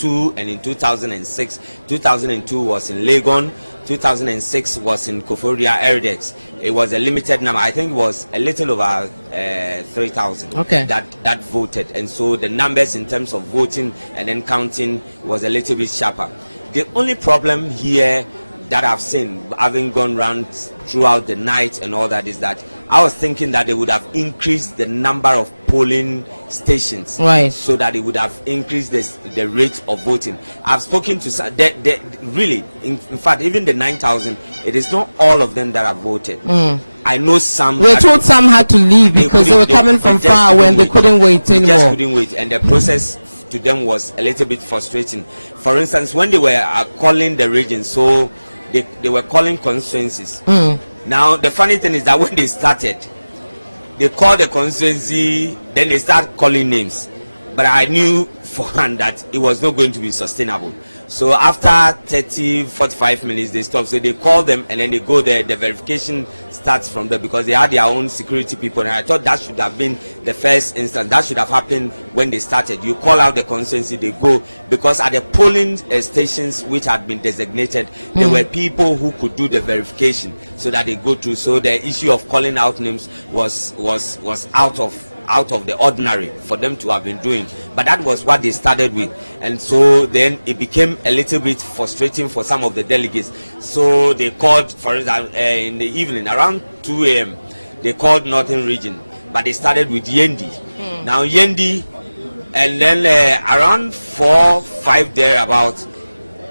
2002 and in 2006. 2002 was in Legon. 2006 was in Koforia Eridex. It was a limited number. I think it was a little over 3,000 that voted, and so the numbers in terms of voting and then counting was a little bit sharper. The only problem here that I've seen, having gone round throughout the night and all that, is that I was thinking that they would have increased the number of polling stations, right, so that it would have increased the rate of voting. I've spoken to really, in fact, even the 9,000, it is not all of them that have voted. I know some. We're told some had to leave because they were coming from far when they couldn't wait anymore. They just couldn't wait, and the process to them was a little bit frustrating. For instance, when they were calling the region, so they were calling constituencies. Now the funny thing is that when they started, they called the constituency, then they start calling names, but I knew for hand that it was not going to be sustainable. So after 30-45 minutes they stopped. So they call them and then they go there. The verification starts from there because they had their own security people, and I thought that should have been the first instance. That should have happened when they started. You call out the constituency, they go, because at the polling stations which had been designated, there were people who could do the verification so that they go through. So the issue of calling out names was out of the ordinary for them to have been doing, but that was what they started with, and so then it became a little bit frustrating for some of the delegates. So they called, for example, in the evening around 2 a.m. they called Northern Region, but they started with Yendi. Now Yendi, and then around 4-5 thereabouts,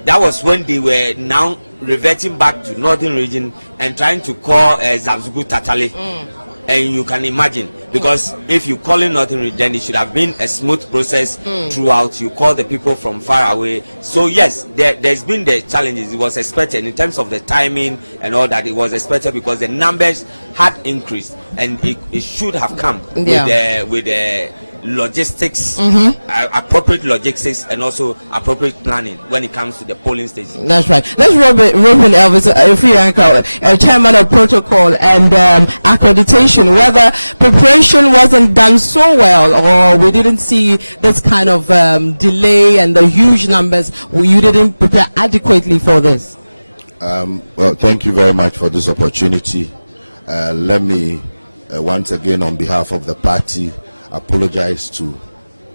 that was when they were now reverting back to Northern Region and trying to call Zabzugu Tatale. And you can imagine, because if you call in Northern Region, then it should have been a smooth process throughout. You call the people from far away. So yes, there's been the challenges. It was expected in terms of the timing and all that. It was expected because the numbers had increased, and it should have come with the logistics, appropriate logistics, and also appropriate planning when it comes to the polling station. That's right. Let's Robin Elvis, chairman of protocol and accreditation, whether preparation wasn't done so well, or we didn't see this kind of delay and the huge numbers. You didn't prepare adequately for this. Well, thank you very much for this opportunity. Let me once again, on behalf of the party, apologize to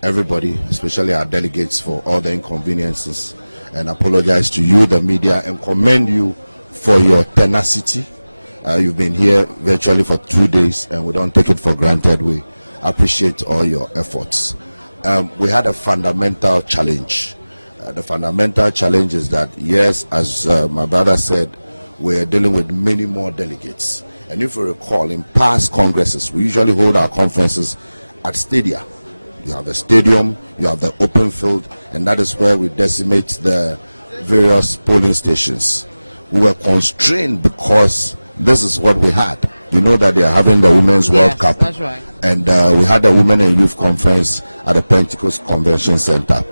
everybody, especially our delegates, for all the inconveniences, and apologize to you, the media, and commend you for your tenacity. You've been here virtually for 2 days, and we don't take it for granted. We appreciate all your efforts. We had a fundamental challenge. The fundamental challenge is that, yes, as my brother said, we're dealing with many more delegates. And if you recall, in past congresses, we usually hold our conferences at stadia. You have the stadium, you have the open field, and that is where we decimate the various polling stations. We were constrained because this is what we had. You know that they are having the Women's World Cup. That's right. And we had the Women and Youth Conference at the Pentecost Convention Center.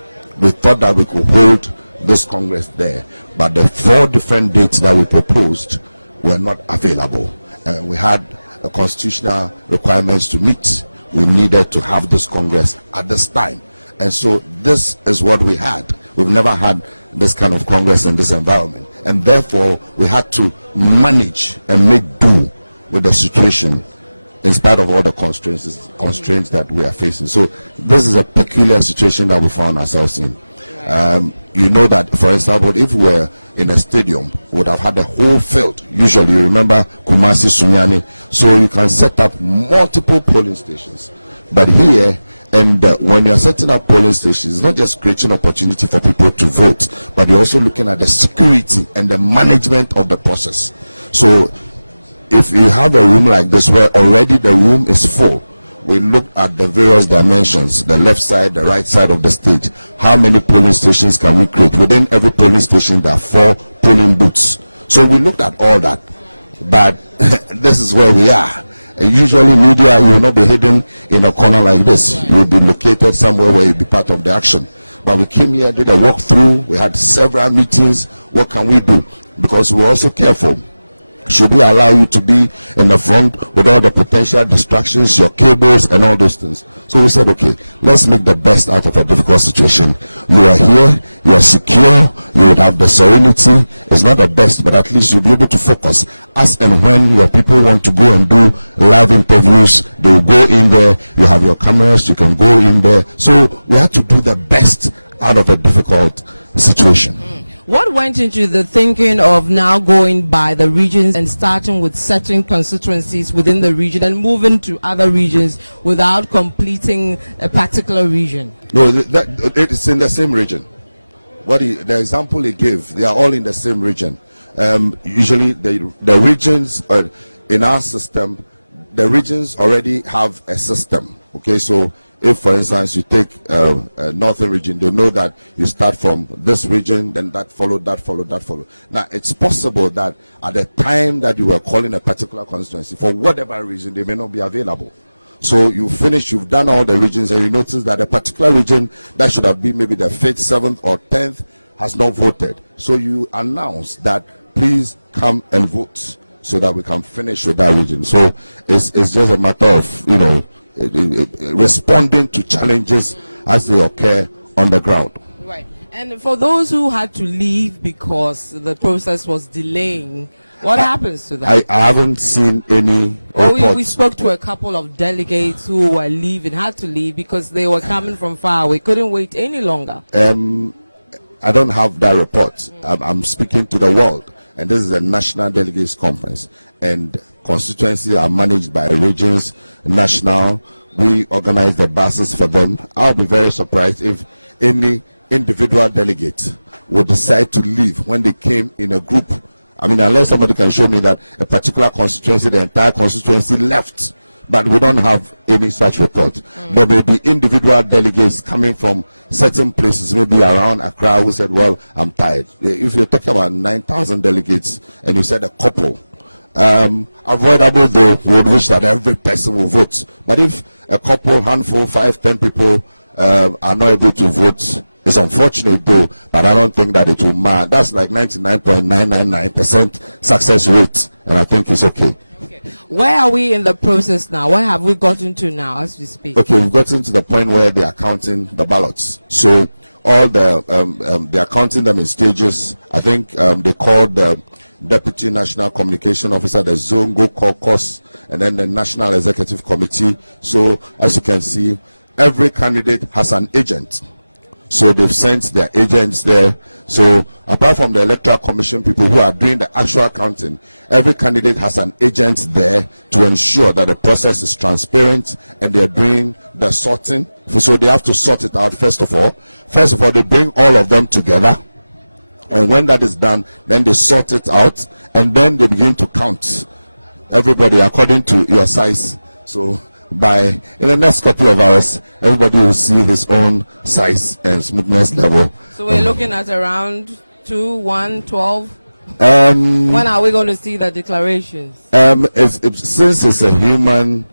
We thought that we could hold this Congress there, but the 4 different dates that we proposed were not available. And we had a constitutional requirements to meet. We needed to have this Congress at this time, and so this is what we had. We've never had this kind of Congress in this environment, and therefore we had to manage and make do with the situation in spite of all the constraints that we are facing. So this is a peculiar situation that we found ourselves in. You know that, for example, if we were in a stadium, we would have had the whole field. Usually, you remember Kumasi, Sunyani, so you can set up multiple polling stations. But here, and when you're setting up polling stations, it's not just creating opportunity for people to vote, but you're also looking at the security and the management of the process. So if you have a room like this where already the room is full, we looked at the various dimensions, the left side, the right side of the stage. How many polling stations can we create? Within every polling station, there are 4 polling booths. So we looked at all that, but this is where we are. Usually media will not be hidden in a corner like this. You'll be located somewhere where you'll be part of the action. But we came here, did a walkthrough, we had several meetings. What can we do? Because we're also careful. Should we allow you to be in the front with all the potential distractions, your cables and all those things? So we said, okay, let's make the best out of a difficult situation. You are here, you are secure, you would have the serenity. It's not the best, but at least you'll be able to focus. As and when your people want to go and do live interviews, they will go in there. You have your cameras, you can go in there. So we had to do the best out of a difficult situation. What went into the thinking of now going by the regions and starting with certain constituencies within the region and moving to other regions without completing a particular region? No, it's in the same region. The example he gave, they are all in the same region. Usually the regions in our system, the regions already have a system. Okay, so if, for instance, you take a northern region, they know that you start from this region, then that followed, that followed, that followed. Now, it's possible that at the time that you were calling a particular constituency, for whatever reason, they may not be available. So you finish, you've done all the regions, and you notice that a particular region that should have been maybe the 5th, 7th, or 10th has not voted. So you announce that, please come and vote so that we can finish with that region. So it's just a matter of, you know, responding to challenges as they occur on the ground. Right. And for those who had to leave because the process was delaying, what happens to that? I haven't seen any reports. We spoke to a couple of delegates who were leaving, had to leave because they were coming from far away, couldn't wait any longer. I don't have that report. I'm speaking to the world, and this is a National Delegates Conference, and constituencies are managed by regions, national. We organize the buses for them. I'll be very surprised if any individual delegate would decide to leave when they came in a group. I mean, unless somebody can show me that a particular constituency, the entire constituency left, but we don't have any such report. There may be individual delegates coming from certain places, maybe around Accra, who said, well, I'm tired. If you're talking about 9,000 delegates and you said a couple, avoidable though, we would wish that every person will vote. But if a couple, handful, 5, 10 people are not able to vote, it's unfortunate though, but I don't think that it will matter. That's like 99.999% success rate, and I think it's okay. Where are we in the process now? What have we gotten to now as we speak? Okay, we've gotten to the point where they are counting the ballots. So all they are counting them in stages. I think they called the Deputy National Communication Officer, the Zongo Caucus, and then the National Executive Committee. So as you can see, every candidate has an agent. So they've sent their agents there. So apart from the Electoral Commission people who are doing the actual counting, every candidate has an agent there to ensure that the process is transparent and they are doing the sorting. So they have to sort it out first of all. First of all, they bring all of them together. And when that is done, then they sort it out. And then they begin to count everybody according to your size. So in the next couple of hours, everybody will see his own size and smoothness level. So we're looking at around 2, 1, 12. When are we going to see the declarations? Since it's a human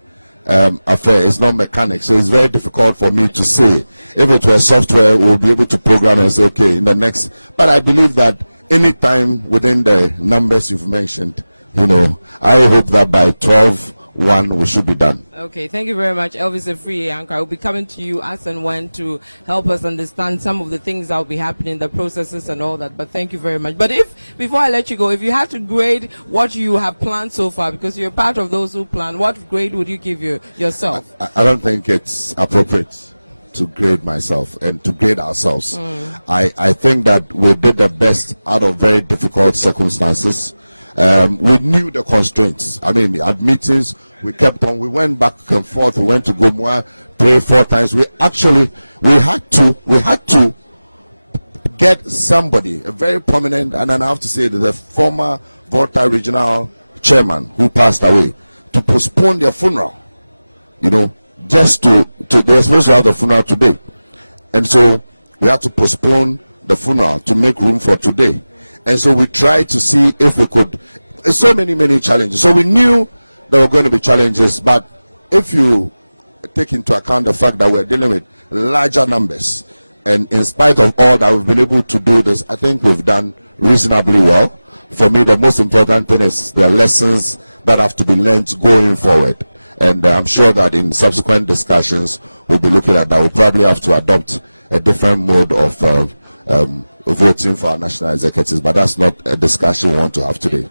affair, it's not mechanics, so it's very difficult for me to say. If it were software, we'll be able to program and say, okay, in the next. But I believe that any time within the numbers you've mentioned, you know, I hope that by 12. 1 we should be done. Okay, thank you very much, Elvis Afriyie-Ankrah. I will be coming to you as and when to help us understand some of the things that will be happening, the processes and all that. But thank you very much. But before I let you go, if you had to grade what you have planned so far, because you're part of those who plan, what grade would you give yourself? I don't think it's appropriate to grade myself and to grade ourselves. I think that we did the best out of very difficult circumstances. We knew the constraints. I mean, at meetings, we kept on. We went back and forth. We went to Gomwa, pray 4 times. We had to get somebody, a very prominent, and I have to say that the former Volta regional chairman who passed away, to postpone their funeral. You know, just they were supposed to have the funeral today, and so we had to postpone the funeral to make room for today. And so we tried to see if we could. So many challenges. So we knew there were going to be challenges, but if you take into account the fact that we're dealing with larger numbers, and in spite of all that, we've been able to do this. I think we've done reasonably well. for me, the most important thing is the lessons that have to be learned going forward. And I'm sure that in subsequent discussions, we'll be looking at that. We'll probably have to adopt a different mode of voting for our national executives, but that's not a discussion we want to have today.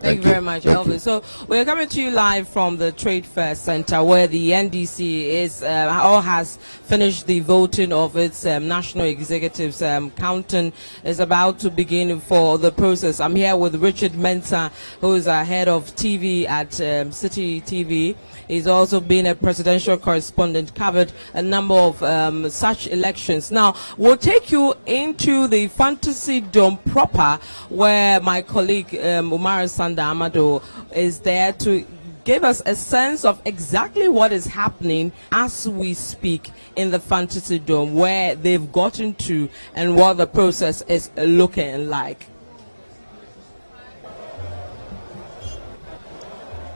Thank you very much, Elvis. So we're coming to you live from the Trade Fair Center, where the NDC is or has finished the voting of its national executives. Counting is about to begin for the process. I'm here with Richard Mensah, who is head of TV at City TV. He's also been a presidential correspondent, covered a number of such elections. Now, we'll take you into the Fantasy Dome proper, where my colleague Umar Amado is there to give us a sense of exactly what is happening as we speak in the Fantasy Dome, where they've gotten to and what the process is looking like.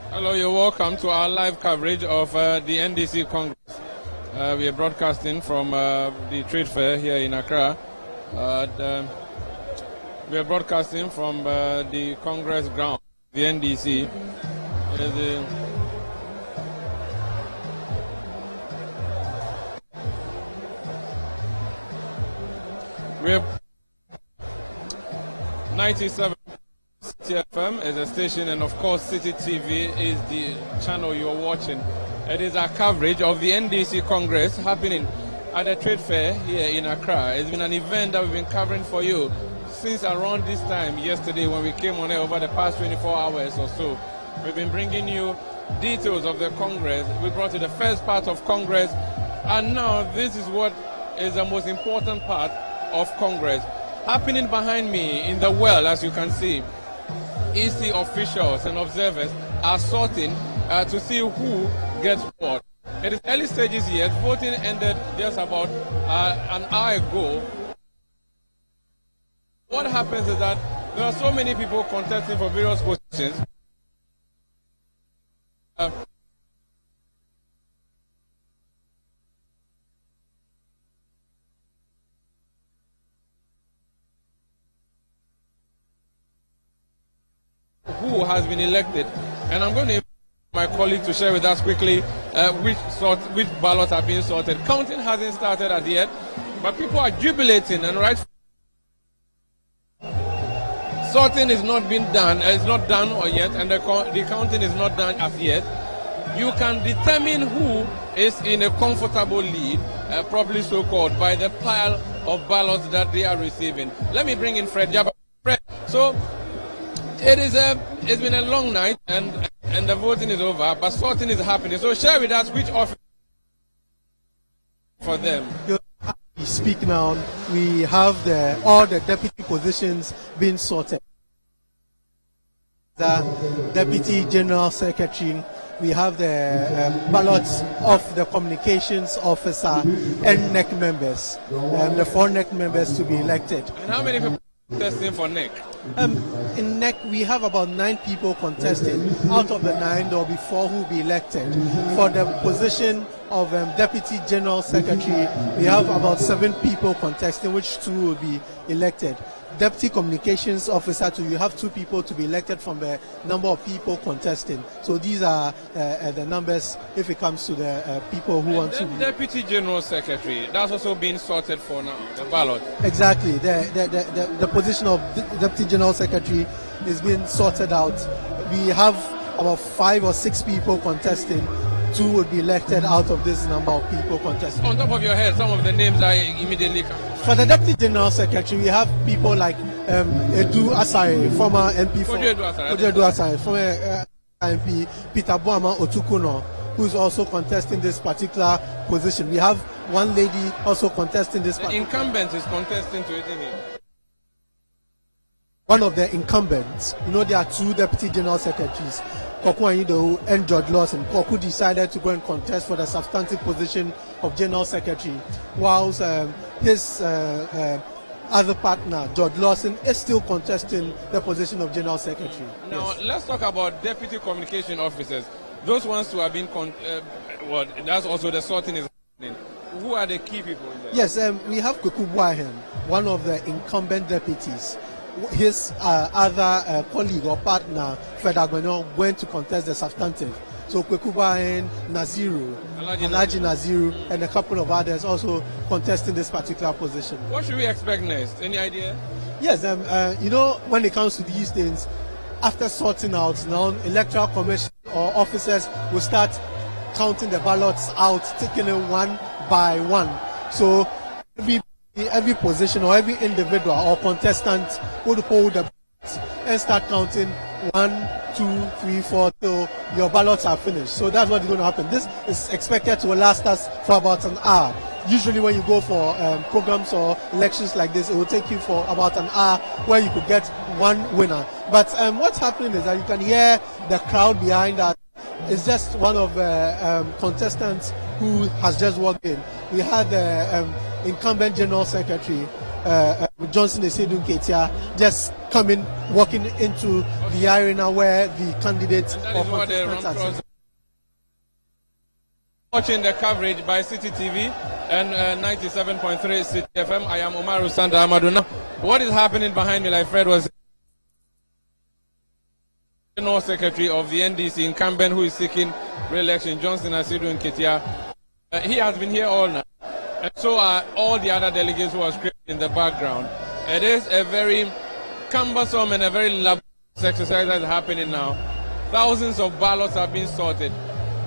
Hello, you're welcome to our live coverage of the NDC Congress. We are broadcasting from the Trade Fair here in Accra. We are broadcasting from the Congress ground, the NDC. We're 97 City FM is a station, and of course City TV is the channel you're watching. It is our coverage of the NDC Congress happening at the Trade Fair here in Accra. It's been an event that we've been covering for you since around this time yesterday when we came on air. Over the past 24 hours or so, we've been bringing you details of the Congress. We brought you the first part of Congress, and now this is what is the most important part of Congress. Happening behind me in the well, as you can see, EC officials and observers are sorting to see who gets what. It is early stages yet. Voting ended just about an hour ago. What happens is that there are so many people contesting for various positions. Who has been elected, and I'm going to invite my colleague to share with us quickly which ballots are being sorted. Counting hasn't started as yet, but people are jubilating, and right, sorting is not being done. It's not done or yet, and the counting is not done as yet. You can determine who is in a comfortable lead, properly so called, by the pile of ballots that they are receiving. Let me bring in Fred Jabba. Fred, so it's been a long night, and the voting is over, but sorting is happening. So share with us which office for them. We speak now. We have all the deputy positions being sorted. The deputy general secretary. We have the ballots of the communications officer and NEC members, the 4 NEC members to be elected. And how many people are contesting for NEC? In NEC, we have about 9 people contesting. Out of the 9, there will be 4 who will be elected. For the position of Deputy General Secretary, we have about 7 people contesting, which 2 will be elected. Deputy Communications Officer, you have 2 people to be elected from the number of people contesting. So these are the numbers if it comes to the people who want to be. Deputy General Secretary, that's also being sorted for now, the ballot. Exactly. The position of Deputy General Secretary is being sorted out. We have about 5 or 6 people contesting. 2 would be elected out of this number of people contesting. On top of your head, some of the names are immediately coming. For the Deputy General Secretary, we have people like Edu Asare, former MP for Edu Asare, former MP, Peter Boama Otukuno, who's also contesting this particular position. We have one lady also contesting this. The incumbent is contesting to it here. One of the incumbents, there are 2 Deputy General Secretaries, Koku Anyido and George Lawson. Koku decided to go and contest for the substantive position of General Secretary, whilst his other partner, George Lawson, is still contesting the position of General Secretary. Now, let's talk about Deputy Communication Officers. Those ones who have been, that's also the sorting is happening. Who are the key people in there? Yes, we have Kuku Buahen, one of the incumbent deputies. his other colleague or partner, Fred Agbenyo, went to contest the substantive. So Kwekuba and Naziru, Alhaji Naziru, and a couple of others also contesting this particular position. What should we expect next? Any idea? Yes, you know, when it comes to these things, after sorting out, now electoral commission or officers will start counting the ballots out, taking it one by one. So every position or every individual or contestant would hold the ballots and start counting 1, 2, 3, 4 till your ballots are finished. So that's what is going to happen. This is expected to last us for about an hour. Usually when you go for programs or elections like this, it will take you for about an hour where you could get one winner. But what's happening is that you can hear the crowd behind that. It's just one of the contestants who has just walked in. We had the incumbent General Secretary, Johnson Esedun Ketia, just coming, walking into the arena where the candidates or contestants are sitting. Watching the coverage by City TV and 97.3 City FM. I am Umaru Sanda Amaduna. What is happening behind me, like Fred was General Secretary of the NDC, incumbent who is seeking re-election, Johnson Esedun Ketia. He has been here all night, and so are all the other delegates who are screaming in the background. It is a very cumbersome and a very laborious exercise that is happening now. Thousands of ballots are being sorted.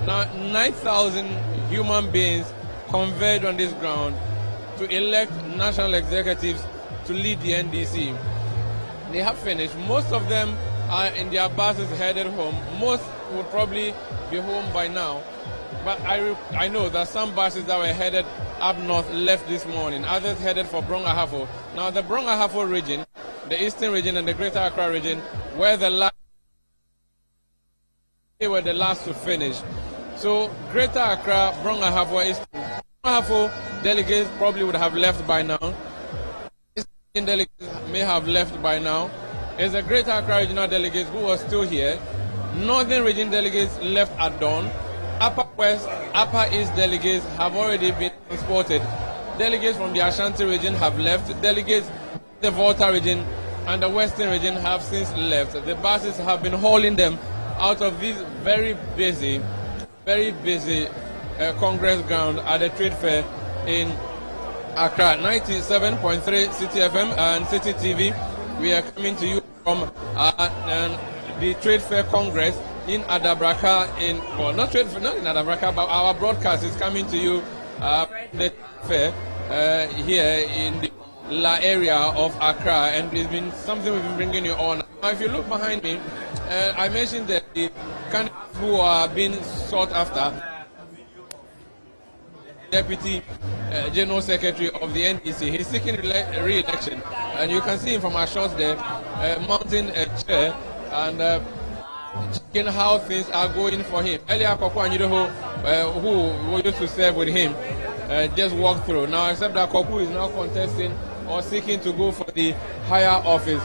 Now, 9,000 human beings converged on this ground to elect national executives to lead the NDC. They have finished. Most of them are in their buses headed home. Most would probably be home by now. But I know that some buses that were headed up north left this morning. Others headed for Brong Ahafo. Now, the Brong Ahafo region, the eastern region and the Greater Accra region, they were the last to finish. So Greater Accra, Brong Ahafo, Brong Ahafo delegates probably would have left by now. Eastern delegates may have left by now. It's the Greater Accra regional delegates who were still here. Northern region delegates left at dawn. Upper West, Upper East delegates have already been transported. Delegates from the Ashanti region have left. Delegates from the Volta region and the Western region have since left. The buses have been hauling them out of this very busy Congress ground at the trade fair in Accra. 97.3 City FM and City TV. We are coming to you from the Trade Fair Congress in Adabraka. Not in Adabraka, but our broadcast is coming to you the fair here in the La area of Accra, and it's been something we've been bringing you on. Now, if you look behind me, I mentioned that the candidates who are being sought after, Deputy General Secretary of the NDC, he's seeking re-election, and you can see him from our shots there, mounting a chair and checking how things are going for him. Earlier, Kopu Anyidoho, who used to serve with him, just walked through. Now, except that Kopu is now contesting or seeking to go for the higher office.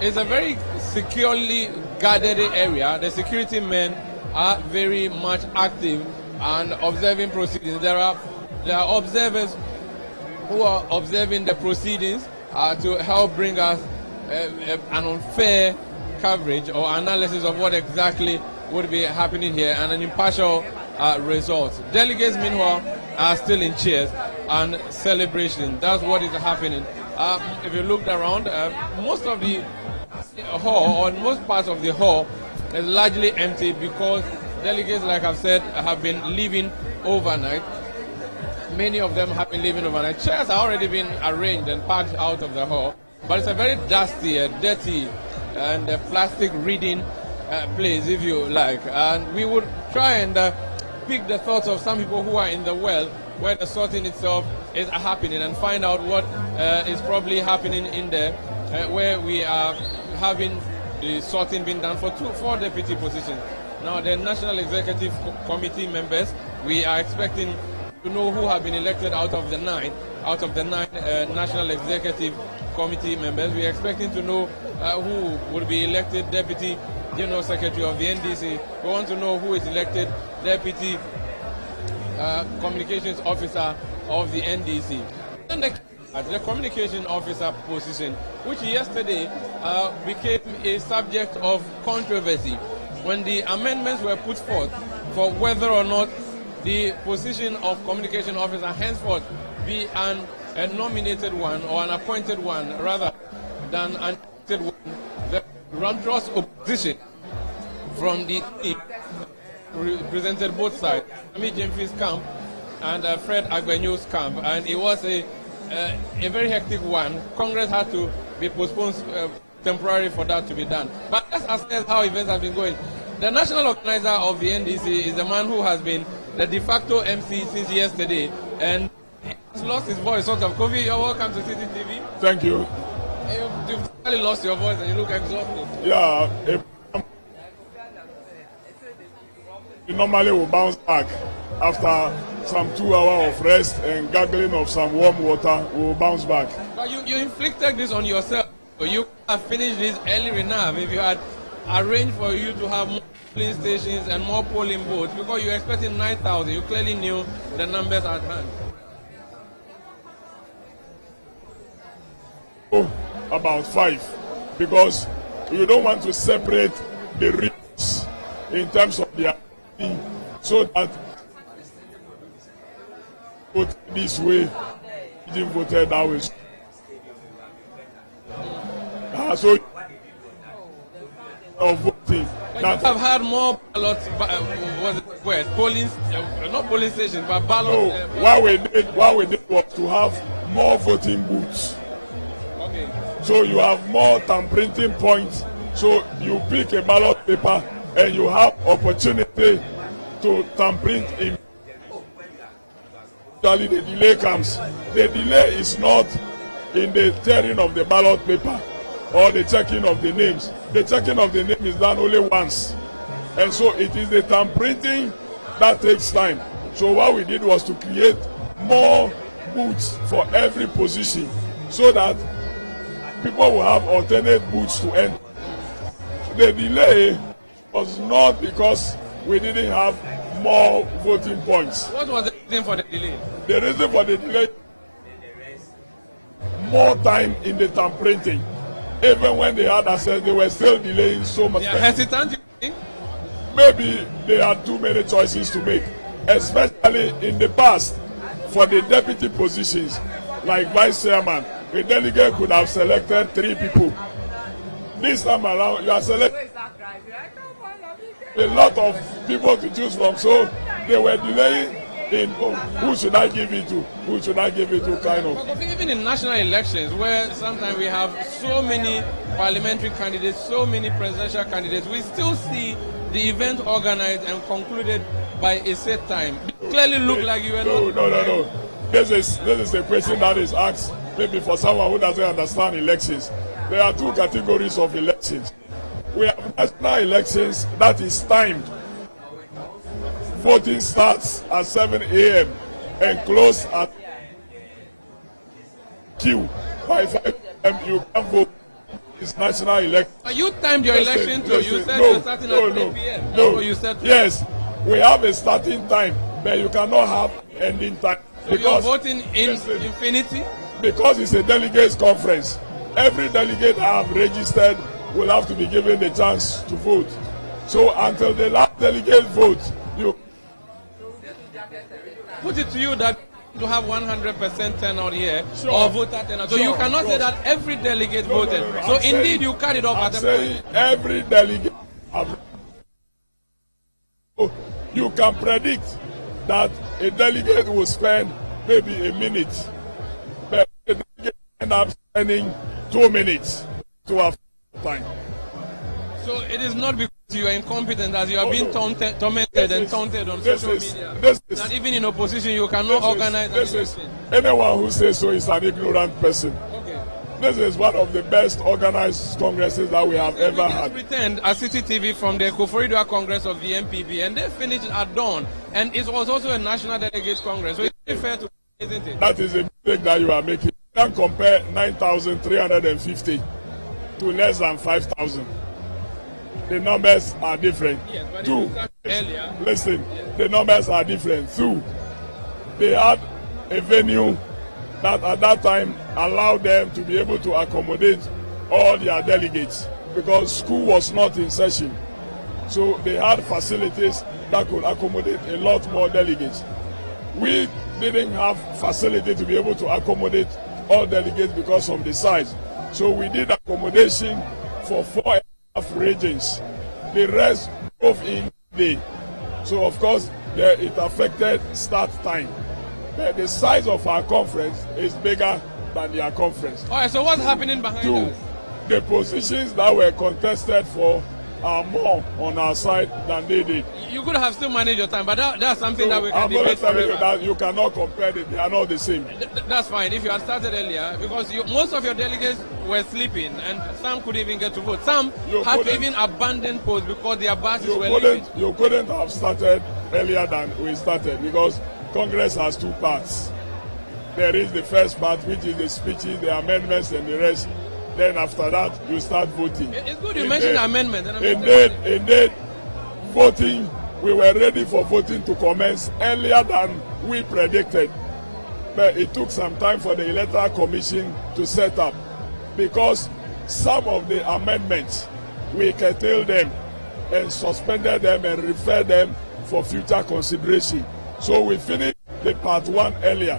It's a very securely guarded area. The security men are very much active and observing proceedings. There are observers who are observing the proceedings to help bring us an unfair coverage or analysis of what exactly would be happening here and an impartial result. Delegates, meanwhile, are still in cheers and celebration. That's what is happening. If you looked around, most of the hall, or most parts of the hall, is largely empty because delegates, like I've said, have been leaving overnight. Many of them have been leaving overnight. Chairs have already been arranged and packed out of the hall, but it's a very dusty, dirty, and plastic reading place, if you like. And we would try and pick the thoughts of some people who are in the well where the sorting itself is happening and find out what is probably happening in there where we are having the sorting being done for 4 deputy positions. Now, the National Executive Committee members, we are expecting to know who have been elected out of the nine National Executive Committee members. We are expecting to know who will be elected Deputy General Secretary of the NDC. We want to know who is elected Deputy Communications Officer of the NDC. And the at the communication officer position, which yesterday became a subject of controversy when the amendments were put forth for whether or not the position of communication officer henceforth be a nominated one or an appointed one rather than an elected one. The roundhouse opposition from the team represented both sides, Ami Jemfi's camp and Fred Agbenyu's camp, and it was a very hectic one. Congress had to be postponed temporarily for that to be done. But let's assess how events have been going. The national organizer of the NDC is the man who has been the de facto MC since yesterday, and he's lost his voice sort of. Kofi, you're welcome to City TV. Thank you. You've totally lost your voice and you look exhausted. Yeah, you normally will bounce back after some 2 hours of rest and gargling of some warm water. We will bounce back. But you inflicted this on yourself. So you have finished this early enough. If you had arranged for you to have more polling stations and more polling booths, because you're expecting 9,000, you clearly knew the numbers at hand. About 5, because you don't want to separate the risks in terms of the activity, so that vote this way, didn't vote that way. So of voting. But you have had more ballots, polling, not polling stations, but ballots. No, what we did was to have more voting booths. Okay. So you have more printing points. So you pick a ballot paper and you have opportunity to print in. Usually the delay comes. The delay is not in the tearing of the ballot paper or the checking of the names. The checking of the name is done only once. And so it is the printing that takes time. So what we did was to create more booths for every position so that people will have alternate booths to enter. The delay was not because we didn't have more voting points. What was the reason for the delay? The reason for the delay, more time in the printing. Even when they had access, they were still delaying so much. They are hesitant, you think? Maybe they had too many choices to make, especially in the past for the deputy positions, like vice chairman. A delegate could have selected 3 people. This time around, you are selecting a lot of people to choose from, so they were delaying in who should I give it to, who should I give it to, kind of. But even in national elections, where sometimes we have so many parliamentary candidates, so many presidential candidates, we still see the event organized and concluded by a set time. It clearly looked like you were not. No. This is a question that is asked maybe for someone who doesn't understand elections. There are 2 categories of elections. We have national elections that is timed. Voting starts at 7 a.m. and close at Q. By 5 a.m. you can vote. It's national election. You timed your election too. You said you're starting at 3 p.m. No. You said yes, we have a starting time, but you cannot have ending time. So because you're voting in infinity? Because it's a delegates conference. Every delegate I have registered will have to be given the chance to vote. So until the last delegate votes, you put it to you that to have 100% turnout here, sure, or voter turnout. So you cannot say that every delegate voted. No, so indeed you carried off at the saying every delegate you can predict that a delegate will spend maybe a minute, but the delegate end up spending 2 minutes to have time. So it is not because you are incompetent, as you are being tormented and taunted on social media. That even in opposition you cannot organize. Anyone who says so is an ignorant person. Okay. This is one of the best organized congresses that we have ever had. We returned at City TV from the Koforidua Congress of the MPP, and they finished at dawn. And it was also a National Delegates Congress, so it's very fair to, isn't it? That is a mistake that you are making. You can't compare 9,350 to less than 5,000. The numbers are different. Yes, but Two, earlier. listen, the numbers are different. Two, they had a venue that at that time allowed them to be able to accommodate all their delegates because school was not in session. So they had facilities that could accommodate a lot more delegates. We didn't have facility to be able to accommodate all delegates because of the size. So we did accommodation for 4.5 regions. The rest drove in day. So of course it affected start time. But the size of our conference is bigger than their conference. All right, so what's happening behind us? The positions that were contested for are more on our side than they did. You could have still managed your time, but that's something that we can I'm debate telling you forever. that you cannot compare it. They are not the same. That's fine if you had started earlier, because most of your delegates were sleeping and some couldn't even get to vote. Some had to even abandon polls because their buses were leaving. You couldn't have started earlier than we started because Congress has two parts. There is the first part, which is the speeches, the amendments, and the rest. Then after that, you start voting. It's good you mentioned amendment. Indeed, voting, we were ready for voting to commence earlier than we predicted. But it took some time for the Electoral Commission to set up because some of the amendments, we curtailed them and suspended them and referred them for future consideration. So we finished the part one earlier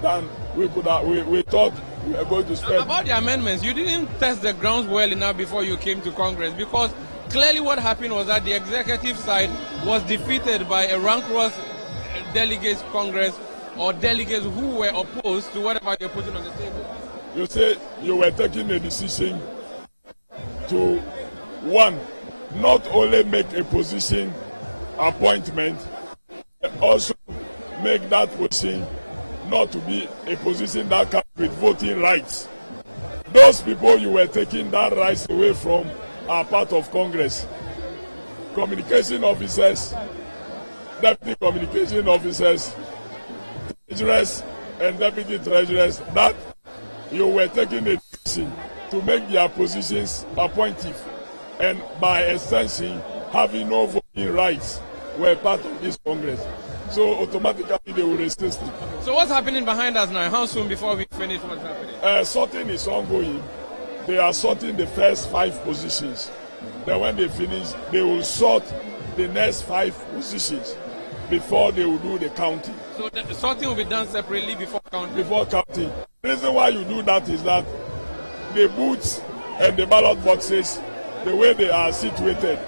than we could have, we thought we were going to spend. About the amendments, you didn't test the grounds well enough before you came to Congress because clearly what happened was that the executive side was defeated by a rancorous delegates Congress or delegates who were opposed to whatever you're putting on the table. You say you were taking a decision to, one, not only make a position appointment, but also make that position not to be a position that comes with voting rights. Those people you were taking that rights away from are part of Congress. Communication officers, deputy communication officers, treasurers and deputy treasurers, that you were taking a decision to make their positions appointive and by extension having no voting rights were part of this Congress. So automatically they will resist it. So what's happening behind us now? How soon before we finish what's happening? Sorting is ongoing. They are sorting the first 5 positions. Then when they finish, they will sort the next 5 positions before they will do the counting. So the sorting will be done separately before counting? Before counting. The reason why you do that is that the booths and the ballot boxes, the way they are situated,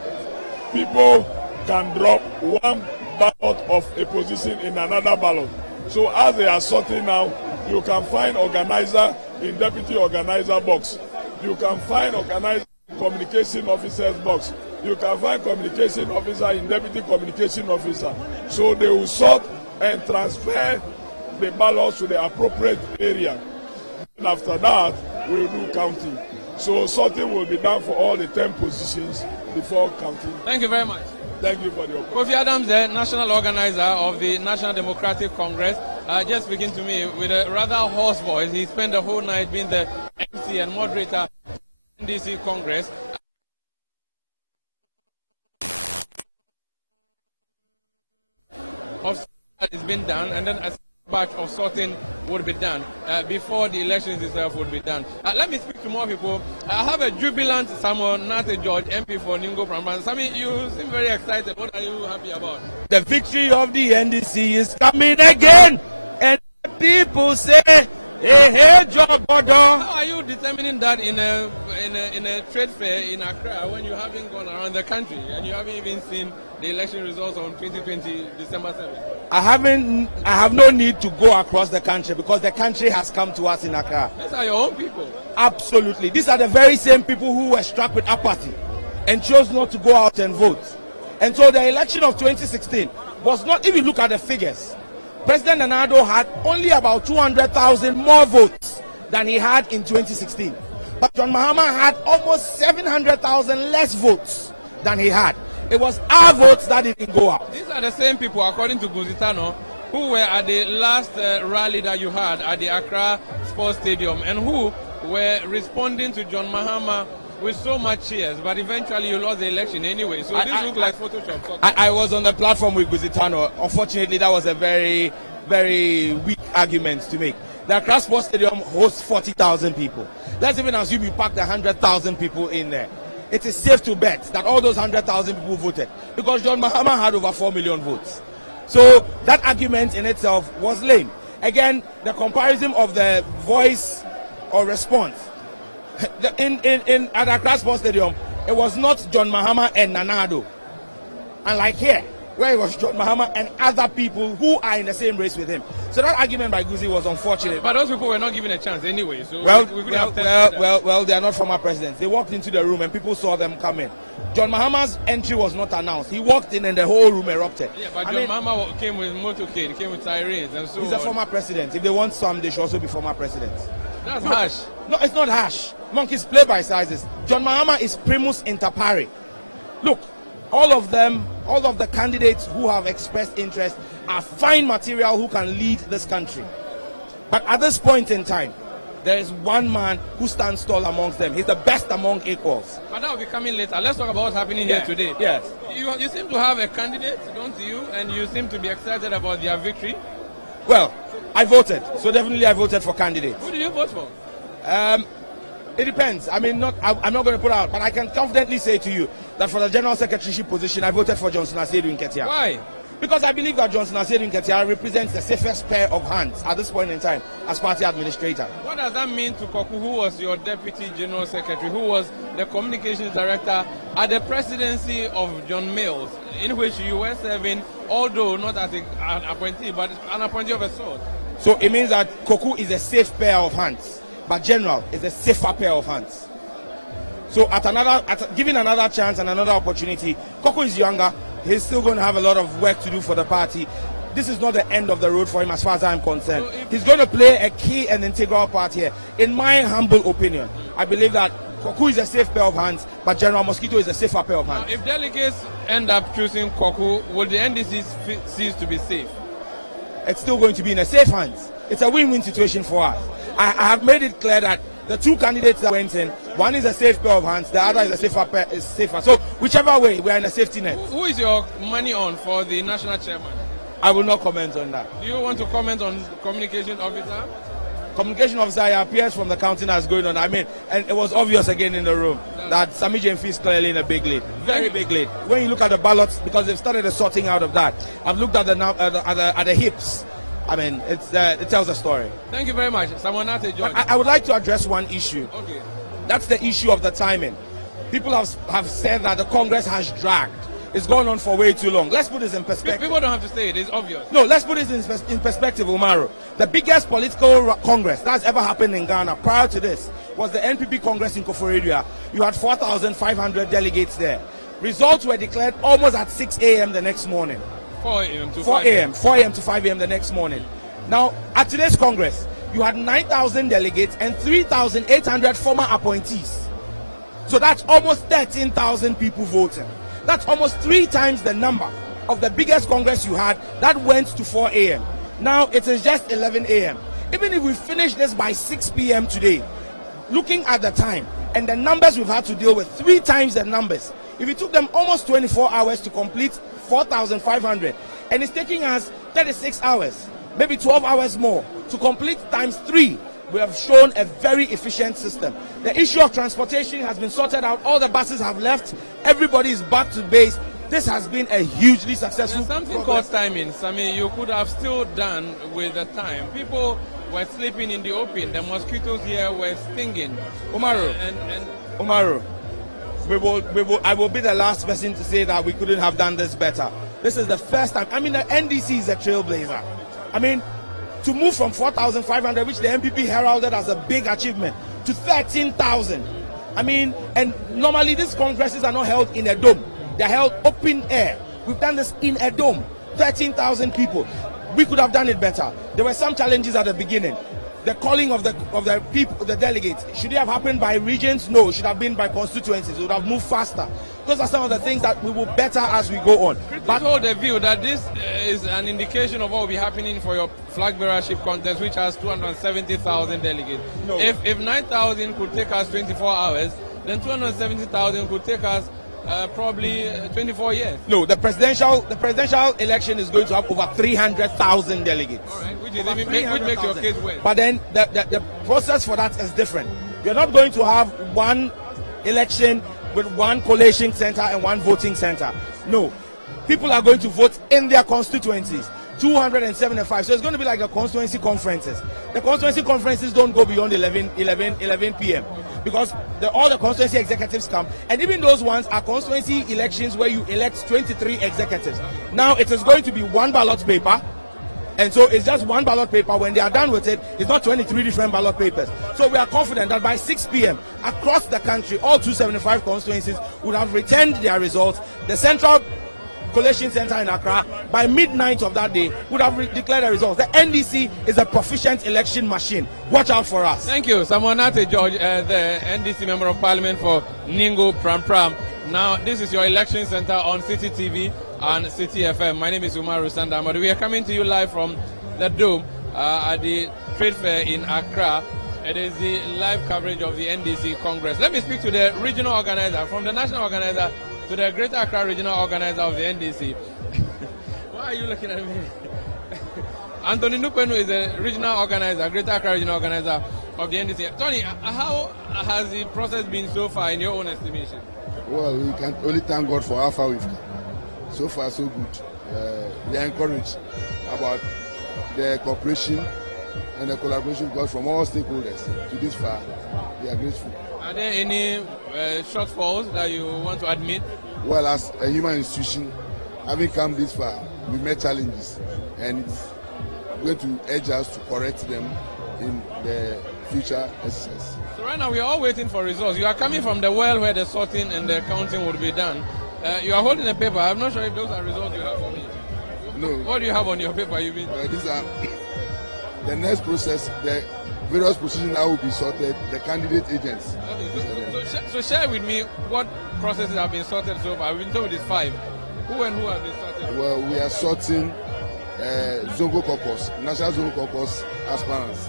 people can drop one ballot of a position in another ballot. So as they are sorting now, you can find organizer in deputy organizer box. You can find organizer in communication officer's box. You can find communication officer in deputy communication officer. So they will sort and transfer the ballots to the appropriate area. And after that, we will do counting. So sorting will be done for all the 10 positions before counting. Thank you very much. Thank you for the opportunity. Kofi Adams, the national organizer of the National Democratic Congress, just speaking to me with a rather hoarse voice. He spent the whole night being the MC and moderator of the NDC Congress. Of that is being done, and then a batch of sorting would be done before the elections itself would be done. Let me speak to more people. I have a jubilant Samuel Nate George, MP for Ningo Pramban. Sammy, you seem very excited. What are you happy about? The victory of the NDC is coming again, and people say, hey, Joe Bodo. How are you determining that in a trade fair in Accra when you haven't gone around the country and you haven't even seen the election results on 2020 December 7th? I have no need to go across the country because the country has come to us in Accra. These are your own people. Absolutely. These are the very same people who were struck with apathy and chose not to go out and vote. And so the election of 2016 was not, if you look at the figures, President Nana had only about 200,000 more votes than he had in 2016. But John Mahama had almost 700,000 less votes than he had. It was our votes that didn't go out. These are the same people, according to Guzitano, who were at the last rally that you had at the Accra Sports Stadium and who were responding to John Mahama with so much cheers, but eventually you lost the election anyway. So this looks like Photoshop. I was on the platform with Guzitano. Unfortunately, that was a very, very weak argument to make. The Accra Sports Stadium hosts 40,000 people. Let's even assume you packed 100,000 people in there. It is safe to bet that all those 100,000 people voted because John Mahama had over 4 million votes. So that argument in itself was lame. Again, the comparison of the voice or response at Accra Sports Stadium, it was not John Mahama and Nana Addo. Unlike here, where it was John Mahama and other people who are in the same race with him. So that argument by Guzi was unfortunate. But those people were not given a chance anyway. So well, they are not former presidents. They walked into the room and people saw them come in. John Mahama's entry was not announced. He walked in and the whole room erupted. Yeah, but John Mahama came with motorcade, he came with sirens and so he's a former president. If they want some, they should also be former presidents. That's harsh. No, it's not harsh. Monkeys play by sizes. John Mahama is primus inter pares. Look, all of the candidates who have expressed interest are fine material who can lead this country. But at this point in time, there is one man who stands tall amongst them. He's the best among equals. But that will be coming later. Let's talk about what's happening here today. Yes. You seem to have a candidate, don't you? And you seem to be excited about their victory. Well, I voted. So definitely I voted for candidates. Who did you vote for? It depends. I'm not going to put out, but I can confidently say to you that for the general secretaryship position, I voted for Johnson Asiedu Nketia. Why? Because I believe that Johnson Asiedu Nketia represents the safest pair of hands at this point in time as party administrator. What does that mean to Koku, who was your deputy general secretary, who was the communications director at the presidency of John Mills, in which you were serving, although not as an appointee, but an appointee of a sort? So it means that Koku is a safe pair of hands, but General is a safer pair of hands. So given another chance and another opportunity, Koku is younger. He's still going to have a lot of work to do for the party. This is not the end of the road for him as far as I'm concerned. So he's going to play a key and integral part here. In my humble opinion, I believe that Koku is a safe pair of hands, but General Mosquito is a safer pair of hands. Now, if delegates end up choosing Koku, will the NDC cease to be safe? It's still going to be in a safe hands. It's a win-win situation for us. I have made it clear that the two candidates that went in, one is a safe pair of hands, the other is a safer pair, is safer. So whichever way, we are in a safety net. Who is your money on for the national chairman? I will not comment on that. Do you want to comment on communication officer? Communication officer appears from the counting that's going on. And it was obvious again in the room that Sami Jemfi is clearly in a big lead, very big lead. When you look at the ballots, because they've started the sorting out of that, I've looked at the hips. It tells a story. Thank you very much, Samonate George. I would like to address one issue. Okay. That's the issue of the timing. People have said that the Congress has dragged. It's gone on for way too long. Let's put this in perspective. People don't have to say it. It's obvious. No, let's put this in perspective, Umaru. The biggest political congress that's ever happened in Ghana prior to this was the NPP Congress in Koforidua. You had 4,500 delegates there. Results were declared almost at 6 a.m. the next morning. 4 a.m. to 4 a.m. 4 a.m. to 5 a.m. the next morning. Now, at today's Congress, you had 9,000 delegates and 3,800 former appointees. So that's almost 13,000 people voting. That's almost 3 times the number of the biggest Congress you had that went to 4 a.m. Now, it is just 11 a.m. Even if we finish this by 6 p.m. today, looking at the time and the numbers we've had to deal with, 3 times the numbers, if it took them almost 24 hours to complete 4,500, and it's taking us 36 hours, maybe 12 hours more to complete times 3, we have shown a very efficient system. The issue of transportation has been sorted out. All the buses have left. Everybody is back to base. This has been a hugely successful There's something called timing, Sami. You could have still done with the time. People were sleeping in the open. The mosquitoes here were stinging. Umaru, Umaru, I will be the last person to say that we couldn't have done this better. This is the first time. The NDC is a trailblazer. To move from 4,500, which the MPP heralded as a big achievement, to 13,000. And normally these congresses are not held in a dome. They're held open air. We've done this in a dome. 13,000 people. We could have done it better. There were some challenges at the beginning. The calling of the people, the delegates, should it have happened by regions? No, it should have been by constituencies. It would have moved faster. Those are some of the things that we will better as we go on. But hold the view that this is an indication of what will be happening for your flag bearership contest, which has 270,000 delegates. No. If 9,000 could take us 24 hours, then 270,000 could take us probably 24 years. No, the presidential election is going to have over 300,000 delegates. All right, which makes your case worse. But then the process for that is different. You're not going to have one election with one collation center and one voting center. No, people are going to vote in their constituencies. 275. So it's going to be like the constituency conferences. The constituency conferences don't go beyond 11 p.m. because all the constituency executives come, and even those ones are constituency elections where you elect 23 executives. Now it is going to be one ballot paper, and so it's just one ballot paper. When they are done with it, it's not 23 different ballot papers. So we are confident that by 6 p.m. across the country, all 275 constituencies would have returned their results. The central collation center in Accra by midnight of that day would have declared the results. The NDC is a proficient election machine. Watch out for us. Thank you, Samonate George, the NDC Member of Parliament for Ningo Pram. Now, this is your election center on City TV and City FM. My name is Umaru Sandamadu. We are coming to you live from the Dome at the trade fair in Accra. It is the live coverage of the NDC Congress. Let me speak to the regional organizer, from the national organizer to the Greater Accra regional organizer of the NDC. Why are you looking at me? Anthony Nukwenu is the regional organizer, Greater Accra regional organizer of the NDC. Tony, how has the process been so far in your own estimation? Well, we can only thank God for how far we've come. So far, so good. We are encouraged about the cooperation and the collaboration because from all stakeholders to this far, we are grateful. Are there any shortfalls that you want to admit? Well, as a human institution, having come this far, we met challenges, and it's going to urge us to correct them in the future exercise. So right now we are all waiting for results. You are coming from the well where the sorting and the counting would be done. You are holding a paper. I'm not sure if those are results you have for me. No. What do you have on your paper? These are the next process. The various positions that will be sorted, the candidate agents. Okay, so share with me what processes have been sorted so far. I've been told it's 5. Who and who have been sorted? Well, we are sorting Zongo Caucus, National Zongo Caucus aspirants.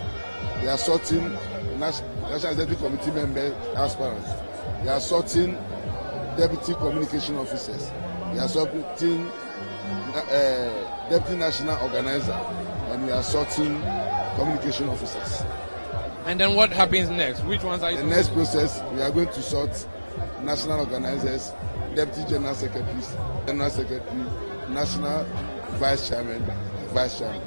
We are sorting National Executive Committee member aspirants. We are sorting Deputy Communication Officers. We are sorting Deputy National Organizer. And we are sorting Communication Officers. And then what happens next? Which ones are you? The next process, we are going to sort national organizers, deputy general secretaries, general secretary, national vice chairman, and vice chairman.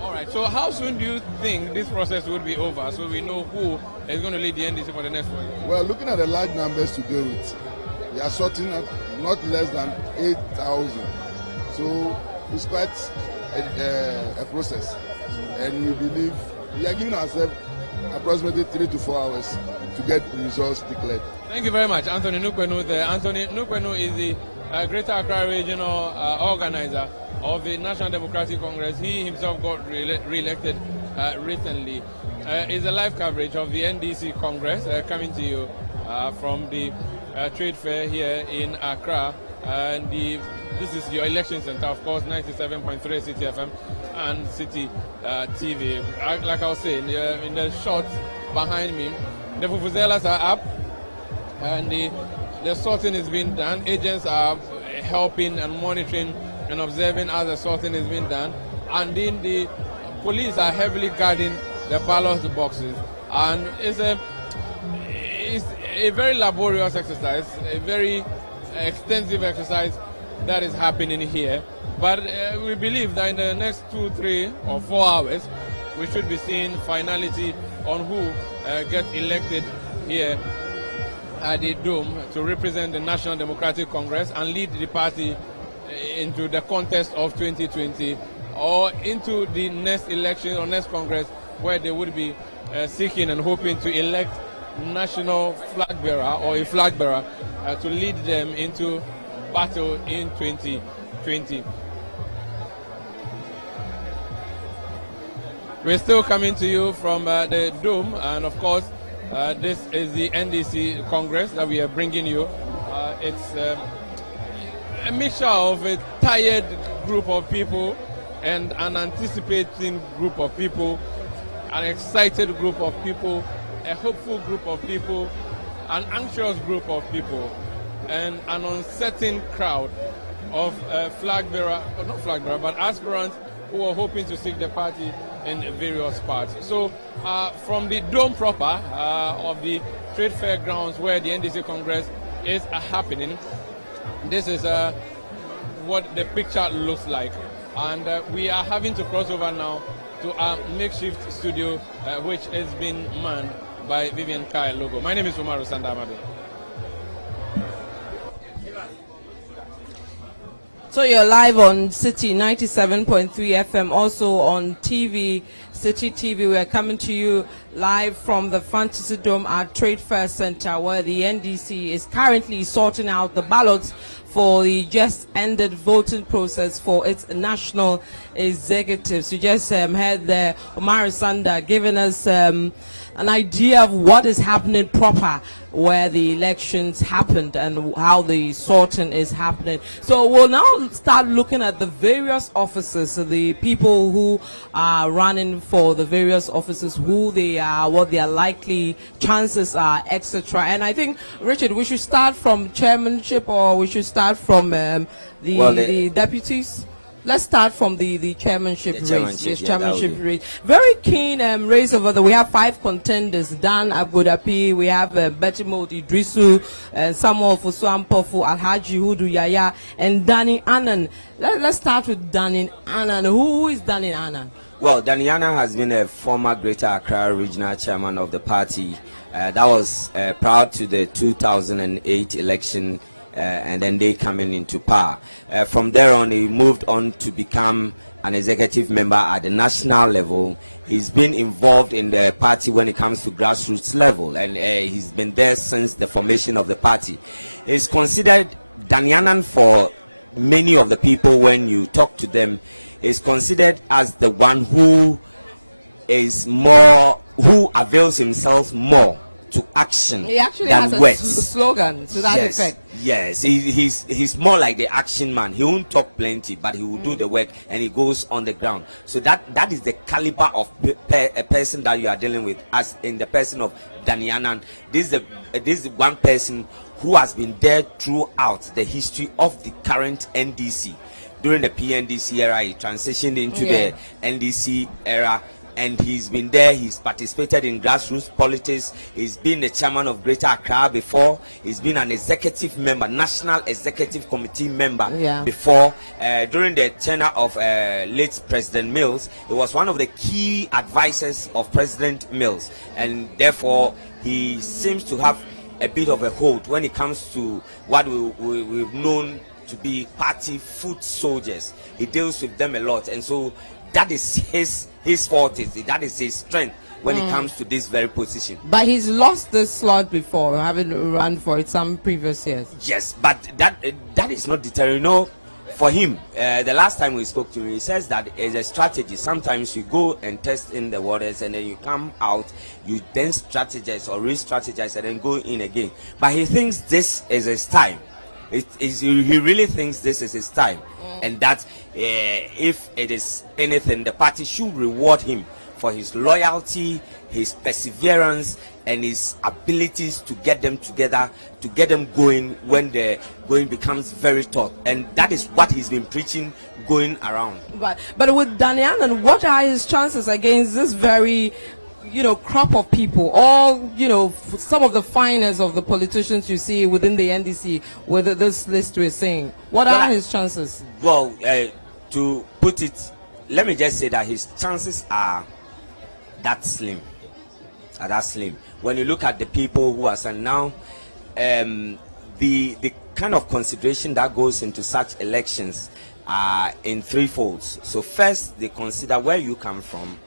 All right. So how soon do you think this process will be over so we know who is going to lead the NDC for the next 4 years? Well, looking at the large numbers to deal with, we are sorting at not less than 8,000. So it's quite a process. And we believe we are giving ourselves approximately 3 to 4 hours to get results declared. Thank you very much, Anthony Nukwenu. Anthony Nukwenu is the Greater Accra regional organizer of the National Democratic Congress. He himself got re-elected recently. It's a live coverage of the NDC Congress coming to you from the trade fair here in Accra. And this is your election center, of course, 97.3 City FM and City TV. Like I was saying, in the shots behind me, the vuvuzelas are up and the sorting is being done. Agents are helping and monitoring and observing as the sorting is being done. And then the police are heavily guarding the ballot boxes. And it's a very laborious exercise, a very extensive exercise that is happening here. But we believe that in the next 2, 3 or 4 hours, we should be seeing finality on who gets elected here at the Dome to represent the National Democratic Congress and lead the party into the contest of 2020 or into the next election or next Congress where they would be seeking and hoping to elect national flag bearer or a flag bearer to lead them into battle in 2020. We're still coming to you from the Dome, and of course this is the NDC Congress that we are bringing you. It's a mixture of a tired group of people and an anticipating group of people, an excited group of people, a hopeful group of people, an anxious group of people. and an uncertain crowd of flag bearer, not flag bearer, but aspirants who are hoping to seek the party in various parts. So from the dome proper of the trade fair grounds where the NDC Congress is happening, this is what the picture looks like. And we are having to cross over now to our makeshift studio, which is being manned by Vivian Kai Logo. My name is Umaru Sandamadu. So you're live on City 97.3 FM, also on TV, City TV. We're coming to you live from the Fantasy Dome at Trade Fair Center, where the NDC is currently sorting out the ballots for the just ended voting process for its national executives. You just heard the Omar Sanda giving us an idea of what is happening proper where the elections happened and how the sorting is happening. So we'll now start looking at the various offices, the people who are running for the various offices, who they are, what their likely chances are, etc. And I think, Richard, we should start from chairmanship, or we should start from the deputies. Let's start from the chairmanship race. Yes, chairmanship race. Very keen race over there. We have 5 contenders: Dan Abudapi, we have Betty Modi Idrisu, Samuel Fusuampofu, Alhaji Hudu Yaya, and Danny Annan. Let's start with Danny Annan. Who is Danny Annan? Well, Danny Annan has been a former Greater Accra Regional Chairman of the party. That was prior to the 2008 election. And then they coming into power. From there on, he moved on to become an executive member at the national level. He's been involved in the party when it comes to grassroots level, and he's been there since the formation of the party. He's considered, Danny Annan, for many of the people, when you talk to them, is considered as the one who avails himself more to action. He actually has a slogan to that effect. Yes, he's more like the action man. He won't talk plenty, but he will do the work, and he goes on the ground. So that is the caliber of a person that you are dealing with, as in the person of Danny Annan. This is one person who has been there throughout the history of the current NDC. During the PNDC era, he transitioned into the NDC era, and he's been there. He's participated in grassroots politics. He's been the chairman of Greater Accra before. He's been an executive member, National Executive Committee member before. During the tenure of late President Mills, he was one of the key advisors of President Mills, and therefore he seems to have a bit of a hold when it comes to what we've known to be party foot soldiers. He deals with them a lot, and so that is his forte. That is his strength when it comes to this very position. But he's lost this slot before, having run for it some previous years. Yes, but that is not deterring. No, for him, the last time we spoke to him, he says that it's a strategy. Sometimes you go and test in the waters, and then you come out, you then strategize or re-strategize, and then go in again. But he thinks this is his time. He really thinks this is his time, and that if it is anything, the party should reward him for his loyalty, his perseverance, and his abilities to get them together, to get them going when the going becomes very tough. And that is what he's been preaching going around. But with Danny Annan, what are his chances against this very crop of people, all, some of the finest of the politicians you see within the NDC, with this list we're saying? What are his chances? Well, to put it, let me just say that his chances are that slim. When you look at the people who are saying now, the kind of consideration that goes into such elections are in threefolds. So first, they consider where you come from,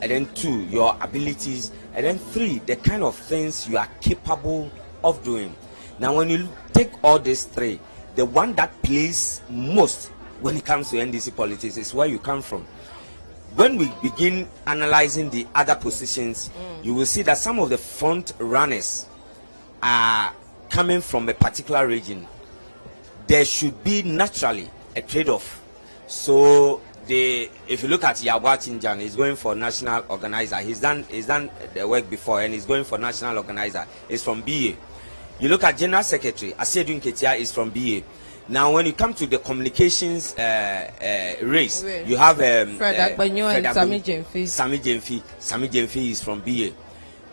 and then 2, your abilities, and then 3, the kind of things you are capable of doing. Now, when you take all these 3, the one that plays most when it comes to NDC politics is where you come from. When we begin analyzing the other positions, you will see that some of the front runners are coming from a particular region. There should be naturally a trade-off. So if you look at Yabwa Chinjan, he's going for national organizer. He's done the work before, and he's going for national organizer. He's from BA. You look at General Secretary, Asedu Nketia is from BA. Now, when you come to the communications race, you have Fred Agbanyo and Sami Jemfi. Sami Jemfi is from BA.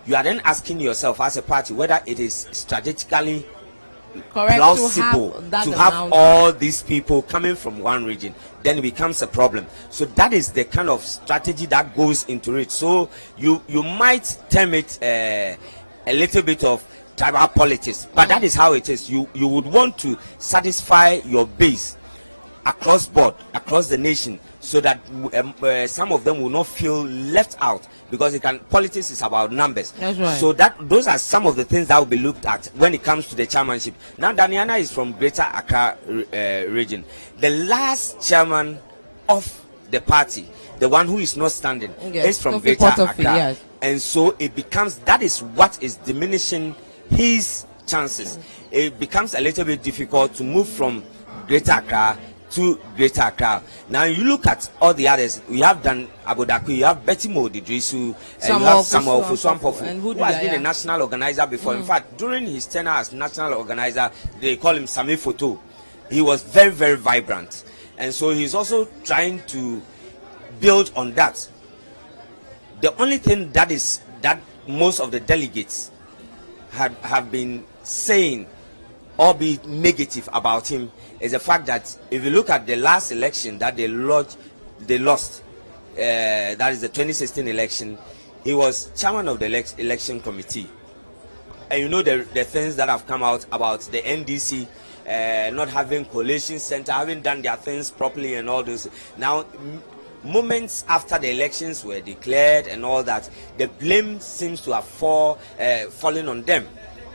You are then asking yourself as a party whether it is strategically plausible to have all these people coming from one region. Then it becomes a problem. So that is the kind of strategy that goes into it. So you might term it a little bit of tribal politics, but that is how it is. You would want to satisfy your base across board, across the nation, so that some of them will not feel left out, because politics is about numbers. That's right. So those are some of the things that will be looked at when it comes to the chairmanship. Now, Daniana is from Greater Accra region. The last chairman of the party, the one who is not standing, is from Greater Accra. Yes. And so it becomes, that is what is diminishing his chances. It becomes a little bit difficult to move from Greater Accra to Greater Accra. Now you look at all the others. We have done Abodaku, you have Betty Mo Didrisu, and you have Samuel Fusuampofu, who has been a national organizer before. In fact, during his tenure as national organizer, they call him Sami Photo. He was very, very vibrant. And so he's also trying to build on that. The only thing that most of the delegates have been saying, or be negative about him, is the fact that if you look at the last election that they lost, that is the 2016 election, he was chairman of the election committee. And you know the things that have come out about the NDC not having coalition center, having done their things properly and all those. Now, moments after the elections were declared and all that, the blame seems to have fallen on them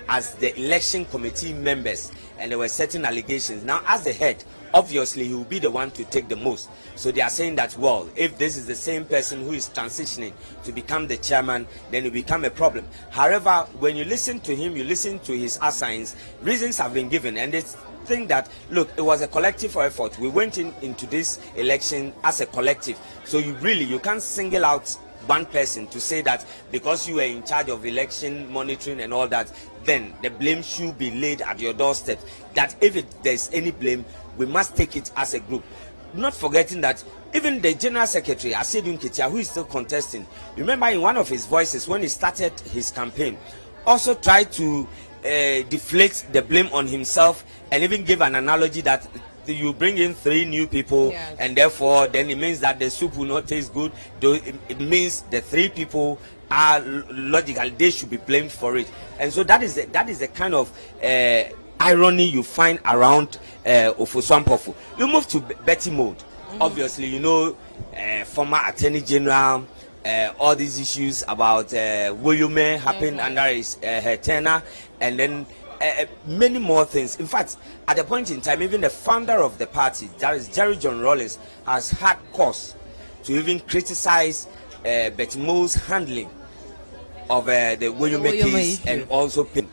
as the election committee members, and there were certain allegations. Now, as the head, obviously he will be the one to take the most. So they are saying that, well, if this is the same person who is transitioning to become the chairman, then it will become a problem. However, when you listen to him, you listen to his assigns, reasons have been given, and it's think that, look, it was a collective effort. We went into this election as a collective. So you can't single out one person to say that because you were in charge of election monitoring and all that, then the blame should be laid at your doorstep. That if there's any blame, we must take it as a group. Not forgetting that even the General Secretary, Asedu Nketia, who is still contesting, remember in one of his voices when he started his campaign, also tried to deflate the blame on himself, and even give an analogy that you bring in 3 new people, yes, and therefore then it means that the soup will not taste good. Though it means the 3 people are logical, they should be blamed for it. And so that is the kind of irony you find around Ofosuampofu. You move to Betty Mode. Obviously, you know, former Attorney General, all these issues about Woyume happened under her tenure, and then many more things. In fact, at a point in time, even the founder of the party, that is Jerry John Rawlings, has had cause to even criticize Betty Mo's handling of the Woyume case and also PIN.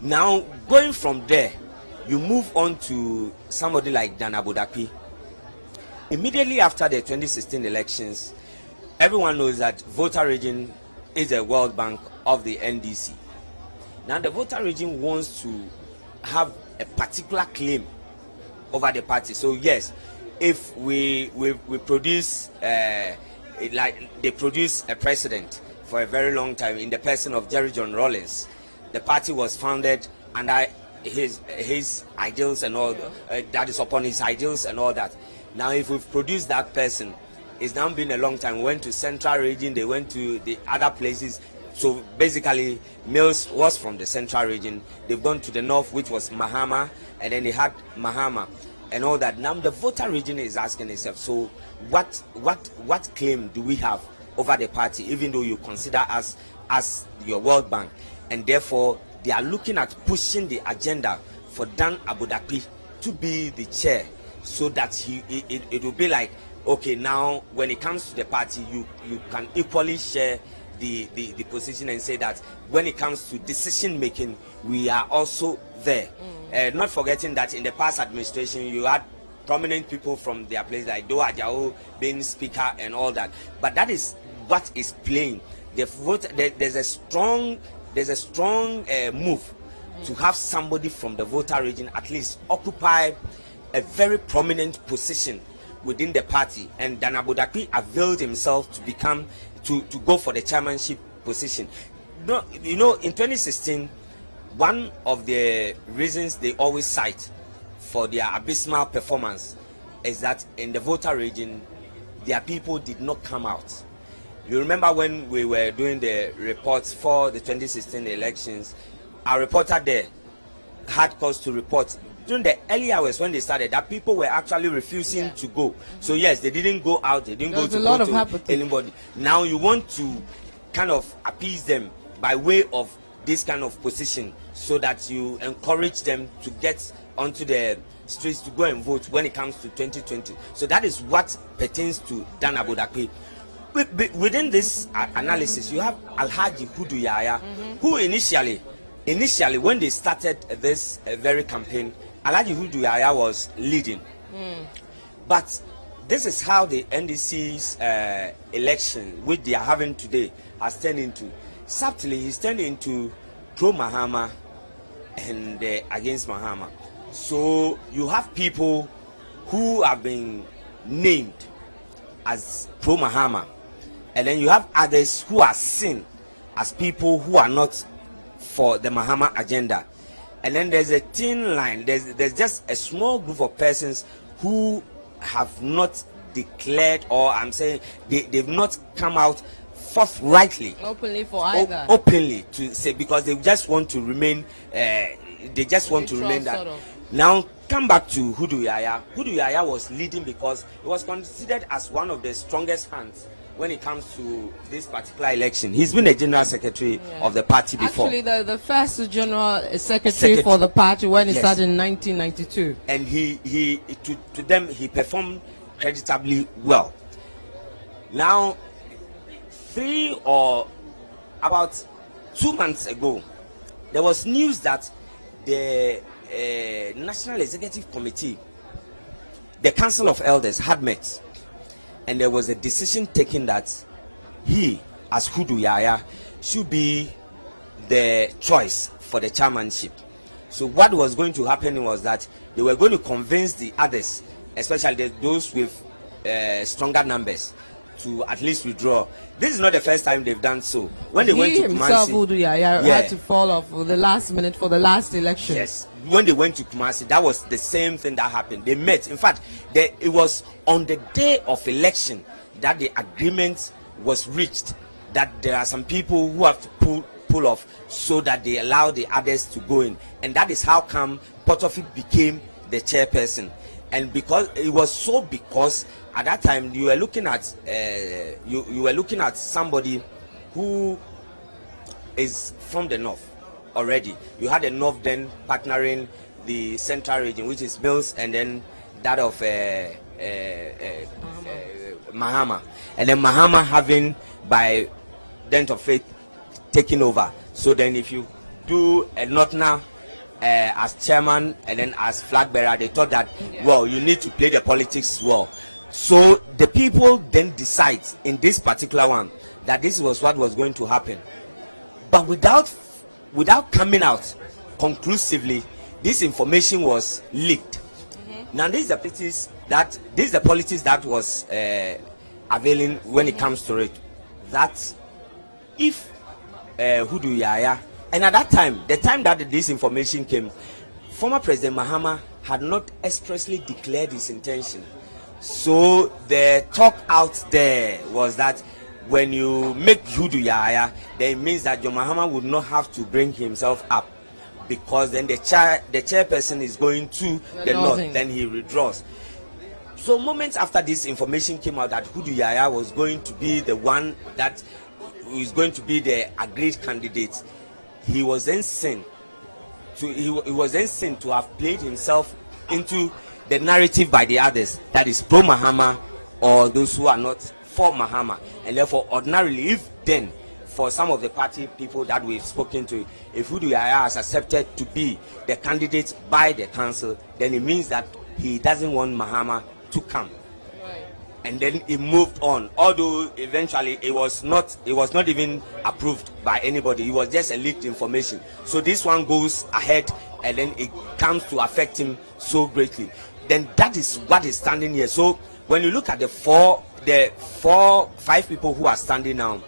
Now, going from there, you move on to somebody like Dan Abodakwi. Immediately after the 2016 elections, everyone knows that Volta region is a World Bank of the NDC. Now the Volta region wants to have a particular claim over the party. So yes, if we produce like they produce a president for a very long time in the person of Jerry John Rawlings, the party was founded under his ideals and all that is upon his ideals and all that. Now if we've produced that person, it's now been a long time. Went to Central region, they went to the other places. So basically, Mills was from the Central region. They've gone to the north, which was Mahama, and then they had Mahama and all that. Now the Volta region is asking itself, so what claim do we have over the party, even though you consider us as your World Bank? And therefore, they are looking at pushing the agenda for Dan Abodakwi to be the chair, so that it will be like, okay, now when it comes to the party, you can equally share the position and say that when it comes to decision making, we are also there. Not forgetting that in the past administration, you had prominent people from their place like Do Ajao being speaker and all that. But that is what is playing. The vote, there's a strong move to have somebody from the voter region at least occupy a very prominent position within the party, and Dan Abodakpi availed himself to become to go for the chairmanship position. No, you know, in 2016, one of the reasons they always cite for their abysmal performance is that in the voter region, their people did not come out. You remember when we were doing the reports for the 2016 elections, our reporter there had cause to report during the early hours when they started that people were actually refusing to go. So yes, they didn't go out, they didn't go to anybody. Now you want to kind of appease them by way of this kind of position so that you encourage them to get onto the streets to go and vote when it comes to 2020. So that is what pertains to Dan Abodakpi. Within this analysis, you have Alhaji Hudu Yaya, who initially when they started this very campaign, Alhaji Hudu Yaya was leading. But this is how the NDC's election, which they are having today, has turned into. Subtly, he's turned into pro-Mahama and against Mahama. So you have people who have been named as pro-Mahama, and then you have others who are seen as people who are not for the Mahama agenda. And then there's a thin line, there's just a small group of persons who have not declared, or I'm saying they've not come out forthrightly openly for either openly to say, because they just want to remain they just want to remain that. Now come back to Hudu Yaya. Hudu Yaya was leading because he was considered as one of the strongest hands when it comes to this particular election. He's been a general secretary of the party before. Actually, the first general secretary for the party when it started in 1992. And he to them he performed creditably well. Now, about 2 months ago, there was news that the National Executive Committee, the Council of Elders, had met, and there was a decision taken that he, as Hudu Yaya, should be the choice for the chairmanship. So what was going to happen was that they were going to convince the others, especially those with stronger numbers, to at least withdraw. This is not the first time they've done so. When they went to himself, Hudu Yaya, had to fall off for the last minute for the last election. Yes, when they went to Kumasi, that was the same thing that happened. They met. In fact, it was on the day of election that the agreement was reached that there are some people who have to pull off so that they allow the others to go in. And that is how come Potofi became the chairperson. And because it was so, because at that time you were looking at you were looking at somebody who is from the north already. You had the north then partnering the central region, which is Mills, and then that of Mahama, and then Mahama having by dent of faith taken over. So then if you do a Notna as chairman and then as flag bearer, they thought that well, you need to play the politics well. So the people then decide in this particular one that this was what was going to happen, but without coming out conclusively, this information was leaked. Now this is the politics that was availing when it comes to it, that if Hudu Yaya, and at that time, the time that this information came, former President Mahama had not expressly declared his intention. So the talk out there was that when you make Hudu Yaya, then it means that John Mahama would not have to bring himself up, because then the chairperson is going to the north, then he withdraws. So moments after this information came out that Hudu Yaya was going to be the one that is going to be the agreed candidate, he was then seen to have played himself into the narrative by the others, that is pro Mahama or those who are not for Mahama. And therefore ordinarily, if then for some of the party people that we've spoken to, if Hudu Yaya has accepted to be the candidate by the council, then it means that he doesn't want Mahama to come. Right. and then it moved on. Although eventually it was not even approved by anybody. It was just a leaked information. So this one goes ahead, and then it comes to affect him so greatly. Then that is what is standing here. So when you look at the five people who are standing now,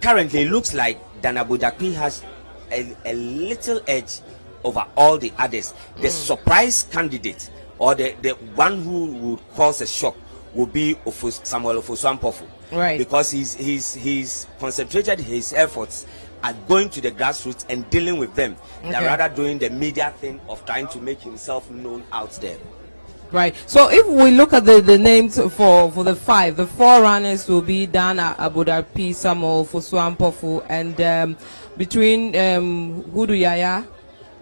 currently it looks like Dana Budakpi has a little edge over all the others. The surprise candidate, or the one who would cause a shock, will be Samuel Ofosu-Ampofo. Right. Because he's concentrated his efforts at going to the grassroots and dealing with them, than rather doing the media thing of trying to make himself known out there. Right. So if we look at the names for the four runners will be Dana Budakpi, Samuel Ofosu-Ampofo, and between Hudu Yaya.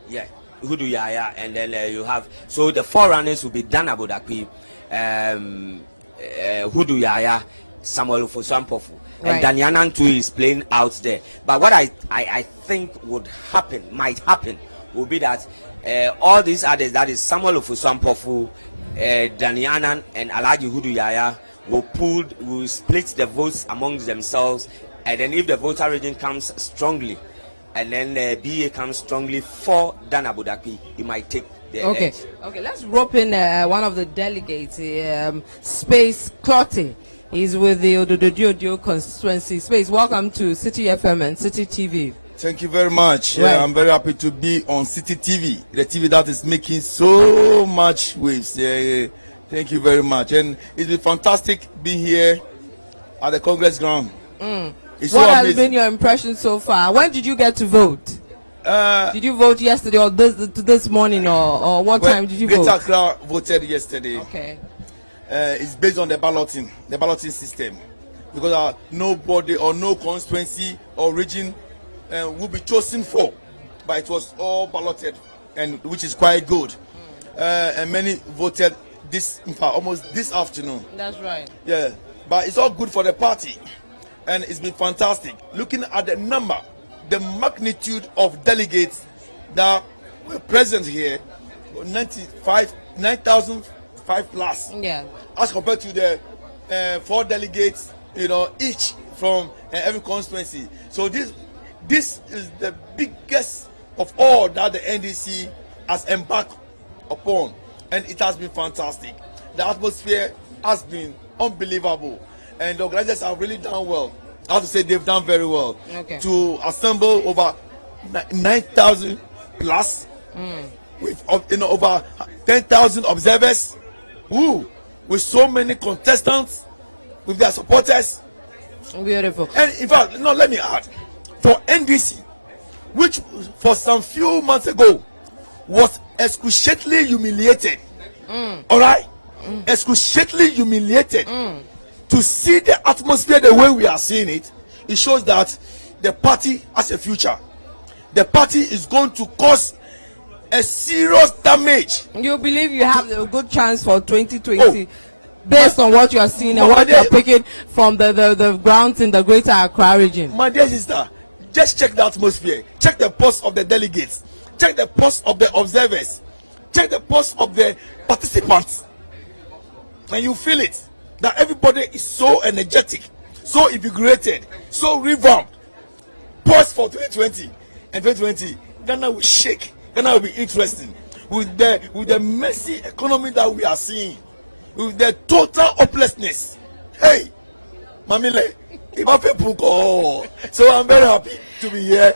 Yeah, Hudu Yaya, and then you have, so the four runners will be Dana Budakpi, Hudu Yaya, Samuel Ofosu-Ampofo. Right. And Danyanan too is playing out there. But what I think might happen, will be that all these others, that is Samuel Ofosu-Ampofo, Danyanan and Alhaji Hudu Yaya, will split the votes amongst themselves. And then if the voter region comes strongly, and then BA comes strongly for Dana Budakpi, he might take the edge. Okay, let's rope in one of the delegates, Space Clotte. He's with the Ododo constituency. Space, welcome to City FM and City TV. Thank you very much. Right. I'm very happy to be on City TV, the TV that is making so much waves. Thank you very much. And it's been fantastic being here at the Congress ground. What has been your impression so far? When did you get to vote? Did you vote yesterday or this morning, or what time did you vote? Greater Accra voted yesterday. Okay. It's based on the balloting system, because nobody or no constituency or region will be chosen for, but it was all balloted, and which is quite good. And many voted almost this afternoon. That's right. Yeah, but it's all good for the party, and it's been fantastic. Looking at the number, the magnitude of delegates that were present here, 9,005 plus. Yeah. As compared to the 4 delegates, each from every constituency. So this is the biggest of all that the NDC has embarked upon, and it has been fantastic. The atmosphere has been unbelievable, and the organizers have really done well. I have to say they've done very well. Okay. To assemble over 9,000 plus, with over 10,000 observers, with so many contestants, with their supporters. Beautiful. And in fact, let me add, for NDC, which for some few months ago was excruciatingly humiliated, all right, excruciatingly humiliated, to see the atmosphere the way we are seeing it, it shows that the party has a future. The party is going to cause a serious damage. You believe you have a good chance for 2020 based on what you are seeing and what you are picking from the grounds in the Greater Accra region? My dear sister, just check the atmosphere, check the pulse of the delegates, check the pulse of the observers, check the pulse of the participants, and you feel it, that everybody is so energetic, so invigorated, so revamped, poised for 2020. And 2020, Ghana will shake. Ghana will be interesting with the messy economy that we are seeing, with the total hopelessness. Hey, Mamile, so I'm very happy to be here.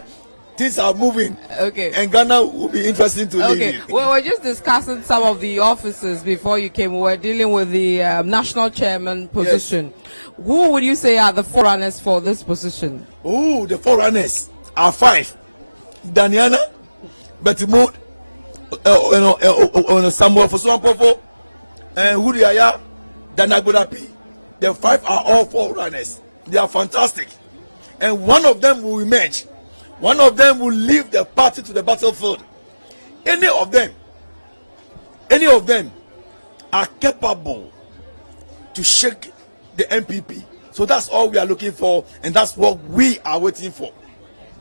Things are moving. Okay. And Ghana will be interesting to live in. We were just discussing some of the officers before you came. We were dealing with the national chairman position. Yes. Who would you say are the forerunners for this position? The forerunners are 5. Daniana, Betimud, Samuel Ofosu-Ampofo, and Hudu Yaya, Dana Budakpi. The 5 are all forerunners. They are fantastic. And one of them will emerge. One of them will leave the party to the battlefield. Any of them are capable to shake the MPP. So that's all we are looking for, and that's what we are waiting for.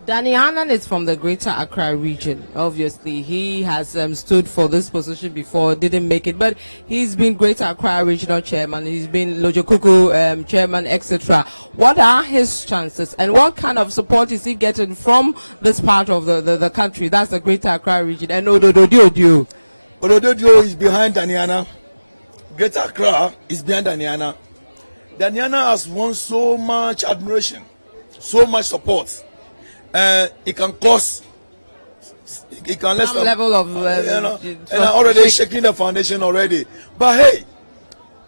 Danny Annan is from the Greater Accra region. Obviously, he has stood for this position before, didn't make it, but he's been Greater Accra regional chairman. He's been Lojokuku chairman, etc. What are his chances, and what kind of support is he getting from this part of the country? That's the Greater Accra region. And Ododio is behind Danny Annan. Greater Accra is behind Danny Annan. Danny Annan has won so much admiration, so much support. It can cause, it can let some level of and already shaking the foundation already. But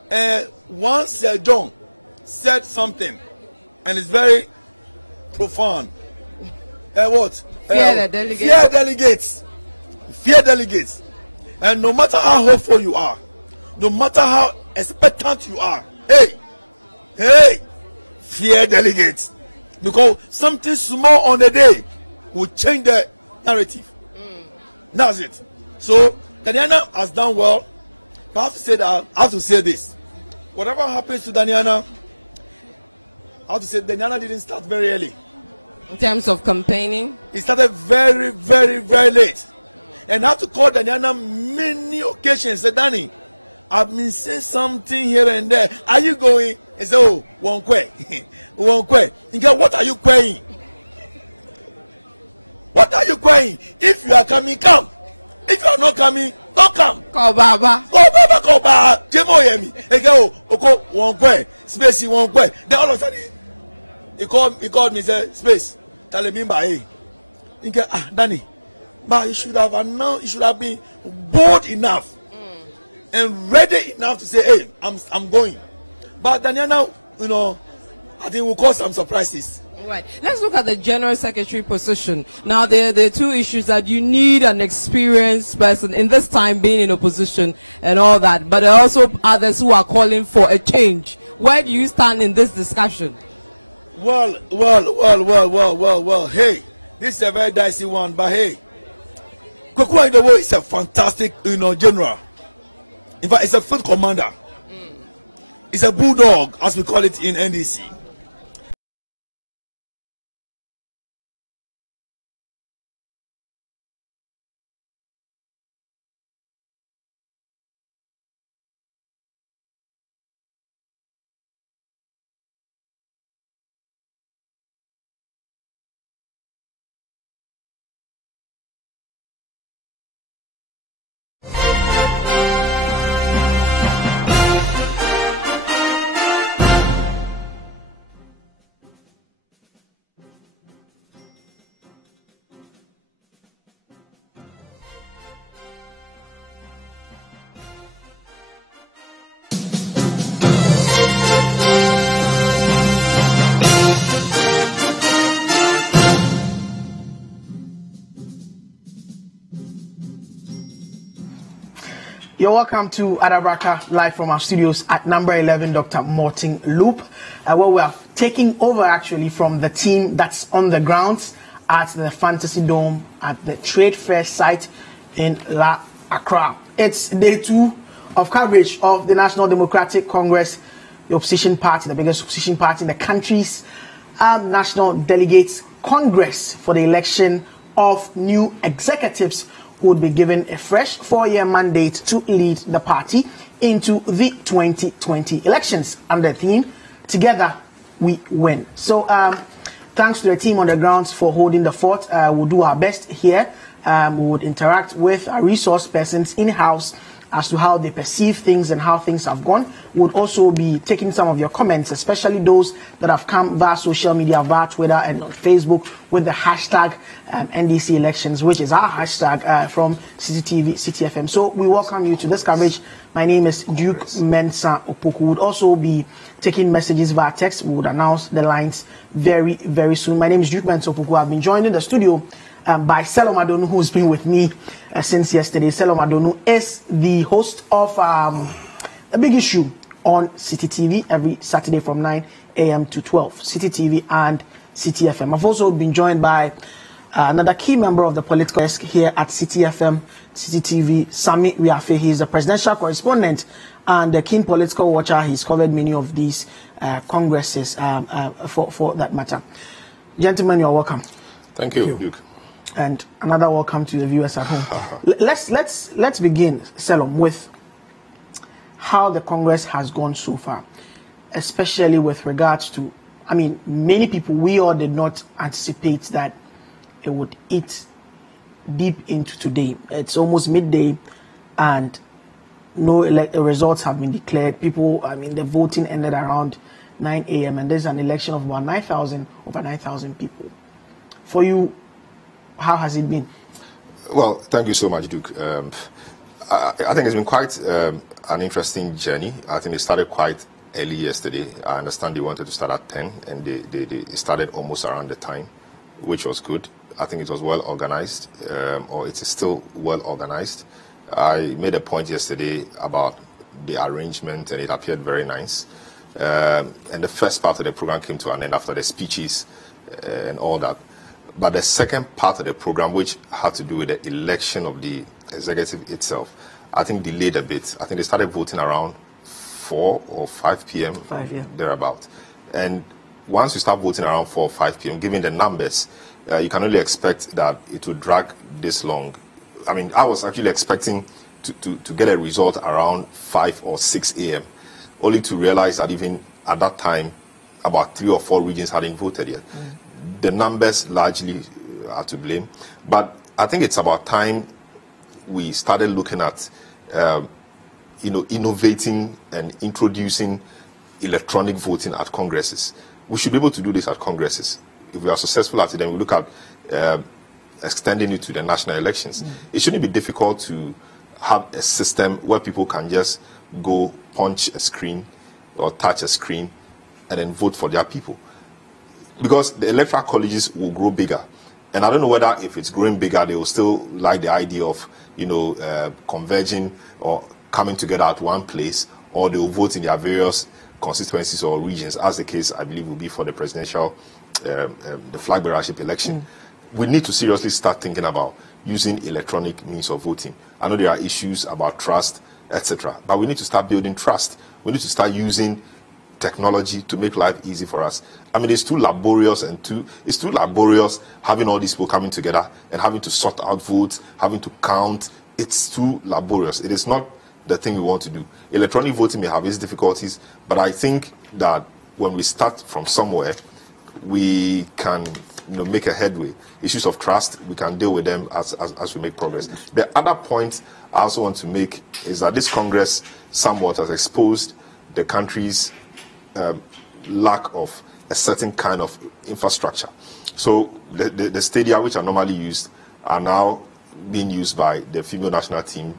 hey, once John said something, and it's very profound. What? Fear the delegates. Fear delegates. Fear delegates. And no matter how hopeful you are, no matter how expectant you are, hey, fear delegates. Because something small on the day will change the narrative. That's it. So Daniana has done well. But I have to say that I have to say this. Whatever happens to Daniana, I have to say Daniana didn't start very early. In terms of campaigning? It started very, very, very late. And I have to call Daniana many occasions. Say, Danny, I've been saying something here and there. Are you going? He said, oh, one kwe. One kwe. What are you kwaying? What are you kwaying? If you are coming, come. If you are not coming, don't come. Call Baba. Call Baba, call Baba. Jemo yemi. He go, one kwe. Space, one kwe. Then all of a sudden, he called me, said, Space. Tell him, hey. He go, Danny, but you should have announced, you should have been bold enough and ready enough to say, hey, I'm going. But Daniana, I think will cause some surprises. Right. Let's look at the General Secretary position. Now, there are two issues that you need an experienced person in this time being in opposition and all that. But there are also others who are calling for a change. Where do you stand in this discussion? Well. Hey, this is a very dicey one. But hey, Kwekwa Idowu is a fantastic, general. In fact, it's a field commander. It's a bulldog, as we call it in NDC. You're welcome to Adabraka, live from our studios at number 11, Dr. Martin Loop, where we are taking over actually from the team that's on the grounds at the Fantasy Dome at the Trade Fair site in La Accra. It's day 2 of coverage of the National Democratic Congress, the opposition party, the biggest opposition party in the country's National Delegates Congress for the election of new executives who would be given a fresh 4-year mandate to lead the party into the 2020 elections under the theme, Together We Win. So thanks to the team on the grounds for holding the fort. We'll do our best here. We would interact with our resource persons in-house as to how they perceive things and how things have gone. We'll also be taking some of your comments, especially those that have come via social media, via Twitter and on Facebook with the hashtag NDC elections, which is our hashtag from CCTV, CTFM. So we welcome you to this coverage. My name is Duke Mensa Opoku. We'll also be taking messages via text. We would announce the lines very, very soon. My name is Duke Mensa Opoku. I've been joined in the studio by Selom Adonu, who's been with me since yesterday. Selom Adonu is the host of A Big Issue on CTTV every Saturday from 9 a.m. to 12. CTTV and CTFM. I've also been joined by another key member of the political desk here at CTFM, CTTV, Sami Wiafe. He's a presidential correspondent and a keen political watcher. He's covered many of these congresses for that matter. Gentlemen, you're welcome. Thank you, Duke. And another welcome to the viewers at home. Let's begin, Selom, with how the Congress has gone so far, especially with regards to, I mean, many people, we all did not anticipate that it would eat deep into today. It's almost midday and no results have been declared. People, I mean, the voting ended around 9 a.m. and there's an election of about over 9,000 people. For you, how has it been? Well, thank you so much, Duke. I think it's been quite an interesting journey. I think it started quite early yesterday. I understand they wanted to start at 10 and they started almost around the time, which was good. I think it was well organized, or it is still well organized. I made a point yesterday about the arrangement and it appeared very nice. And the first part of the program came to an end after the speeches and all that. But the second part of the program, which had to do with the election of the executive itself, I think delayed a bit. I think they started voting around 4 or 5 p.m. thereabout. And once you start voting around 4 or 5 p.m., given the numbers, you can only expect that it will drag this long. I mean, I was actually expecting to get a result around 5 or 6 a.m., only to realize that even at that time, about 3 or 4 regions hadn't voted yet. The numbers largely are to blame. But I think it's about time we started looking at, innovating and introducing electronic voting at congresses. We should be able to do this at congresses. If we are successful at it, then we look at extending it to the national elections. It shouldn't be difficult to have a system where people can just go punch a screen or touch a screen and then vote for their people. Because the electoral colleges will grow bigger. And I don't know whether if it's growing bigger, they will still like the idea of, converging or coming together at one place, or they will vote in their various constituencies or regions, as the case, I believe, will be for the presidential, the flag bearership election. We need to seriously start thinking about using electronic means of voting. I know there are issues about trust, etc., but we need to start building trust. We need to start using technology to make life easy for us. I mean, it's too laborious having all these people coming together and having to sort out votes, having to count. It's too laborious. It is not the thing we want to do. Electronic voting may have its difficulties, but I think that when we start from somewhere, we can make a headway. Issues of trust, we can deal with them as we make progress. The other point I also want to make is that this Congress somewhat has exposed the country's lack of a certain kind of infrastructure. So the stadia which are normally used are now being used by the female national teams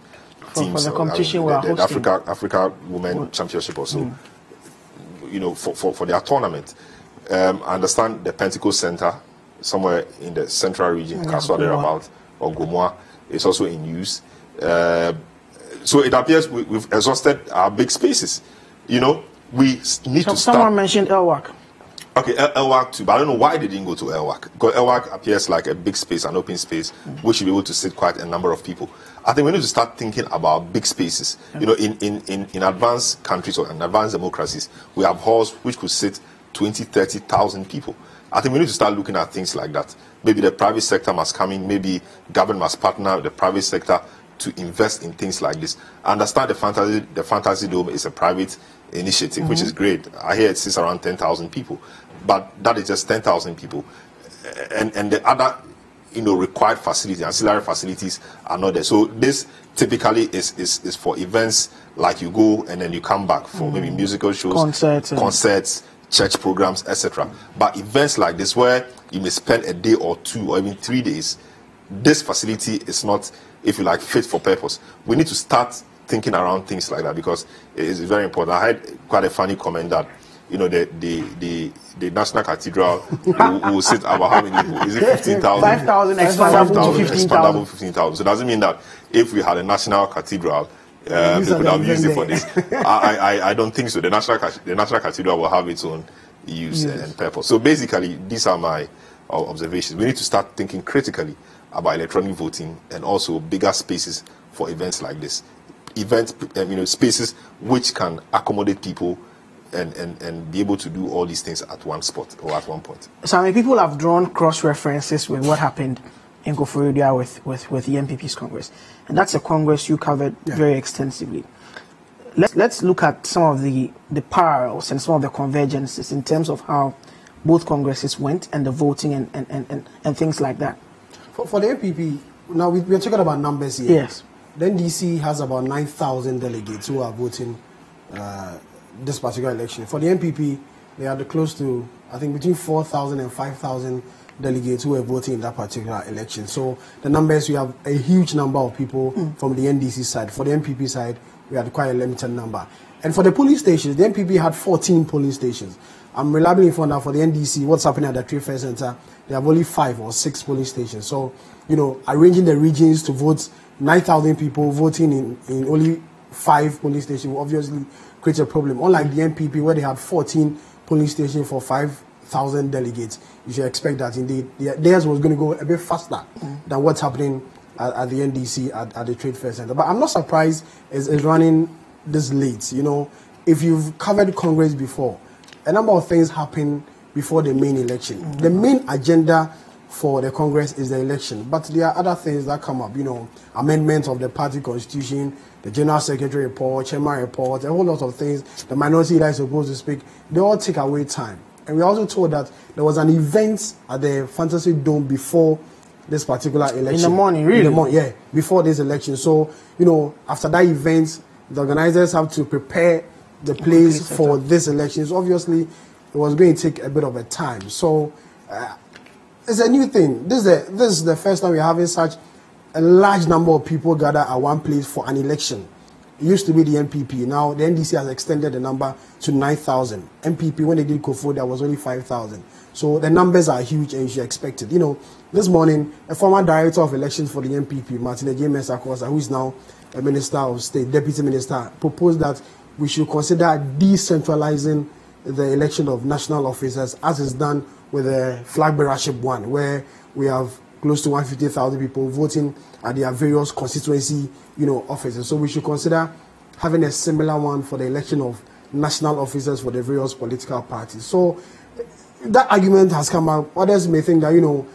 for the competition the Africa Women Championship also, for their tournament. I understand the Pentecost Center somewhere in the central region, Kaswa thereabout, or Gomoa, is also in use. So it appears we've exhausted our big spaces. We need to start. Someone mentioned Elwak. Okay, Elwak too, but I don't know why they didn't go to Elwak. Because Elwak appears like a big space, an open space, which should be able to sit quite a number of people. I think we need to start thinking about big spaces. In advanced countries or in advanced democracies, we have halls which could sit 20, 30,000 people. I think we need to start looking at things like that. Maybe the private sector must come in, maybe government must partner with the private sector to invest in things like this. I understand the Fantasy Dome is a private initiative, which is great. I hear it sits around 10,000 people, but that is just 10,000 people, and the other required facilities, ancillary facilities are not there. So this typically is for events like you go and then you come back for maybe musical shows, concerts, church programs, etc. But events like this where you may spend a day or 2 or even 3 days, this facility is not, if you like, fit for purpose. We need to start thinking around things like that because it is very important. I had quite a funny comment that the National Cathedral will sit about how many people? Is it 15,000? 5,000 expandable to 15,000. So does it mean that if we had a National Cathedral, they could have used it for this? I don't think so. The National Cathedral will have its own use and purpose. So basically, these are my observations. We need to start thinking critically about electronic voting and also bigger spaces for events like this. Spaces which can accommodate people and be able to do all these things at one spot or at one point. So many people have drawn cross-references with what happened in Koforidua with the MPP's Congress. And that's a Congress you covered very extensively. Let's look at some of the parallels and some of the convergences in terms of how both Congresses went and the voting and things like that. For the MPP, now we're talking about numbers here. Yes. The NDC has about 9,000 delegates who are voting this particular election. For the MPP, they are close to, I think, between 4,000 and 5,000 delegates who are voting in that particular election. So the numbers, we have a huge number of people from the NDC side. For the MPP side, we had quite a limited number. And for the polling stations, the MPP had 14 polling stations. I'm reliably informed that for the NDC, what's happening at the Trade Fair Center, they have only 5 or 6 polling stations. So, you know, arranging the regions to vote 9,000 people voting in only 5 polling stations will obviously create a problem. Unlike the MPP, where they had 14 polling stations for 5,000 delegates, you should expect that indeed theirs was going to go a bit faster than what's happening at the NDC at the Trade Fair Center. But I'm not surprised it's running this late. You know, if you've covered Congress before, a number of things happen before the main election. The main agenda for the Congress is the election, but there are other things that come up, you know, amendments of the party constitution, the General Secretary report, Chairman report, a whole lot of things. The minority leader is supposed to speak. They all take away time. And we also told that there was an event at the Fantasy Dome before this particular election. In the morning, really? In the morning, yeah, before this election. So, you know, after that event, the organizers have to prepare the place for this election. So obviously, it was going to take a bit of a time. So, it's a new thing. This is the first time we're having such a large number of people gather at one place for an election. It used to be the MPP. Now the NDC has extended the number to 9,000. MPP, when they did Koforidua, there was only 5,000. So the numbers are huge and you should expect it. You know, this morning, a former director of elections for the MPP, Martin J. Mensah, who is now a Minister of State, Deputy Minister, proposed that we should consider decentralizing the election of national officers as is done with the flag bearership one, where we have close to 150,000 people voting at their various constituency, you know, offices. So we should consider having a similar one for the election of national officers for the various political parties. So that argument has come out. Others may think that, you know,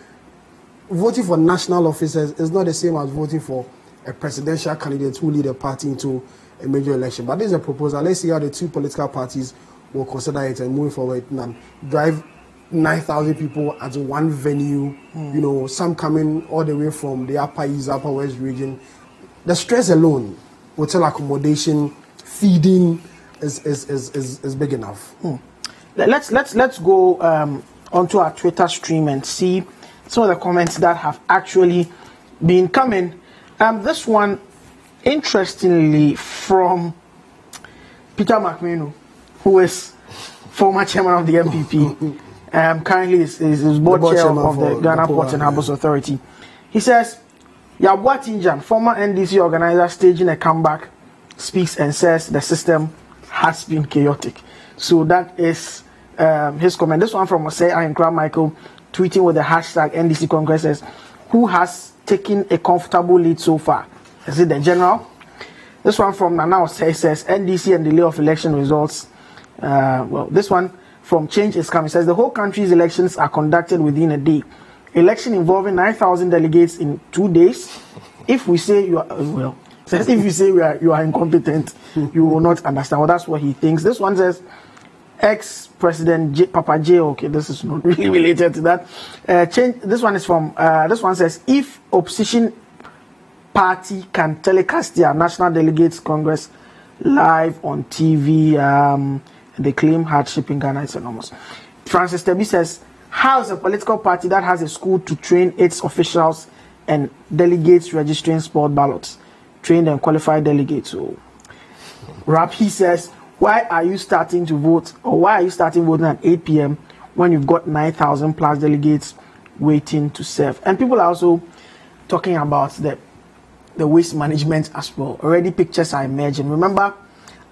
voting for national officers is not the same as voting for a presidential candidate who lead a party into a major election. But this is a proposal. Let's see how the two political parties will consider it and move forward and drive 9,000 people at one venue, you know, some coming all the way from the Upper East, Upper West region. The stress alone, hotel accommodation, feeding is big enough. Let's go onto our Twitter stream and see some of the comments that have actually been coming. This one, interestingly, from Peter McMenu, who is former chairman of the MPP. Currently is board chair of the Ghana Ports and Harbours Authority. He says, Yabwa Tinjan, former NDC organizer staging a comeback, speaks and says the system has been chaotic. So that is his comment. This one from Osei Ahinkra Michael, tweeting with the hashtag NDC Congress, says, who has taken a comfortable lead so far? Is it the general? This one from Nana Osei says, NDC and delay of election results. Well, this one from Change is Coming says the whole country's elections are conducted within a day. Election involving 9,000 delegates in 2 days. If we say you are well, says if you say you are incompetent, you will not understand. Well, that's what he thinks. This one says ex-president Papa J. Okay, this is not really related to that. Change. This one is from. This one says if opposition party can telecast their National Delegates Congress live on TV. They claim hardship in Ghana is enormous. Francis Tebi says, how is a political party that has a school to train its officials and delegates registering sport ballots, trained and qualified delegates? So, Rapi says, why are you starting to vote, or why are you starting voting at 8 p.m. when you've got 9,000 plus delegates waiting to serve? And people are also talking about the waste management as well. Already pictures are emerging. Remember,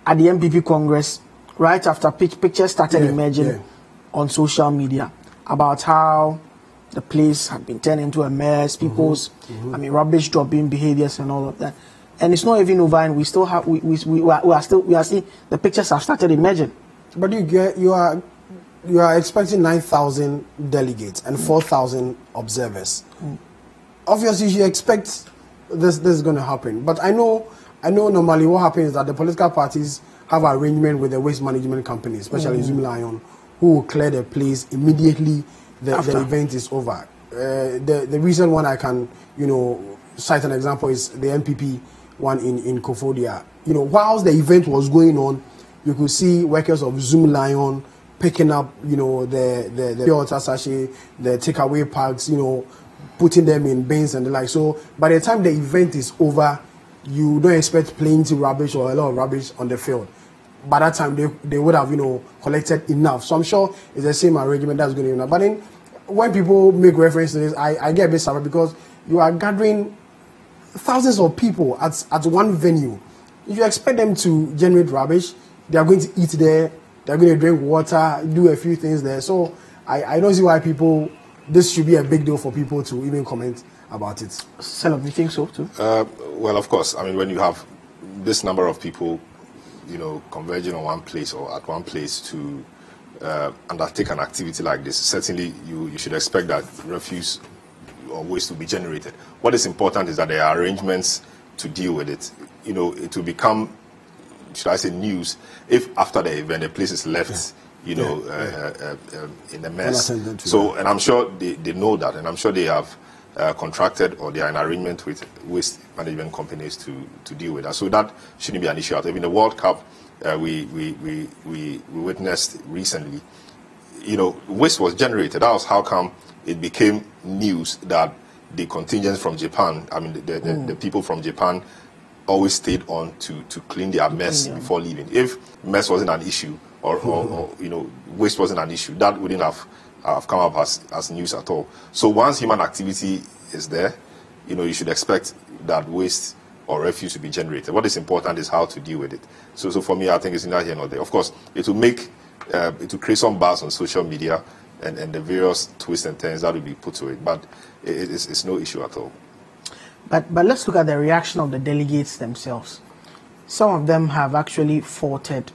at the MPP Congress, right after pictures started emerging on social media about how the place had been turned into a mess, people's, rubbish dropping behaviors and all of that. And it's not even over, and we still have, we are still, the pictures have started emerging. But you are expecting 9,000 delegates and 4,000 observers. Obviously, you expect this is going to happen. But I know normally what happens is that the political parties have an arrangement with the waste management companies, especially Zoom Lion, who will clear the place immediately the event is over. The recent one I can, cite an example is the NPP one in Kofodia. Whilst the event was going on, you could see workers of Zoom Lion picking up, the pure water sachet, the takeaway packs, putting them in bins and the like. So by the time the event is over, you don't expect plenty rubbish or a lot of rubbish on the field. By that time, they would have, collected enough. So I'm sure it's the same arrangement that's going on. But then when people make reference to this, I get a bit sad because you are gathering thousands of people at one venue. If you expect them to generate rubbish, they are going to eat there, they are going to drink water, do a few things there. So I don't see why this should be a big deal for people to even comment about it. Selom, you think so too? Well, of course. I mean, when you have this number of people, converging on one place or at one place to undertake an activity like this, certainly you should expect that refuse or waste will be generated. What is important is that there are arrangements to deal with it. It will become, should I say, news if after the event the place is left, in a mess. So, and I'm sure they know that, and I'm sure they have contracted or they are in arrangement with waste management companies to deal with that. So that shouldn't be an issue. In the World Cup, we witnessed recently, waste was generated. That was how come it became news that the contingents from Japan, the people from Japan always stayed on to clean their mess before leaving. If mess wasn't an issue or waste wasn't an issue, that wouldn't have come up as news at all. So once human activity is there, you should expect that waste or refuse to be generated. What is important is how to deal with it. So for me, I think it's neither here nor there. Of course, it will create some buzz on social media and the various twists and turns that will be put to it, but it's no issue at all. But let's look at the reaction of the delegates themselves. Some of them have actually faulted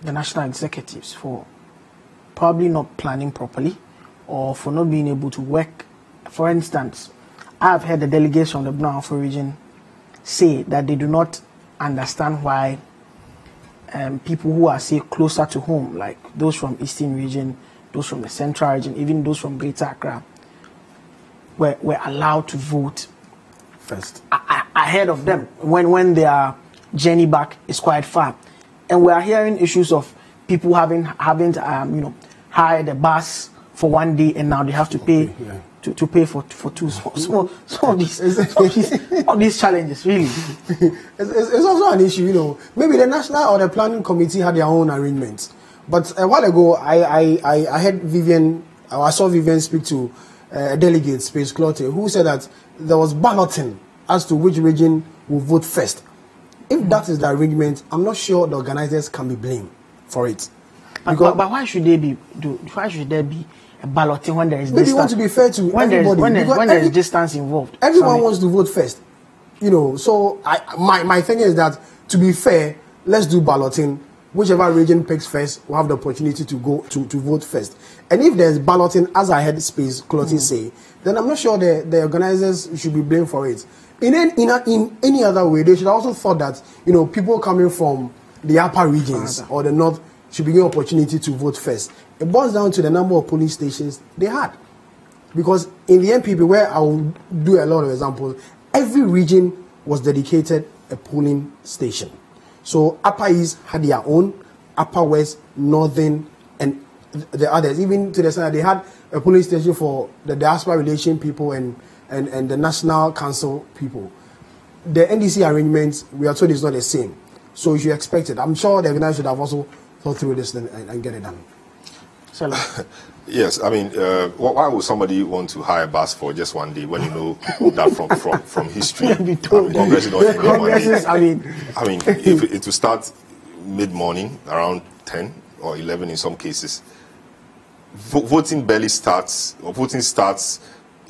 the national executives for probably not planning properly or for not being able to work. For instance, I've heard the delegates from the Brownsville region say that they do not understand why people who are, say, closer to home, like those from Eastern region, those from the Central region, even those from Greater Accra, were allowed to vote first ahead of them when their journey back is quite far. And we are hearing issues of people having hired a bus for one day and now they have to pay to pay for two. Some of these challenges, really. It's also an issue, Maybe the national or the planning committee had their own arrangements. But a while ago, I heard I saw Vivian speak to a delegate, Space Clotte, who said that there was balloting as to which region will vote first. If that is the arrangement, I'm not sure the organizers can be blamed for it. But why should there be a balloting when there is distance? Maybe you want to be fair to everybody. When there is distance involved. Everyone wants to vote first. So my thing is that, to be fair, let's do balloting. Whichever region picks first will have the opportunity to go to vote first. And if there's balloting, as I heard Space Clotte say, then I'm not sure the organizers should be blamed for it. In any other way, they should also thought that people coming from the upper regions or the north should be given opportunity to vote first. It boils down to the number of polling stations they had, because in the NPP, where I will do a lot of examples, every region was dedicated a polling station. So Upper East had their own, Upper West, Northern, and the others. Even to the side, they had a polling station for the diaspora relation people and the National Council people. The NDC arrangements, we are told, is not the same. So you expect it. I'm sure the organizers should have also thought through this and get it done. Yes, why would somebody want to hire a bus for just one day when you know that from history? If it will start mid-morning, around 10 or 11 in some cases, voting starts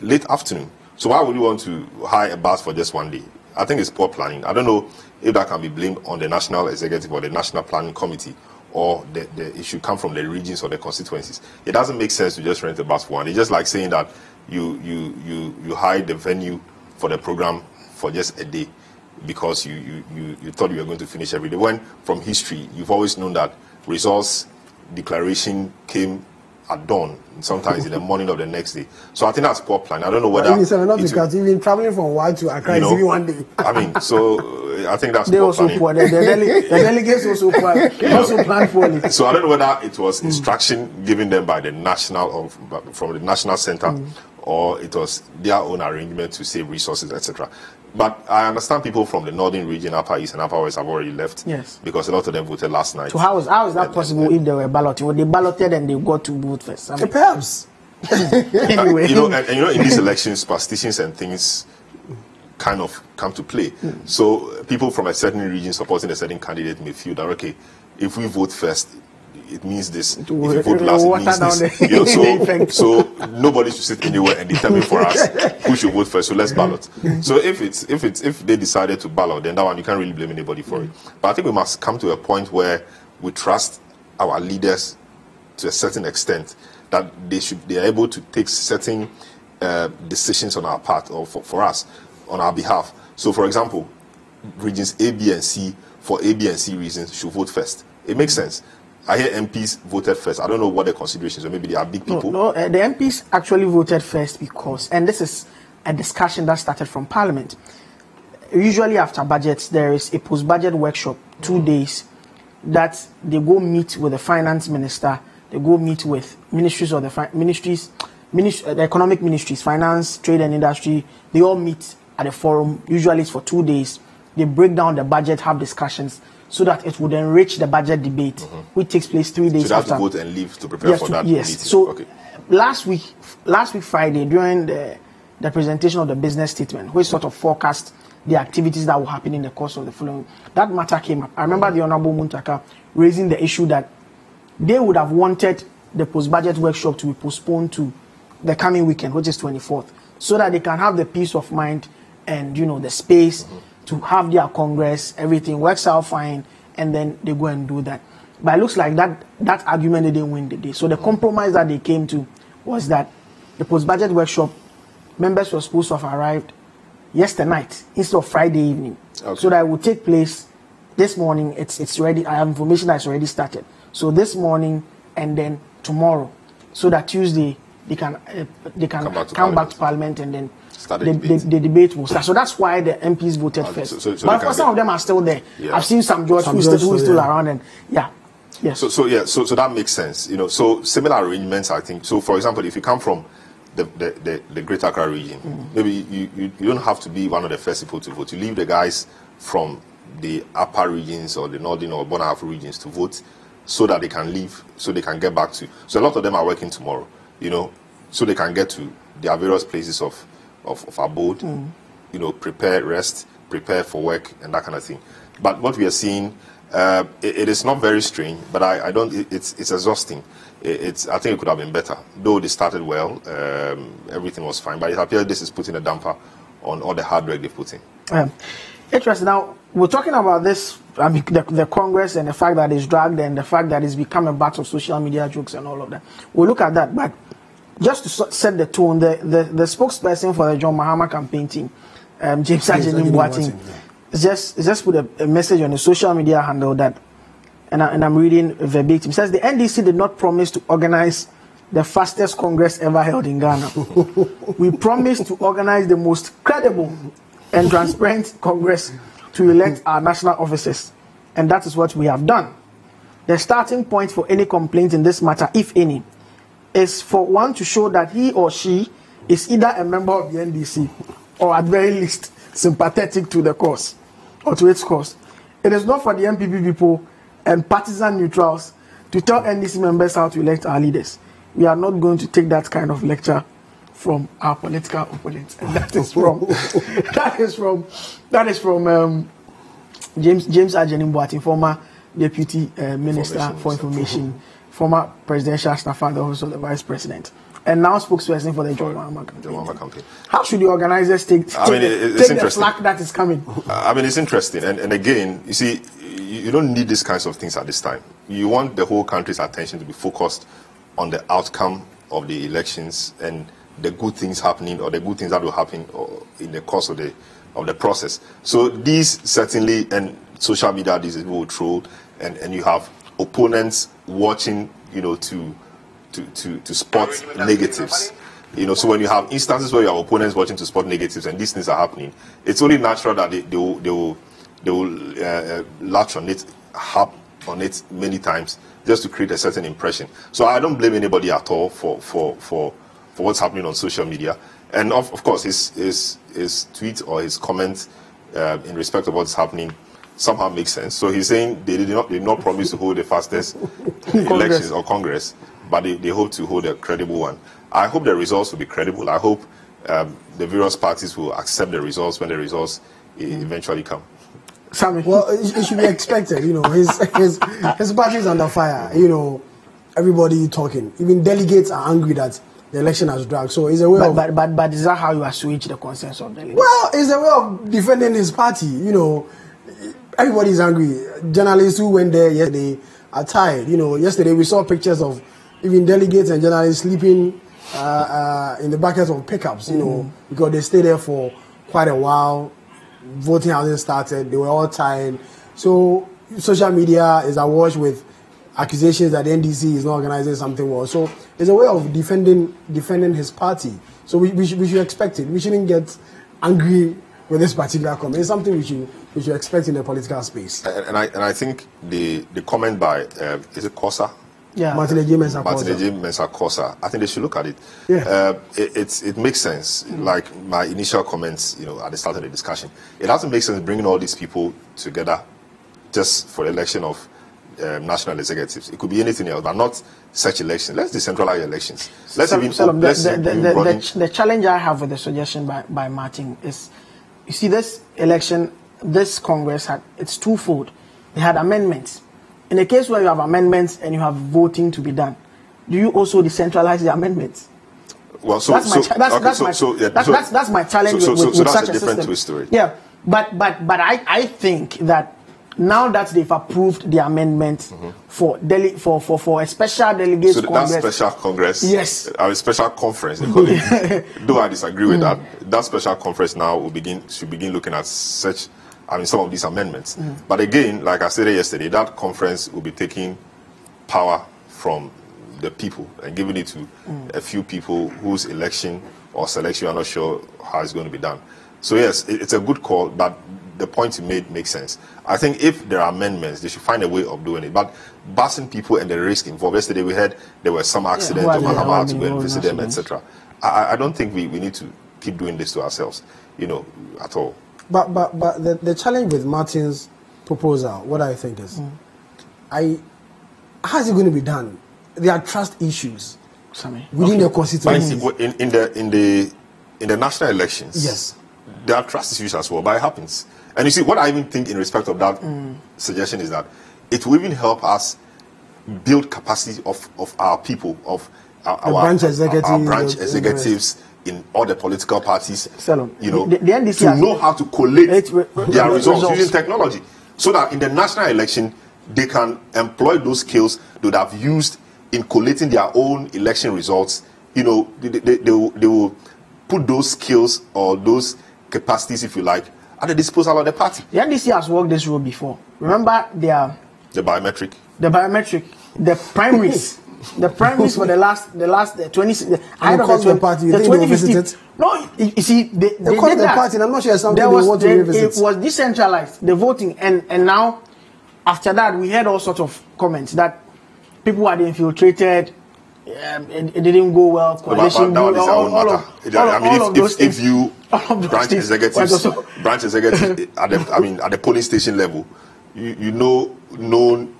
late afternoon. So why would you want to hire a bus for just one day? I think it's poor planning. I don't know if that can be blamed on the National Executive or the National Planning Committee, or it should come from the regions or the constituencies. It doesn't make sense to just rent a bus for one. It's just like saying that you hide the venue for the program for just a day because you thought you were going to finish every day. When from history, you've always known that resource declaration came at dawn, sometimes in the morning of the next day. So I think that's poor plan. I don't know whether because you've been traveling from Hawaii to Accra every one day. I mean, so I think that's they poor also planning. poor. The delegates also plan poorly. So I don't know whether it was instruction given them by the national from the national center, or it was their own arrangement to save resources, etc. But I understand people from the northern region, Upper East and Upper West, have already left. Yes. Because a lot of them voted last night. So how is that possible if they were balloting? Well, they balloted and they got to vote first. I mean, perhaps. Anyway. In these elections, superstitions and things kind of come to play. So people from a certain region supporting a certain candidate may feel that, okay, if we vote first, it means this. If we vote last, it means this. So nobody should sit anywhere and determine for us who should vote first. So let's ballot. So if they decided to ballot, then that one you can't really blame anybody for it. But I think we must come to a point where we trust our leaders to a certain extent that they are able to take certain decisions on our part or for us on our behalf. So, for example, regions A, B, and C for A, B, and C reasons should vote first. It makes sense. I hear MPs voted first. I don't know what the considerations are. Maybe they are big people. No, the MPs actually voted first because, and this is a discussion that started from Parliament. Usually after budgets, there is a post-budget workshop, 2 days, that they go meet with the finance minister. They go meet with ministries of the economic ministries, finance, trade and industry. They all meet at a forum. Usually it's for 2 days. They break down the budget, have discussions, so that it would enrich the budget debate, which takes place 3 days so after. So they have to vote and leave to prepare for that meeting. So okay. last week Friday, during the presentation of the business statement, we sort of forecast the activities that will happen in the course of the following, that matter came up. I remember the Honorable Muntaka raising the issue that they would have wanted the post-budget workshop to be postponed to the coming weekend, which is 24th, so that they can have the peace of mind and, the space to have their congress, everything works out fine, and then they go and do that. But it looks like that argument they didn't win the day. So the compromise that they came to was that the post-budget workshop members were supposed to have arrived yesterday night instead of Friday evening. Okay. So that it would take place this morning. It's ready. I have information that's already started. So this morning and then tomorrow, so that Tuesday they can come back to Parliament and then the debate will start. So that's why the MPs voted first. But for some of them are still there. Yeah. I've seen some George who is still around, and yes. So that makes sense. So similar arrangements, I think. So for example, if you come from the Greater Accra region, maybe you don't have to be one of the first people to vote. You leave the guys from the upper regions or the northern or bottom half regions to vote, so that they can leave, so they can get back to. So a lot of them are working tomorrow, so they can get to their various places of abode, prepare, rest, prepare for work, and that kind of thing. But what we are seeing, it is not very strange, but I don't. It's exhausting. I think it could have been better. Though they started well, everything was fine. But it appears this is putting a damper on all the hard work they put in. Interesting. Now we're talking about this. I mean, the Congress and the fact that it's dragged and the fact that it's become a battle of social media jokes and all of that. We'll look at that, but just to set the tone, the spokesperson for the John Mahama campaign team, James Ajeni Boateng, just put a message on the social media handle that, and I'm reading verbatim. It says the NDC did not promise to organize the fastest Congress ever held in Ghana. We promised to organize the most credible and transparent Congress to elect our national officers, and that is what we have done. The starting point for any complaint in this matter, if any, is for one to show that he or she is either a member of the NDC or at very least sympathetic to the cause or to its cause. It is not for the MPP people and partisan neutrals to tell NDC members how to elect our leaders. We are not going to take that kind of lecture from our political opponents. And that is from James Ajeni Boateng, former Deputy Minister for Information, former presidential staff and also the Vice President, and now spokesperson for the John Mahama campaign. How should the organizers take the slack that is coming? I mean, it's interesting, and again, you see, you don't need these kinds of things at this time. You want the whole country's attention to be focused on the outcome of the elections and the good things happening, or the good things that will happen in the course of the process. So these certainly, and social media, these people will troll, and you have opponents watching, to spot negatives. So when you have instances where you have opponents watching to spot negatives and these things are happening, it's only natural that they will latch on it, harp on it many times just to create a certain impression. So I don't blame anybody at all for what's happening on social media. And of course, his tweet or his comment in respect of what's happening somehow makes sense. So he's saying they did not promise to hold the fastest elections or Congress, but they hope to hold a credible one. I hope the results will be credible. I hope the various parties will accept the results when the results eventually come. Sammy. Well, it should be expected. His party is under fire. Everybody talking. Even delegates are angry that the election has dragged. So it's a way of. But is that how you assuage the consensus of delegates? Well, it's a way of defending his party. Everybody is angry. Journalists who went there yesterday are tired. Yesterday we saw pictures of even delegates and journalists sleeping in the buckets of pickups. Because they stayed there for quite a while. Voting hasn't started. They were all tired. So social media is awash with accusations that the NDC is not organizing something well. So it's a way of defending his party. So we should expect it. We shouldn't get angry with this particular comment. It's something we should expect in the political space. And I think the comment by is it Kosa? Yeah, Martin Mensah Kosa. I think they should look at it. Yeah. It makes sense. Like my initial comments, at the start of the discussion, it doesn't make sense bringing all these people together just for the election of national executives. It could be anything else, but not such elections. Let's decentralize elections. The challenge I have with the suggestion by Martin is, you see, this election, this Congress it's twofold. They had amendments. In a case where you have amendments and you have voting to be done, do you also decentralize the amendments? Well, that's my challenge with such a system. Twist to it. Yeah, but I think that now that they've approved the amendment for a special delegates Congress, that special Congress, yes, a special conference, they call it. Though I disagree with that, that special conference now should begin looking at some of these amendments. But again, like I said yesterday, that conference will be taking power from the people and giving it to a few people whose election or selection are not sure how it's going to be done. So yes, it's a good call, but the point you made makes sense. I think if there are amendments, they should find a way of doing it. But busing people and the risk involved. Yesterday we heard there were some accidents, had to go and visit them, etc. I don't think we need to keep doing this to ourselves, at all. But the challenge with Martin's proposal, what I think is, how is it going to be done? There are trust issues within the constituency. In the national elections, yes, there are trust issues as well. But it happens, and you see, what I even think in respect of that suggestion is that it will even help us build capacity of our people, of our branch executives. In all the political parties, the NDC to know how to collate their results using technology, so that in the national election they can employ those skills they would have used in collating their own election results. They will put those skills or those capacities, if you like, at the disposal of the party. The NDC has worked this role before. Remember the biometric, the primaries. The primaries for the last 20. I don't know the party. You think they visited? No, you see, they called the party. And I'm not sure it's something they want to revisit. It was decentralized, the voting, and now after that we heard all sorts of comments that people had infiltrated. It didn't go well. Coalition, all of those things. If you branch executives at the polling station level, known.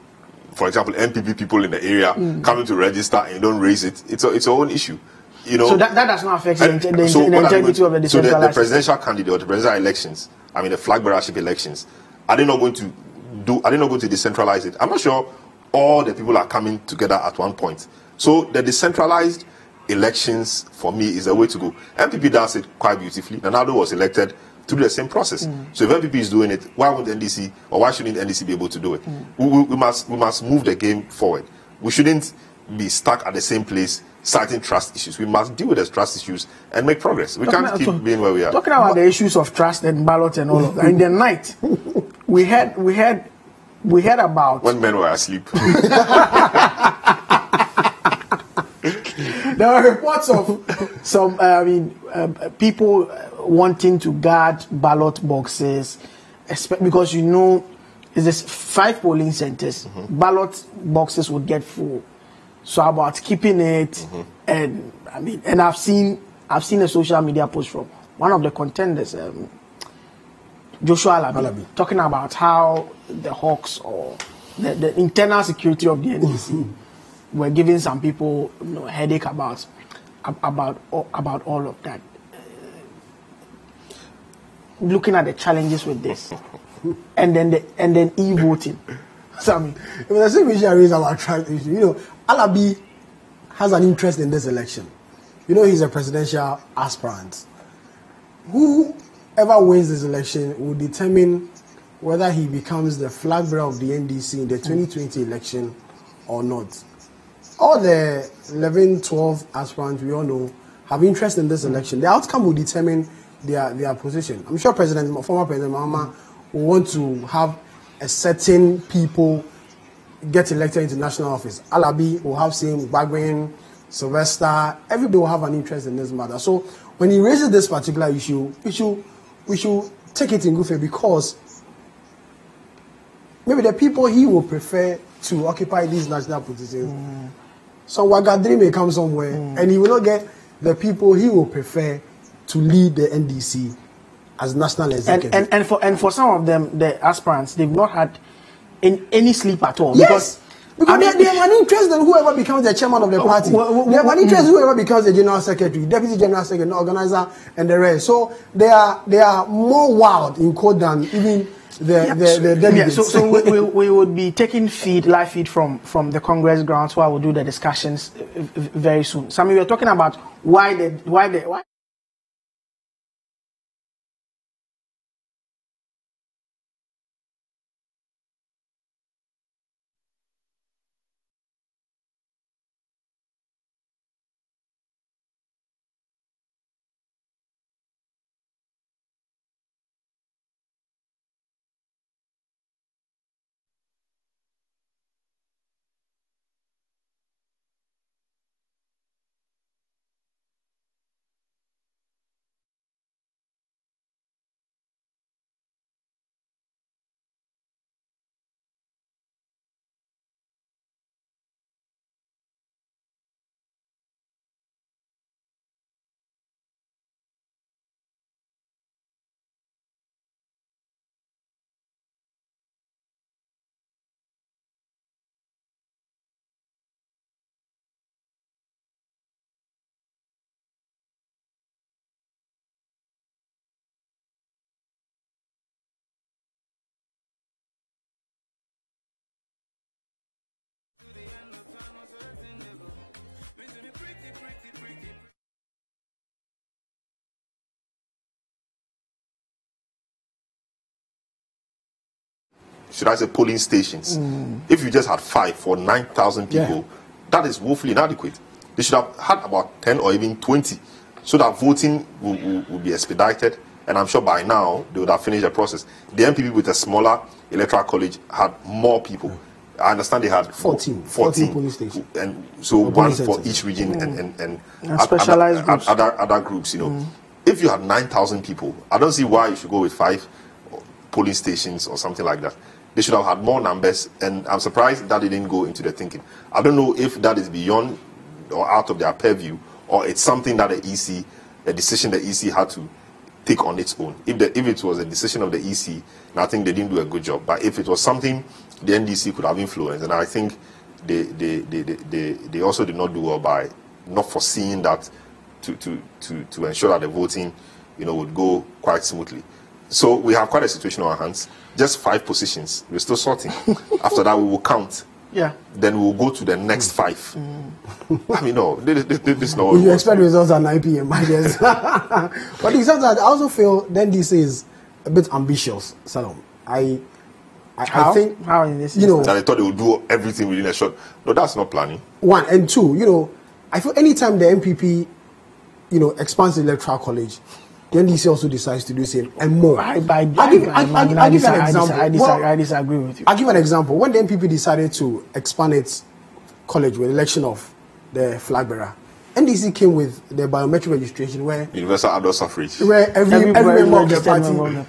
For example, MPP people in the area coming to register and you don't raise it, it's your own issue. So that does not affect the integrity of the decentralized. So the presidential candidate or the presidential elections, the flag bearership elections, are they not going to decentralize it? I'm not sure all the people are coming together at one point. So the decentralized elections for me is the way to go. MPP does it quite beautifully. Nanado was elected through the same process. So if MPP is doing it, why won't NDC, or why shouldn't NDC be able to do it? We must move the game forward. We shouldn't be stuck at the same place citing trust issues. We must deal with the trust issues and make progress. We can't keep being where we are. Talking about the issues of trust and ballot and all of that, in the night, we had about when men were asleep. There are reports of some, people wanting to guard ballot boxes, because there's 5 polling centers. Ballot boxes would get full. So about keeping it, and I've seen a social media post from one of the contenders, Joshua Alabi, talking about how the Hawks or the internal security of the NDC were giving some people headache about all of that. Looking at the challenges with this, and then e-voting. So it was the same issue I raised about trust issue. Alabi has an interest in this election. He's a presidential aspirant. Whoever wins this election will determine whether he becomes the flag bearer of the NDC in the 2020 election or not. All the 11, 12 aspirants we all know have interest in this election. The outcome will determine their position. I'm sure former President Mahama will want to have a certain people get elected into national office. Alabi will have same, Bagwin, Sylvester, everybody will have an interest in this matter. So when he raises this particular issue, we should take it in good faith, because maybe the people he will prefer to occupy these national positions, some Wagadri may come somewhere, and he will not get the people he will prefer to lead the NDC as national executive. And for some of them, the aspirants, they've not had any sleep at all. Yes, because they have an interest in whoever becomes the chairman of the party. They have an interest in whoever becomes the general secretary, deputy general secretary, organizer, and the rest. So they are more wild in code than even the delegates. So we would be taking live feed from the Congress grounds, where we'll do the discussions very soon. Sammy, we were talking about why. Should I say polling stations? If you just had 5 for 9,000 people, that is woefully inadequate. They should have had about 10 or even 20, so that voting will be expedited. And I'm sure by now they would have finished the process. The MPP with a smaller electoral college had more people. I understand they had 14 polling stations, and so one for each region and specialized groups. Other groups. If you had 9,000 people, I don't see why you should go with 5 polling stations or something like that. They should have had more numbers, and I'm surprised that they didn't go into the thinking. I don't know if that is beyond or out of their purview, or it's something that a decision the EC had to take on its own. If it was a decision of the EC, I think they didn't do a good job. But if it was something the NDC could have influenced, and I think they also did not do well by not foreseeing that to ensure that the voting, would go quite smoothly. So we have quite a situation on our hands. Just 5 positions. We're still sorting. After that, we will count then we'll go to the next 5. I mean, no, this is not. You expect results at 9 p.m. I guess. But I also feel the NDC is a bit ambitious, Salom. I think how in this, you know, that they thought they would do everything within a short. No, that's not planning. 1 and 2. You know, I feel anytime the MPP, you know, expands the electoral college, the NDC also decides to do the same and more. I give an example. I disagree with you. I'll give an example. When the MPP decided to expand its college with election of the flag bearer, NDC came with the biometric registration where universal adult suffrage, where every member of the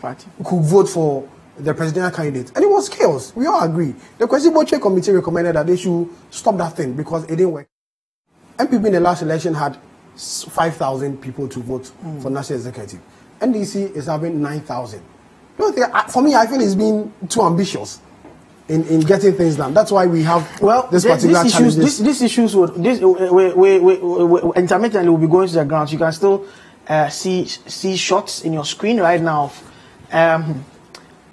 party could vote for the presidential candidate, and it was chaos. We all agree. The Kwesi Committee recommended that they should stop that thing because it didn't work. MPP in the last election had 5,000 people to vote for national executive. NDC is having 9,000. For me, I feel it's been too ambitious in getting things done. That's why we have this particular challenge. These issues would intermittently will be going to the ground. You can still see shots in your screen right now.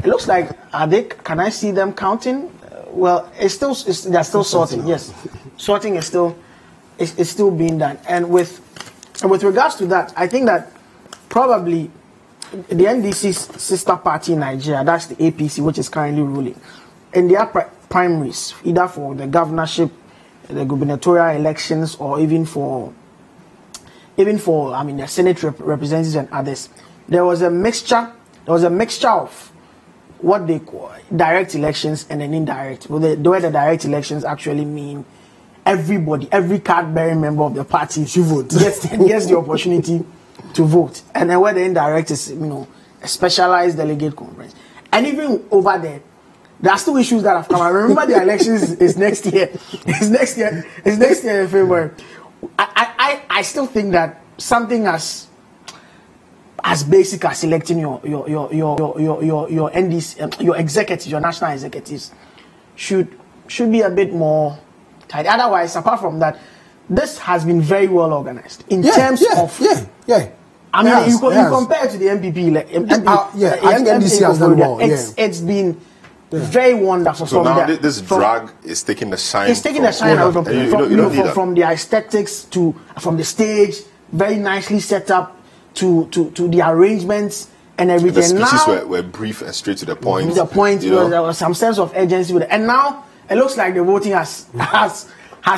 It looks like can I see them counting? Well, they're still sorting. Yes, sorting is still being done. And with regards to that, I think that probably the NDC's sister party in Nigeria, that's the APC, which is currently ruling, in their primaries, either for the governorship, the gubernatorial elections, or even for the Senate representatives and others, there was a mixture of what they call direct elections and then indirect. Well, the way the direct elections actually mean everybody, every card-bearing member of the party should vote, gets the opportunity to vote. And then where the indirect is, a specialized delegate conference. And even over there are still issues that have come. I remember the elections is next year. It's next year in February. I still think that something as basic as selecting your NDC, your executives, your national executives, should be a bit more tight. Otherwise, apart from that, this has been very well organized in terms of. I mean, you compare to the MPP. I think NDC has done well. It's been very wonderful. So now this drag is taking the shine. It's taking the shine away from the aesthetics from the stage, very nicely set up. To the arrangements and everything. The speeches were brief and straight to the point. There was some sense of urgency with it. And now it looks like the voting has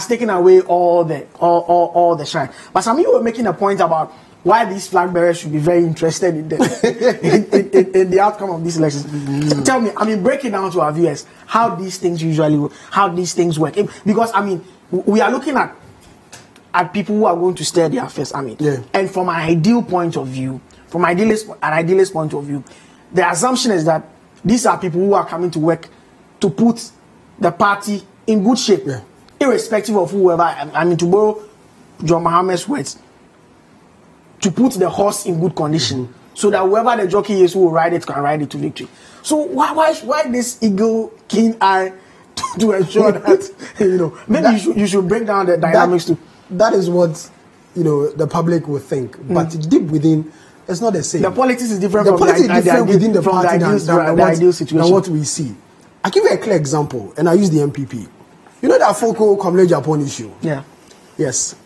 taken away all the shine. But some of you were making a point about why these flag bearers should be very interested in the outcome of these elections. Tell me, break it down to our viewers how these things work. Because we are looking at people who are going to stare their face. And from an idealist point of view, the assumption is that these are people who are coming to work to put the party in good shape, irrespective of whoever. To borrow John Mohammed's words, to put the horse in good condition, so that whoever the jockey is who will ride it can ride it to victory. So why this eagle keen eye to ensure that maybe you should break down the dynamics too. That is what the public will think, but deep within, it's not the same. The politics is different. The politics is different within the party than ideal situation. What we see. I give you a clear example, and I use the MPP. You know that Foko Komle Japan issue. Yeah. Yes.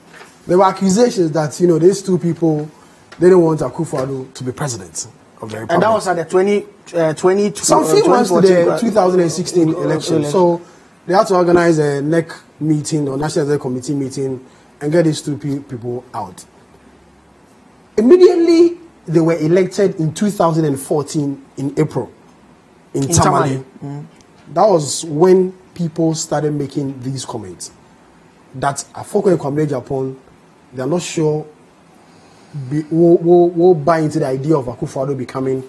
There were accusations that these two people they didn't want Akufo-Addo to be president of the Republic. And that was at the 2020. Some few months to the 2016 election. So they had to organize a NEC meeting or National Executive Committee meeting and get these two people out. Immediately, they were elected in 2014 in April in Tamale. That was when people started making these comments that Afoko and Kwame Japan, they are not sure will buy into the idea of Akufo-Addo becoming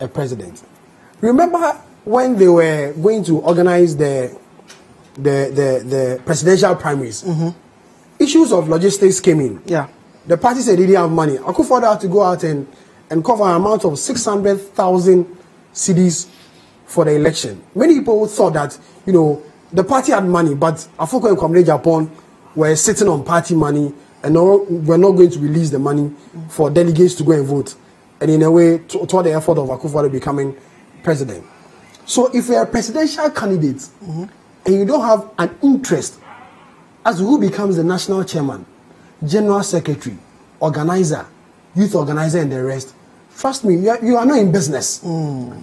a president. Remember when they were going to organize the presidential primaries? Issues of logistics came in. Yeah. The party said they didn't have money. Akufo-Addo had to go out and cover an amount of 600,000 cedis for the election. Many people thought that, the party had money, but Afoko and Kwame Japan were sitting on party money and were not going to release the money for delegates to go and vote. And in a way, toward the effort of Akufo-Addo becoming president. So if you're a presidential candidate, and you don't have an interest as to who becomes the national chairman, general secretary, organizer, youth organizer, and the rest, trust me, you are not in business.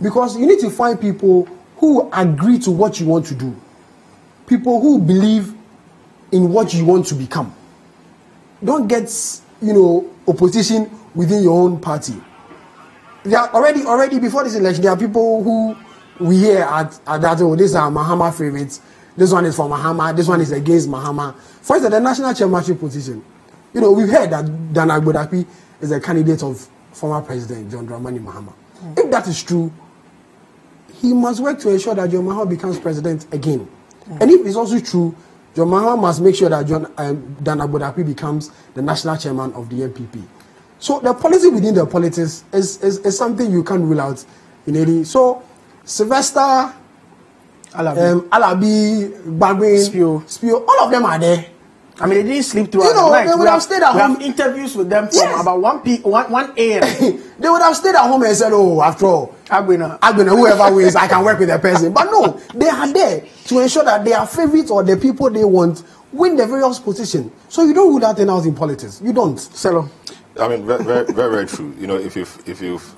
Because you need to find people who agree to what you want to do, people who believe in what you want to become. Don't get, opposition within your own party. There are already before this election, there are people who we hear at that, oh, these are Mahama favorites. This one is for Mahama. This one is against Mahama. For instance, the national chairmanship position. We've heard that Dan Agbodapi is a candidate of former President John Dramani Mahama. If that is true, he must work to ensure that John Mahama becomes president again. And if it's also true, John Mahama must make sure that Dan Agbodapi becomes the national chairman of the NPP. So the policy within the politics is something you can't rule out in any. So Sylvester, Alabi, Bagwin, Spio, all of them are there. I mean, they didn't sleep through the night. They would have stayed at home. We have interviews with them from about 1 a.m. They would have stayed at home and said, oh, after all, Agbena, whoever wins, I can work with the person. But no, they are there to ensure that their favorites or the people they want win the various positions. So you don't rule that thing out in politics. You don't. Selo. I mean, very, very true. If you've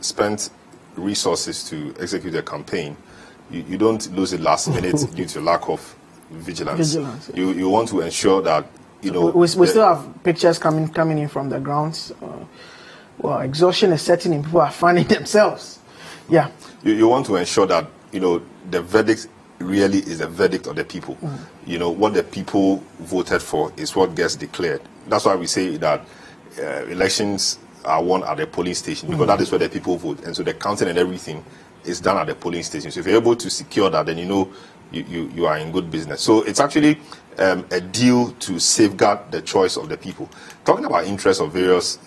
spent resources to execute a campaign, you don't lose it last minute due to lack of vigilance. You want to ensure that we still have pictures coming in from the grounds. Well, exhaustion is setting in. People are finding themselves. Yeah. You want to ensure that the verdict really is a verdict of the people. What the people voted for is what gets declared. That's why we say that elections are won at the polling station, because that is where the people vote, and so the counting and everything is done at the polling station. So if you're able to secure that, then you are in good business. So it's actually a deal to safeguard the choice of the people. Talking about interests of various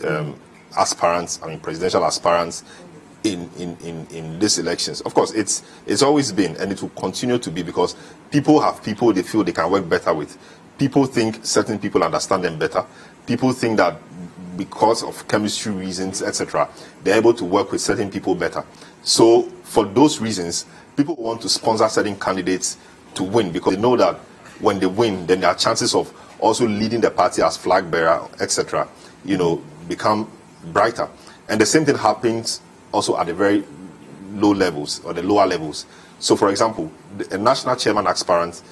aspirants, presidential aspirants in these elections, of course, it's always been, and it will continue to be, because people have people they feel they can work better with. People think certain people understand them better. People think that because of chemistry reasons, etc., they're able to work with certain people better. So for those reasons, people want to sponsor certain candidates to win, because they know that when they win, then their chances of also leading the party as flag bearer, etc., become brighter. And the same thing happens also at the very low levels or the lower levels. So, for example, a national chairman aspirant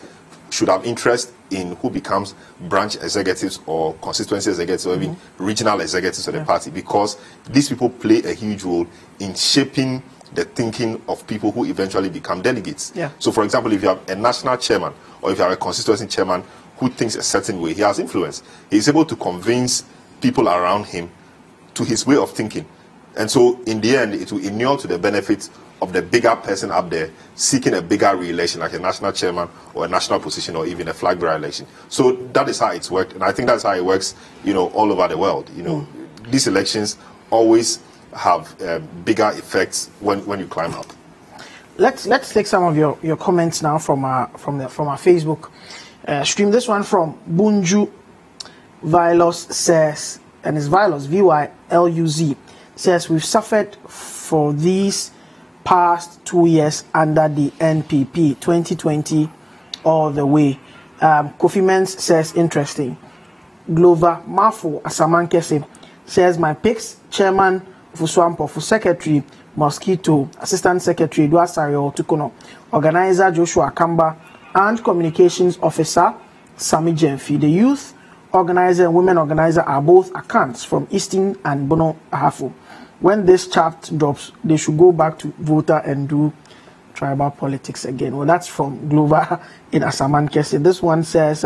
should have interest in who becomes branch executives or constituency executives or even regional executives of the party, because these people play a huge role in shaping the thinking of people who eventually become delegates. So, for example, if you have a national chairman or if you have a constituency chairman who thinks a certain way, he has influence. He is able to convince people around him to his way of thinking. And so, in the end, it will inure to the benefit of the bigger person up there seeking a bigger re-election, like a national chairman or a national position or even a flag bearer election. So that is how it's worked, and I think that's how it works, all over the world. These elections always have bigger effects when you climb up. Let's take some of your comments now from our Facebook stream. This one from Bunju Vilos says, and it's Vilos, VYLUZ, says, we've suffered for these past 2 years under the NPP, 2020 all the way. Kofi Mens says, interesting. Glover Mafo Asamankese says, my picks, Chairman Fuswampo, for Secretary Mosquito, Assistant Secretary Duasario Tukono, Organizer Joshua Kamba, and Communications Officer Sami Jenfi. The youth organizer and women organizer are both accounts from Easton and Bono Ahafo. When this chart drops, they should go back to voter and do tribal politics again. Well, that's from Glover in Asamankese. This one says,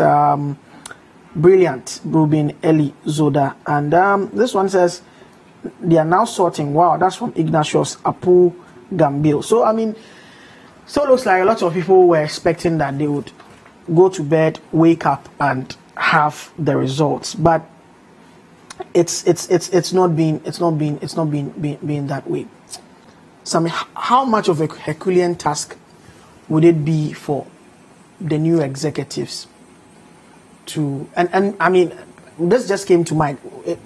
brilliant, Ruben Eli Zoda. And this one says, they are now sorting. Wow, that's from Ignatius Apu Gambil. So, so it looks like a lot of people were expecting that they would go to bed, wake up, and have the results. But it's not been that way. So how much of a Herculean task would it be for the new executives to and this just came to mind.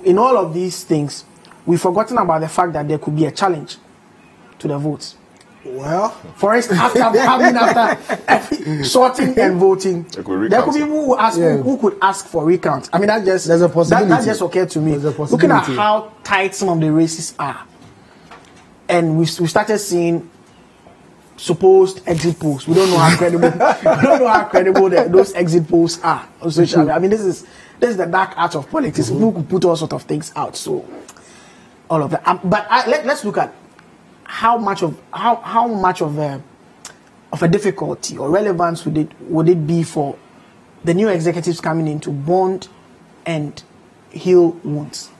In all of these things, we've forgotten about the fact that there could be a challenge to the votes. Well, for instance, after sorting and voting, there could be people who could ask for recount. I mean, there's a possibility. That just occurred to me. Looking at how tight some of the races are, and we started seeing supposed exit polls. We don't know how credible those exit polls are on social media. I mean, this is the dark art of politics. People could put all sorts of things out. So all of that. But let's look at how much of a difficulty or relevance would it be for the new executives coming in to bond and heal wounds?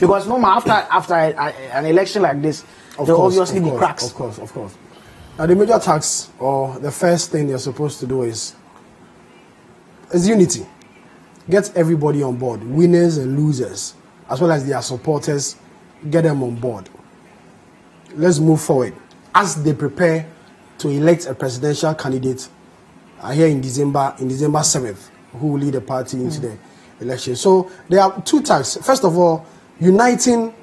Because after an election like this, there will obviously be cracks. Of course. Now, the major task, or the first thing they're supposed to do is unity. Get everybody on board, winners and losers, as well as their supporters. Get them on board. Let's move forward as they prepare to elect a presidential candidate here in December 7th, who will lead the party into the election. So there are two tasks. First of all, uniting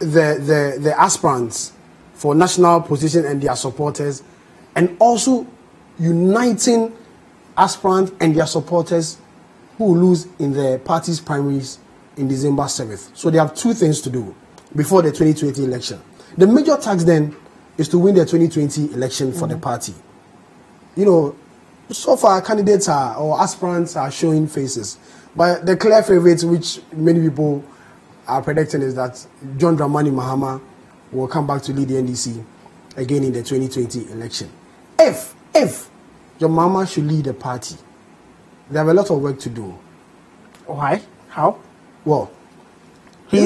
the aspirants for national position and their supporters, and also uniting aspirants and their supporters who will lose in the party's primaries in December 7th. So they have two things to do before the 2020 election. The major task then is to win the 2020 election for the party. You know, so far candidates or aspirants are showing faces, but the clear favorites, which many people are predicting, is that John Dramani Mahama will come back to lead the NDC again in the 2020 election. If John Mahama should lead the party, they have a lot of work to do. Why? How? Well, he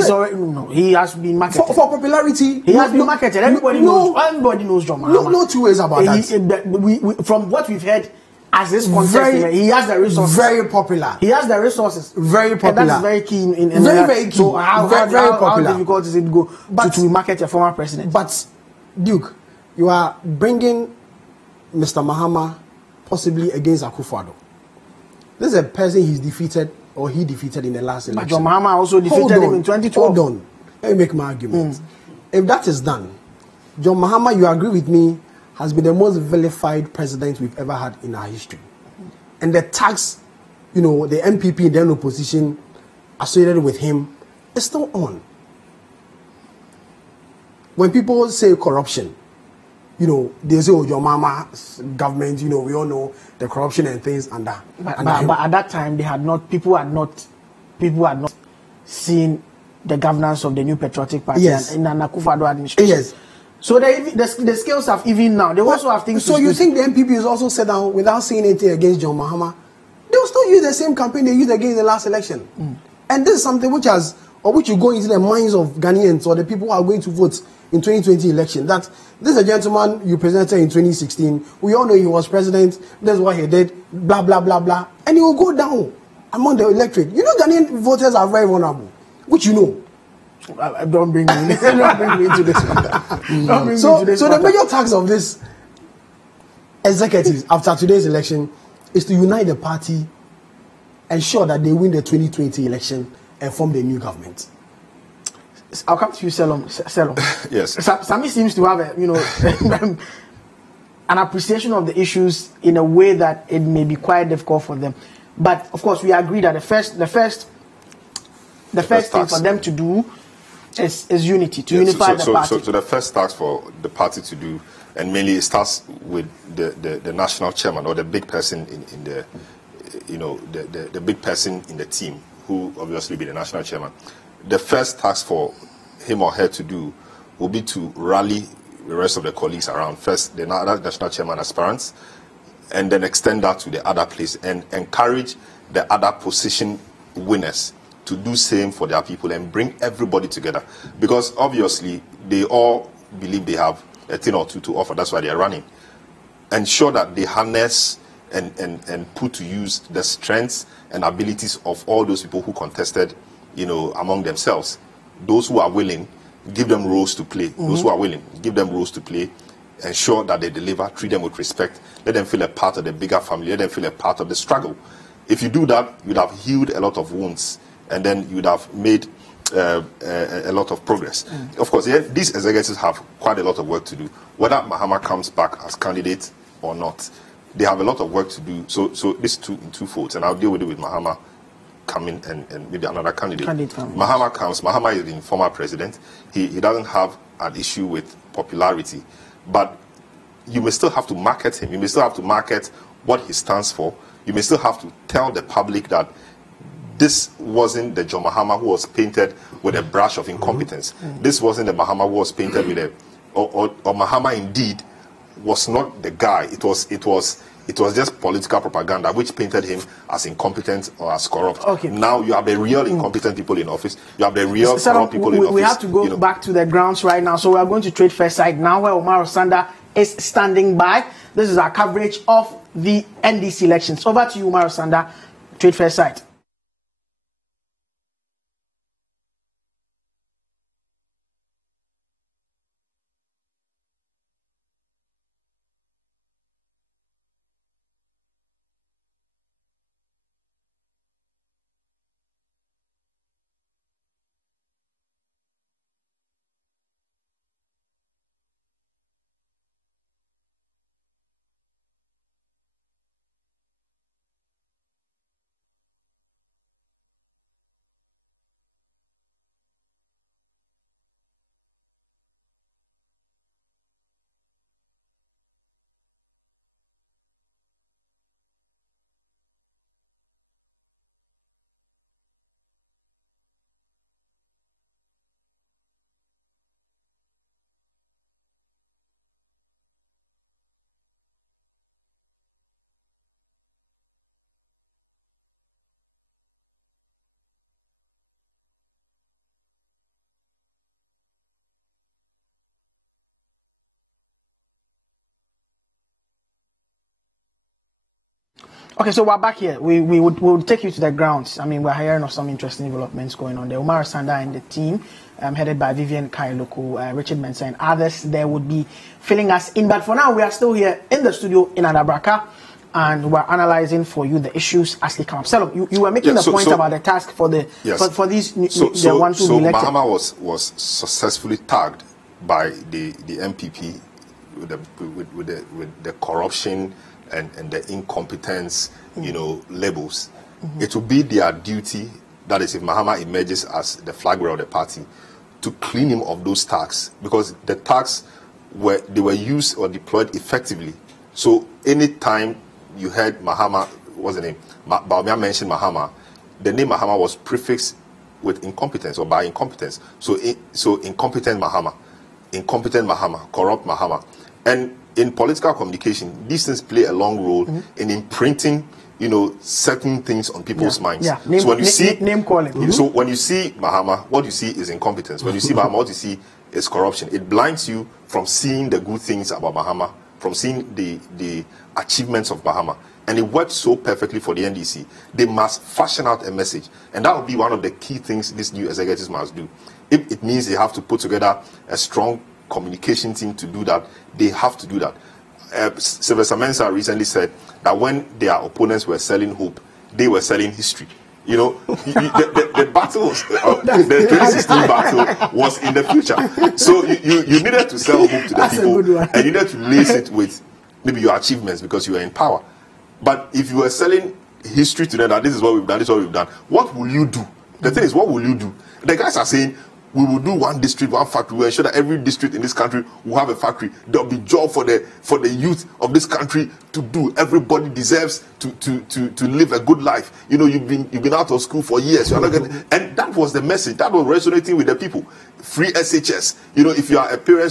has been marketed for popularity. He has been marketed. Everybody knows John Mahama. No two ways about that. From what we've heard, as this contest, he has the resources. Very popular. He has the resources. Very popular. And that's very key in very key. So how difficult is it to go to market a former president? But Duke, you are bringing Mr. Mahama possibly against Akufo-Addo. This is a person he defeated in the last election. But John Mahama also defeated him in 2012. Hold on. Let me make my argument. If that is done, John Mahama, you agree with me, has been the most vilified president we've ever had in our history. And the tax, the MPP in the opposition associated with him is still on. When people say corruption, they say, John Mahama's government, we all know the corruption and things and that. But at that time, people had not seen the governance of the New Patriotic Party and an Akufo-Addo administration. Yes. So the scales have even now. They also have things. So you think the MPP is also set down without saying anything against John Mahama? They will still use the same campaign they used against the last election. And this is something which will go into the minds of Ghanaians or the people who are going to vote in 2020 election. That this is a gentleman you presented in 2016. We all know he was president. That's what he did. Blah blah blah blah. And he will go down among the electorate. Ghanaian voters are very vulnerable, which you know. Don't bring me into this matter. So the major task of this executives after today's election is to unite the party, ensure that they win the 2020 election and form the new government. I'll come to you, Selom. Yes. Sami seems to have an appreciation of the issues in a way that it may be quite difficult for them. But of course, we agree that the first thing for them to do is unity, to unify the party. So the first task for the party to do, and mainly it starts with the national chairman or the big person in the, the big person in the team, who obviously be the national chairman. The first task for him or her to do will be to rally the rest of the colleagues around. First, the national chairman aspirants, and then extend that to the other place and encourage the other position winners to do same for their people and bring everybody together, because obviously they all believe they have a thing or two to offer. That's why they are running. Ensure that they harness and put to use the strengths and abilities of all those people who contested, among themselves. Those who are willing, give them roles to play. Those who are willing, give them roles to play. Ensure that they deliver, treat them with respect. Let them feel a part of the bigger family. Let them feel a part of the struggle. If you do that, you'd have healed a lot of wounds. And then you'd have made a lot of progress. Of course, these executives have quite a lot of work to do. Whether Mahama comes back as candidate or not, they have a lot of work to do. So this in two folds, and I'll deal with it with Mahama coming and maybe another candidate. Mahama comes. Mahama is the former president. He doesn't have an issue with popularity, but you may still have to market him. You may still have to market what he stands for. You may still have to tell the public that this wasn't the John Mahama who was painted with a brush of incompetence. This wasn't the Mahama who was painted with a, or Mahama indeed was not the guy. It was just political propaganda which painted him as incompetent or as corrupt. Okay. Now you have the real incompetent people in office. You have the real corrupt people in office. We have to go back to the grounds right now. So we are going to trade fair side now, where Omar Osanda is standing by. This is our coverage of the NDC elections. Over to you, Omar Osanda, trade fair side. Okay, so we're back here. We'll take you to the grounds. I mean, we're hearing of some interesting developments going on there. Omar Osanda and the team, headed by Vivian Kailoko, Richard Mensah, and others, there would be filling us in. But for now, we are still here in the studio in Adabraka, and we're analyzing for you the issues as they come up. So, you were making a point about the task for the for these the ones who be elected. So Mahama was successfully tagged by the MPP with the corruption and the incompetence, labels. It will be their duty, that is, if Mahama emerges as the flag bearer of the party, to clean him of those tags, because the tags were used or deployed effectively. So anytime you heard Mahama, what's the name? Baumia mentioned Mahama, the name Mahama was prefixed with incompetence or by incompetence. So incompetent Mahama, corrupt Mahama, and in political communication, these things play a long role in imprinting, certain things on people's minds. Yeah. So when you see name calling, so when you see Mahama, what you see is incompetence. When you see Mahama, what you see is corruption. It blinds you from seeing the good things about Mahama, from seeing the achievements of Mahama. And it worked so perfectly for the NDC. They must fashion out a message, and that will be one of the key things these new executives must do. If it means they have to put together a strong communication team to do that, they have to do that. Sylvester Mensah recently said that when their opponents were selling hope, they were selling history. The battle, the 2016 battle was in the future. So you needed to sell hope to the people, and you needed to lace it with maybe your achievements because you were in power. But if you were selling history to them that this is what we've done, this is what we've done, what will you do? The thing is, what will you do? The guys are saying, we will do one district, one factory. We will ensure that every district in this country will have a factory. There will be job for the youth of this country to do. Everybody deserves to live a good life. You've been out of school for years. You're not getting, and that was the message that was resonating with the people. Free SHS. If you are a parent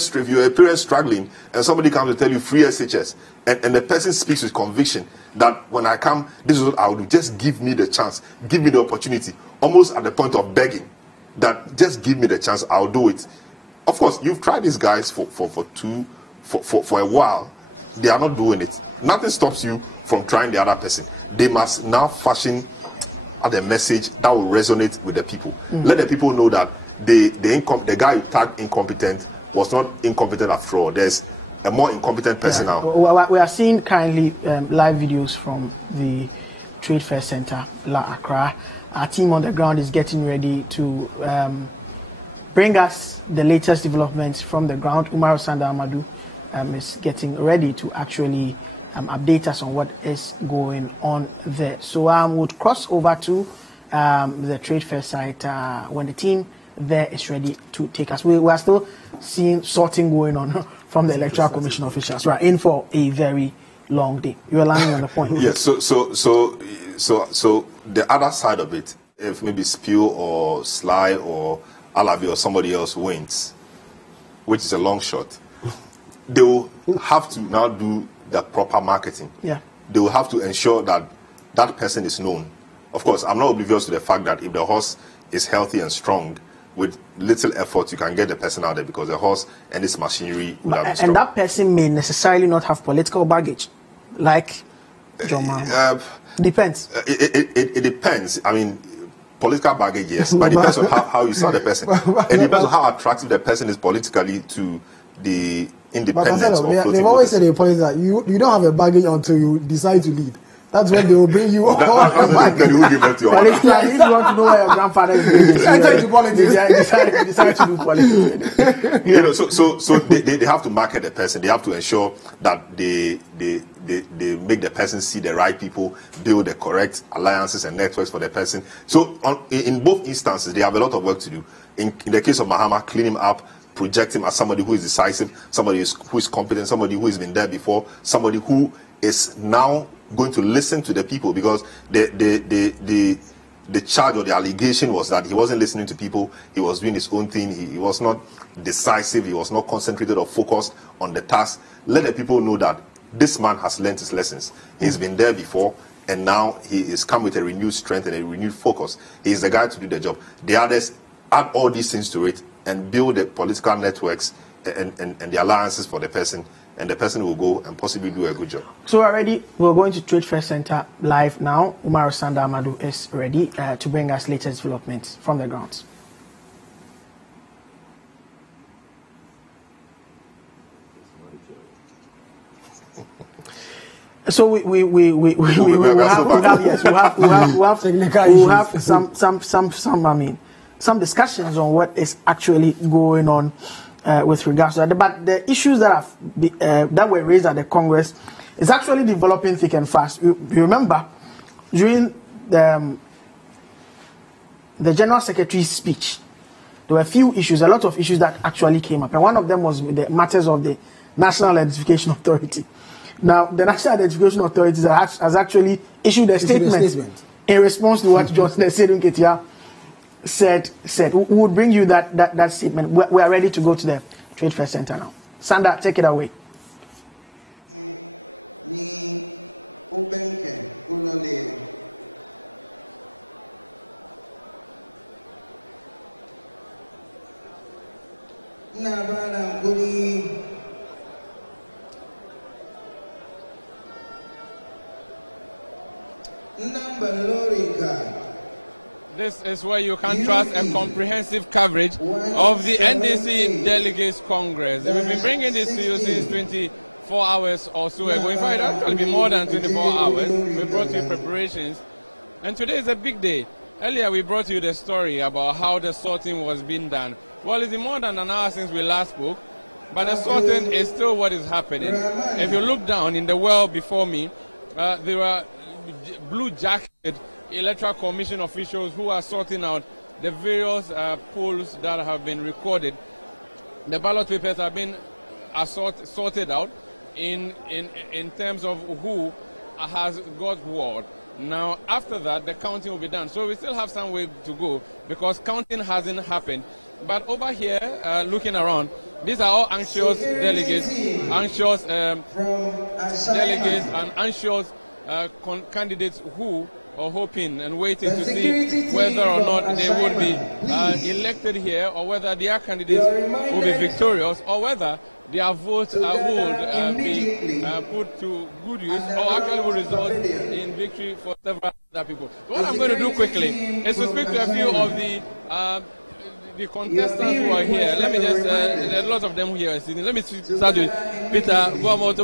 struggling, and somebody comes to tell you free SHS, and the person speaks with conviction that when I come, this is what I will do. Just give me the chance, give me the opportunity, almost at the point of begging. That just give me the chance, I'll do it. Of course, you've tried these guys for a while. They are not doing it. Nothing stops you from trying the other person. They must now fashion a message that will resonate with the people. Let the people know that the guy who tagged incompetent was not incompetent after all. There's a more incompetent person now. We are seeing currently live videos from the Trade Fair Center, La Accra. our team on the ground is getting ready to bring us the latest developments from the ground. Umar Sanda Amadou is getting ready to actually update us on what is going on there. So we'll cross over to the trade fair site when the team there is ready to take us. We are still seeing sorting going on from the Electoral Commission officials. We are in for a very long day. You are landing on the point. Yes. So the other side of it, if maybe Spew or Sly or Alabi or somebody else wins, which is a long shot, they will have to now do the proper marketing. Yeah. They will have to ensure that that person is known. Of course, I'm not oblivious to the fact that if the horse is healthy and strong, with little effort, you can get the person out there because the horse and its machinery will have been strong. And that person may necessarily not have political baggage, like John Mahama. Depends. It depends. I mean, political baggage, yes, but it depends on how you saw the person. It depends on how attractive the person is politically to the independence of floating. They've always said in politics that you don't have a baggage until you decide to lead. That's when they will bring you all the baggage. Politically, at least you want to know where your grandfather is going. Decide to do politics. You know, so they have to market the person. They have to ensure that they make the person see the right people, build the correct alliances and networks for the person. So in both instances, they have a lot of work to do. In the case of Mahama, clean him up, project him as somebody who is decisive, somebody who is competent, somebody who has been there before, somebody who is now going to listen to the people, because the charge or the allegation was that he wasn't listening to people, he was doing his own thing, he was not decisive, he was not concentrated or focused on the task. Let the people know that this man has learned his lessons. He's been there before, and now he is come with a renewed strength and a renewed focus. He's the guy to do the job. The others add all these things to it and build the political networks and the alliances for the person, and the person will go and possibly do a good job. So already we're going to Trade Fair Center live now. Umar Sanda Amadou is ready to bring us latest developments from the grounds. So we will have some discussions on what is actually going on with regards to that. But the issues that that were raised at the Congress is actually developing thick and fast. You remember during the General Secretary's speech, there were a few issues, a lot of issues that actually came up, and one of them was the matters of the National Identification Authority. Now, the National Identification Authority has actually issued a statement in response to what Johnson Sedun Ketia said. We would bring you that statement. We are ready to go to the Trade Fair Center now. Sanda, take it away. This is where you can trust a comprehensive coverage of the NDC Delegates Congress. We've been bringing this to you since 24 hours or so ago. In fact, it actually been more than 24 hours. We brought you preparations. And today is a big day. Earlier we brought you the story about how the sorting was being done. Well, it's been more than an hour since we last spoke, but the sorting is still what is happening. If you look down in the well before me, there are blue-jacketed Electoral Commission officials who are sorting out the various polls that have been recorded. The ballot papers have been sorted out in terms of who has got what. Now, after that, the counting will be done. So we still have some way to go because counting hasn't happened. But over here, looking around, these are all anxious delegates, anxious delegates and anxious candidates who are hoping and waiting to see whether or not they would be elected here, or whether their candidates will be victorious, or whether their votes would be put to good use, or actually will result in victory for several other people. What I'm going to do quickly is to speak to a few of the contestants who are here, let me just, there are a lot of them here sitting. Let me start with Peter. Well, Peter,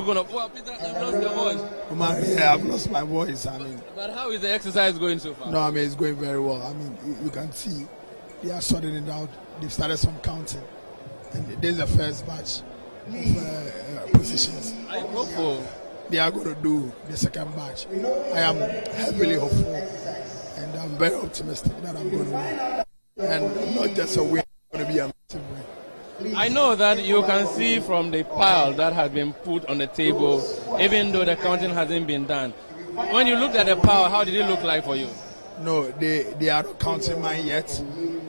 I've lost your voice. Yeah, I've lost my voice. I mean, but how is the exercise going so far? No, I mean, it's going very well. I mean, you can see they are sorting it out. They've started some counting. And this is the first batch of positions. Are you hopeful? They are going to do the second batch. I am heavily hopeful. And I'm very optimistic that I'm going to win. And not just a win, it's going to be a massive win. I know that you can see from the pile that has been put on the table, even though the counting hasn't been done. When you looked at the pile, how did it look like for you? No, they are not counting mine yet.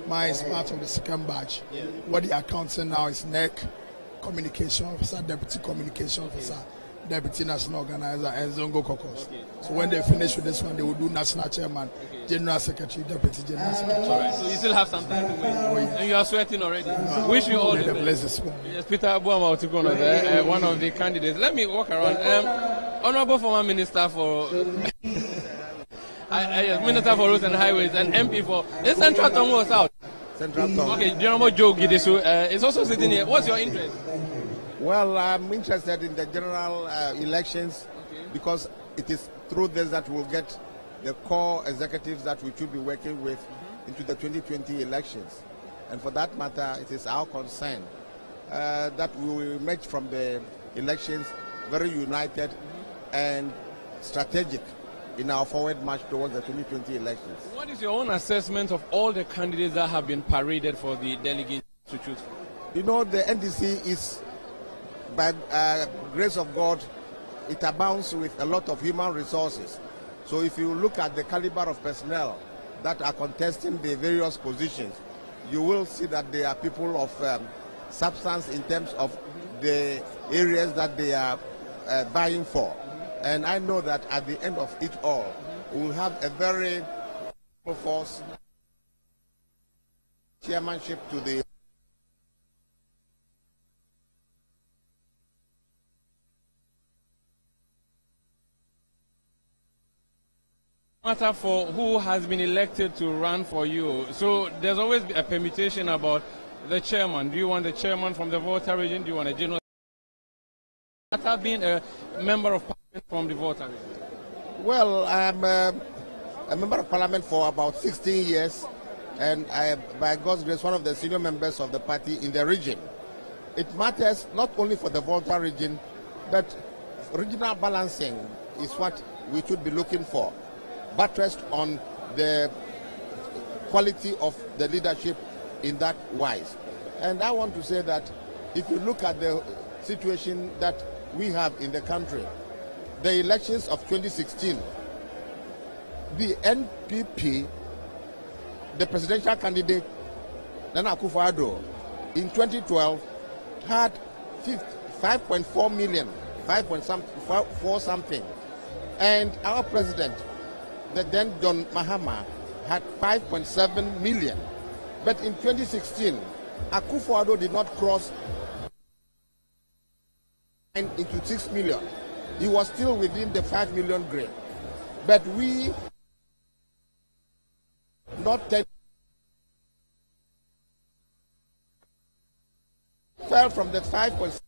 Mine is part of the second batch. Yeah. What they are counting now is NEC, Communication Officer, Deputy Communication Officer, Deputy National Organizer, and Zongo Caucus. Okay. So when they finish with this one, they will do National Chairman, General Secretary, Deputy General Secretary. All right. So you still have some time to wait. Oh, yes. And you are sweating already. Wish you all the best. Yes, Peter Abuama Otukono there, one of the candidates. Let me walk around. Honorable former Minister for Minister for Roads and Highways and MP for the Central Tongue or South. Central Tongue. Okay, General Joe Gidesu is also sitting here. What's your interest? Well, I'm interested in the general elections because it is through this that we'll get the core executives that we should be working with into the 2020 elections. And for that matter, it is our concern that we will emerge from the elections very united and strategic in our forward march towards the 2020 elections. What is your own assessment of all the candidates that have been paraded for the delegates to choose from? You know, the NDC is, by grace of God, it abounds with a lot of human resources. So if you look at the caliber of personnel that are contesting the various positions, you will see that they are people of substance in terms of the areas that they are vying for. And I know that at the end of it all, we will have a very force chairmanship to the matter for who has been elected to run for you. So there's always a permutation about the chairman. Do you want the chairman from the Volta region? Do you want a general? Matter being a member of parliament from the Volta region? Well, I'm a member of parliament for about 16 years, and I am, by God's grace, one of the senior members of the party in the region. It matters not only for the Volta region, but regional balancing is what we should be looking for, buttressed on the quality of the leadership in that wise. And I want to say that if you look at the situation that we have in the country, the elections of 2016, the NPP, the presidential candidate, Nana Akufo-Addo, in 2012 had 5.4 million, 5.4 something. And our president, the then John Mahama, had 5.7 million. But in 2016, Akufo-Addo did not cross into 6 million. He was still within the 5 million grade. But we not 10 fell from the 5.7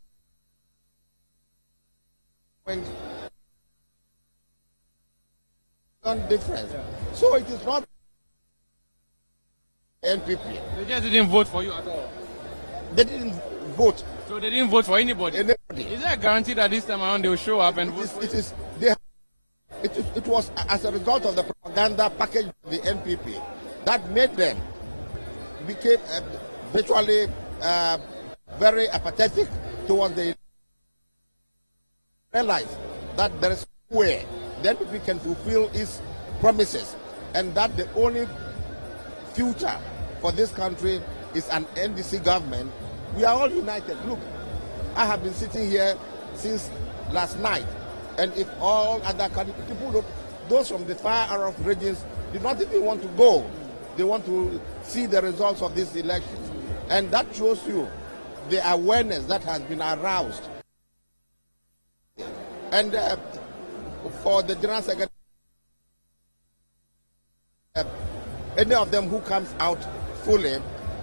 difference. So it is not NPP. They just didn't vote for you at all. They didn't vote. So they didn't vote for anybody. Is there a guarantee that this time around they will show up and vote? It was as a result of the propaganda package of the NPP that made them became virtually very apathetic towards the realize that there is no way the NPP can fulfill its promises, and that the only future for this country is an NDC government. We are all united. Look, I have been sitting here since last night, and if all other people, those from the far Arab regions, did not even want to go. They want to see the results of these elections, and that shows you the awareness that has been aroused. And for the General Secretary, any of them who comes out fully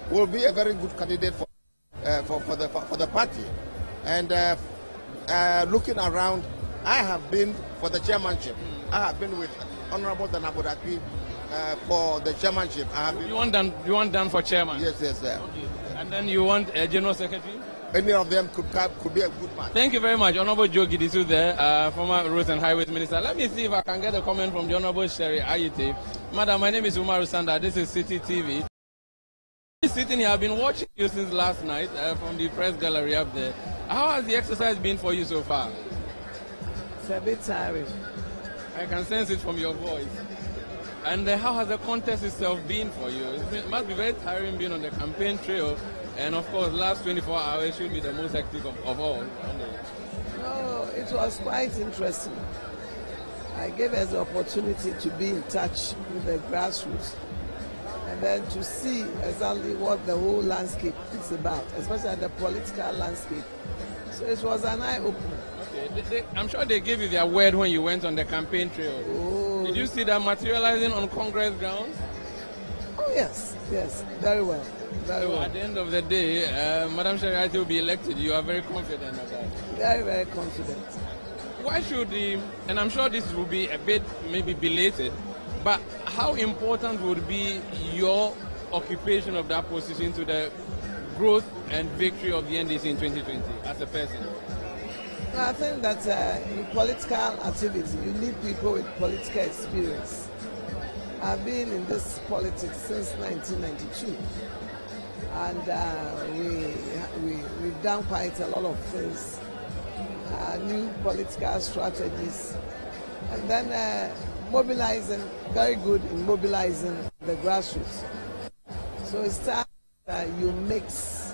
will be a very good candidate for the party. And looking around, I have been for the chairmanship. I have been with Honorable Danabodaki for the chairmanship. You want Dan for chairman? Yes, sir. Okay. And then you want a general secretary? Any of them could be a good man. Thank you very much, Honorable Joe Gidisu there, former Roads and Highways Minister. Let me see if I can get a comment from the Honorable Sherry Ayite. Madam, my name is Umaru Sanda. This is City TV. Sitting here, I've been watching you since last night from the press gallery up there. How has the exercise been for you so far? It's a bit tiring. I can sense it from your voice. And how has the contest itself been for you? It must be very tiring being on the campaign trail. And of course, last 24 hours should be the most hectic of all. No, it was quite interesting. I gave us the opportunity to be in touch with the grassroots and then to see exactly what the whole landscape is about, especially the political landscape. So it was an eye-opener. Okay. I'm sure they gave you their word when you went on the campaign trail. Oh. Did you see that materializing on Congress grounds? Oh, yes, very well. Very well. At the end of the day, Madam Shariati will be elected. You are very confident of that? Very, very confident. Why should and I'm sure this will be a bit maybe belated, but how important would be your occupation of that position to the growth and victory of the NDC in 2020 as a person? I think that in political activity, you need people with political experience. I've been in this politics since 1992. And we've done quite a lot of things, new political strategies, and then mobilizing, very good in mobilizing the grassroots. So it's time that you mix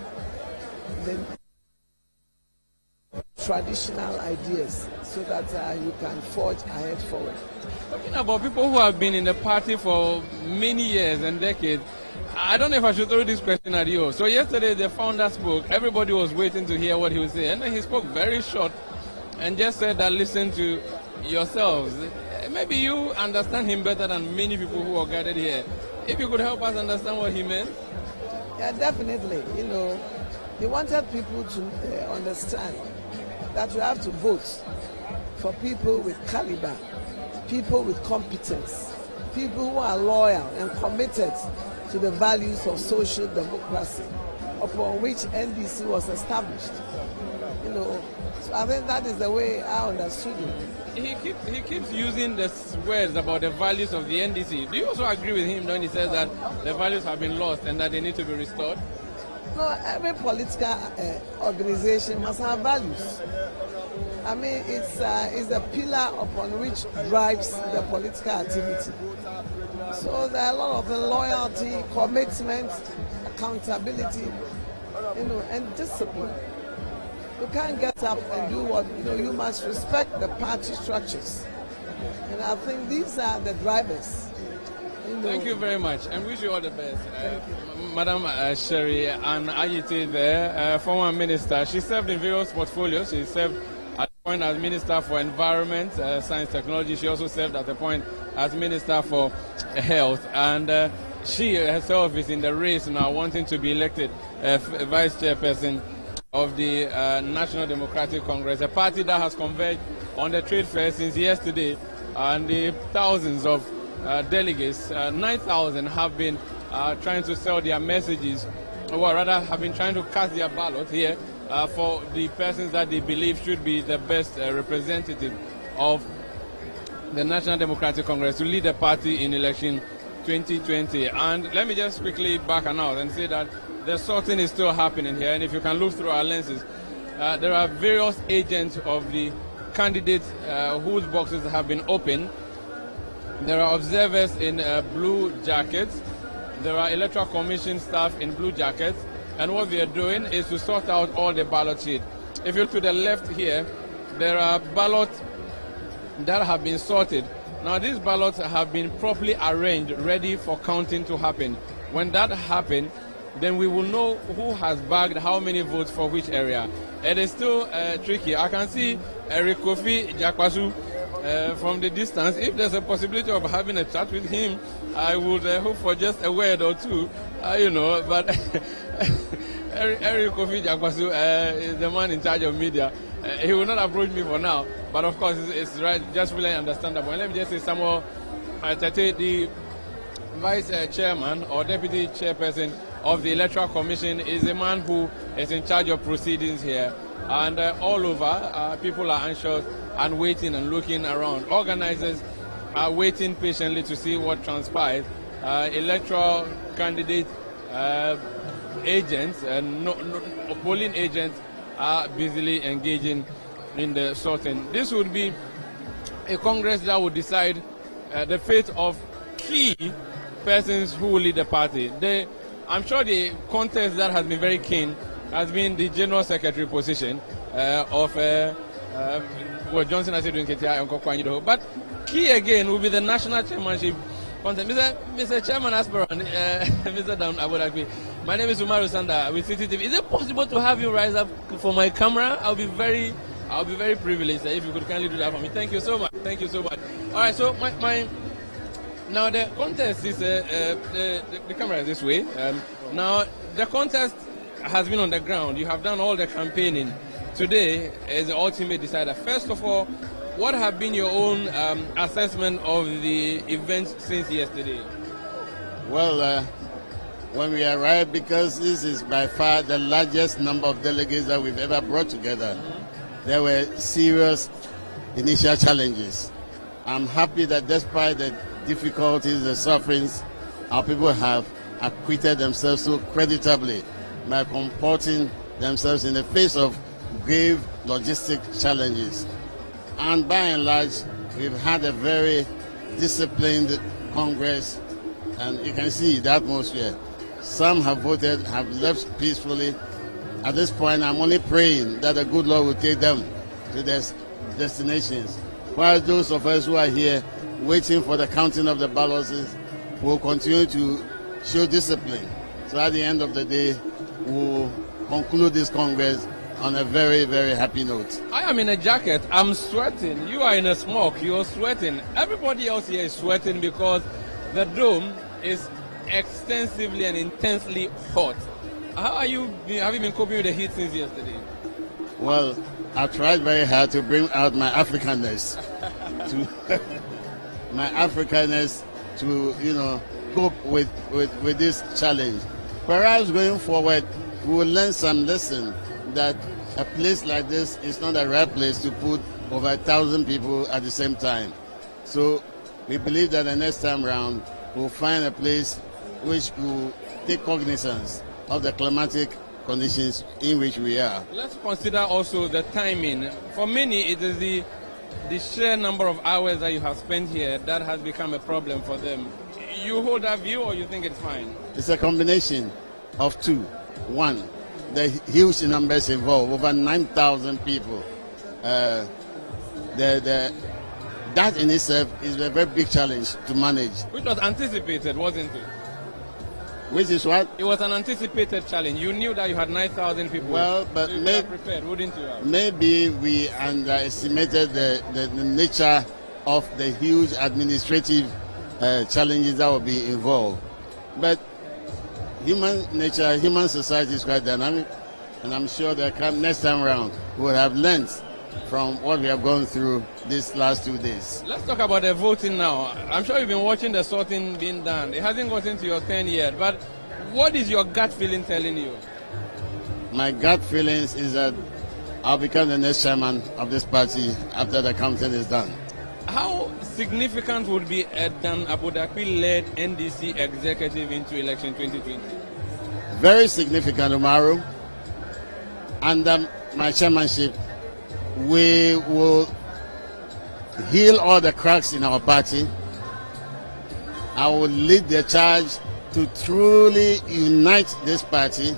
the traditional ideas so that you can forge ahead forward. Talking about people who have been in the party for many years and decades, I don't know if I should throw this question at you. So yesterday the founder spoke. Everybody was waiting to hear what he would say. And then he spoke very short and just said that listen to yourselves. Maybe you understand him better than many people who are gathered here. If you could help us understand what he meant. Yeah, definitely. You know, he wanted people to understand that you have to vote for people with caliber, people with competence, people who are loyal and committed to the values of social democracy upon which NDC was established. You know, so I think that is the way I understood it. He keeps using the words about the values of the NDC. Do you also agree with him when he says that the values have been lost and that they need to be restored? No, every political organization must have values. I mean, it's the pillar upon which drives the political activity. So there are a lot of loyalty, commitment, accountability, you know, and discipline. You can't get up and do what, you know, you must respect the party structures. And I think these are the drivers. You know. Thank you very much and wish you all the best. Madam Sherry Ann Ayite there, former minister. She served in various portfolios. She served at a point as Minister for Environment, Science, Technology. She also served at a point as Minister for Health. And she herself is in the race now, wanting to be elected Vice Chairperson of the National Democratic Congress, a party that has converged on the trade fair since yesterday. And the thousands of delegates, 9,000, have been trying to sell their messages, or rather have been trying to cast their ballot here for the persons that they believe should be the best representative of the National Democratic Congress to lead the party in election 2020. And let me just quickly back and out and say that the sorting is still happening here. And if you can look through our lenses, there are various agents of the candidates whose boxes have been opened. There are observers in blue jackets. There are Electoral Commission staff in blue jackets. And what they are doing is to sort out all the ballot sheets. If you look to the left here, there are ballots that have been sorted. Now these ballots have been properly arranged, ready for counting to happen. When that happens, then we will know who has bagged how many votes for which area. It is still tricky. I can see Eric Kofi Jakwasu from the distance. If there's a possibility of having a chat with him, I would hope for just a word or two You know, but Eric Kofi Jakwasu is the man in charge of media. He will not approach me for now, but of course it's right, just really understandable. And let me just say, Samuel Tete, the vice chairman or deputy chairperson of the Electoral Commission, is a man who is in charge of proceedings here. And all over, people are anxious and waiting and looking around. Organizers are waiting patiently to see what transpires. Electoral candidate agents and polling agents are busily engaging in the sorting. This would be a Congress that would decide the fate of key persons who will lead the party. I'm sure the contest that has been very keen has been the General Secretary position of Johnson Asedu. But key again will be the National Chairmanship contest. Mr. Chairman Aspirant, Mr. Down Abodakwe, my name is Umaru Sanda with CCTV. Is it possible to have you rise up for my camera? I'll be very privileged if you could kindly do that for me. Thank you so much. Thank you so much. All right, so now the contest is the camera is this way. Now the contest has been on the ground. You have done all the campaigning. Today is the ultimate decider. First of all, what have been your own assessment of the events since yesterday? Well, when we arrived, because this is by far the largest number of delegates that we've ever brought together, there were serious initial challenges. I'm happy that despite the difficulties, the sufferings our people have acquitted themselves so creditably by comporting themselves in the face of grave logistic challenges. And by and large, we've had a very disciplined Congress, and you can see the atmosphere. Some have voted, have left peacefully. At this point, I'm only praying that the good Lord will take them to their destinations, while those of us who are here waiting for the counting of the ballots will continue to show discipline. So at the end of the day, we'll conclude this Congress on a very, very happy note. I am in a jacket. I'm sweating. You are in a smock. You're sweating. Everybody else here is sweating because the dome is extensively and intensely hot. How are you? Have you been coping with the heat since yesterday? Well, I tried very hard to bring out my Africanness, to cope with this challenge. Perhaps going forward, we will learn some lesson that a place like this is not a right place to put over 1,000 people at the same time. So we believe that the next time round we'll find a place which will take cognizance of the climatic conditions in which we are. Let's consider also the timing. For many, it is the sheer number of hours that you have spent here that has become a problem for them. You hold that view, or you think it's fine? It's a combination of two. One, the huge numbers involved, over 9,000 people. That in itself is a very big challenge to manage. Which was anticipated, wasn't it? Which is what? It was an anticipated challenge. You knew that you had 9,000 people. Well, but you were prepared, wouldn't you have? Maybe we underestimated the nature of the huge administrative challenges that will be involved. But human nature, human society is quite dynamic, and I'm sure that next time around we will have learned from what we have gone through these last 2 days. Let's talk about the voting now. I'm sure you've been watching the sorting being done. It hasn't gotten to your turn yet, but what is your gut feeling telling you? My gut feelings is that I'll become the next chairman of this party after the counting is done. How significant would be a Dan Abodakwe-led NDC executive into election 2020? Very significant, Umaru. Under my chairmanship, we will heal all the cracks in our party. I will lead the charge to truly unite this party.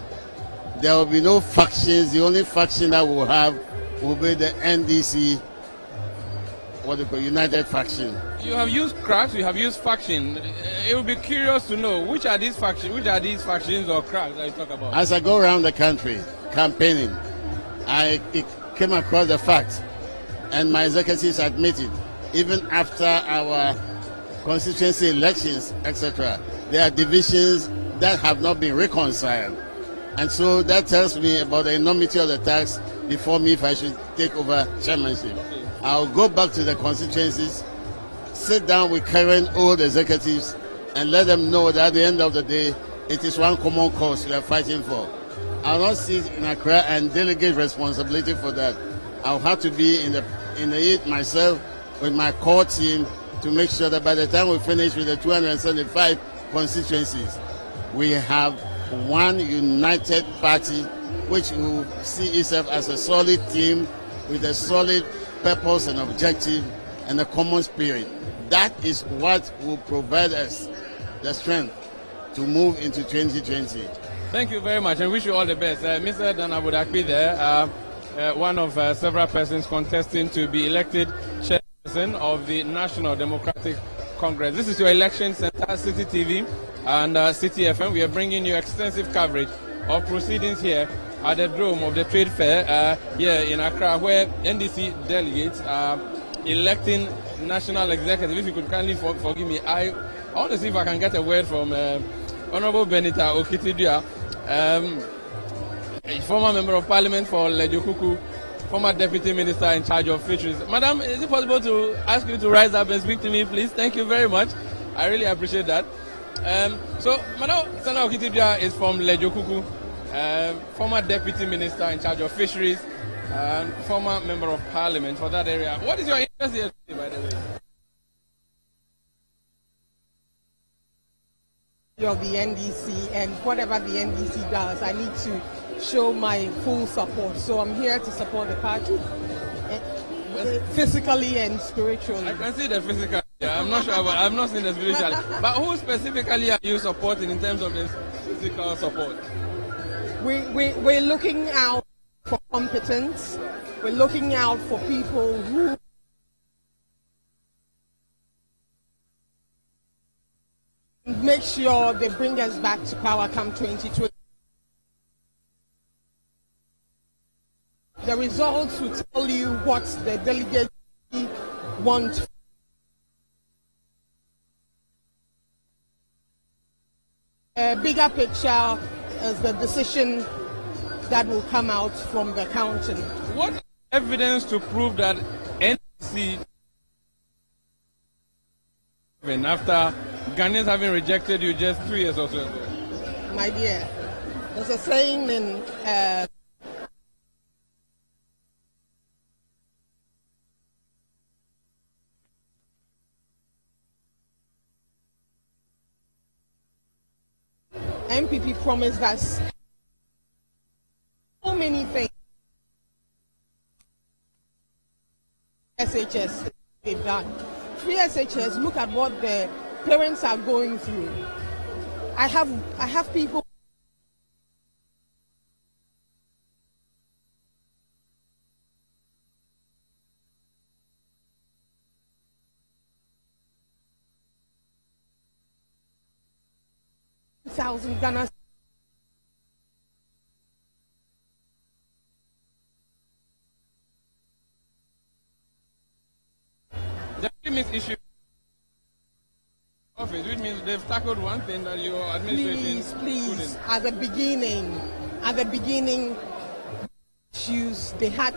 There will be no factions. The only faction that we'll have will be the NDC, what they call United Faction. You have used cracks, you have used faction. It would be curious to know which are these factions or cracks that you talk about. As I go around the country campaigning, I came across the fact, and my executives admitted, even after our constituency elections, etc., there are divisions that have not been reconciled. And so that tells me about the enormity of the tax before me if I should take over chairmanship. I'll go back to the constituencies, sit down with current old executives, and let them know that at the end of the day, it is one common cause we are fighting for. I'll not sit in Accra and delegate responsibility for that. I'll have to be in the it myself with my core team to make sure that by the time we finish with the 275 constituencies, we have one united party which will see itself as a solid team with a solid purpose and objective and a common spirit. That is what will provide us the strength to move into 2020. Thank you very much and wish you all the best. Mr. Danabudakbi there, one of several persons contesting to be elected chairperson of the National Democratic Congress. This is your election center, City TV and City FM. We are bringing you extensive coverage of proceedings here at the Dome of the Trade Fair here in Accra, where NDC delegates are electing national executives. If you could kindly forgive me, I want to see if I can get a word from Honorable Benita Okitidua, former Member of Parliament for Lejokuku, former Deputy Minister in charge of Fisheries. Madam, is it possible to ask you to rise up and speak to me, please? Thank you very much. I really appreciate that. So, Madam Sana Okitidua is from Lejokuku, former Deputy Minister in charge of Fisheries, and former Member of Parliament for that area. What is your interest here today, by the way? Of the NDC, and whatever the NDC does, I need to show my full support. So I'm here to support the party, physically and spiritually. I can see the physical. Yeah, I'm not sure about. I'm not seeing the spiritual. But who specifically are you supporting in terms of the physical support? We're looking out for competence. We're looking out for people who make sure they bring us back to power come 2020. The results will tell you what the delegates want. A bigger picture is the decision that will come out from the counting. What evidence to prove that NDC, after Ghanaians having rejected you just 2 years or so ago? My dear, there's a saying in MPP promised us so many things. SHS they've done. Free SHS, look at what the parents are going through. I have people thousand Ghana. The issue office, which means they've tackled one thing that your administration. Please, at the beginning, issues they had.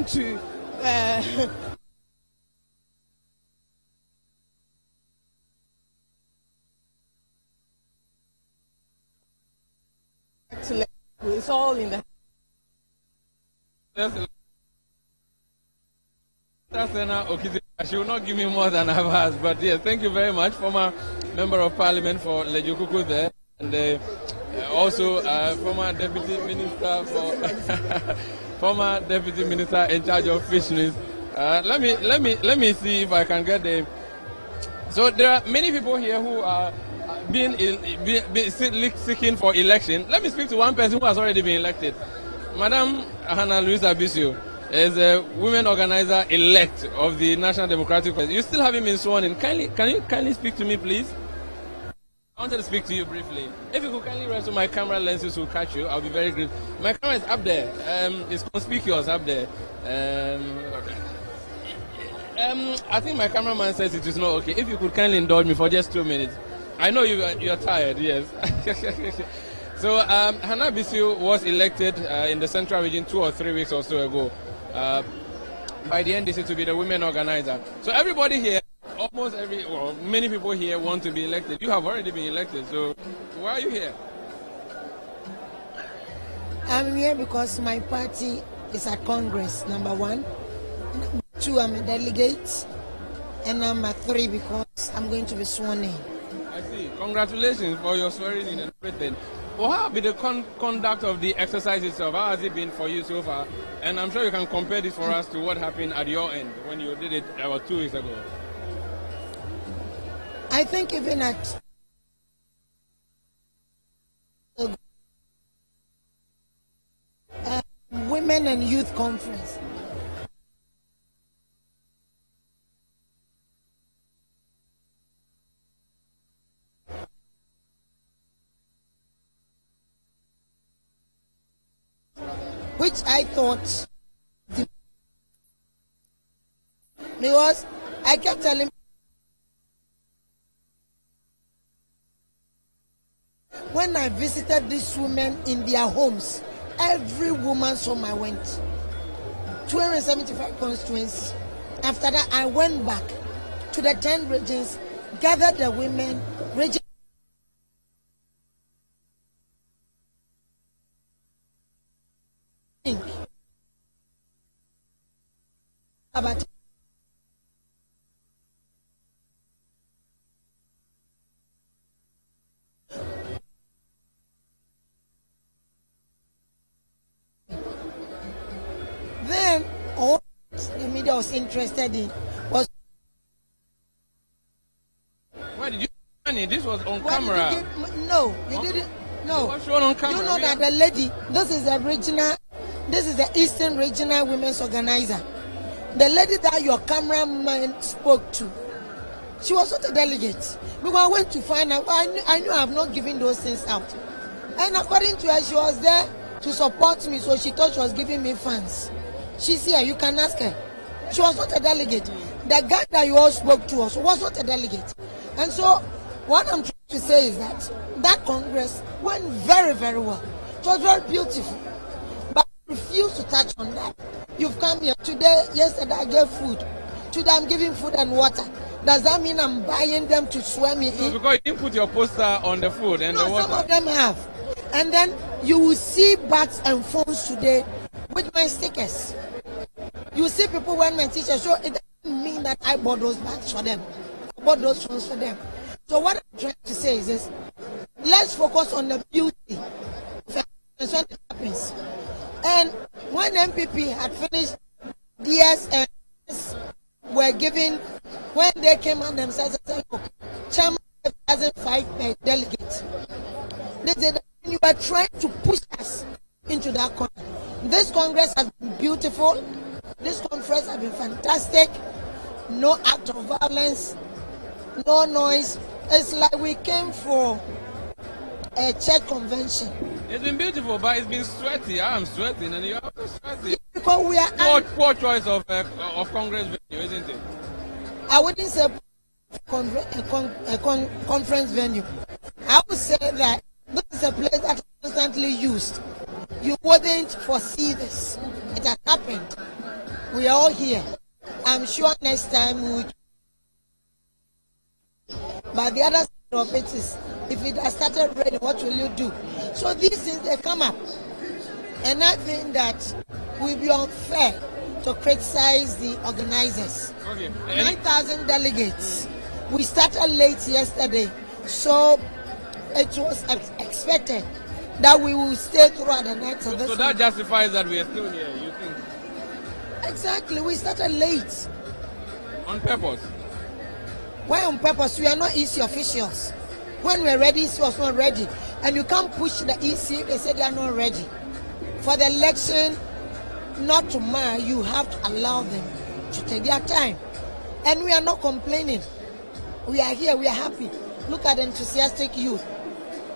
To it's all in the she will not give me more than I've asked, but yeah, thank you very much, former Member of Parliament for Lejokuku there, and also former Deputy Minister for former Deputy Minister in charge of Fisheries Let me see if I can get the. So there are many people here who are seeking for election. Let me speak to one person who has already been elected. Madam Hannah Louisa Bisio is a women organizer elect of the National Democratic Party. You still haven't been sworn in. Can you kindly speak to me, please? I wanted to speak to you briefly. If you could kindly rest on my camera lenses will catch you, I'll be very grateful. My camera is up there. It's conspicuous up there. Okay. I think my cameraman says it is not okay. If you could kindly indulge me for just 2 minutes. I know you're tired, yes. So Hannah Bisio was elected in the Central Region 2 or 3 weeks or so ago by the NDC to be the women organizer. So everybody here, many people here want to be elected. You have already been elected, so why are you here? I'm here because my party is at Congress, number 1. Number 2, I'm a delegate. And number 3, because I'm going to be sworn in. I see. Congratulations for your swearing in and everything. Well, how has been the conduct of the exercise itself? How has it been for you so far? And I'm sure you can compare this for us to what happened at your end when you did it about 2 weeks ago. I think even at Women and Youth Conference, which I thought, because I kept telling when I visited these women in their homes, every woman saw my went. 275 constituencies. After that, I went back to the 10 regions, gathered the women, region. About then all the media was interested in was why did you this was on camera? No, you didn't. No, it was shown on camera. You know that the lady, this is the Eastern Regional Women's Organizer. The lady that your cameraman spoke to, she was not a delegate. Because I went to find out, I knew I have not given those things out. And according to her, she was there to support me, so she thought she was giving me funds. She's here, you can ask her. She was not a delegate. The guy that you all spoke to also was not a delegate. And so, what I'm trying to say is that Congress went very, very well. It was very beautiful. But I refuse to touch on that. You've come here today, yesterday I gave food. Today I'm giving food and water. Does that mean I'm buying them to swear me in? Because you didn't put your poster on the food and the water. Some of them have. And then you will see bags and phones today with my stickers. You see people wearing my t-shirts, so it doesn't mean that I bought those bags for them. I bought those phones for them. So what I'm trying to say is this: let's focus on the beauty of it happens. And when MPP had finished, DS and were given, when they came out themselves and said, look, Chairman 2005 delegates, they said that you were trying to push us into that corner. This Congress has been beautiful. This conference has been fantastic. No act of violence, no noise. It's like we came for a church convention. It's been beautiful, but it's been sweaty. I'm sweating, and you're also sweaty. Because we are poor choice of Congress venue, isn't it? I wouldn't say conference venue. I would say that this is a place that is constantly used. You wouldn't foresee this. It has happened. We are all here. I'm sure next time we would. But the other side of it is, if it has started raining, what will you do? So these things, they come up. And I think that will be unfair to criticize the organizers. Okay. 9,000 delegates. We started late yesterday, so it was expected that we will stay throughout the night. So that justifies that we are still here, you think? Exactly, we started late. On purpose? Why on purpose? We are not EC officials. When we are ready, EC was not ready. And you can't push the EC if they say they are not ready. For the election not to marry, you have to allow them to take their time. And we are not complaining. We are here, we are happy. Look at the enthusiastic youth.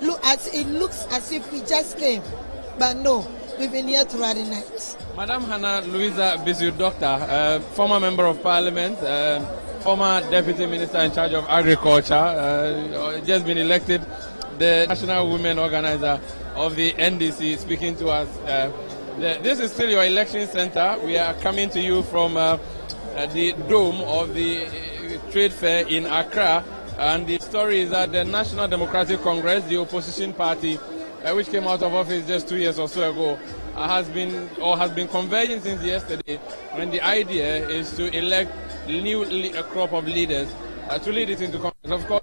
It looks as if we just came. But no, we've been here throughout the night. Madam Hannah Louisa Bisu Doctor, former Member of Parliament, former Deputy Minister in charge of Agriculture, just been elected the National Women Organizer of the NDC, speaking to us. This is still your election center. We are coming to you from the dome of the trade fair in Accra. And the story is that the National Democratic Congress, the opposition party, which came out of office just 2 years or so ago, has been converging since yesterday, when the idea is to elect a crop of leaders to lead it into Congress. Of course,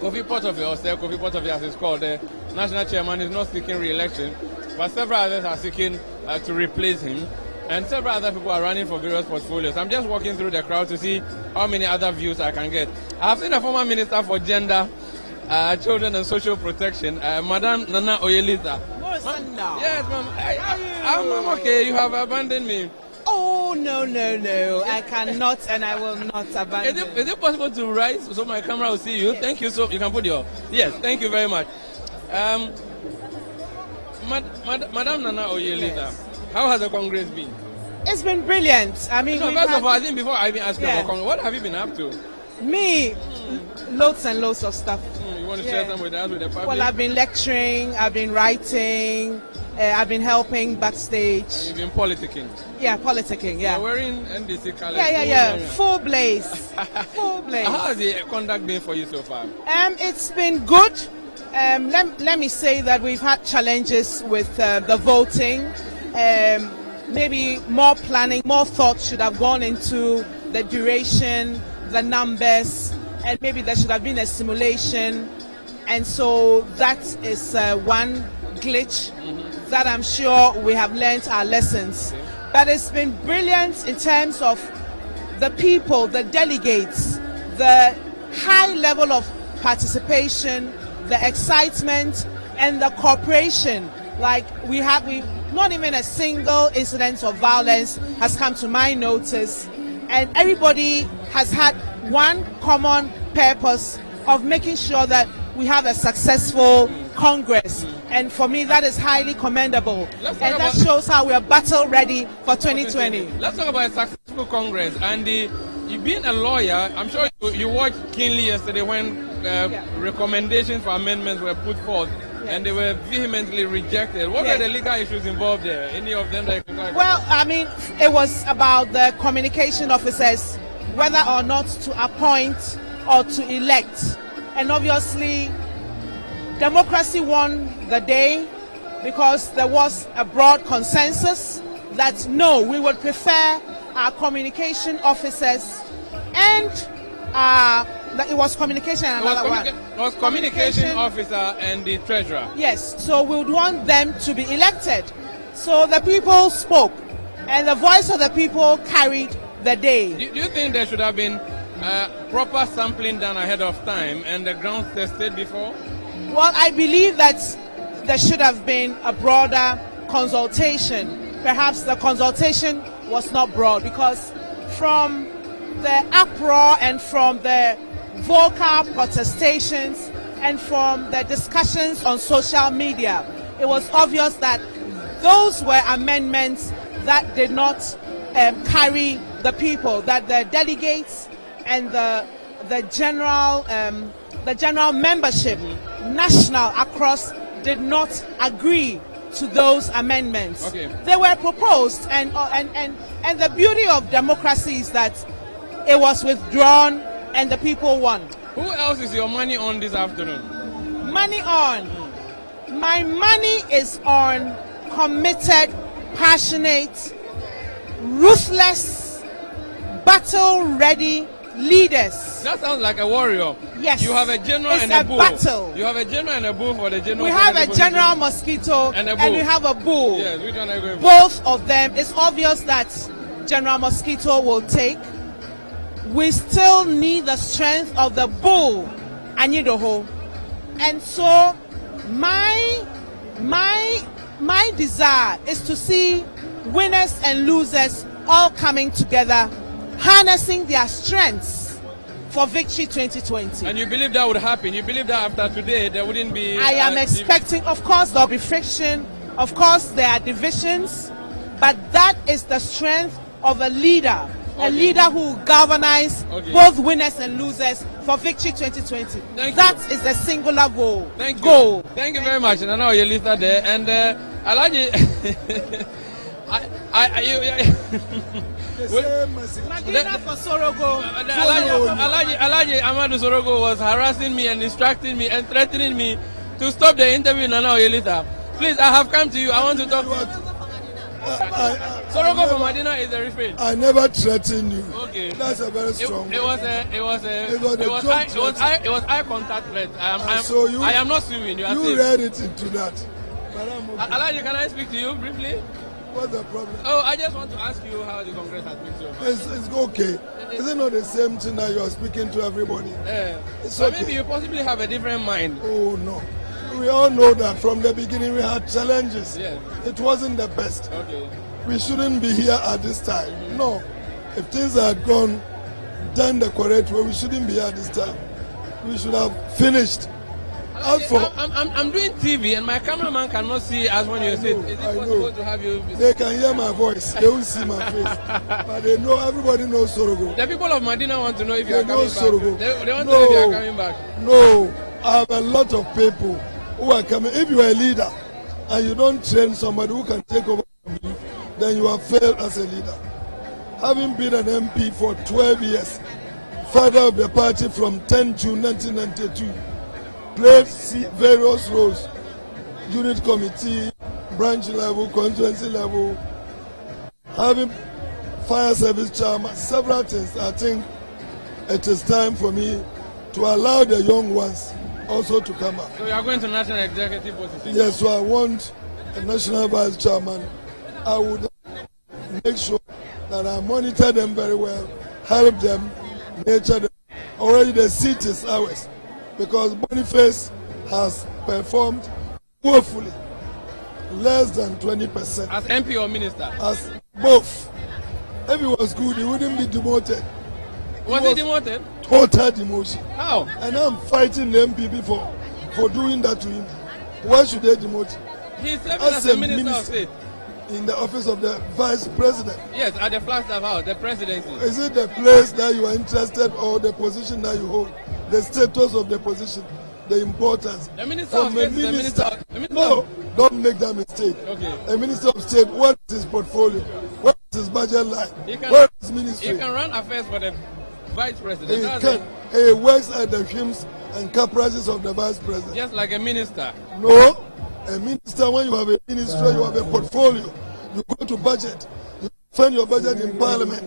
Kofi Potofie, as it's called, the national chairman, is not seeking re-election, but several others are seeking to replace him, and several other people are running for various portfolios. I'm just walking through the crowd to see how many other views I can get. I have seen a former Minister for Gender, Children and Social Protection, Madam Nana Oyelita. Yes, ma'am. I'm okay. You have abandoned me. Oh, no. I cannot and I will not abandon. Is it possible to rise so my camera will see you? Yes. Thank you. So you can put your... Yes, thank you very much. Madam Nana Oyelita, yes. How has the Congress been? It's been brilliant. I mean, first of all, I think before I even ask you about Congress, what have you been up to? Me, loads and loads of stuff. You want to share some with us, with the public? Well, I've been lecturing, I've been writing, I've been helping backstage. And you've been politicking? Yeah, politicking, yeah. You're wearing NDC colors? Yeah. Full blaze. Full blaze. How has the conduct been for you so far? It's been good. Let me say that we've had challenges with the voting. Maybe more planning, more thought should have gone into the duration, the numbers, and maybe there should have been a simulation. And so that is one glitch that I'm sure we have learned our lessons. But it's been brilliant in terms of the people, the delegates, the high level of participation, the excitement, and the cooperation. Like we not even a single incident of violence has come to my notice, and everybody has had one common purpose of making sure that we have a successful Congress. And for me, that is highly commendable. And that shows how we are battle ready for 2020. Let's talk about a successful Congress. And you being a lawyer, I'm sure you watched keenly yesterday when recommendations for amendments were put forth. And they were vehemently rejected. What were the legal issues involved there? Any of them that you can talk about? Well, I mean, it was about the communication officers, whether or not to appoint or to elect. And obviously, democracy won the day because there was a broad consensus that no, we would prefer our communication officers and it was communication and another one. It was communication officer and the treasurer. Yes, so we would want them to be elected. So the people spoke, and the voice of the people carried the day. Do you think there should have been proper sampling done ahead of time and the grounds tested before? Well, I believe that there should have been a broader consultation. Perhaps the consultation was not broad because from the uproar and from the vocal protestations and from the discussions on social media, it was obvious that those were amendments that did not carry the people, that the delegates and the general membership, national across, did not agree to those amendments. Okay. They were proposed, and the beauty of democracy is that it was withdrawn and the people won. Who else is your money on this afternoon? Money on. My money is on committed, passionate, ruthless, battle-ready leaders. That sounds like a warrior. Yes. You have a general it's and a bull. Battle. You have a general and a bull for the general. We have a general mosquito and we have a bull. Yes, which one are you going for? Both of them. It's obvious that General Mosquito will take, we still need the strength of the bull, Anyidoho. And so my desire is to see winners and losers all coming together, harnessing their strengths for Victory 2020. And you believe that would happen? You believe that after today there wouldn't be... I am expecting, of course, there will be friction. Of course, there are divisions. But that is the strength of a leader. Okay. A leader who will galvanize both winners and losers for Victory 2020. That is the singular goal. Thank you. Thank you very much. And I know you're Lisa there. And Alaji... Madina for Sorogo. Alaji Amadou Sorogo was harassing me and instructing me and threatening me to stop the interview in Nana Oyelita. Please, I have come to you. I want to talk to you. Sorogo from Madina is the refrain. I never threatened you. Okay. That's a very strong It was eye contact threat. I am not suing you. You read it into that. Alaji, can I speak to you briefly? What's the problem? Oh, I just want to ask you how the Congress has been so far. It's okay. Is it not the same thing that you are speaking to everybody? It's okay. Maybe you possibly have a different mind. Oh, no. We all know that from the beginning we had challenges. Yes. It wasn't the best. Okay. We shouldn't be here at this time. No. If things had gone done the correct way, we shouldn't be here at this time. We should have finished. I'm doing TV and my cameraman cannot see us when you say it. Is it possible to have you? They can hear my voice. They won't see my face. But they know, everybody knows Sorogo. The people of Madina want to know if you are coming back. Sorogo. They want to know if you are coming back. No. I have a lot of people who are coming. If you are a leader and you don't train somebody who can take over from you, then you have failed as a leader. Having been an MP for 12 years, father of the party from 10 June 1992, played various roles, unit committee, branch level, constituency level, having fire service chairman, several things. I think it is time for me to allow the young ones also to come up. So you are going to national executive position? Yes, so I want a national vice chairman. I would make sure that I monitor them very well, help them, nurture them. Already the seat is ours, because Boniface has performed woefully, less than 20%. As MP or minister? As both. If he was good, he wouldn't be demoted. Was he demoted? Total demotion. How? And I'm fighting the MPP for doing that to him. Why should they demote him? He's serving as a minister of state. In the office of the vice president. Yes, at the Flagstaff House, the presidency. Is it the place that you are interested or the position that you hold? The status of the position, the importance. The minister of state is the minister. No, don't make that mistake. Okay. A minister of state, what is his portfolio? What is his budget line? What is his ministry? He can run affairs for the vice president. He works at the whims and caprices of the vice president. Just like a minister. No. A minister, when you have a ministry, you have a portfolio. You go to budget. You find your budget in parliament.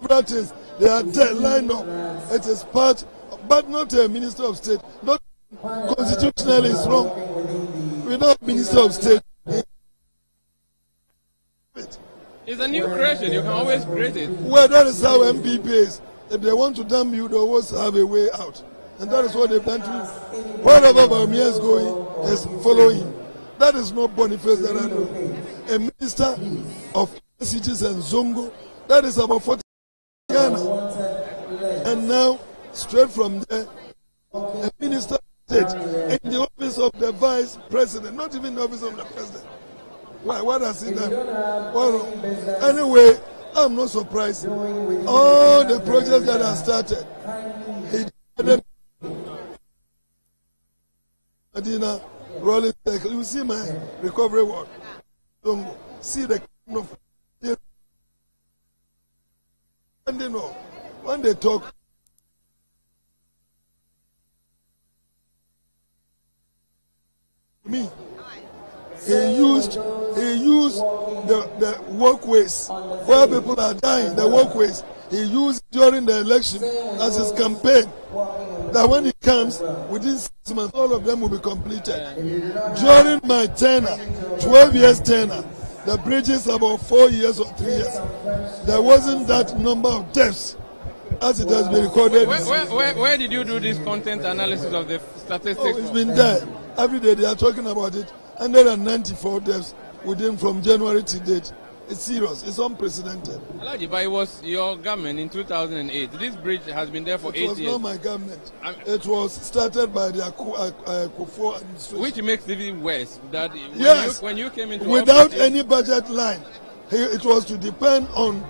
Several things. They are there, lined up. It is part, but not a minister of state. Not constitutionally is wrong. Without minister of state. It's a new creation. You can always create it. Well, that is how MPP is. If they want to damn you, they always have a way out. And that is what they've done to you. Wherever Barmier is going, is following. That is not Boniface that I know. A minister of cities and Zongo, that is about 40 Ghana. And now, straight from there, a minister of state in the office of the vice president, not even the office of the president. Why? What has he done? Anyway, I'm not surprised. All the projects that are started, he did Adina, rolling cycle. You see my recovery work. Don't see the kind of. And they know when they talk. Me, he used the walkways where people are dying. The walkways he used during the election as his campaign. That when he comes, within 6 months, all of them will be completed. During my tenure, 12 years tenure, The bridges about 4 years or 3 years. There wasn't that number of deaths as it has been recorded. Where did you do this content analysis of the statistics? Oh, it's been there. Every day they are talking about it. 194 deaths from January to date. It's serious. It's unprecedented. Alaji, but it was your government in 2008. This bridge has been there for 8 years. It was not my government. It was started by the Akufo administration. Which makes it even worse. That when you came into without office, any budget line, it was to depend on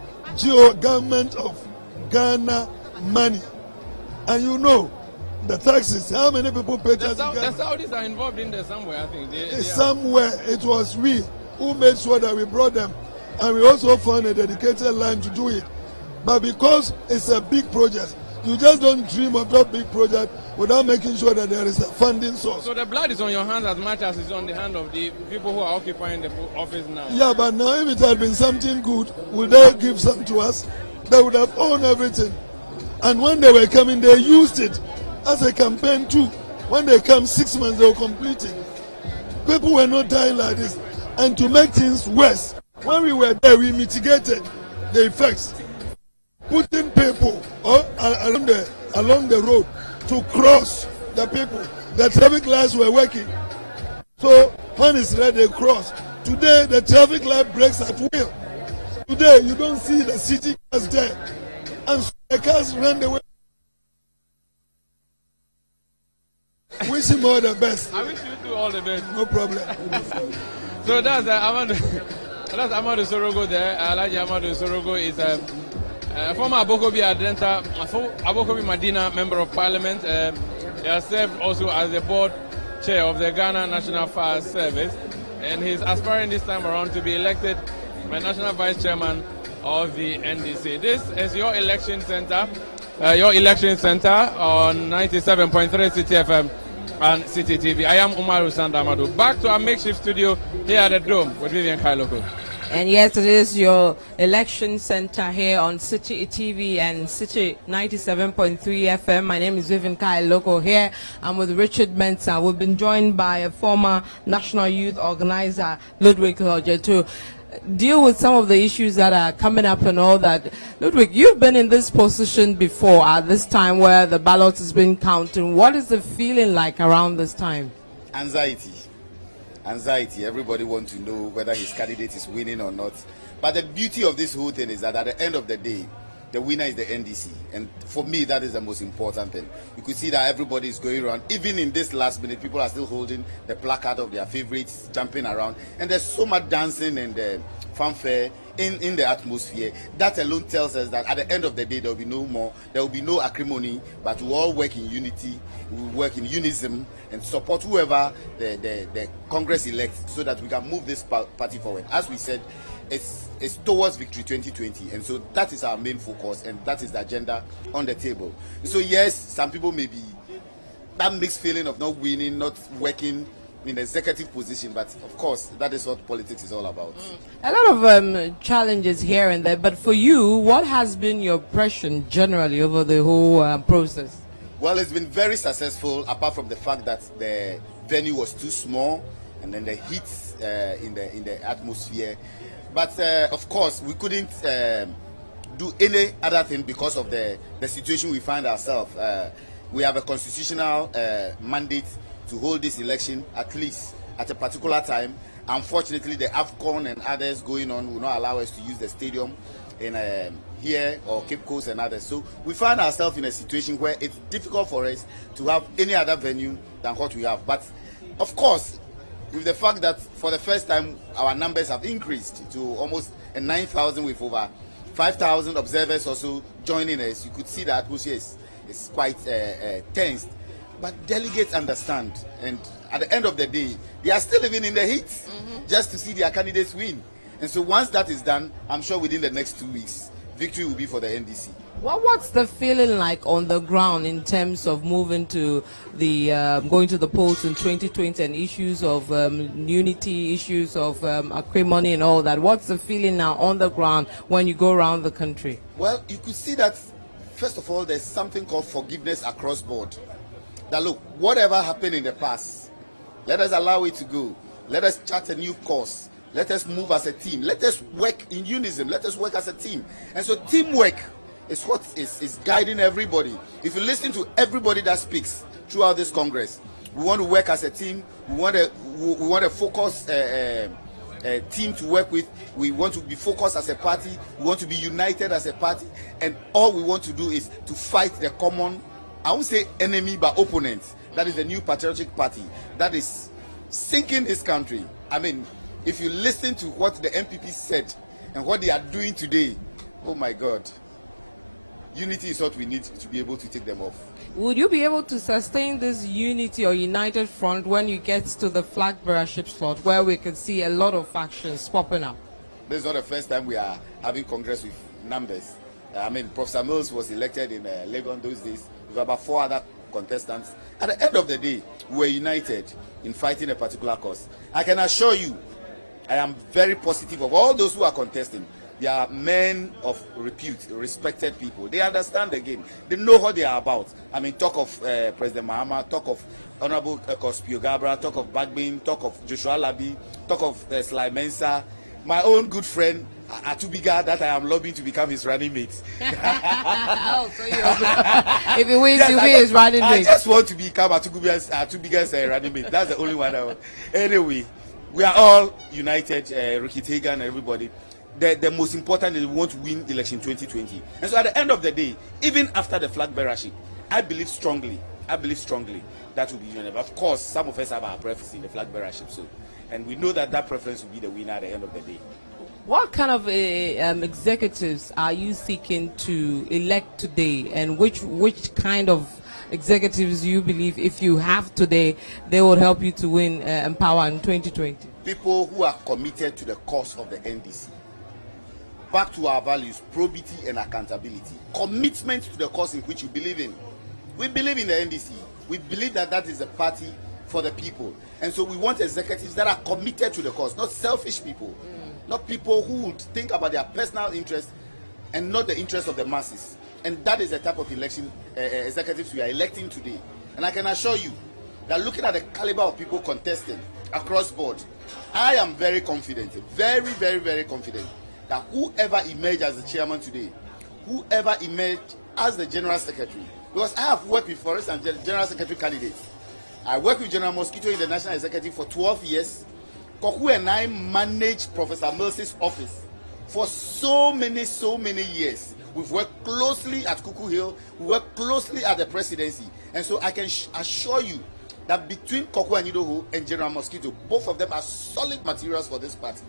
government of Ghana money. And you know, the taxes, how many people pay taxes? The Saudis are involved in there somewhere, I think. Somewhere. It was we who made sure that we brought them. And we also found a dedicated line to do it. But because it's a big project, you just don't dream of that big project without making sure that there is a funding source. So the blood is on your hands as much as it's on the hand of the people who are occupying the office now. Yeah, but now if it had been something good, would they give some to us? They would have owned everything. And when they were coming, they used it as a campaign too. When they come 6 months, they will complete it. People were not dying like this. And to make things worse, when we were there, we mitigated the effects, putting people along the road to cross the people. The traffic lights were working. So when it's red, they cross. Today, the traffic light breaks at will. Today, you don't see the city cars there. And so the cars run the way. Wish him all the best. I wish you all the best. No problem. So that's Amadou Sorogo there. Alhaji Amadou Sorogo is a former Abokobi Adenta, Abokobi Madina Member of Parliament. He has served also as the board chair of the Ghana National Fire Service. And he's aspiring this time around to be elected National Vice Chairman of the NDC. This is your election center on 97.3 City FM and City TV. I am Umaru Sandamadu. Back to our makeshift studio here at the Dome with Vivian Kailoko. And yes, it is your election center here on City TV and City 97.3 FM. My name is Vivian Kailoko here. I'm with Richard Mensah. We've been joined by a former national youth organizer, Ludwig Roger, to deal with some of the issues that are coming up and all that. Ludwig, you've been in this position before at this time where the ballot has been counted. What is the feeling like around this time? Anxiety. Everybody wants to know whether his candidate is winning or not. But the beauty of this whole thing is that at the end of the day, the winner is the NDC. And for me, that is the most important thing. You could see that everybody is going around. Even in this last minute, people are still holding the placard of their favorites, jumping around. And there's so much dancing and fanfare in the atmosphere. That alone tells us that at the end of the day, there will be no acrimony, but we all work in unity, we work in unison, and support whoever the Congress elects so that we can move this party forward. As we said, it's towards victory 2020, and so that is our main focus, and that is the agenda on the table. So yes, some people may be that mixed feeling of not winning, not working in the executive position, but of course that is what politics is all about. A lot of challenges here and there, but for you, what has been your impression generally over the whole process? Well, it's been very successful, apart from the fact that the venue was too small and then the heat in the atmosphere. But of course, we couldn't do any other thing because of the situation we find ourselves. We have a constitutional mandate to hold this election at least at a particular time. Unfortunately, the AFCON and others going on will not allow us to use the stadium in here or Cape Coast and others. So we find ourselves in a situation where it's difficult for us to have any other venue than what we have. But of course, with the fact that for the first time our numbers have increased to almost 9,000 with over 5,000 observers also joining us, you could see the atmosphere is quite tense. But delegates understand, and at the end of the day, they are still living in the heat just to see their candidates win. And so once that is done, I'm sure within the next 2 weeks, victory will be for the NDC. What's the feeling like on the ground in terms of moving to the going to the polls in 2020 and issues of unity, issues of acrimony and all that? What's the feeling now on the ground when you go around the country? Well, you could see that, first of all, there's something called forgiveness across board. That look, whatever happened in the past, let us allow it to go. Let us chart a new course. Let us move as a team. Let us work in unison. Let us work as a team. And so teamwork is what is guiding everybody. If you listen to everybody that speaks throughout this Congress, we want to work as a team. We want a focused team to work with. We want to be focused as a party. We want to be united as a party. And all we want to do is to fight the common, I won't say enemy, but opponent. That is the New Patriotic Party that is sinking this country. I mean, if you listen to what the MPP said and what they are doing today, oh my God, unity is what we need to be able to take them off. Would you be able to sustain this unity or united front when you get to the flag bearership slot, where we can see a lot of factions popping up? This is not the first time we are having Congress with numbers. I mean, Professor Mills was elected in Legon those days with about 4 other contestants. At the end of the day, we were united in fighting a particular cause. I can assure you, I am very positive of all those who are contesting. They are men of repute, respected people. They understand the game. They know what they are about. I mean, talk of President Mahama, talk of Honorable Kospio Gabra, talk of Bagbin, talk of Joshua Labi, talk of Sly Mensa, my own good friend Atubiga, that I am lobbying to become his running mate. Oh, so if he wins, he'll be his running mate. I just want to become Atubiga's running mate. That's the only one I want. Anyway, we are all united, Ricky Tegan and everybody. The most important is we want to win election 2020. And so at the end of the day, even after the flag bearership, I believe strongly that will be united. Of course, some of us have our preference in the flag bearership, so, and we know that preference will be the winner at the end of the day. What kind of executives are you seeking to elect today, and which kind of executives do you believe, if you have today, they will help you to win and power in 2020? People who are committed to the cause of the NDC. Back to our values, probity and accountability. Commitment to the cause in which you believe in. We believe in the NDC. We believe that that is a party for the people. And so we want executives that are committed to the cause, not selfish people. Not people who would think about their personal interest and not the interest of the masses. And that is the type of election executives we are electing today. And I can assure you that looking at the caliber of people contesting across board, I am very confident, very, very, very confident that whoever emerged as the chairman today, whoever emerged as the general secretary, because I have worked with, for instance, general secretary candidates. I worked with General Mosquito in the national executive for 12 years. Koku and I managed Professor Mills' office for so many years. We've worked closely at Cuckoo Hill, we worked closely at the presidency. And so I can assure you that between Koku and Idoho and General Mosquito, both of them are solid materials for this party.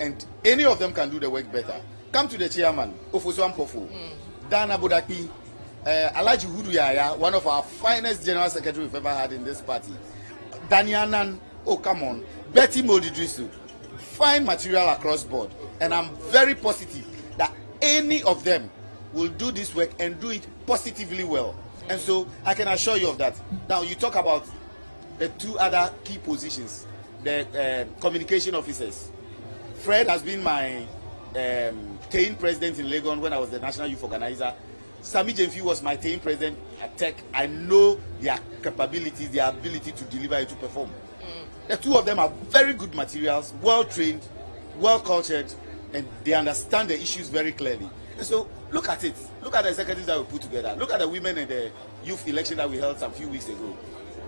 And any of them can do the work better. Come to the chairman, Ofoso Ampofo, Dan Abodaki, Alaji Hudu Yaya, one of our finest general secretary we've ever had in this party. Danianan, oh come on, Betty Modidrisu, fine material across board. And I'm very positive that any of them will do this work and do it positively well. And so I can assure you of that. Now you talk about the 2 other key positions, the communication officers. Fred has been my TAIN president in Legon when I was the national youth organizer. Sami Jemfi was my TAIN president at Tech. I know their capabilities, their ability to deliver and to perform. The 2 of them are very good materials, well trained, well cultured, and they understand the issues very clearly. And so look at it. Look at the executives that we put together. Look at the women and the youth election that we held some few weeks ago.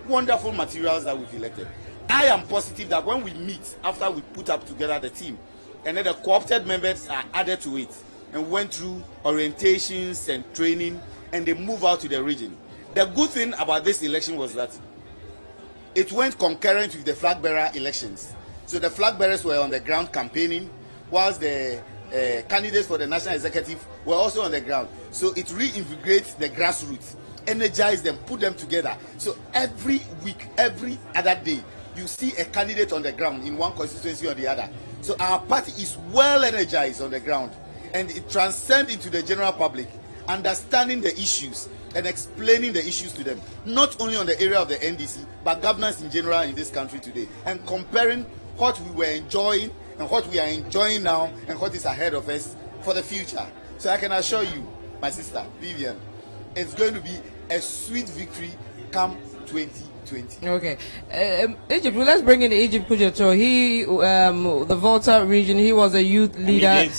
Wonderful materials that we've elected. I am positive that when we meet, after we put up together the team, and then the co-opted members are added to it, and went through orientations and training, and they move out to the region. The good thing about this election was that it went concurrent with the flag bearer elections. So the flag bearers were on the ground campaigning, whilst the candidates for the national executive were also on the ground. So it reinvigorates the grassroots, energize them, put them together. So every week, every other day, you see a candidate on the ground in one constituency or the other. So our party is well energized on the ground, and it transcends into the general public, understanding the issues and explaining the issues to them, not only on the area of the NDC, but governance in general in this country today, and comparing what we were enjoying and what we are enjoying now and what is ahead of us for the future. So I can assure you, my sister Vivian, it's going to be a sweet victory come 2020. 20. Okay. Egypt, well, let's bring in Egypt Kujato. He, the Volta region, he was a youth leader.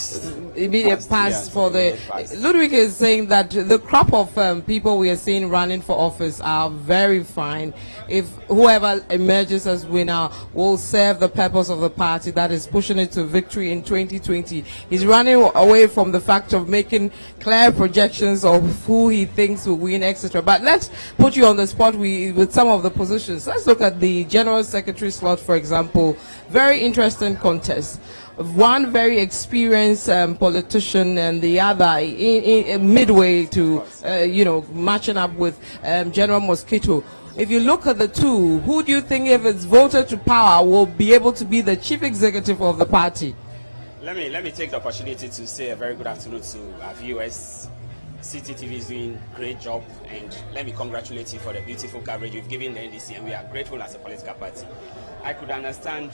Immediate pass for the... Ludwig is saying that the crop of people we are seeing running for office are very fine. If whoever emerges as winner will serve the purpose of the party that is pushing it to victory in 2020. He's running away from the fact of making clear projections of who he thinks will win, etc. But let's put you on the spot with some of the positions. Let's look at the General Secretary slot, for example. Very interesting contest. One very experienced politician and the other in midway to, matching up with General Mosquito. If you look at the two, who do you think, if it's voted to power, will be able to be the chief executive of the party? Let me take the opportunity to say a very good afternoon to our viewers. CTTV is doing a great job, and let me congratulate you for the beautiful coverage you've given the NDC, and we are grateful as a political party. I could understand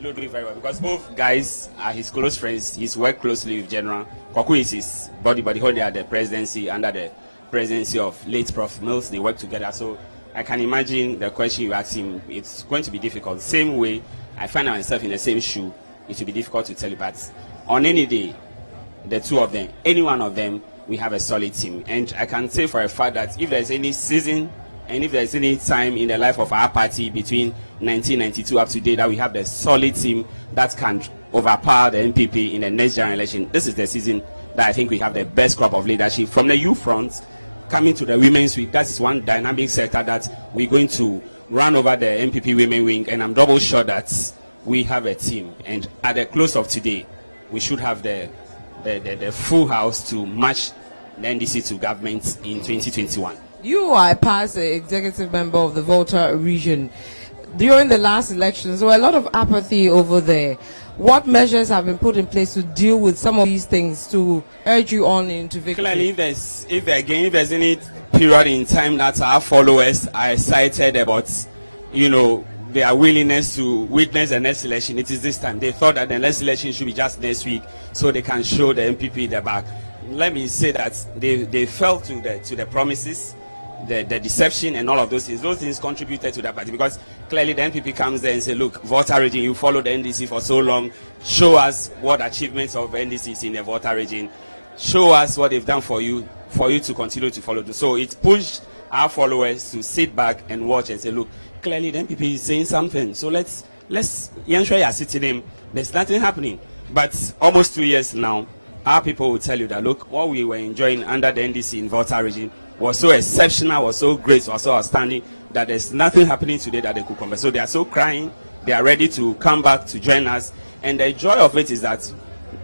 Ludwig very well because both guys are his close friends. He's worked closely with General Kwaku. Is his body holder at the presidency, under the presidency of late Prof. Mills. They work together, so I can imagine the question you asked him. It's going to be difficult. Same way I find myself in the same shoe. It will be difficult to tell you, but on any day, the two of them, any one of them, we have a solid team. And I can say for a fact that if there's any season and if there's any time in the life of our party between 1992 up to date that we have the solid team that can overpower the NPP in the next general election, this is the season that I think we have the best crop of leadership from the youth front coming to the women's week. That is one dynamic sector that we're going to run over the NPP women wing, and I'm double sure that we have a team. And at the close of today, we should have the full house to match the NDC to government in 2021. You are a past executive member of the Volta region. During the last elections, there were a lot of apathy over there. What measures have been put in place to deal with some of these things to urge you on into victory? Clearly, if there's any period in time that our followers are excited about, their willingness to witness the next election, it is this time. They thought that the next election should be just next week so they can show the MPP their back. Let me say that they fell to the promises, the deception and all of those things. Those things contributed to that party because clearly the NPP comes there and say, look, Volta region, you followed the NDC for so long. Show us what achievements of NDC is in the Volta region. Show us what they've done for you to continue to follow. So it pushed our followers to sit back and watch and say, look, clearly the NPP is saying something. So let's ensure you are sitting in. There's nothing happening. But almost 2 years now, our people will tell you that, look, what we were enjoying under the NDC in Volta region was so exceptional, was so great, was so outstanding, that there's nothing happening today that they could compare. So they are so crying, they are ready to come back to join us. And the joy of it is that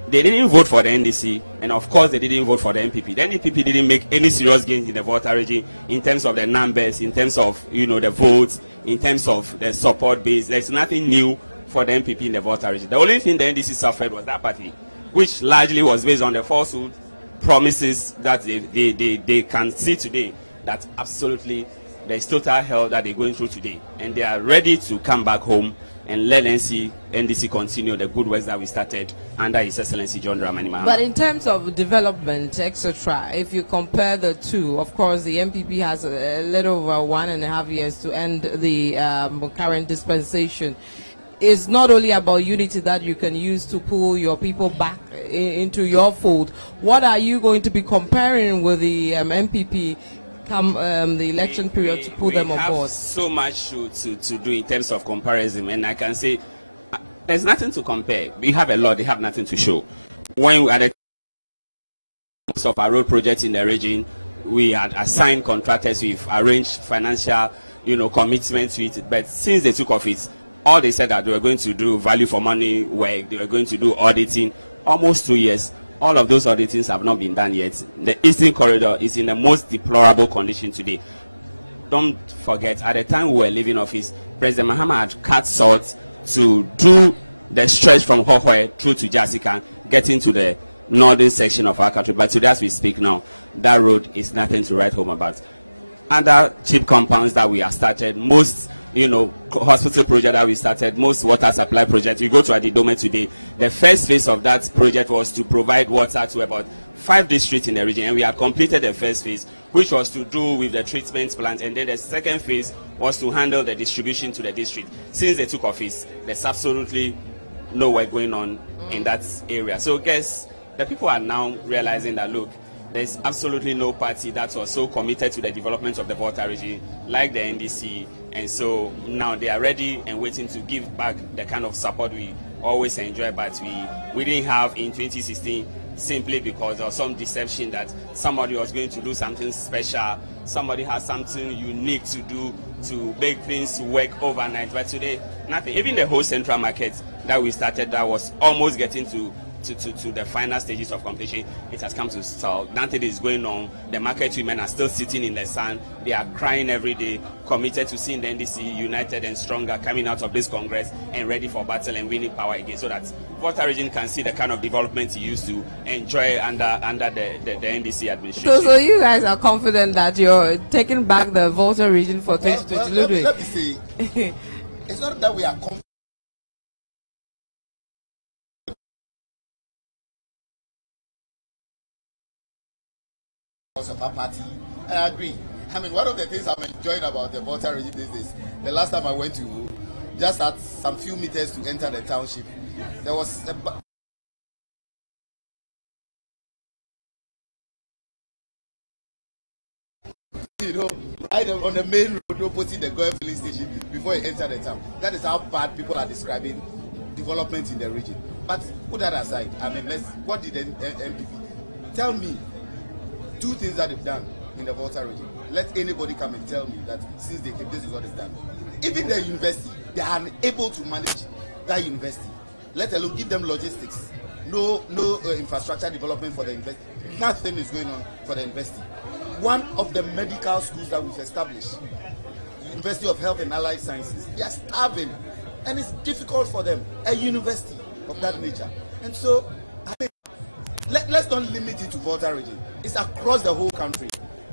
they didn't vote for the NDC, and of course they didn't vote for the NPP. The NPP didn't make any serious gains in the Volta region in terms of the numbers, in terms of the votes, in terms of the support base. There's nothing new for the NPP in the Volta region. The only thing the NDC suffered was that party, which largely was based on the falsehood promises that they can see today that absolutely there's total hell that they're going through today, and they are ready to come back home and let NDC continue the good works that we started under His Excellency John Dramani Mahama. But in terms of development, etc., if you compare the two, of course, the MPP has a little over 1.5 years to end the current dispensation. It's not only about unity that you can use to pull your people back into your fold. What are you going to be comparing with the MPP come the election period to pull them on board? We have so much to do in terms of comparison, and I can say there's nothing to compare. We have a lot, they have nothing to show. When we had of our road projects in the region, we had assigned contractors, we've arranged financial commitments to it, but since they took office, all they said that they were going to do value for money work, they were going to do auditing. Almost 2 years, all of those auditings have not been done yet. The Eastern Corridor is in the most deplorable condition today. Don't forget, at the time we were leaving office, President Mahama had cut salt to do the stretch from Hohwe through to Jasika, getting to the northern section of our country. But today as we speak now, that road is nothing to write home about. Other cheap compounds that we have started, most hospital project that we started, most water supply projects. You go to Adidome today, the first phase of that project was to provide water to about 5 districts in the region, and we had completed the first phase, which was to do with the treatment plant, and then the second phase was to handle the distribution to the district. Since they took office, there's absolutely no work going on in that area. So I guess the people are now realizing that, look, there's absolutely no party that was so committed to the development of the Volta region like the NDC, and so now they are ready and waiting to give back the kind of support we always enjoy, but we didn't have in 2016, simply because there was some deception that somebody was going to do something special, somebody has something unique to do to make things work overnight. But today, nothing. Even the whole central market that we started, that was almost getting to the final stages of completion, it has come to stall. Nothing is going on. The market women are still sitting in the sun. They are crying every day, committed to seeing the NDC united and stronger coming out of this Congress and ready for battle and winning power again, so that Volta region can see the kind of development he used to enjoy under the NDC administration. So you guys are confident that you're taking back the Volta region for 2020? Let me say, it's not that we are confident. Of our party, I agree. I mean, one of the things I'm enjoying about the Volta region these days, the last time I went to, just at some few meters to enter the township, there was a right on the main road opposite the Goy filling station before you enter the town. That is how bad people are describing development in the region. But put that aside, I mean, what did the MPP tell me? 2 things that they've done in the Volta region. Let anybody come and tell me that since they came, this is what they've done. Even the university, they are unable to manage that university, let alone give them logistics. No infrastructure development for the university. Nothing is going on for the university. One of the medical schools that we've established, the University of Health and Allied Sciences, they are starving, and it's difficult for them, a university of that nature. And so, I mean, let's not limit it to Volta region. It's across the whole country.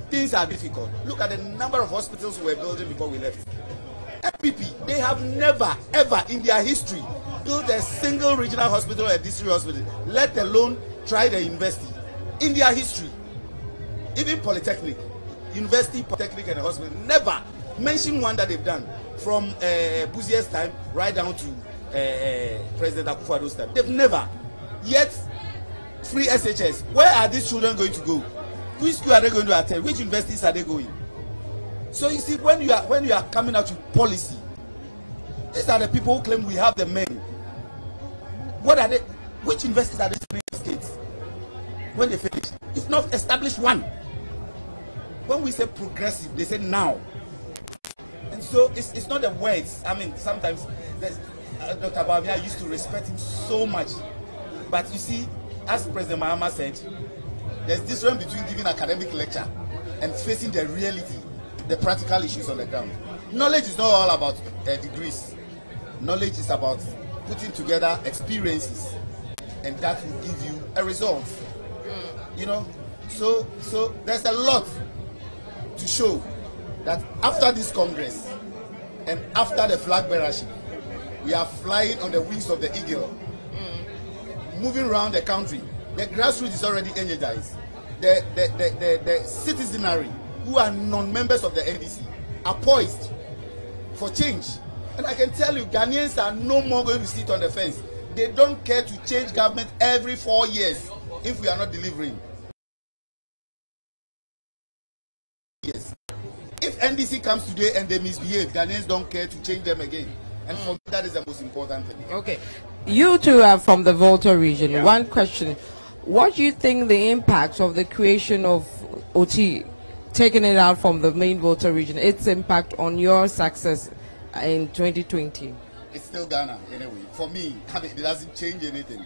Things are difficult. Look at the number of hospitals we were building before we left. MPP, they have never, ever in their history built a single regional hospital or a district hospital, let alone try the university. In their history, even Polytechnic, University, Polytechnic and a hospital, never mention one that they've done from Buzier's time right down to President Akufo-Addo's time. They've never. Yet, free SHS. Where are these children going to go? Which school are they going to attend? Which universities are they going? So you see, when you are coming out with policy, these are the people who claim we have the men. What are they? Which universities are they sending these kids when they finish? If not established one. When we say progressive, they say now. And so it's not the words. I mean, sometimes Dr. Bawumia used to respect him so much, but you see, as President Mahama said, there's this difference between giving academic lecture and facing the reality, the practical issues on the ground. Knowledge is not all about degrees. Knowledge is about putting together experiences, and that will give you a result. You know, so there's a lot to show that after this Congress and after the flag bearership, we are flying on the wings of the eagle. Moving around the country, the grassroots is already energized. The citizenry who are non-members of the NDC are poised for change. And I can tell you, Ghanaians are no more going to sit on the fence. They don't care to change government every 4 years if we are not delivering. Yes. If NDC comes today and they misbehave, Ghanaians don't care to change them again. And for me, that is the most important thing. Okay. You two are from the Volta region. Yeah. One question. What do you think the impact of the creation of OT, taking it out from the main Volta region, its impact on your success in 2020? It's still Ghana, anyway. For me, I mean, it doesn't change anything.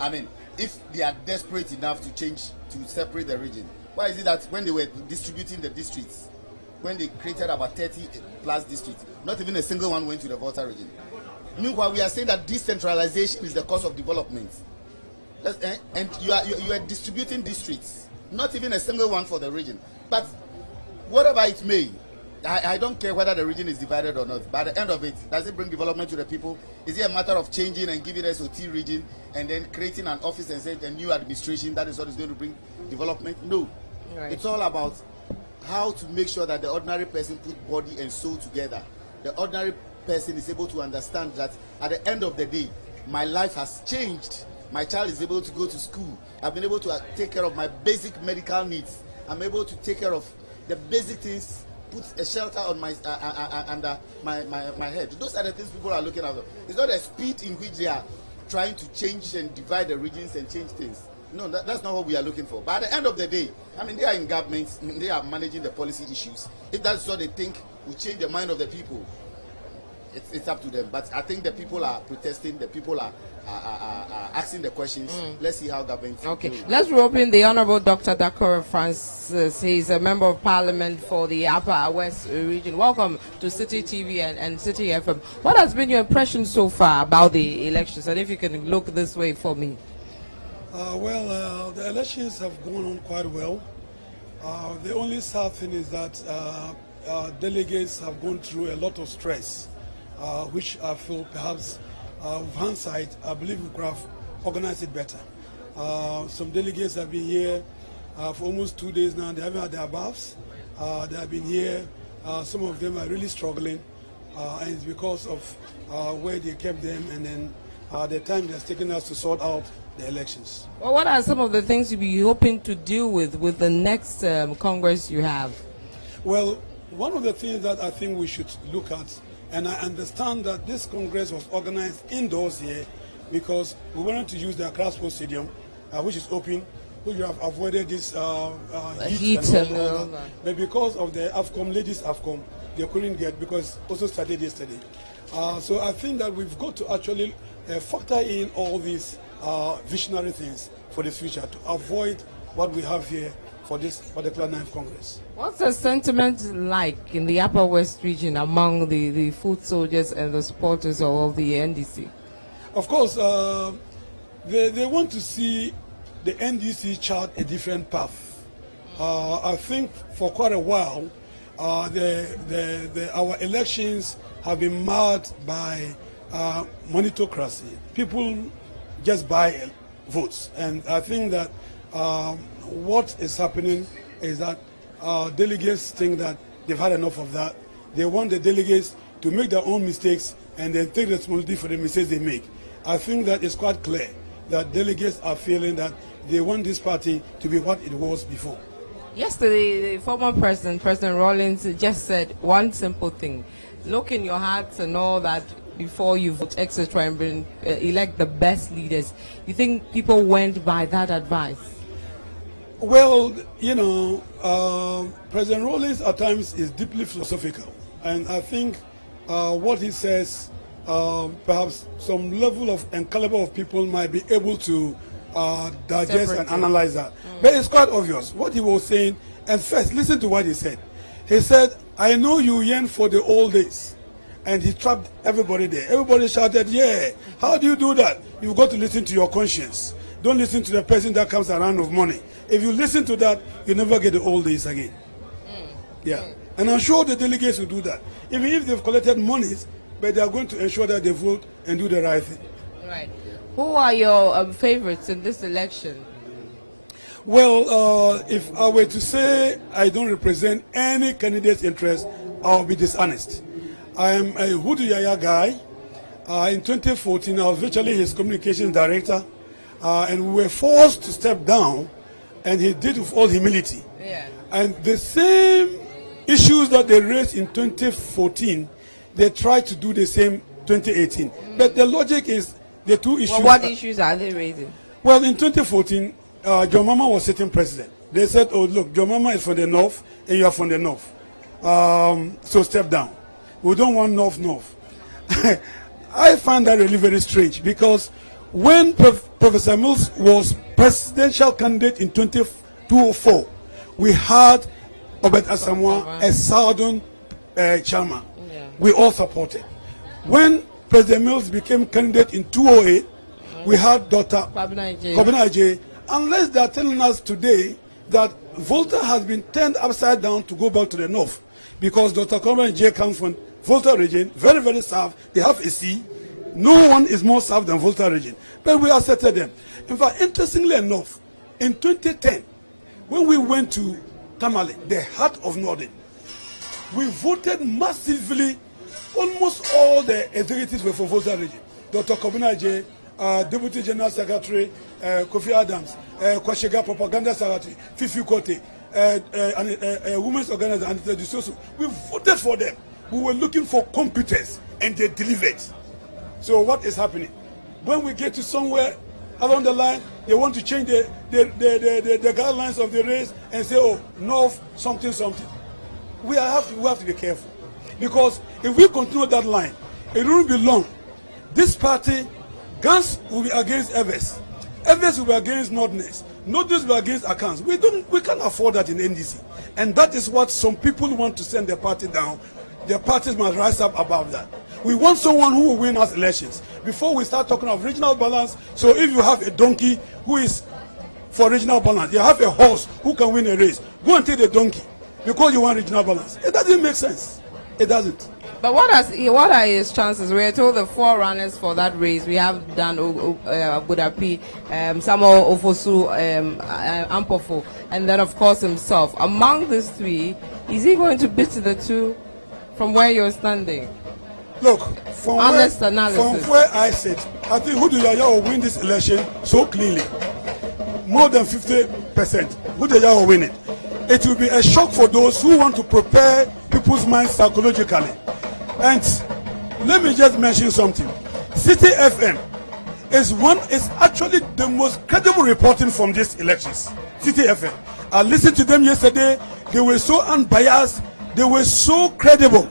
I mean, if they are desperate enough to change, to separate the region, why is it that when they were distributing the districts, when they created about 30 plus districts, not even a single one went to the Volta region? Meanwhile, we are saying that decentralization is the cause of development. And you are distributing districts, not even a single one for the region. But whatever it may, I don't care whether the region is divided or not. By the end of it, does it bring development to the people? Is it a matter of changing and giving SOT region and then creating an office and saying a new administration that is what is going to bring development? No. Right. It's all about how to make sure that the ordinary person put body and soul together. The ordinary person is able to understand that at the end of the day, my life has changed. My child is able to go to school. I've been able to take care of my basic medical needs. I'm able to take care of the basic things, put a shelter on my under my head. Those are the things people are looking at. It's not the speed in which they are trying to change and divide the regions and change things. No, that's not what we are looking for. But at the end of the day, I mean, they are in government, they are managing the policy issues. If that's what they think will change the mind of the people, it's up to them. But I think the people are protesting, the people are asking the questions. Let's see how government. Okay, let's rope in the Honorable Dr. Dakora Francis. He's a member of Parliament for the Upper West region. Welcome to City TV and City FM. What has been your impression so far about the elections? And if you can look this way for me. The elections have gone on quite well. The only sad thing is that delegates have gone through a lot of stress, which I feel perhaps with hindsight, I believe we could have organized it better. Some delegates have been here for almost 2 days now. They haven't had their baths. They have been here. Some of them are really struggling, and it's because of where they kept them and then the time that's taken us to sort out the elections. Well, what are some of the things you'll be hoping to deal with the next Congress you have? Well, one of the things that I think we should look at, and I understand that this Congress was organized indoors here because we wanted to use the Accra Sports Stadium, which is open, which you have avoided this heat and all that. But because of the AFCOM, ladies AFCOM, they couldn't get because it also started yesterday. So I think that we've got to actually factor in all these visionary things for the future to avoid what we have here for this particular 9th Congress. What's the sentiment like in the Upper West region among the foot soldiers and the supporters of the NDC? Of course, they want to see the NDC chart a different path. I think for quite a while, our elections have been marred by monetocracy. People just buy votes, and I think that what is happening is that delegates think that they've had enough of that. They want the delegates to make their own mistakes and then take responsibility for the mistakes they make. I think that it's quite clear that delegates are feeling that they want this party to be what it was before. Yesterday, the former president, President Rawlings, just said one simple thing: look in your hearts and all that before you vote, etc., and elect the best leaders. You think people went by that advice? Well, you know, President Rawlings at times is deeply philosophical, and I think what he says, perhaps some level of and caliber of people might be able to digest and analyze that. But it's quite obvious what he was saying. And first, listen to what he said. He said, "I know you yearn for the old days." And he trapped everybody there. Everybody shouted, "Yeah, how do you do that?" You've got to listen to your conscience. Don't listen to the person that comes around with money. If you listen to that, you never get the old days again. Yeah. And I'm sure the delegates will do that. Even if they've collected monies, but they are going to ensure that they vote and do the right thing. Right. Who are your favorites in this election? Well, if I were to say I don't represent any candidate's interest, I'll be dishonest. I am a Hudu Yaya guy. In 2014, I was virtually his communications director, and we were forced to step down, and he did with all humility. Yeah. And the same issues that they raised in 2014, they tried to do the same 2018. But the logic is the two issues. Well, what issues are they raising? Well, in 2014, John Mama was sitting president. They said, "Oh, look, John Mama is from the north, and you are from the north. So step down. We don't want north." I find that really very strange, because when Professor Mills was presidential candidate in 2004, we had Obed Asamoah, a southern chairman. Yeah. We all supported. When President Mills became candidate in 2008, we had Dr. Kobina J. Unless they are telling us today that Volta has been turned upside down to go back to the north. because Dr. Coleman J comes from Volta region, very, very south. They have a sea. No one is more south than Volta region. But we accepted them. In fact, interestingly enough, in 2010, when we went to Tamale, the heart of Northern, we voted massively. Almost all the executives were from Volta region. Dr. Kobina J, Deputy General Secretary, Kofi Adams, Kwashega Propaganda Secretary, Fifi Kote, and women's organizer, Anita Dusoso. We voted for them. We were looking for competence, and they delivered. So what is happening? When we get to somewhere along the line, they want to change the guidelines of the race and say, oh, North, something. We have to be careful. Because if we continue that line, it won't be long. This party, Gans will be against Evers. Evers will be against Northerners. Northerners will be against accounts. We can't afford that in NDC. And that is what some people want to send their party down. Their parties must rise up above that. We want someone who will win us elections. Before we start talking of regional balance, so if you have a donkey who is for regional balance, you have a horse who can win a race, go and take the donkey because you want regional balance. It doesn't make sense. It doesn't. But what are his chances? We are told the 4 runners for that race. We have Dan Abudapi, Samuel Ofosu, Ampofo, and then of course himself. Among these 3, is he going to beat the 2 from where you're standing? Look, from where I sit, I think Hudu Yaya will win this election so cleanly. More than 50%. Hudu Yaya will win it. It will be a shock for those who want to prepare people's minds psychologically. And let me just mention something. City FM is actually the most credible reporting from these elections. City FM. I listened to them yesterday. They were so unbiased. They were so credible.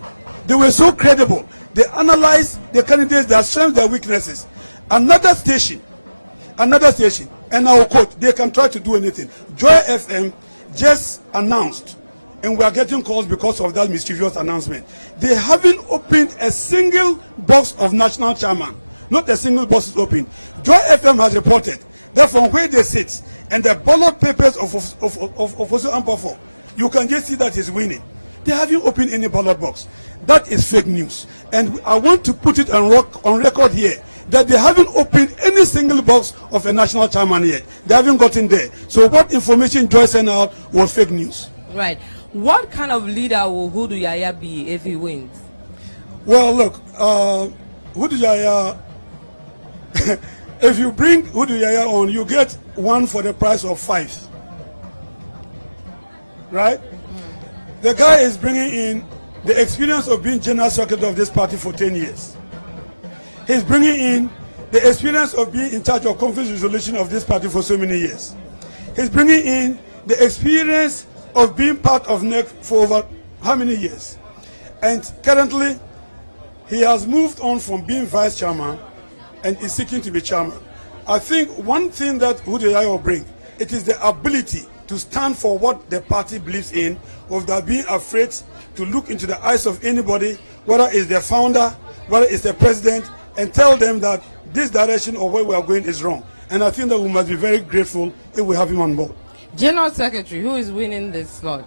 They analyzed the candidates, their strengths, their weaknesses. Another station, and I will quote, they can try to do anything. Joy FM just announced, and we are getting calls because of that mischievous announcement. They haven't opened a single box of national chairman. Not a single box is open. Joy FM has reported that from where they sit and the ballot papers of Ofosu Ampofo, you can just see that he's winning. They haven't opened any ballot box. That is fake news. And I want to put it on record here that they haven't opened any single box of a national chairman yet. They haven't gotten there. So what information Joy sent out was fake news. Right. What kind of leader will Hudu Yaya be if he wins? Well, look, Hudu Yaya, if you bring Hudu Yaya on, you get 1 for the price of 5. Right? The guy is bringing in the experience of being general secretary of this party for 10 years. He's bringing in the experience of being in charge of conflict resolution of this party for so many years. He's bringing in the experience of being part of NEC for over how many years. And currently, he has moved on from being vice chairman and is seeking to be chairman. I think one thing that Hudu Yaya will bring, it is the ability to stand for what the party believes in, without being afraid to look into the eyes of anybody, whether it's the founder, whether it's the president, and tell them that this direction or where we are going is wrong. And I think that we must be very grateful if we have him on board. General Secretary, who is winning this slot?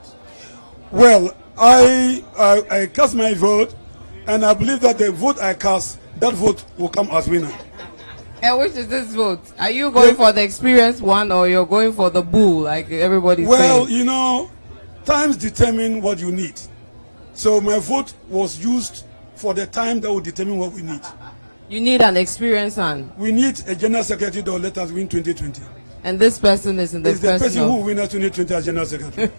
Well, I cast my vote, and I believe that the vote I cast, that vote will come as winner. And which is this vote? Are you going for the experienced one, or you're going for the bull, like everybody's saying? Well, you know, times determine what you need. So my vote was used for the time that will determine what we need. You need an experienced one. We need a general secretary that will let us win 2020. And this person is in the person who will win us 2020 as general secretary.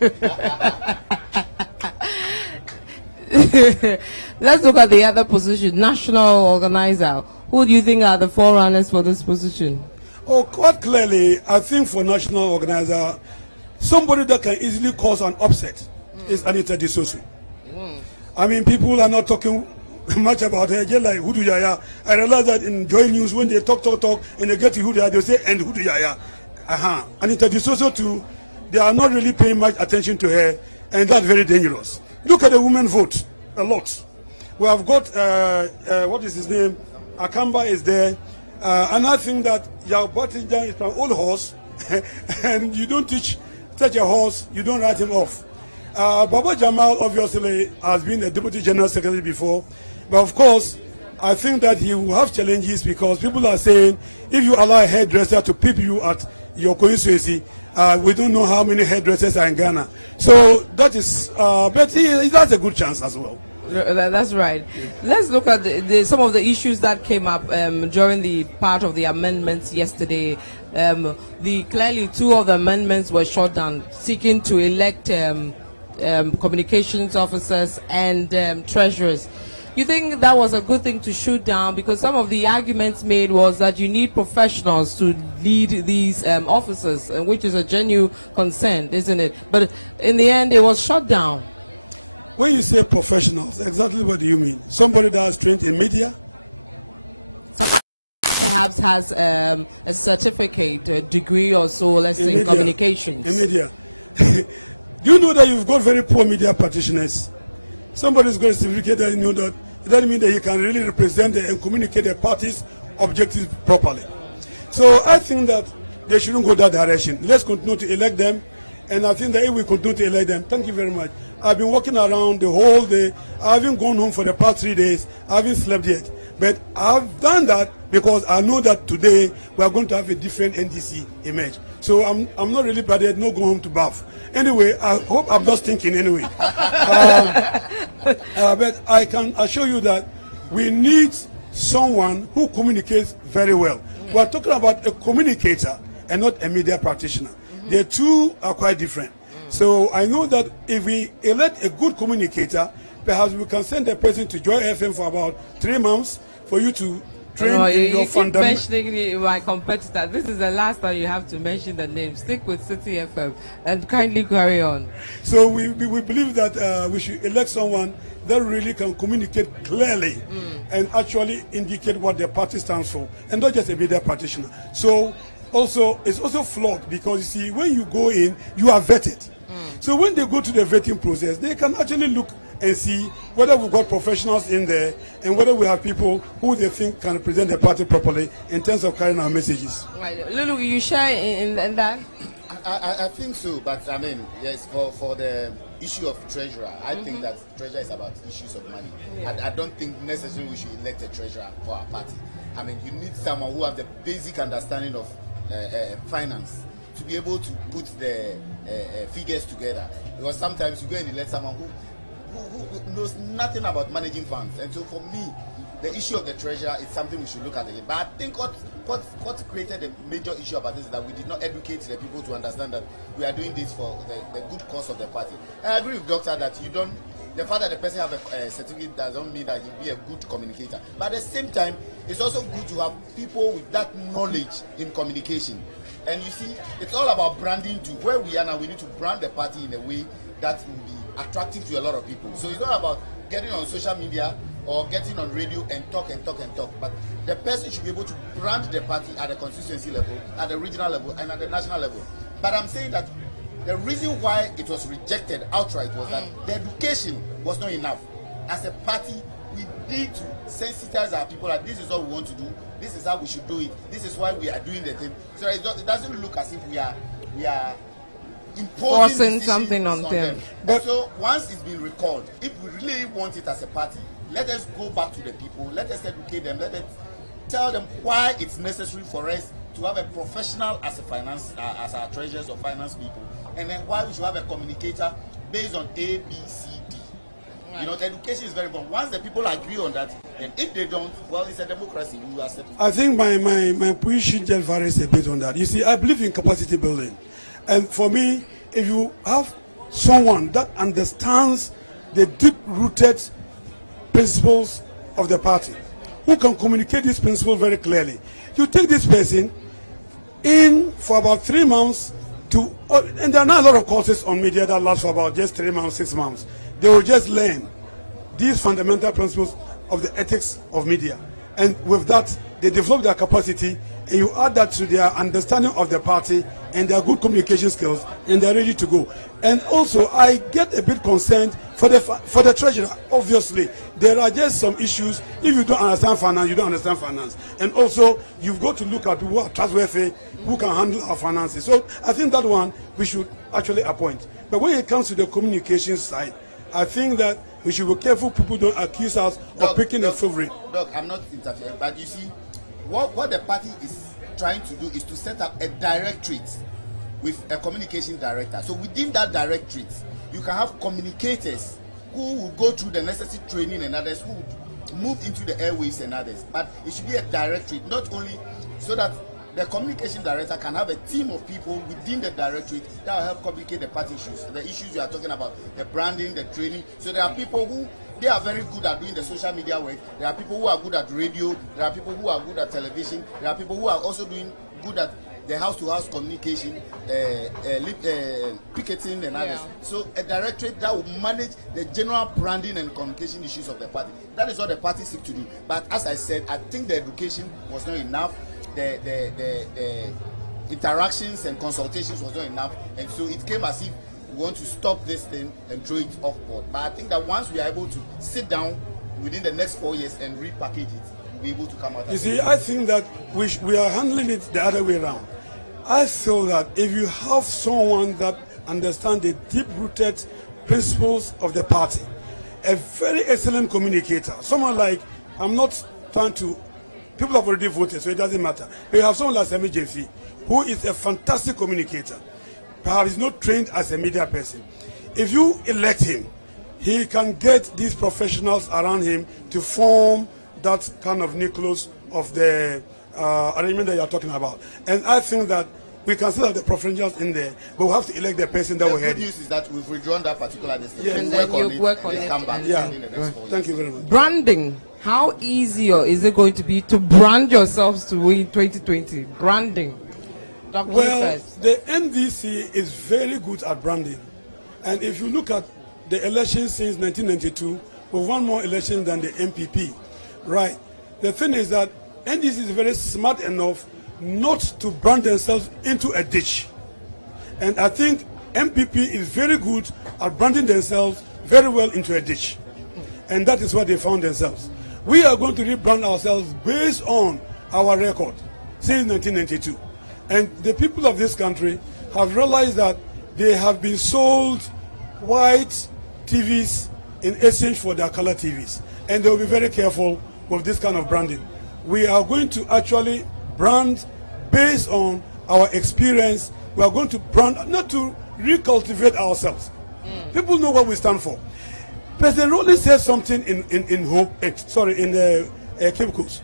Let's look at the other position, national organizer. Who do you think are the forerunners for this position? Oh, quite clearly, I think for national organizer, somebody that can easily cause an upset is Anita Dusoso. I mean, people are not talking much about her, just like Hudu Yaya. I realize that in Joy News, when they talk, and they get to Hudu Yaya, they say, and Hudu Yaya. Anita Dusoso too, they are not really paying much attention to her, and that's very dangerous. Look at the women vote, a lot. We have got, what is his name? Akamba is there. And I think that Yabatijang is an old horse, and you don't touch a horse, you don't write him off. Baba Jamal obviously has been a deputy general secretary before, but of course, I think that he will have challenges because people are saying if you allow a hairdresser to peep you at your constituency, we don't know how many hairdressers are in Ghana. So that is, but he has a good chance as well. That's right. Let's look at some of the issues that came up during the part of the amendments yesterday. Clearly, two of the amendments were shot down, seeking to elect communications officers and treasurers. You think that was a good thing to shoot down? Because some of the arguments made was that you need professionals to lead these officers, which is a genuine concern, isn't it? But in the end, it was shut down. When you say professionals, exactly what do you mean? Somebody that is trained in media? Perhaps has a certificate, a degree or so, let's say, in communications. In media. Do you know that you've got very poor media practitioners? Somebody's got a certificate that you know that it doesn't mean that he can really represent and communicate the party's objectives properly. So I think that they shouldn't go that direction. Let's continue to elect them, and I think that if we continue to elect them, thank you very much. I've been walking around the whole day. I haven't gone home for the past 3 days. I haven't slept yet. But I've done that because I know that today we are going to have a different NDC image. So I'm not really bothered, not going home to bath. Anyway, I hope I'm not thinking anyway. But I can assure you that we need someone who communicates very well. We're talking about a communicator and not a media practitioner. The two are quite different. So I know that if we elect a good communicator, perhaps we can send the person to Joy FM for about 3 months for you to train in your fundamentals. Mentioning my competitor. This is the last time you have to mention the name. Stick with City FM and kindly carry on. So we believe that we should elect someone that really can communicate clearly and actually indicate what their party stands for, and not just a media practitioner. So also, it's also flawed because you see, when you go in, you are vetted. So when they go to the vetting process, they can actually look and see whether we've got professionals in there and whether we have people who they think can represent the party properly in terms of carrying our messages. Right. Lulu, you share in that? I think so, but I mean, yes, for the issue of treasurer, I think that treasurer is about issues of money. Yeah. I don't think necessarily we should elect a treasurer for our party. I mean, you need someone who has the basic understanding of finance to be able to put the figures together, because sometimes you go and elect someone who knows nothing about managing funds. And so for me, the issue of the treasurer is something we should look at again. But I think what created a major issue about this is that we did not educate the people to understand that we are doing this for the good cause of the party. And I agree with Doctor that you don't, the fact that the person have a certificate doesn't mean that he'll be a good communicator. But at the same time, it's also good to have people with that knowledge in communication. And you see, it's all about branding too. Where we are now, we need to brand the party in a way that will be attractive to a lot of people. So it's not about getting on social media or getting on radio and talk and talk and talk. But the person should be able to brand the party at the constituency level, at the regional level, and at the national level. But I'm saying that the reason why it was rejected outright was that the education was not enough. As a party, we need to sensitize our people that this is what we want to do. This is how we should do it. This is why we are doing the thing. So it doesn't look as if we are imposing something on them. But so once it's been recalled, if we really want it as a party, let us go back to the people. Let us educate them. Let us tell them why it's necessary for us to have a professional as a finance, as our treasurers or finance people, and then why we should have a communicator based on A, B, C, D. Right. You know, the education is very important. Once the people agree on that, and if they don't, well, it's a democracy. We will accept it. I think my position just varies a bit on that. You see, I believe in capacity building. And for me, if you have someone that understands the deep-rooted principles of the party, who can communicate these principles very clearly, you take this person in for about 3 months and there are not a lot of courses on media that last for about just 3 months, 6 months. They will just learn these fundamental principles of the ethics of media. And with that, they develop their capacity, and you add that to their understanding of the party and their good communication skills, and they're ready to go. And also, I get a bit concerned For the treasurer, obviously, there are just some issues. If you don't understand finance, you don't understand finance. And also, you've got to look at who are trustworthy, who can handle our finances. So I think that one we should actually appoint. But when it comes to the communication side, I think that we should be careful people don't accuse us of picking a favorite. Doc, I'm not interfering, but you see, what the party is trying to do is to set up a directorate with a communication director. So within that directorate, you can have communicators who will go through the necessary training and others who move into the airways and others. But it should be a directorate, not only so that the communication director can have a team of people within the directorate that will help communicate the party issues. The issues we are talking about, the branding, the training. So there are people who, they are very good at doing the social media work. There are people who are good at radio. There are people who are good at television. There are people who are also doing good at the house-to-house communication, picketing and others. So a directorate that will manage the general branding and communication issues of the party. That is what the party seeks to do. But as I said, I think the education was not enough. The interactions and consultations was not enough. And so it came as if we want to stop this thing and throw it off board. But I think that once we are able to sit down within the next 4 years and repackage it, we'll be able to come out. You see, I think that we are handling it the other way around. I feel that if you have someone that understands the deep-rooted principles of the party, a very excellent communicator, someone like, I'm not trying to, people have already voted, so it doesn't matter. We have someone like Semi Jefi, who is a fantastic communicator. Perhaps he's not trained as a media person. If you elect him, he can get these professionals around him to form that kind of nucleus of the arrangement that you are talking about. And I think that we can still have the professionals in there, but we have to elect the person that will head it. The good news is that we've withdrawn that particular decision. Yes. And then you work on it. Come back in the next 4 years. Thank you very much. Branding. How easy is it going to be to brand yourselves to win 2020? Branding. Dr. Well, the NDC is very good at branding. And if you look at the elections since 1992, we've won more elections than the MPP. Right. The thing is that NDC is very smart enough not to brand themselves into a ditch. And I think MPP is very good at branding themselves very well into a ditch. And that is what they found themselves. We are going to rebrand ourselves based on our record since 1992. And the people of this country have realized that they have been sold white TVs in exchange for their color TVs. And they will be very careful with this kind of branding. We are going to actually brand based on our experience. We are going to brand, not to recultivate ourselves. People know what we stand for. President Rawlings said something in Cape Coast.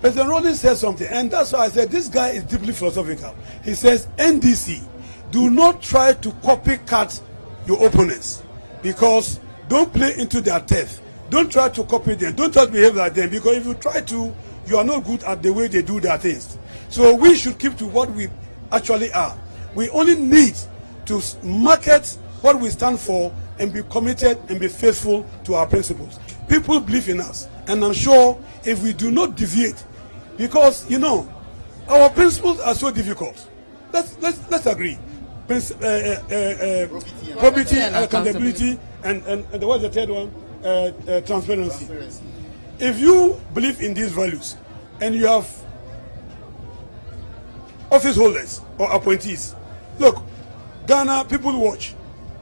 President Rawlings said something, and that's why I said this guy is deeply philosophical. He says, NDC, do not try to copycat your opponents, because don't play into their turf. Don't try to copy them. Don't try to behave like them, because if you try to, you are not good at the way they do their things. So we should keep to what we actually are. We only need to market what we stand for and be committed and be faithful to our principles. People believe in us, and I'm sure if we do not deviate, because you know our principles are so difficult. Let's agree. Probity and accountability, and what's the third one? Transparency. If you believe in these values and you have office holders or appointees, look, Ghana, people watch,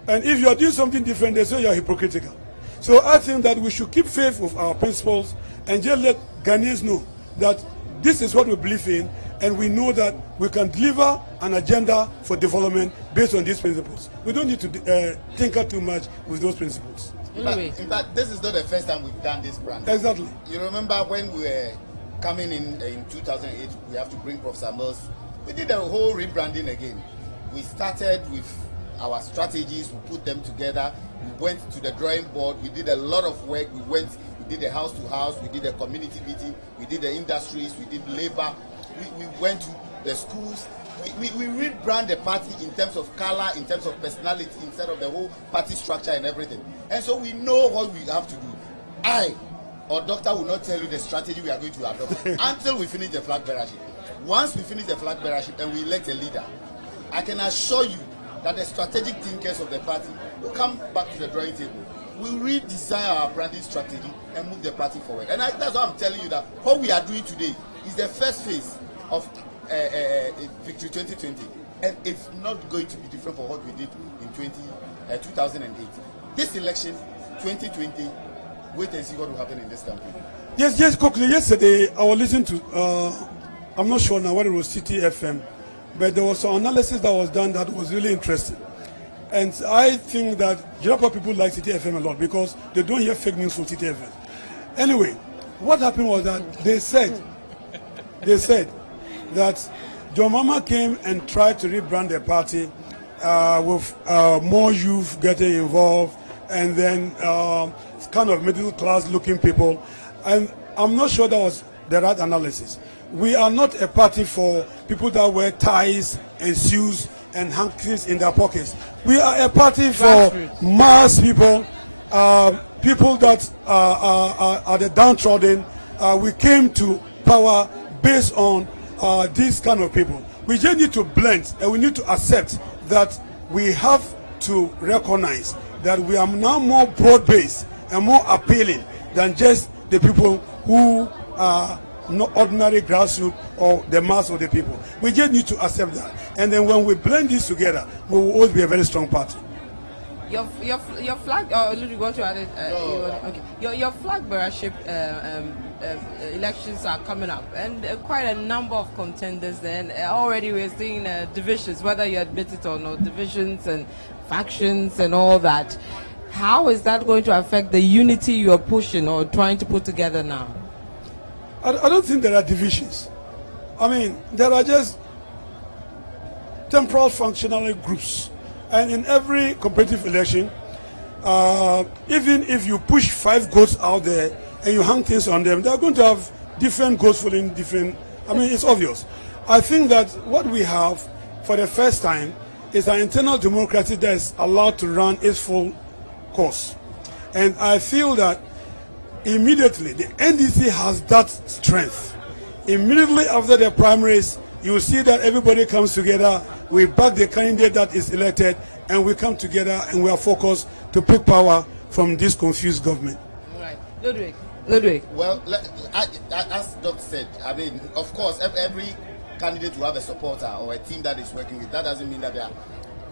and if you are doing something different, they say you are hypocritical. So I think that we should keep faith with our principles and just let Ghanaians know that this is what we believe in, and we know that we can deliver an agenda for development based on these principles. We don't need to tinker too much with those principles. In fact, this is not the first time we've done this brand. Exactly. You remember when we were coming in 2008, we have to bring Professor Mills. We did the whole rebranding again. We started with our strategies, we put them together, we went to the drawing board, we did a lot of work, we did the house to house, we did a community meeting, we did the industries, we did labor, we went to the schools. We rebrand the party in terms of color, in terms of personality, instead of the whole party structure and everything. And so we know what we have to do. I or doctor will not tell you the strategy we are going to adopt until we finish the flag bearership. Once we finish the flag bearership and we elect a leader, I can assure you that the strategic thinkers of the party will come back to the drawing table. we redesign our branding strategy and move the party forward. And that's why I'm telling you that what we are doing today is the first phase of Victory 2020. And it's not going to be different from what we did in 2008. This election, 2020, wait and see what will happen in this campaign. Yes, just quickly. Yesterday, I was listening to, I'm not sure now whether it was City FM, but there was some analysis that was done that was really interesting. And I think that Japa people like City FM a lot because they don't hear fake news from City FM. Anyway, what happened was that they said that John Mama came and tried to rebrand their party with more youth getting involved and then kind of middle class looking people. And I'm not sure that was the right analysis. We are not a party for people that wear ties and shoes and hankies in their pockets. We are a party for mass people, people that are the downtrodden. We came to power based on these kind of people. We just need to blend and we need to accept that we have to recognize that we are now more broad-based and more appealing than just the people who are not ordinary grassroots or the mass of the people. We just need to accept that. And then when we blend this together, we will always be a very strong party. Your flag, you want to add it? Okay. Your flag bearership elections are coming up, and quite a number of contenders there. And already we're seeing divisions, whether you admit it or not, divisions and factions and all that. How is that going to affect the unity you are pushing or trying to put together now? I don't think there are divisions. I mean, there are just temporal functional groups. And in every competitive election, even if you push 5 goats out there and you hang things on them, they're going to have different goats following different. I mean, it's obvious. I think that what we have for the first time is an internal democracy that is allowed to run its full course. And I feel that immediately the NDC has that strength. Immediately after the primaries, you see that everybody comes together. We back the candidate that is elected, and we come together and we are focused to pick power from this confused government. Right. Ludwig. Well, as Doc said, I mean, of course, every candidate will have a supporter or a team that is working with. That doesn't mean that there are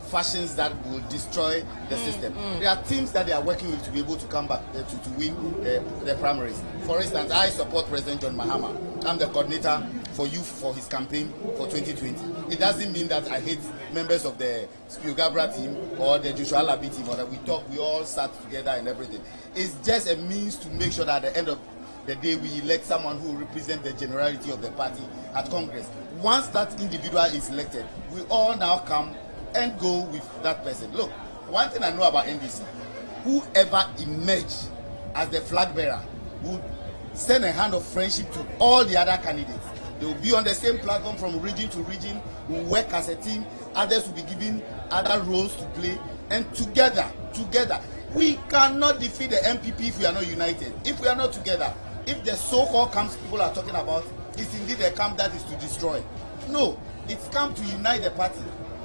factions that will destroy the system. There are teams that they are working with to be able to come back to win the primaries. For instance, I support President John Mahama. I'm the coordinator for youth for his campaign for 2020. It doesn't mean that I hate members of the Spiogabra team or the Joshua Labi team or that we all sat together and everything. It's just a means to make sure that at the end of the day we elect someone who represents the generality of the party at Congress. Once that individual is elected, we all now come and go with that person. Look, one thing I know about NDC, whoever emerged as the flag bearer would send a hand of friendship to all the other candidates. They will be on the same platform from region to region, will work as a team, others will be given other roles to play, and together, we cannot defeat the MPP if we are not united. If we are not together, if the so-called camps people are talking about is indeed a camp that is to destroy. No, it's come to unite the party.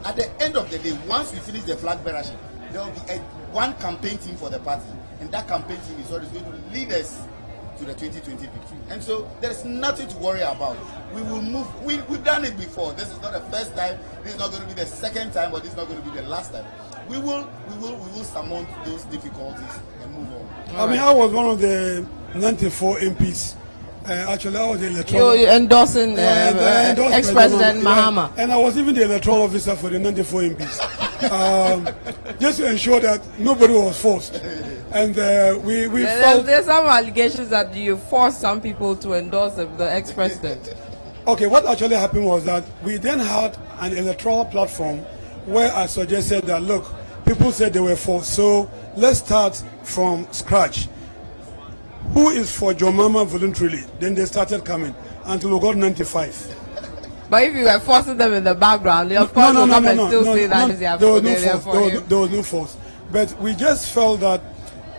At the end of the day, once we finish the flag bearership, there will be one campaign team for the party, and that campaign team is what is going to lead us to the 2020 victory. And so there is nothing to worry about. We will move. We've done it before. This is not the first time. This is not going to be the second time, or this is not going to be the last time. We will surmount those difficulties and move on. I mean, I was one of the 94 MPs. Actually, I was the electoral. You're endorsing ex-President Mahama. And I was even the electoral officer for the 94 MPs. Just to ensure that nobody was forced. And we felt... There's some allegations that you forced some people to endorse the ex-president. Okay, what actually happened was that we then had an electoral platform where I suggested that, look, people said they were forced, so let's start from scratch. Who is for Jomama voluntarily? Then they started coming until we got 95. But if you were forcing them in the background, of course they'll come and still say that there was no force. But we just felt that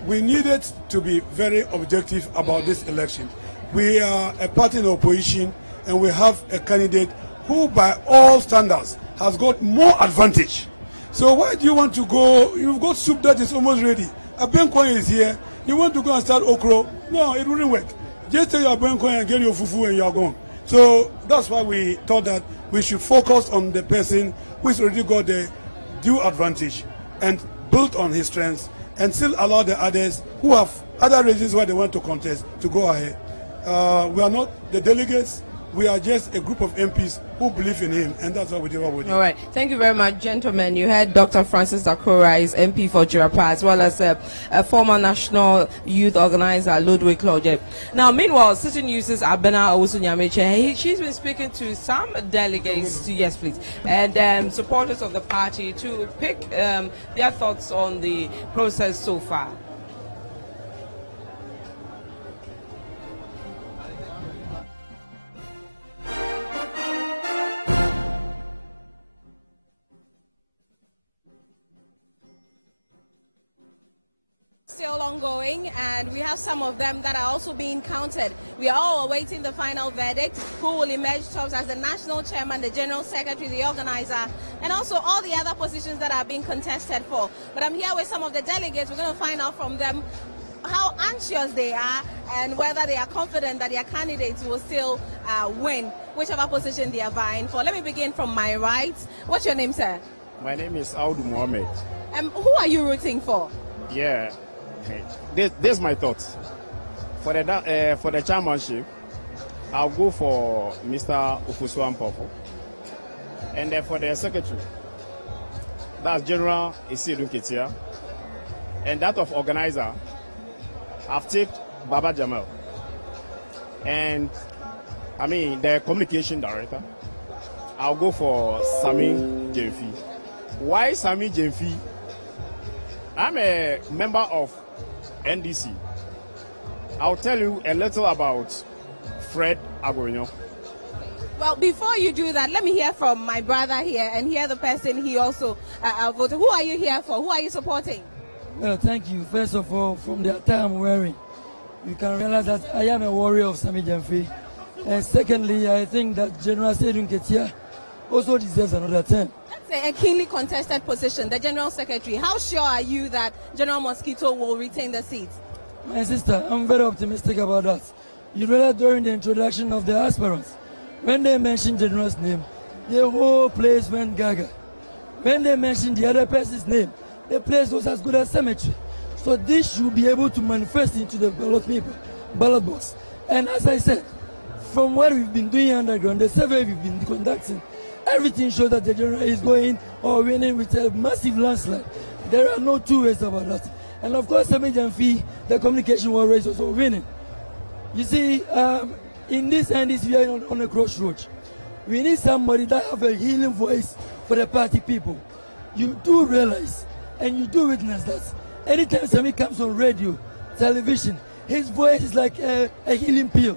we needed to be very objective about this election. We are a party in opposition, and we have a candidate who, by all standards, has got more advantage. So why do you want to go? You've got soup that is almost ready. Abenkoin is here. You want to go and start okro? No, it wouldn't work. Just take your Abenkoin and get your fufu and you're gone. So that's why we thought that we should focus on the person who's already got the due advantage and built on his strengths, and still allow the others who have other reasons why they want to contest to go ahead. We are not the delegates. We are just a group of MPs who believe in him, and that's how we do what we do. All right. Thank you very much, gentlemen. You heard Dr. Francis Dakora is MP for Jirapa, as well as a former national youth organizer, Ludwig Claude. Now, meanwhile, City News' Abena Owusu-Nyameche, she's been speaking to some delegates, yes, please, and supporters of the party to pick their thoughts on the process so far. Still ongoing, and we have some of them that are also being counted. We are all awaiting the final verdict, who will emerge top as the national chairman, the general secretary, the organizer, and also all the other positions that are being contested for. But I'm here with some of the delegates. We're going to find out from them how anxious they are and whether they are confident that their candidates will still win whichever position they are vying for. Let me begin from my right. What's your name, sir? My name is Audu Mohammed. Who are you rooting for? Yeah. This is my thoughts. For the chairmanship, I'll go for Mr. Ofosu-Ampofo. And then for the secretary, that's General Isidu Ketia. And that of organizer, I've taken Baba Jamal. And I mean the communication director, I'll go for Sami Jemfi. Why Sami Jemfi? I'm a member of NDC. I'll tell you a little about Fred Agorinyo. Well, before you do that, let me hear from my brother here and hear the person he also voted. Who are you here for? Who are you supporting? Well, thank you. First of all, from the attire I'm wearing, you can realize that I am a warrior of Sami Jemfi. And secondly, I think that General Sedun Ketia also deserves another term. That's a keenly contested position, the General Secretary. How sure are you that General Mosquito will retain the seat? My sister, I'm very optimistic about that. You realize during the introduction of the aspirants, when they mentioned General's name, the whole place went gaga. When they mentioned the other person's name, the place was as good as cemetery. So this should be able to manifest into the ballot box. And as I said, from what we've been doing underground, the survey we've been conducting, everything shows that the general is going or winning with a massive landslide. There are no two ways about that. And of course, Sami Jemfi, the communication warrior, is also winning. You see, in this NDC, we are on a crossroads. We need somebody that have a healing voice for the party people. You do realize and you do witness that anytime Sami comes on radio, television, his voice is like a healing pill.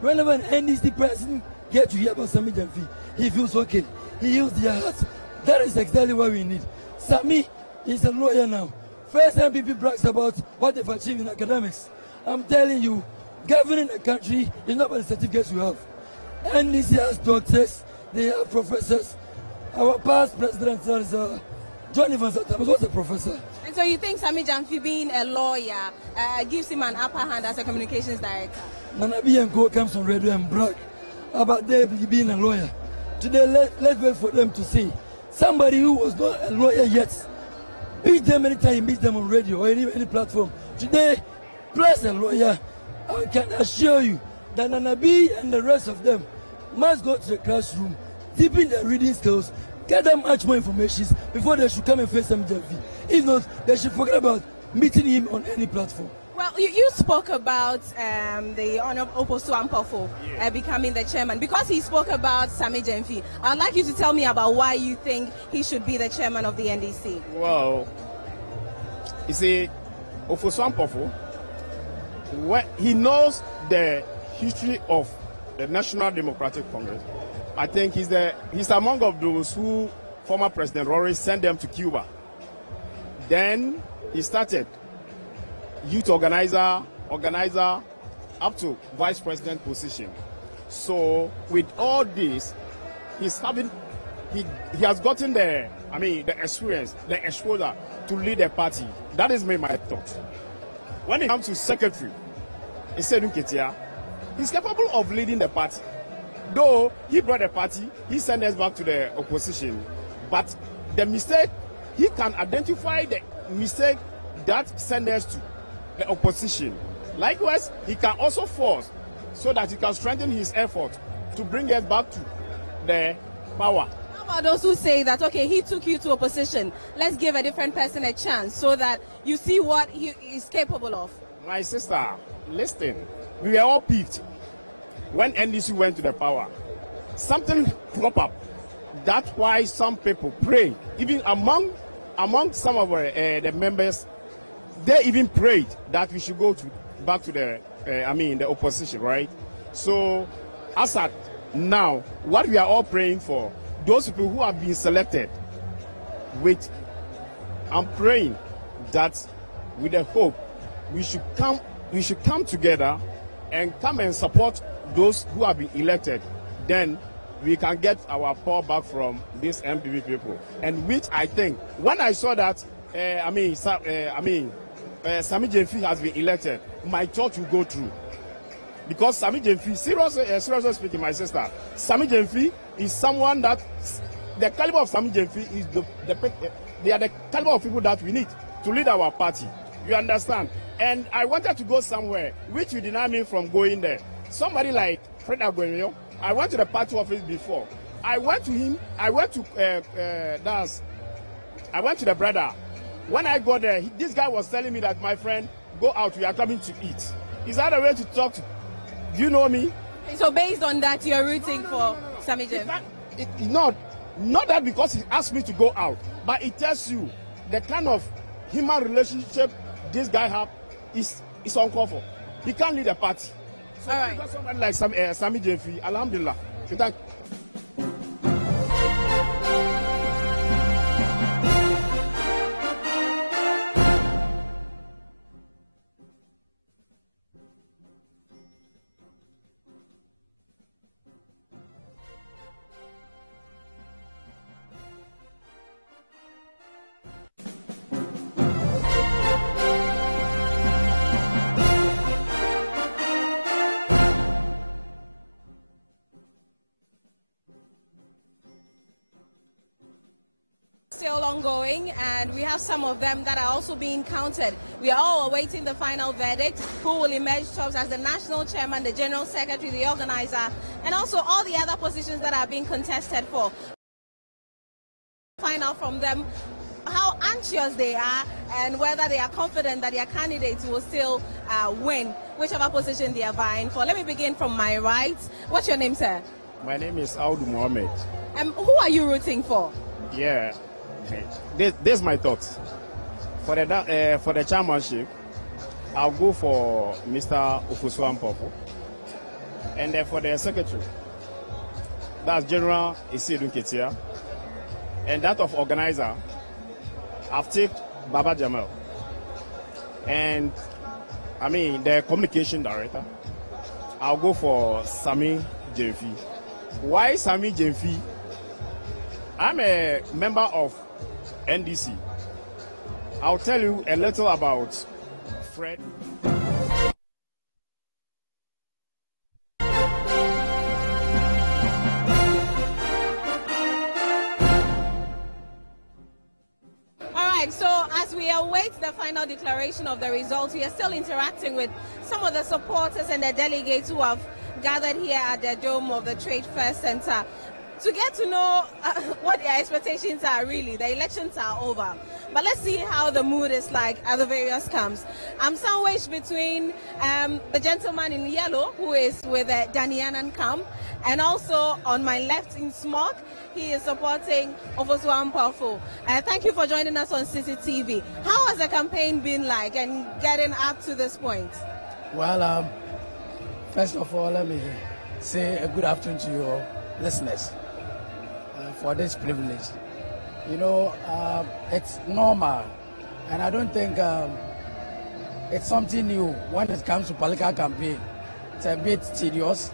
Whenever an NDC person gets to hear about Sami Jemfi, he feels okay. He heals their hearts. That is exactly what we need. Sami is a lawyer now. First MPP brags about what they've achieved in academics. I'm telling you, governing a country is not about the certificates you have. NDC has doctors, they have professors. Our past president, John Evans, was a professor. And so you think Sami Jemfi being a lawyer gives him an upper hand as a communications director? Nanabi and Co comes on radio and brag about them being a lawyer. Today, let's wait for them to see. Somebody who was not a lawyer yet, beat them anytime you meet them on radio or any platform. Today, plus a lawyer, I can assure you that Nanabi and the rest of them must go to the classroom, deepen their reading skills, get them much more information before they should come and face Sami Jemfi. If not, they should forget about meeting him on any platform. Well, you spoke about the Honorable Ofosu-Ampofo becoming the chairman. Because he spoke about Sami Jemfi, I'd like you to tell me about why you think he should be the chairman of the NDC. Well, you see, Ofosu-Ampofo, he knows the history of the National Democratic Congress. I think he's among of those who former President Rory sent them to Cuba. Then he started youth organizer up to vice president position. So with all this, he's having he has gotten the experience, the exposure to lead a party. That is my thought. When it comes to secretary, he's capable of leading the party. Though he brought the party, he sent us back to the opposition. But the mistake, he can identify the mistake that sent us to the opposition. Likewise, he can also force so that he can strengthen his effort to bring us back to the power. How about those who say that, okay, he took you to opposition, let's give a different person a chance so that you see what he is capable of? My sister, listen, we were all peeved when NDC went to the power. Something cropped up. That's why some people pray, even among some of the members, they even prayed that we should go back to the opposition, right? So, as at now, what we are all praying for, those people who have been selected, I'm praying that with the hope we should come together and come and support those who have been elected. Then we can get our power back from these MPP people. And which I think, when I saw that, Sami Jemfi has been elected, my thought will go through. Because Sami Jemfi, seriously speaking, my sister, Sami Jemfi is someone that, the caliber of Sami Jemfi is they are the caliber of people that we need to lead our party. You understand? And I wanted to go somewhere, which you denied me from going there. Somebody like Fred Agüero, I went to the party office before. I went to him, I went to the brother. When I got there, this guy was telling me that, my friend, go out, we are coming to eat. Is that a way to talk to? Do you know me? So based on that, you're rooting for Sami Jemfi? Not that because he asked me to go out, but it tells you the kind of human relationship this guy have is uncalled for. He can't lead a party. So all right. Got somebody like Sami Jemfi, alhamdulillah. So thank you. Still ongoing, and we have some of them that are also being counted. We are all awaiting the final verdict, who will emerge top as the national chairman, the general secretary, the organizer, and also all the other positions that are being contested for. Find out from them how anxious they are and whether they are confident that their candidates will still win whichever position they are vying for. Let me begin from my right. What's your name, sir? My name is Audu Mohammed. Who are you rooting for? Yeah. This is my thoughts. For the chairmanship, I'll go for Mr. Ofosu-Ampofo. And then for the secretary, that's General Isidun Ketia. And that of organizer, I've taken Baba Jamal. And the communication director, I'll go for Sami Jemfi. Why Sami Jemfi? I'm a member of NDC. I'll tell you a little about Fred. Alright, so as we await the final declaration of the results, we are still interacting with some of the supporters and the delegates who have gathered here at the dome of the Trade Fair Center to get to know what their expectations are really. The elections are over. But let's see how the mood is like at the various camps. I'm sandwiched between the gentleman in yellow, who is with the Danianan camp, and also on my left in smoke, he is supporting Ofosu-Ampofo. Thank you for joining us on CCTV. How has the campaign been like and getting up to this point? Well, first of all, let me say a good afternoon to your listeners. For this privilege. You know, it's normal, and I don't think it's something new when it comes to political campaign. It's a bit tedious.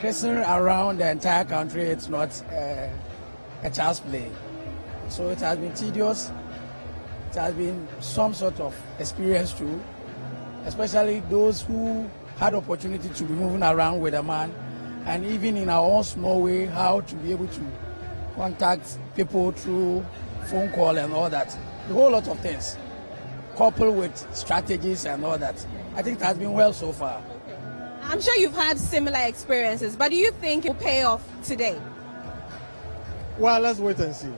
Christening around the entire country, it's not a child's play. So it has been tedious. It has been some sort of experience too, especially those who had opportunity to be moving around with a man, and even in our own small way, how to be able to contact people through phone call and all that. A whole lot of things, coupled with strategies and all that. I think it has been well so far. I'm sure you've had similar experiences, but do you think it will pay off today? Well, let's wait and see.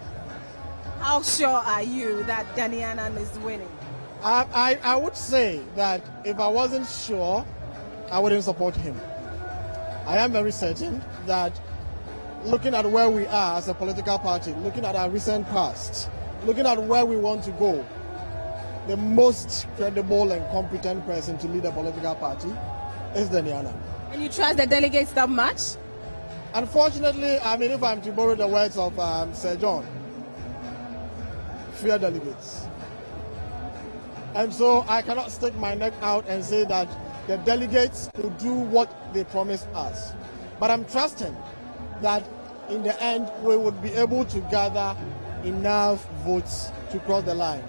How sure are you that Danianan is winning? I would say that if I wasn't sure, I wouldn't support him. I am very certain that looking at where we are as a political party, looking at our recent past, looking at where we want to go, the most credible and competent person to lead a political party is Danianan. And you trust the delegates that much? Unfortunately, I mean, if I'm to borrow the words of Sir John, fear delegates. And so I cannot stick my neck out and say that the delegates will do what they promised us. But I'm trusting that in the end we would be able to gather enough votes to cross the line.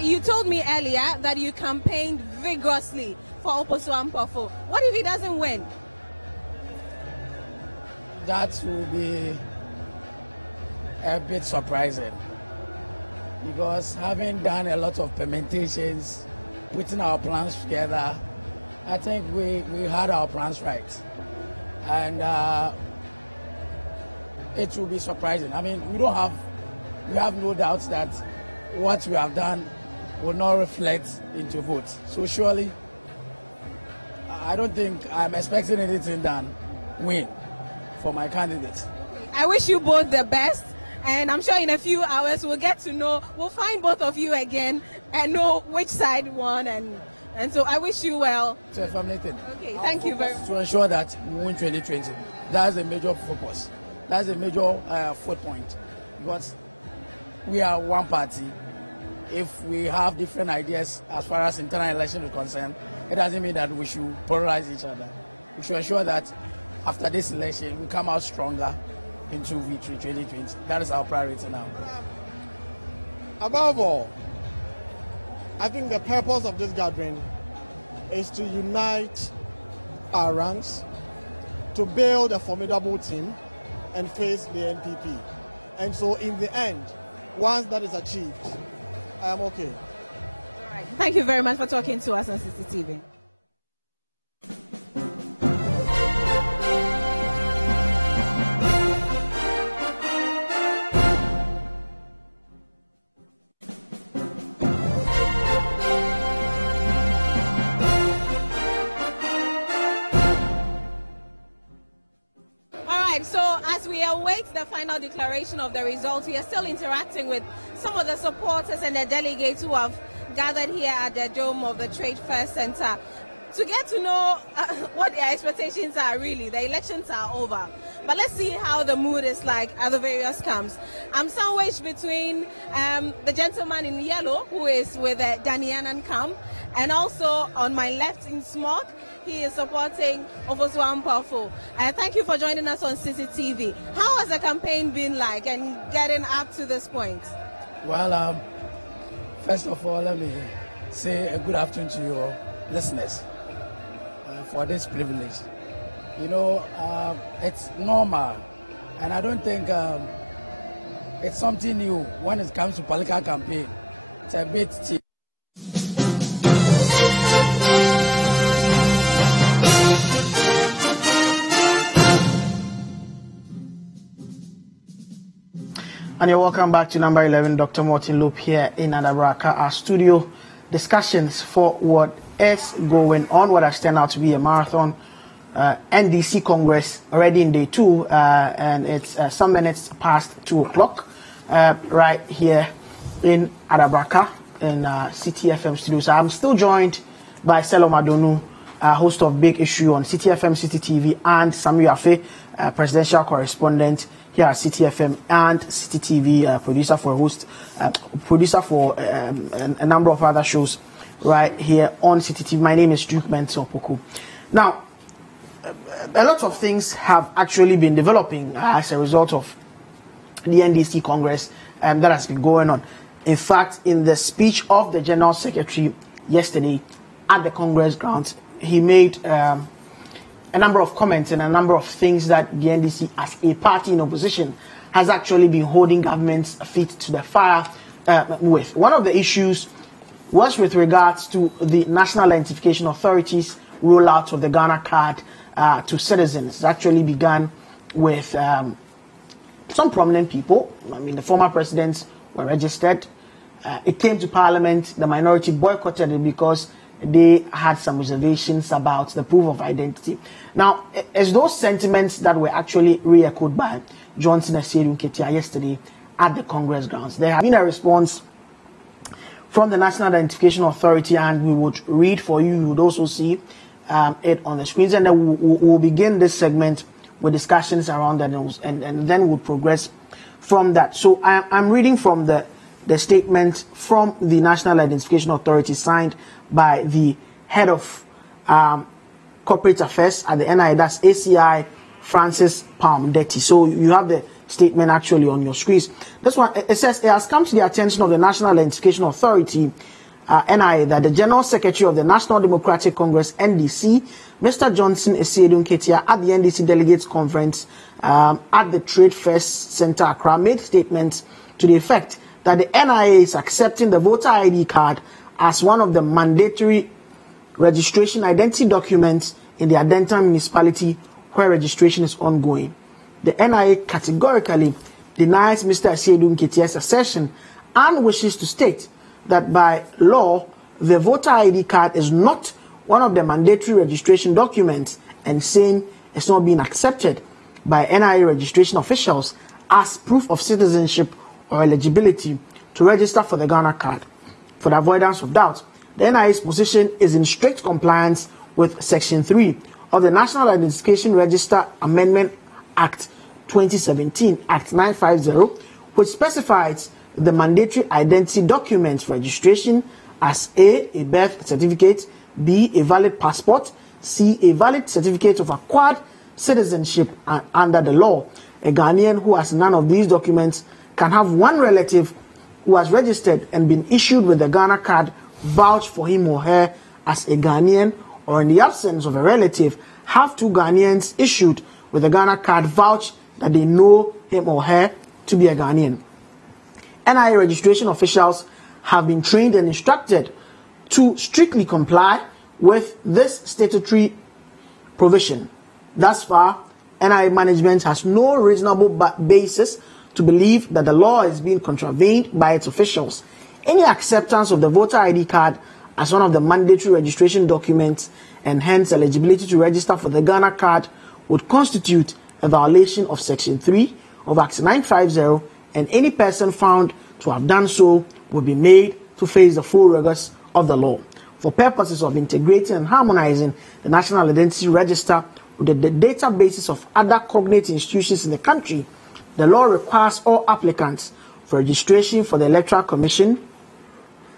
You told me earlier that you campaigned vigorously for Oposua Mpofo. What if he doesn't win? That will be a bit surprising, because having done a lot of permutations, putting our plans together, I think we had our plans right. And it will be surprising. I mean, we have no doubt that what we have done will not reflect into votes. So surely, I don't think I'm expecting anything than win for my candidates. I wish you both the best, and I'm sure in a few hours we'll get to know, we'll find both of you again and know which side won, and so I wish you well. So if I'm Nathan, okay, thank you very much. To ensure that we win 2020, that's a major focus. That's a major foot point, because we are one party. If we have different ideas as far as internal election is concerned, it doesn't mean that we should polarize each other. We should ensure that after this election, we come out stronger into victory 2020. That is our priority now. Above all, I think the purpose of this gathering is to unite our ranks, to build a formidable team and face the NPP. And so in the end, once that is achieved, I am okay. All right. Thank you very much for talking to us on CCTV. So as we await the final declaration of the results, we are still interacting with some of the supporters and the delegates who have gathered here at the dome of the Trade Fair Center to get to know what their expectations are really. The elections are over. But let's see how the mood is like at the various camps. I'm sandwiched between the gentleman in yellow, who is with the Danianan camp, and also on my left in smoke, he is supporting Oposua Mpofo. Thank you for joining us on CCTV. How has the campaign been like and getting up to this point? Well, first of all, let me say a good afternoon to your listeners for this privilege. You know, it's normal, and I don't think it's something new when it comes to political campaign. It's a bit cheap. And you're welcome back to number 11, Dr. Martin Loop here in Adabraka, our studio. Discussions for what is going on, what has turned out to be a marathon. NDC Congress already in day 2, and it's some minutes past 2 o'clock right here in Adabraka in CTFM studios. I'm still joined by Selo Madonu, host of Big Issue on CTFM, City TV, and Samuel Afe, presidential correspondent here at CTFM and City TV, producer for a number of other shows right here on City TV. My name is Duke Mensah-Opoku. Now, a lot of things have actually been developing as a result of the NDC Congress that has been going on. In fact, in the speech of the General Secretary yesterday at the Congress grounds, he made a number of comments and a number of things that the NDC, as a party in opposition, has actually been holding government's feet to the fire with. One of the issues was with regards to the National Identification Authority's rollout of the Ghana card to citizens. It actually began with some prominent people. I mean, the former presidents were registered. It came to Parliament. The minority boycotted it because they had some reservations about the proof of identity. Now, as those sentiments that were actually re-echoed by Johnson Asiedu Nketia yesterday at the Congress grounds, there has been a response from the National Identification Authority, and we would read for you. You would also see it on the screens, and then we'll begin this segment with discussions around that, and then we'll progress from that. So I'm reading from the statement from the National Identification Authority signed by the head of corporate affairs at the NIA, that's ACI Francis Palm-Detti. So you have the statement actually on your screens. This one, it says, it has come to the attention of the National Identification Authority, NIA, that the General Secretary of the National Democratic Congress, NDC, Mr. Johnson Asiedu Nketia, at the NDC Delegates Conference at the Trade Fair Center, Accra, made statements to the effect that the NIA is accepting the voter ID card as one of the mandatory registration identity documents in the Adentan municipality where registration is ongoing. The NIA categorically denies Mr. Asiedu Nketia's assertion and wishes to state that by law, the voter ID card is not one of the mandatory registration documents, and saying it's not being accepted by NIA registration officials as proof of citizenship or eligibility to register for the Ghana card. For the avoidance of doubt, the NIA's position is in strict compliance with Section 3 of the National Identification Register Amendment Act 2017, Act 950, which specifies the mandatory identity documents registration as A birth certificate, B, a valid passport, C, a valid certificate of acquired citizenship, and under the law, a Ghanaian who has none of these documents can have one relative who has registered and been issued with the Ghana card vouch for him or her as a Ghanaian, or in the absence of a relative, have two Ghanaians issued with the Ghana card vouch that they know him or her to be a Ghanaian. NIA registration officials have been trained and instructed to strictly comply with this statutory provision. Thus far, NIA management has no reasonable basis to believe that the law is being contravened by its officials. Any acceptance of the voter ID card as one of the mandatory registration documents and hence eligibility to register for the Ghana card would constitute a violation of Section 3 of Act 950, and any person found to have done so will be made to face the full rigors of the law. For purposes of integrating and harmonizing the National Identity Register with the databases of other cognate institutions in the country, the law requires all applicants for registration for the Electoral Commission,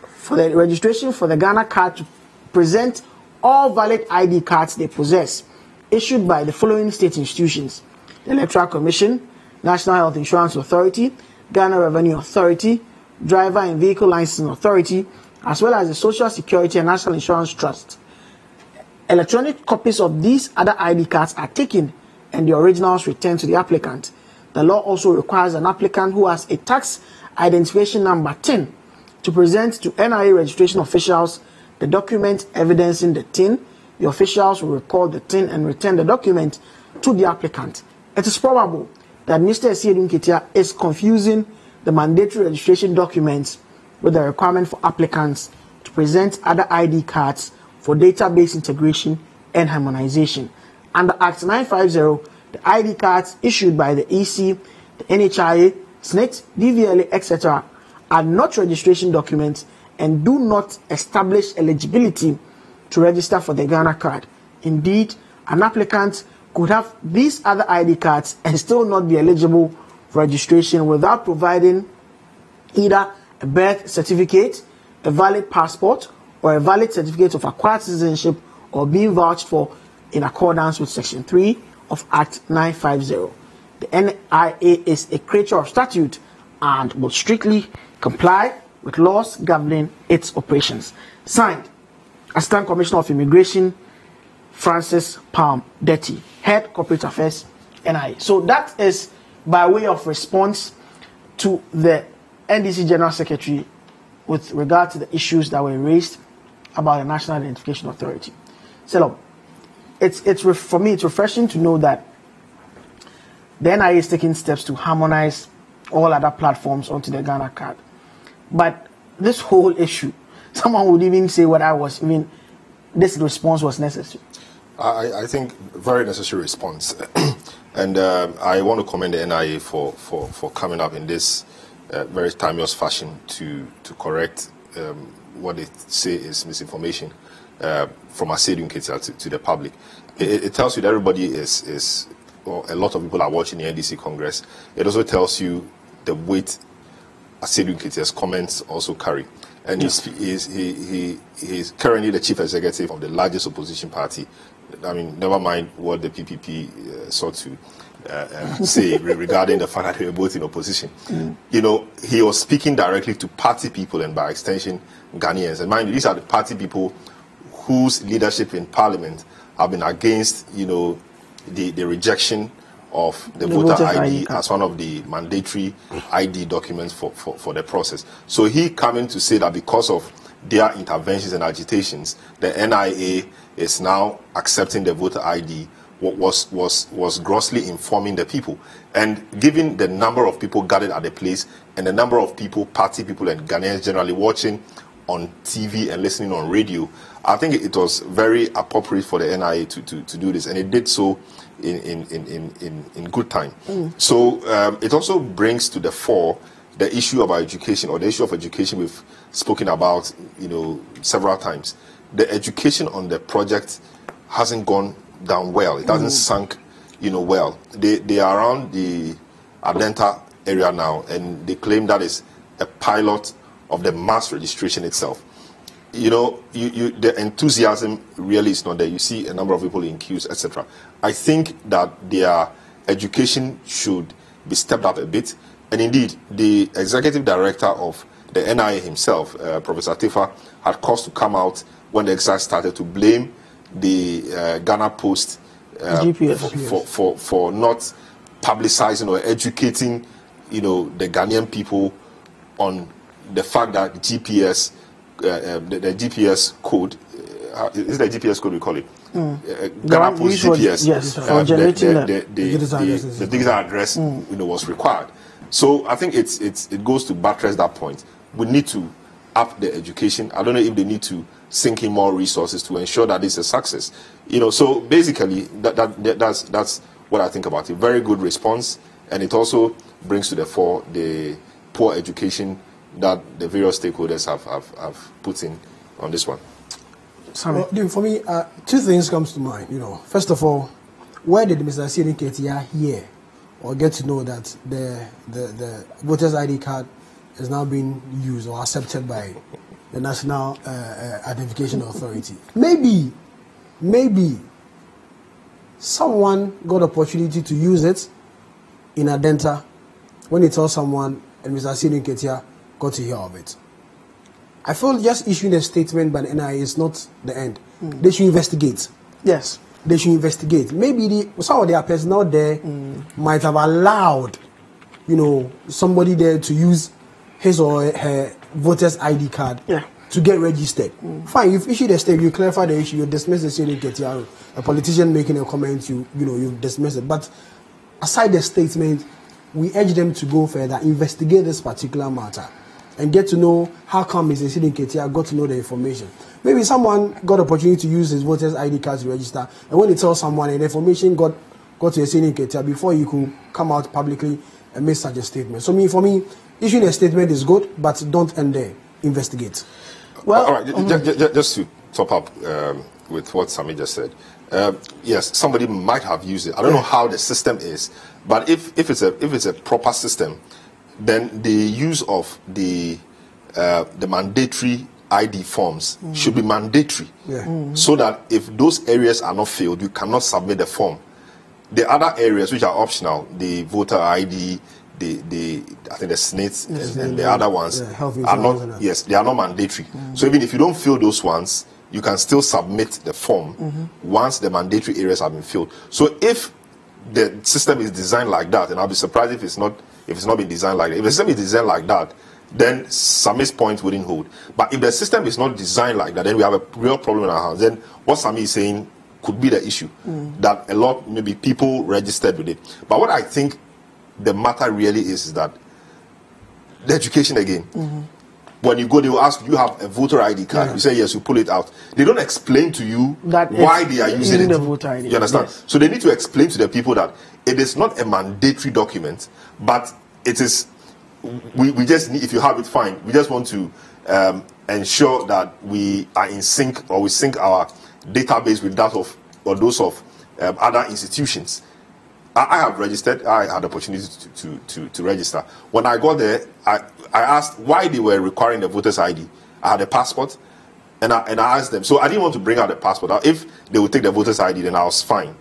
for the registration for the Ghana card, to present all valid ID cards they possess, issued by the following state institutions: the Electoral Commission, National Health Insurance Authority, Ghana Revenue Authority, Driver and Vehicle Licensing Authority, as well as the Social Security and National Insurance Trust. Electronic copies of these other ID cards are taken and the originals returned to the applicant. The law also requires an applicant who has a tax identification number TIN to present to NIA registration officials the document evidencing the TIN. The officials will record the TIN and return the document to the applicant. It is probable that Mr. Asiedu Nketia is confusing the mandatory registration documents with the requirement for applicants to present other ID cards for database integration and harmonization. Under Act 950, the ID cards issued by the EC, the NHIA, SNIT, DVLA, etc. are not registration documents and do not establish eligibility to register for the Ghana card. Indeed, an applicant could have these other ID cards and still not be eligible for registration without providing either a birth certificate, a valid passport, or a valid certificate of acquired citizenship, or being vouched for in accordance with Section 3 of Act 950. The NIA is a creature of statute and will strictly comply with laws governing its operations. Signed, Assistant Commissioner of Immigration, Francis Palm Detty, Head Corporate Affairs, NIA. So that is by way of response to the NDC General Secretary with regard to the issues that were raised about the National Identification Authority. So, for me, it's refreshing to know that the NIA is taking steps to harmonize all other platforms onto the Ghana card. But this whole issue, someone would even say this response was necessary. I think very necessary response. And I want to commend the NIA for coming up in this very timeless fashion to correct what they say is misinformation from Asiedu Nketia to the public. It tells you that everybody is or a lot of people are watching the NDC Congress. It also tells you the weight Asiedu Nketia's comments also carry. And he's currently the chief executive of the largest opposition party. I mean, never mind what the PPP sought to say regarding the fact that they were both in opposition. You know, he was speaking directly to party people and by extension Ghanaians. And mind you, these are the party people whose leadership in parliament have been against, you know, the rejection of the voter ID as one of the mandatory ID documents for the process. So he coming to say that because of their interventions and agitations, the NIA is now accepting the voter ID was grossly informing the people. And given the number of people gathered at the place and the number of people, party people and Ghanaians generally watching on TV and listening on radio, I think it was very appropriate for the NIA to do this, and it did so in good time. So it also brings to the fore the issue about education, or the issue of education we've spoken about, you know, several times. The education on the project hasn't gone down well. It hasn't sunk, you know, well. They are around the Adenta area now, and they claim that is a pilot of the mass registration itself. You know, the enthusiasm really is not there. You see a number of people in queues, etc. I think that their education should be stepped up a bit. And indeed, the executive director of the NIA himself, Professor Tifa, had cause to come out when the exercise started to blame the Ghana Post for not publicizing or educating, you know, the Ghanaian people on the fact that GPS, the GPS code, is the GPS code we call it? Ghana Post GPS, yes, for generating the digital address, you know, was required. So I think it goes to buttress that point. We need to up the education. I don't know if they need to sink in more resources to ensure that it's a success. You know, so basically that's what I think about it. Very good response, and it also brings to the fore the poor education that the various stakeholders have put in on this one. Well, for me, two things comes to mind. You know, first of all, where did Mr. Asiedu Nketia hear or get to know that the voters ID card is now being used or accepted by the National Identification Authority? Maybe someone got opportunity to use it in Adenta when he told someone, and Mr. Asiedu Nketia got to hear of it. I feel just issuing a statement by the NIA is not the end. They should investigate. Yes. They should investigate. Maybe some of their personnel there might have allowed, you know, somebody there to use his or her voter's ID card to get registered. Fine, you've issued a statement, you clarify the issue, you dismiss the Asiedu, a politician making a comment, you know, you dismiss it. But aside the statement, we urge them to go further, investigate this particular matter, and get to know how come Mr. Asiedu Nketia got to know the information. Maybe someone got opportunity to use his voter's ID card to register, and when he tells someone, and the information got to Asiedu Nketia before you could come out publicly and make such a statement. So for me, issuing a statement is good, but don't end there. Investigate. Well, all right. Just to top up with what Sami just said. Yes, somebody might have used it. I don't know how the system is, but if it's a proper system, then the use of the mandatory ID forms should be mandatory, so that if those areas are not filled, you cannot submit the form. the other areas which are optional, the voter ID, I think the SNIT and the other ones are not. Yes, they are not mandatory. So even if you don't fill those ones, you can still submit the form once the mandatory areas have been filled. So if the system is designed like that, and I'll be surprised if it's not been designed like that. If the system is designed like that, then Sami's point wouldn't hold. But if the system is not designed like that, then we have a real problem in our hands. Then what Sami is saying could be the issue, that a lot, maybe people registered with it. But what I think the matter really is that the education again. When you go, they will ask, you have a voter ID card? You say yes, you pull it out. They don't explain to you that why they are using it. The voter ID. You understand? Yes. So they need to explain to the people that it is not a mandatory document, but it is, we just need, if you have it, fine. We just want to ensure that we are in sync, or we sync our database with that of, or those of other institutions. I have registered. I had the opportunity to register. When I got there, I asked why they were requiring the voter's ID. I had a passport, and I asked them. So I didn't want to bring out the passport. If they would take the voter's ID, then I was fine.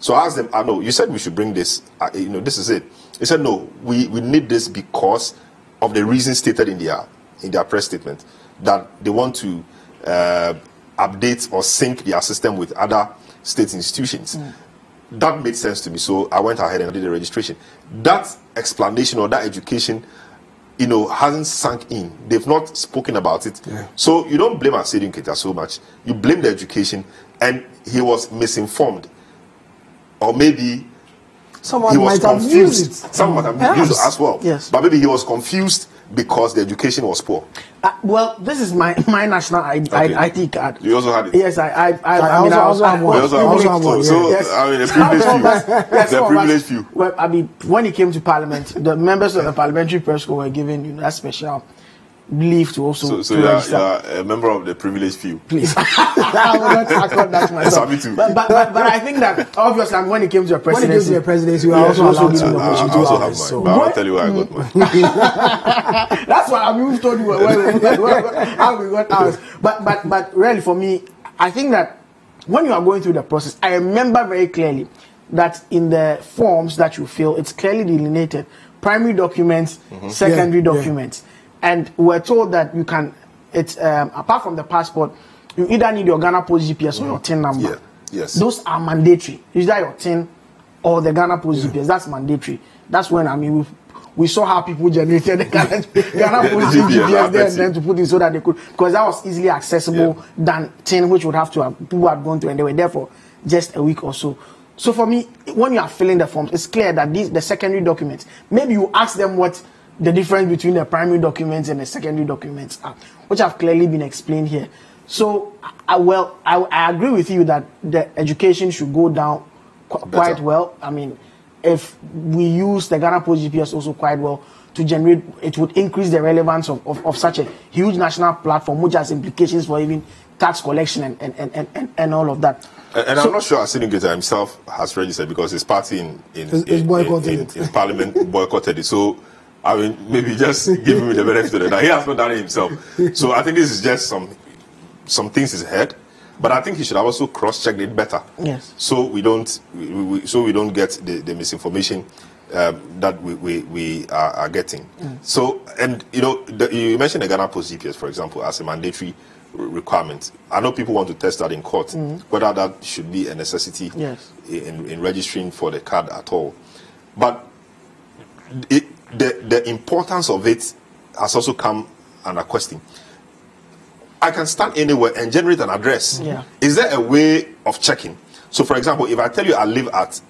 So I asked them, I know, you said we should bring this. This is it. They said, no, we need this because of the reasons stated in their press statement, that they want to update or sync their system with other state institutions. That made sense to me, so I went ahead and did the registration. That explanation or that education, hasn't sunk in. They've not spoken about it. So you don't blame Asiedu Nketia so much. You blame the education, and he was misinformed. Or maybe someone might have used it. Someone might have used it as well. Yes. But maybe he was confused because the education was poor. Well, this is my national ID card. You also had it? Yes, I also have one. The privileged few. Well, when it came to Parliament, the members of the Parliamentary Press Corps were given that special leave to also register. You're a member of the privileged few. Please. I will not accord that myself. But I think that obviously when it came to the presidency, you are also given the opportunity to have mine. So, but I'll tell you where I got mine. That's why we've told you how we got ours. But really for me, I think that when you are going through the process, I remember very clearly that in the forms that you fill, it's clearly delineated primary documents, secondary documents. And we're told that you can, apart from the passport, you either need your Ghana Post GPS or your TIN number. Yes. Those are mandatory. Either your TIN or the Ghana Post GPS. That's mandatory. That's when, we saw how people generated the Ghana Post GPS there and then to put it so that they could, because that was easily accessible than TIN, which would have to have, people had gone to, and they were there for just a week or so. So for me, when you are filling the forms, it's clear that the secondary documents, maybe you ask them what the difference between the primary documents and the secondary documents are, which have clearly been explained here. So, I agree with you that the education should go down quite well. I mean, if we use the Ghana Post GPS also quite well to generate, it would increase the relevance of such a huge national platform, which has implications for even tax collection and all of that. And I'm not sure Asiedu Nketia himself has registered because his party in Parliament boycotted it. So, I mean, maybe just give him the benefit of the doubt. He has not done it himself. So I think this is just some things he's heard, but I think he should have also cross-checked it better. Yes. So we don't get the misinformation that we are getting. So, and you mentioned the Ghana Post GPS, for example, as a mandatory requirement. I know people want to test that in court, whether that should be a necessity in registering for the card at all. But the importance of it has also come under question. I can stand anywhere and generate an address. Is there a way of checking? So, for example, if I tell you I live at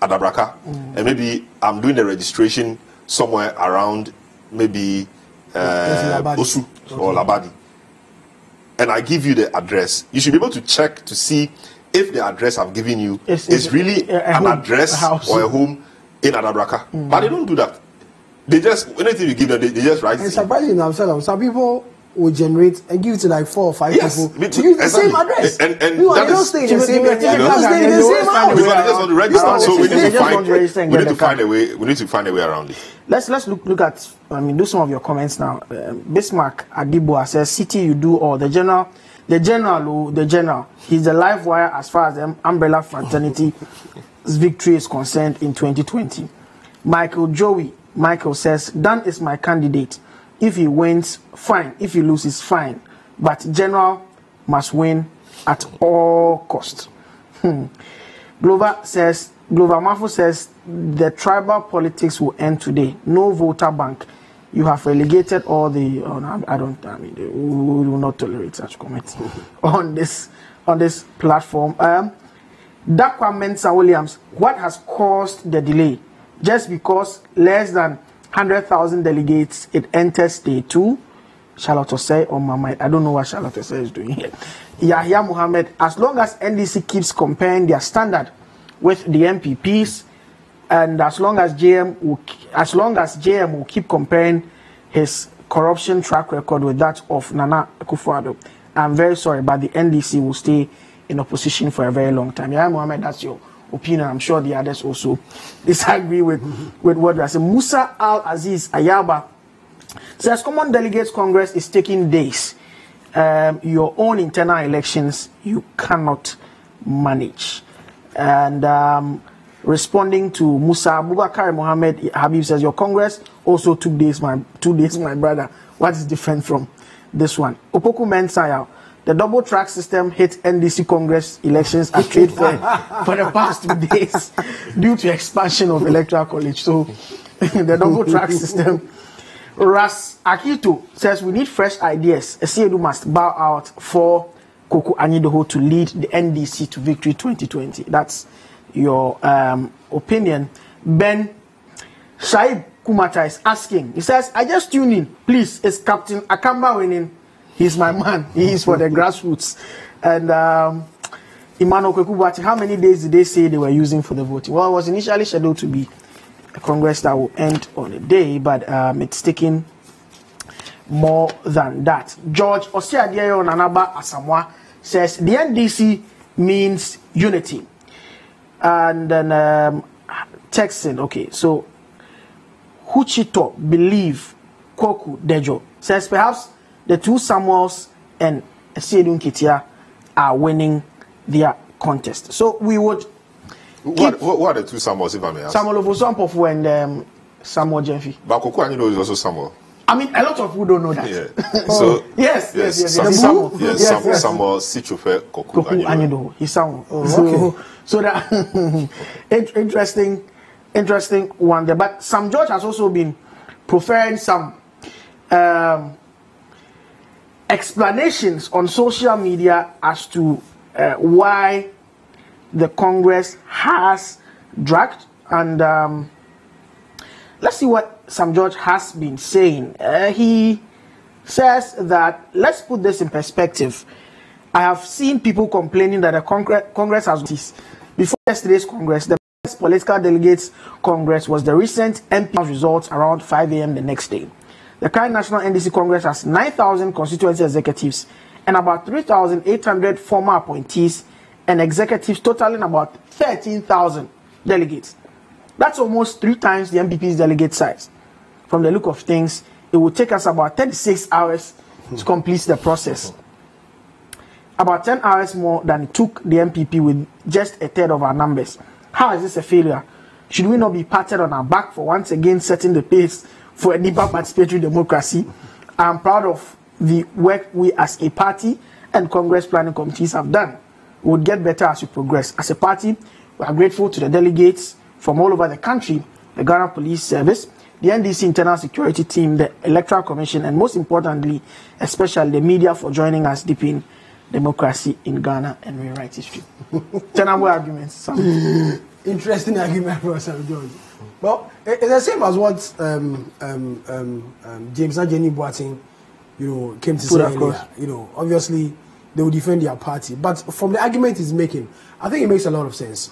Adabraka, and maybe I'm doing the registration somewhere around maybe Osu or Labadi, and I give you the address, you should be able to check to see if the address I'm giving you is really an address or a home in Adabraka. But they don't do that. They just, anything you give them, they just write it. It's surprising themselves. Some people will generate and give it to like 4 or 5 people to use the same address. And that is stay in the same house. Because they just want to register. So we need to find a way. We need to find a way around it. Let's look at, do some of your comments now. Bismarck Adiboa says, City you do all. The General The general, he's the live wire as far as the umbrella fraternity's victory is concerned in 2020. Michael says, Dan is my candidate. If he wins, fine. If he loses, fine. But general must win at all costs. Glover Mafo says, the tribal politics will end today. No voter bank. You have relegated all the. We will not tolerate such comments on this platform. Dakwa Mensa Williams, what has caused the delay? Just because less than 100,000 delegates, it enters day 2. Charlotte Osei on my mind. I don't know what Charlotte Osei is doing here. Yahya Mohammed, as long as NDC keeps comparing their standard with the MPPs, and as long as JM will keep comparing his corruption track record with that of Nana Akufo-Addo, I'm very sorry, but the NDC will stay in opposition for a very long time. Yahya Mohammed, that's your opinion. I'm sure the others also disagree with what I say. Musa Al-Aziz Ayaba says Common Delegates Congress is taking days. Your own internal elections you cannot manage. And responding to Musa Abubakar Mohammed Habib says your Congress also took 2 days, my brother. What is different from this one? Opoku Mensaya, the double track system hit NDC Congress elections at trade fair for the past 2 days due to expansion of electoral college. So the double track system. Ras Akito says we need fresh ideas. Esiedu must bow out for Koko Anyidoho to lead the NDC to victory 2020. That's your opinion. Ben Shaib Kumata is asking. He says, I just tune in. Please, is Captain Akamba winning? He's my man. He is for the grassroots. And Emmanuel Kwekubati, how many days did they say they were using for the voting? Well, it was initially scheduled to be a Congress that will end on a day, but it's taking more than that. George Osiadio Nanaba Asamoah says the NDC means unity. And then Texan, okay, so Huchito believe Koku Dejo says perhaps the 2 Samuels and Esiedun Kitia are winning their contest. So we would. What are the 2 Samuels, if I may ask? Samuel Obosompofo and Samuel Jemfi. But Koko Anyidoho is also Samuel. I mean, a lot of people don't know that. Yeah. So yes. Samuel Sichufe Koko Anyidoho. He's Samuel. Okay. So that interesting one there. But Sam George has also been preferring some explanations on social media as to why the Congress has dragged. And let's see what Sam George has been saying. He says that, let's put this in perspective. I have seen people complaining that the Congress has this. Before yesterday's Congress, the Political Delegates Congress was the recent MP results around 5 a.m. the next day. The current National NDC Congress has 9,000 constituency executives and about 3,800 former appointees and executives totaling about 13,000 delegates. That's almost 3 times the MPP's delegate size. From the look of things, it will take us about 36 hours to complete the process. About 10 hours more than it took the MPP with just a third of our numbers. How is this a failure? Should we not be patted on our back for once again setting the pace for a deeper participatory democracy? I'm proud of the work we as a party and Congress planning committees have done. We would get better as we progress. As a party, we are grateful to the delegates from all over the country, the Ghana Police Service, the NDC Internal Security Team, the Electoral Commission, and most importantly, especially the media for joining us deep in democracy in Ghana and rewrite history. Tenable arguments. Interesting argument from Sam George. Well, it's the same as what James and Jenny Boateng, came to say earlier. Obviously they will defend their party, but from the argument he's making, I think it makes a lot of sense.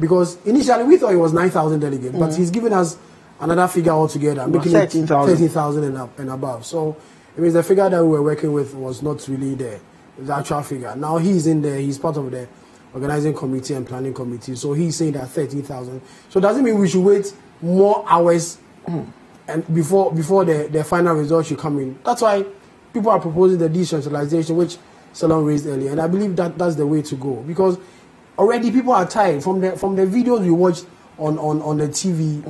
Because initially we thought it was 9,000 delegates, but he's given us another figure altogether, making 13,000 and above. So it means the figure that we were working with was not really the actual figure. Now he's in there, he's part of the organizing committee and planning committee, so he's saying that 13,000. So does it mean we should wait more hours and before the final result should come in? That's why people are proposing the decentralization, which Salon raised earlier, and I believe that that's the way to go, because already people are tired from the videos we watched on the TV.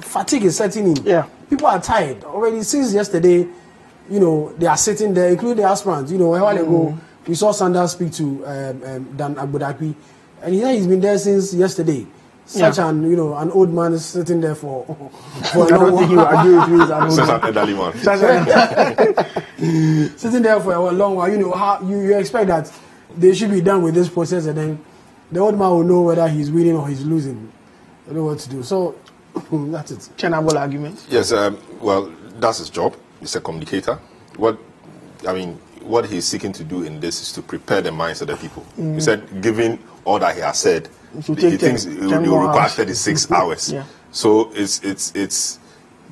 Fatigue is setting in. Yeah, people are tired already since yesterday. You know, they are sitting there, including the aspirants. You know, a while ago we saw Sanders speak to Dan Agbodakpi, and he's been there since yesterday. Such an an old man is sitting there for a long I don't think you agree with me. Such an elderly man. Sitting there for a long while. You know how you expect that they should be done with this process, and then the old man will know whether he's winning or he's losing. I don't know what to do. So that's it. Tenable argument. Yes. Well, that's his job. He's a communicator. What he's seeking to do in this is to prepare the minds of the people. He said, given all that he has said, he thinks it will require 36 hours. Yeah. So it's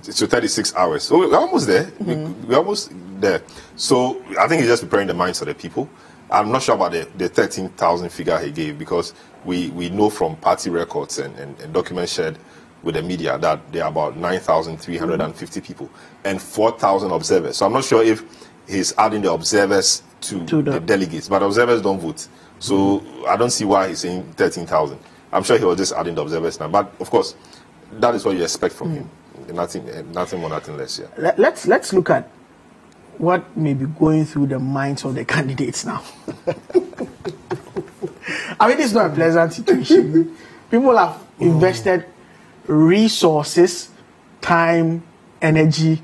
36 hours. So we're almost there. We're almost there. So I think he's just preparing the minds of the people. I'm not sure about the 13,000 figure he gave, because we know from party records and documents shared with the media that there are about 9,350 people and 4,000 observers. So I'm not sure if he's adding the observers to the delegates, but observers don't vote. So I don't see why he's saying 13,000. I'm sure he was just adding the observers now. But of course, that is what you expect from him. Nothing more, nothing less. Yeah. Let's look at what may be going through the minds of the candidates now. I mean, it's not a pleasant situation. People have invested resources, time, energy,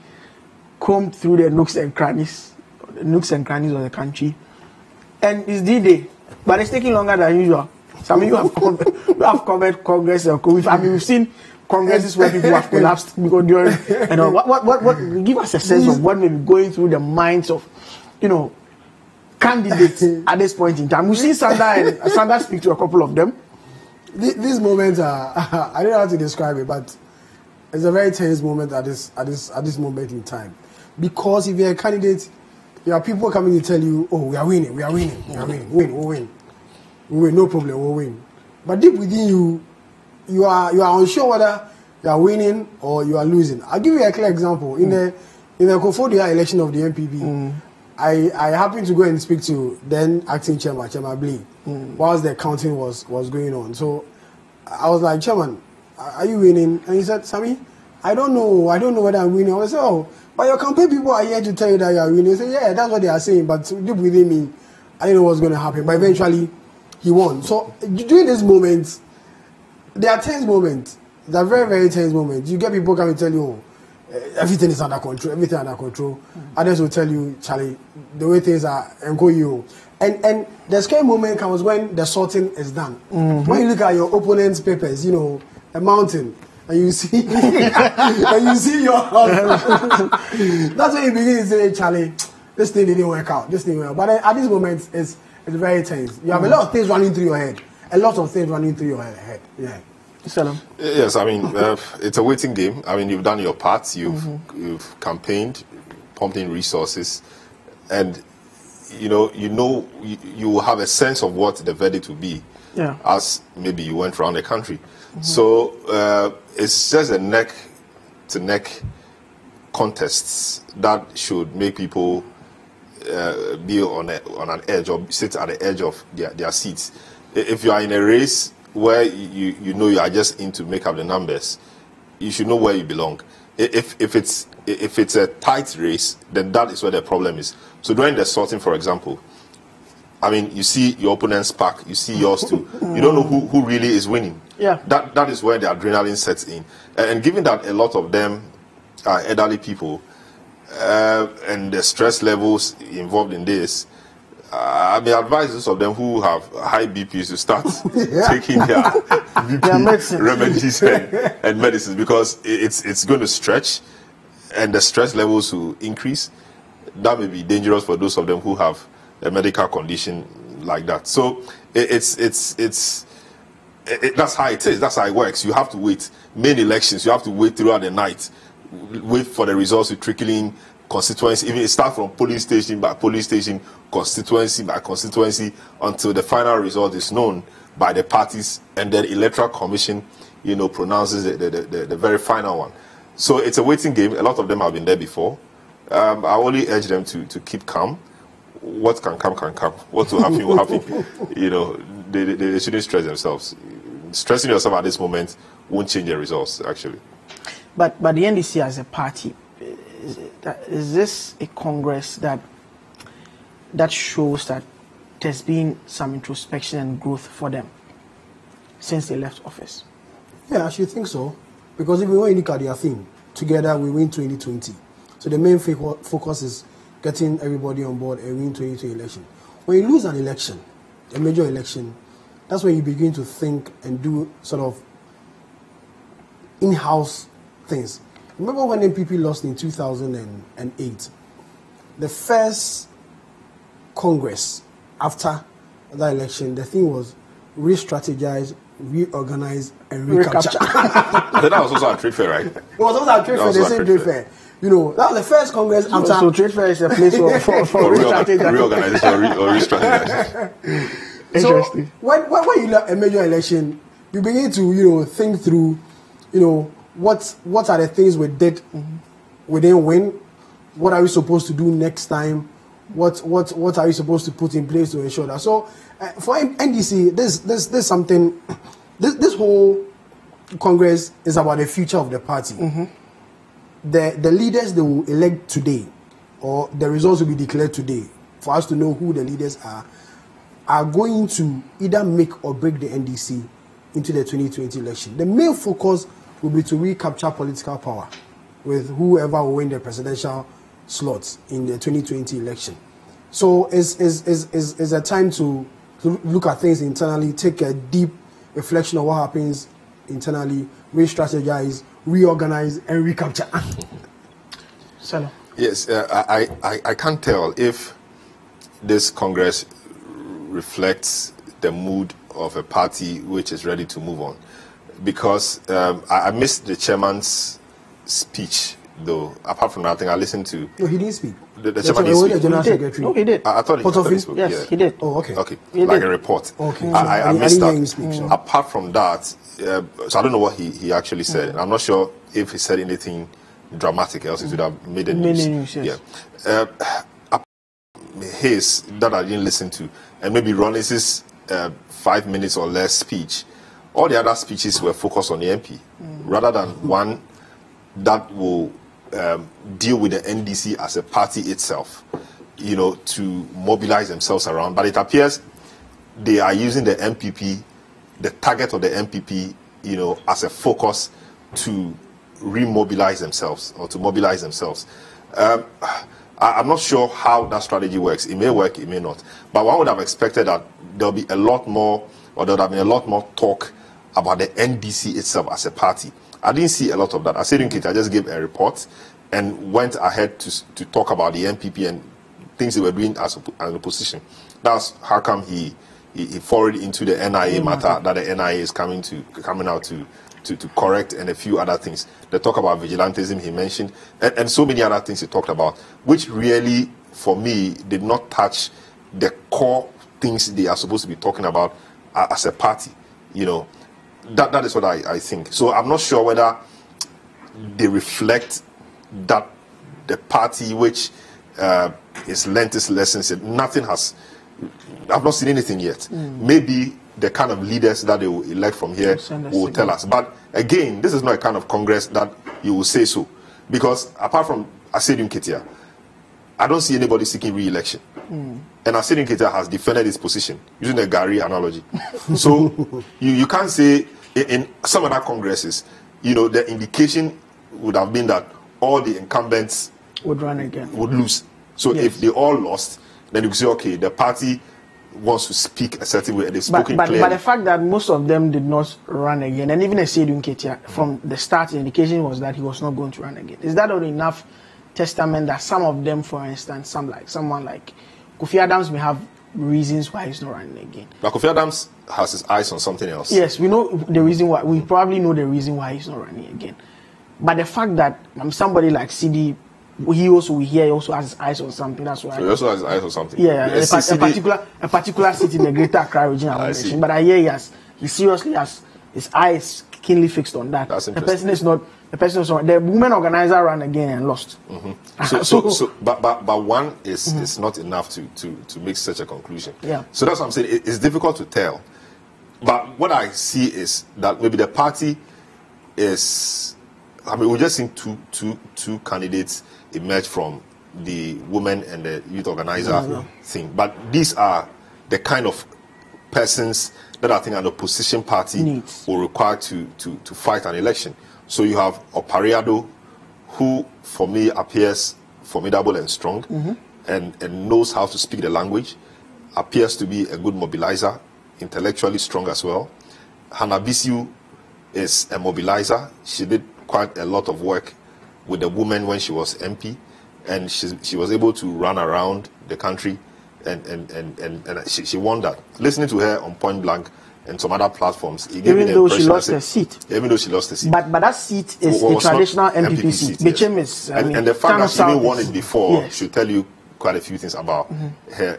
combed through the nooks and crannies of the country, and it's D-Day, but it's taking longer than usual. Some of you have covered Congress. I mean, we've seen congresses where people have collapsed because during, what give us a sense of what may be going through the minds of, candidates at this point in time. We've seen Sanders speak to a couple of them. These moments are, I don't know how to describe it, but it's a very tense moment at this moment in time. Because if you're a candidate, there are people coming to tell you, oh, we are winning, we'll win, no problem, we'll win. But deep within you are unsure whether you are winning or you are losing. I'll give you a clear example. In the Kofodia election of the MPP, I happened to go and speak to then acting chairman Blee, whilst the counting was going on. So I was like, Chairman, are you winning? And he said, Sammy, I don't know whether I'm winning. I said, oh, but your campaign people are here to tell you that you are winning. He said, yeah, that's what they are saying, but deep within me, I didn't know what's going to happen. But eventually, he won. So during this moment, there are tense moments. They're very, very tense moments. You get people coming and tell you, oh, everything is under control, Others will tell you, Charlie, the way things are, and you. And the scary moment comes when the sorting is done. When you look at your opponent's papers, a mountain, and you see your that's when you begin to say, Charlie, this thing didn't work out. This thing went out. But at this moment, it's very tense. You have a lot of things running through your head. Yeah. Yes, I mean, it's a waiting game. I mean, you've done your part. You've campaigned, pumped in resources, and you will have a sense of what the verdict will be. Yeah. As maybe you went around the country. So it's just a neck-to-neck contests that should make people be on an edge or sit at the edge of their seats. If you are in a race where you are just in to make up the numbers, you should know where you belong. If it's a tight race, then that is where the problem is. So during the sorting, for example, I mean, you see your opponent's pack, you see yours too. You don't know who really is winning. Yeah. That is where the adrenaline sets in. And given that a lot of them are elderly people, and the stress levels involved in this, I may advise those of them who have high BPs to start taking their BP remedies and medicines, because it's going to stretch and the stress levels will increase. That may be dangerous for those of them who have a medical condition like that. So that's how it is. That's how it works. You have to wait. Main elections, you have to wait throughout the night. Wait for the results to trickle in, constituency. Even it starts from police station by police station, constituency by constituency, until the final result is known by the parties, and then electoral commission, pronounces the very final one. So it's a waiting game. A lot of them have been there before. I only urge them to keep calm. what can come, can come. What will happen, will happen. You know, they shouldn't stress themselves. Stressing yourself at this moment won't change the results, actually. But the NDC as a party, is this a Congress that shows that there's been some introspection and growth for them since they left office? Yeah, I should think so. Because if we want to look at their thing, together we win 2020. So the main focus is getting everybody on board and win 2020 election. When you lose an election, a major election, that's when you begin to think and do sort of in-house things. Remember when NPP lost in 2008? The first Congress after that election, the thing was re-strategize, reorganize, and recapture. That was also a trade fair, right? It was also a trade fair, they said trade fair. You know, that was the first Congress after... So trade fair is a place for reorganization or re-strategize. Interesting. So when you look a major election, you begin to, you know, think through, you know, what are the things we did, we didn't win, what are we supposed to do next time, what are we supposed to put in place to ensure that. So for NDC, there's something, this whole Congress is about the future of the party. The leaders they will elect today, or the results will be declared today, for us to know who the leaders are going to either make or break the NDC into the 2020 election. The main focus will be to recapture political power with whoever will win the presidential slots in the 2020 election. So it's a time to look at things internally, take a deep reflection of what happens internally, re-strategize, reorganize, and recapture. Salo. Yes, I can't tell if this Congress reflects the mood of a party which is ready to move on. Because I missed the chairman's speech, though. Apart from that, I think I listened to... No, he didn't speak. The chairman didn't speak. No, he did. I thought he spoke. Yes, yeah. He did. Oh, okay. Okay, he like did. a report. Okay. I missed that. Speak, so. Apart from that, so I don't know what he actually said. I'm not sure if he said anything dramatic, else it would have made the news. Yes. Yeah. His, that I didn't listen to, and maybe Rollins's 5 minutes or less speech, all the other speeches were focused on the MP, rather than one that will deal with the NDC as a party itself, you know, to mobilize themselves around. But it appears they are using the MPP, the target of the MPP, you know, as a focus to remobilize themselves or to mobilize themselves. I'm not sure how that strategy works. It may work, it may not. But one would have expected that there'll be a lot more, or there would have been a lot more talk about the NDC itself as a party. I didn't see a lot of that. I said in Kit, I just gave a report and went ahead to talk about the MPP and things they were doing as an opposition. That's how come he forwarded into the NIA matter, that the NIA is coming out to correct, and a few other things. They talk about vigilantism, he mentioned, and so many other things he talked about, which really, for me, did not touch the core things they are supposed to be talking about as a party. You know, that is what I think. So I'm not sure whether they reflect that the party which is learnt its lessons. Nothing has. I've not seen anything yet. Maybe the kind of leaders that they will elect from here will tell us. But again, this is not a kind of Congress that you will say so. Because apart from Asedium Ketia, I don't see anybody seeking re-election. And Asedium Ketia has defended his position, using the Gary analogy. So you can't say in some other Congresses, you know, the indication would have been that all the incumbents would run again, would lose. So if they all lost, then you could say, okay, the party wants to speak a certain way, and they've spoken clearly. But the fact that most of them did not run again, and even Asedium Ketia, from the start, the indication was that he was not going to run again. Is that not enough testament that some of them, for instance, someone like Kofi Adams may have reasons why he's not running again? But Kofi Adams has his eyes on something else. Yes, we know the reason why. We probably know the reason why he's not running again. But the fact that somebody like CD, he also has his eyes on something. That's why. So he also has his eyes on something. Yeah, a particular city in the Greater Accra region. But I hear he seriously has his eyes keenly fixed on that. That's the interesting. The person is not. The women organizer ran again and lost. But one is not enough to make such a conclusion. Yeah. So that's what I'm saying. It's difficult to tell. But what I see is that maybe the party is. I mean, we just seen two candidates emerge from the women and the youth organizer thing. But these are the kind of persons that I think an opposition party will require to fight an election. So you have Opariado, who for me appears formidable and strong, and knows how to speak the language, appears to be a good mobilizer, intellectually strong as well. Hannah Bisiu is a mobilizer. She did quite a lot of work with the women when she was MP, and she was able to run around the country, and she won that. Listening to her on Point Blank and some other platforms, even though she lost her seat. Even though she lost the seat. But that seat is a traditional MPP seat. Yes. Is, and the fact that she even won it before should tell you quite a few things about her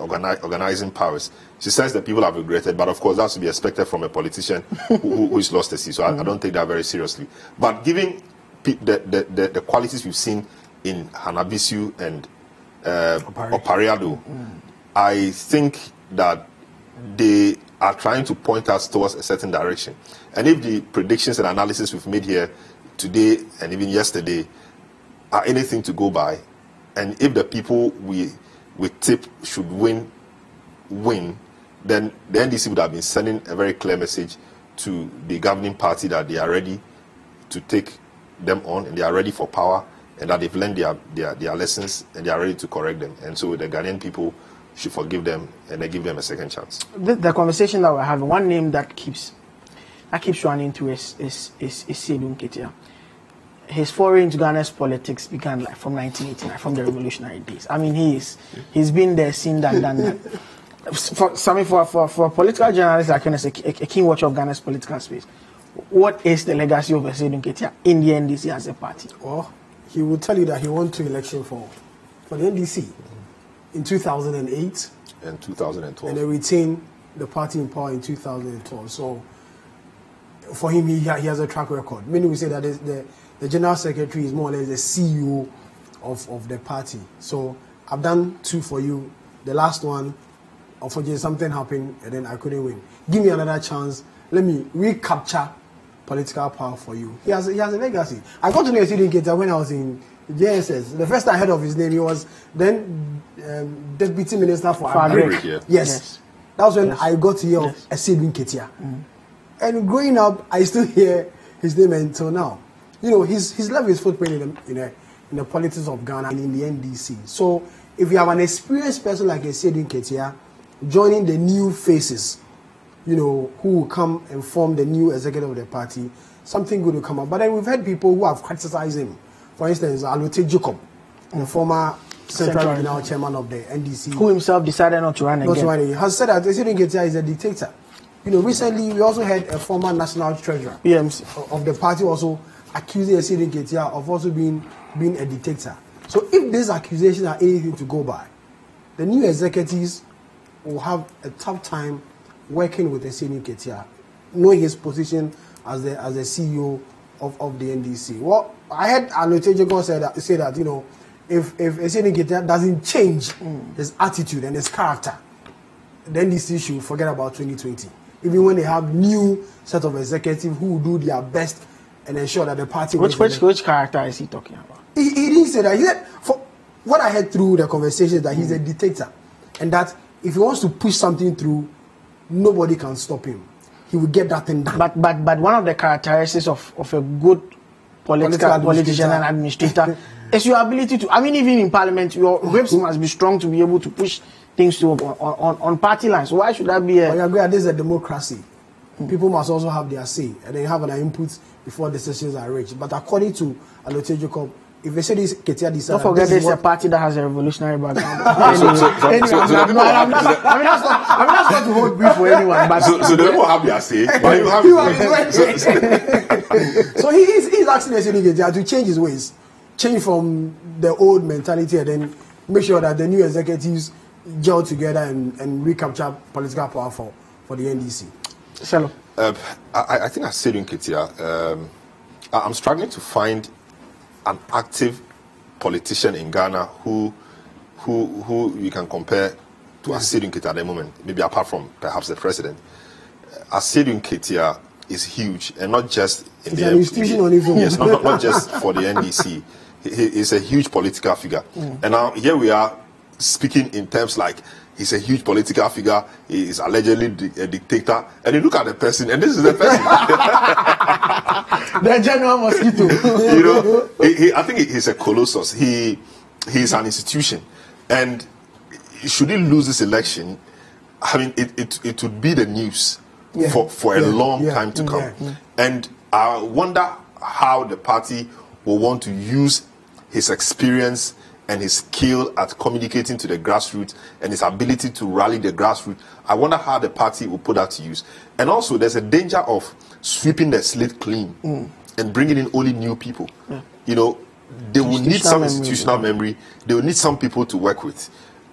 organizing powers. She says that people have regretted, but of course that's to be expected from a politician who's lost the seat. So I don't take that very seriously. But given the qualities we've seen in Hannah Bisiu and Opariado, I think that they are trying to point us towards a certain direction. And if the predictions and analysis we've made here today and even yesterday are anything to go by, and if the people we tip should win, then the NDC would have been sending a very clear message to the governing party that they are ready to take them on, and they are ready for power, and that they've learned their lessons, and they are ready to correct them. And so the Ghanaian people should forgive them and they give them a second chance. The conversation that we're having, one name that keeps running to is Seydou Nketia. His foray into Ghana's politics began like from 1989, from the revolutionary days. I mean, he's been there, seen that, done that. For a political journalist, I can say a keen watcher of Ghana's political space. What is the legacy of Seydou Nketia in the NDC as a party? Well, he will tell you that he won 2 elections for the NDC. In 2008 and 2012, and they retained the party in power in 2012. So for him, he has a track record. Many will say that the general secretary is more or less the CEO of the party. So I've done 2 for you. The last one, unfortunately, something happened and then I couldn't win. Give me another chance. Let me recapture political power for you. He has a legacy. I got to know Seydou Nketia when I was in JSS. The first time I heard of his name, he was then Deputy Minister for Agric. Yes. That was when I got to hear of Seydou Nketia. And growing up, I still hear his name until now. You know, he's left his footprint in the politics of Ghana and in the NDC. So if you have an experienced person like Seydou Nketia joining the new faces, you know, who will come and form the new executive of the party, something good will come up. But then we've had people who have criticized him. For instance, Alote Jacob, the former Central Regional Chairman of the NDC, who himself decided not to run again, has said that Seydou Nketia is a dictator. You know, recently we also had a former national treasurer of the party also accusing Seydou Nketia of also being a dictator. So if these accusations are anything to go by, the new executives will have a tough time working with Seydou Nketia, knowing his position as the CEO of the NDC. Well, I heard Alote Jacob say that, you know, if Seydou Nketia doesn't change his attitude and his character, the NDC should forget about 2020. Even when they have new set of executives who will do their best and ensure that the party... Which character is he talking about? He didn't say that. He said, for what I heard through the conversation, that he's a dictator. And that if he wants to push something through, nobody can stop him. He will get that thing done. But one of the characteristics of a good politician and administrator is your ability to... I mean, even in parliament, your reps must be strong to be able to push things through on party lines. Why should that be a... I agree, this is a democracy. People must also have their say, and they have an input before decisions are reached. But according to Alote Jacob, if they say this Nketia decides... Don't forget there's a party that has a revolutionary background. I'm not going to hold brief for anyone. But so they don't have their say, but you have his way. So he's asking Seydou Nketia to change his ways, change from the old mentality, and then make sure that the new executives gel together and recapture political power for the NDC. Shalom. I think I said in Ketia, I'm struggling to find an active politician in Ghana who you can compare to Asidu Nketia at the moment, maybe apart from perhaps the president. Asidu Nketia is huge, and not just in the institution on his own. Yes, not just for the NDC. He is a huge political figure, and now here we are speaking in terms like he's a huge political figure. He is allegedly a dictator, and you look at the person, and this is the person. The general mosquito. You know, I think he's a colossus. He's an institution, and should he lose this election, I mean, it would be the news for a long time to come. And I wonder how the party will want to use his experience and his skill at communicating to the grassroots and his ability to rally the grassroots. I wonder how the party will put that to use. And also, there's a danger of sweeping the slate clean and bringing in only new people. You know, they will need some institutional memory. They will need some people to work with.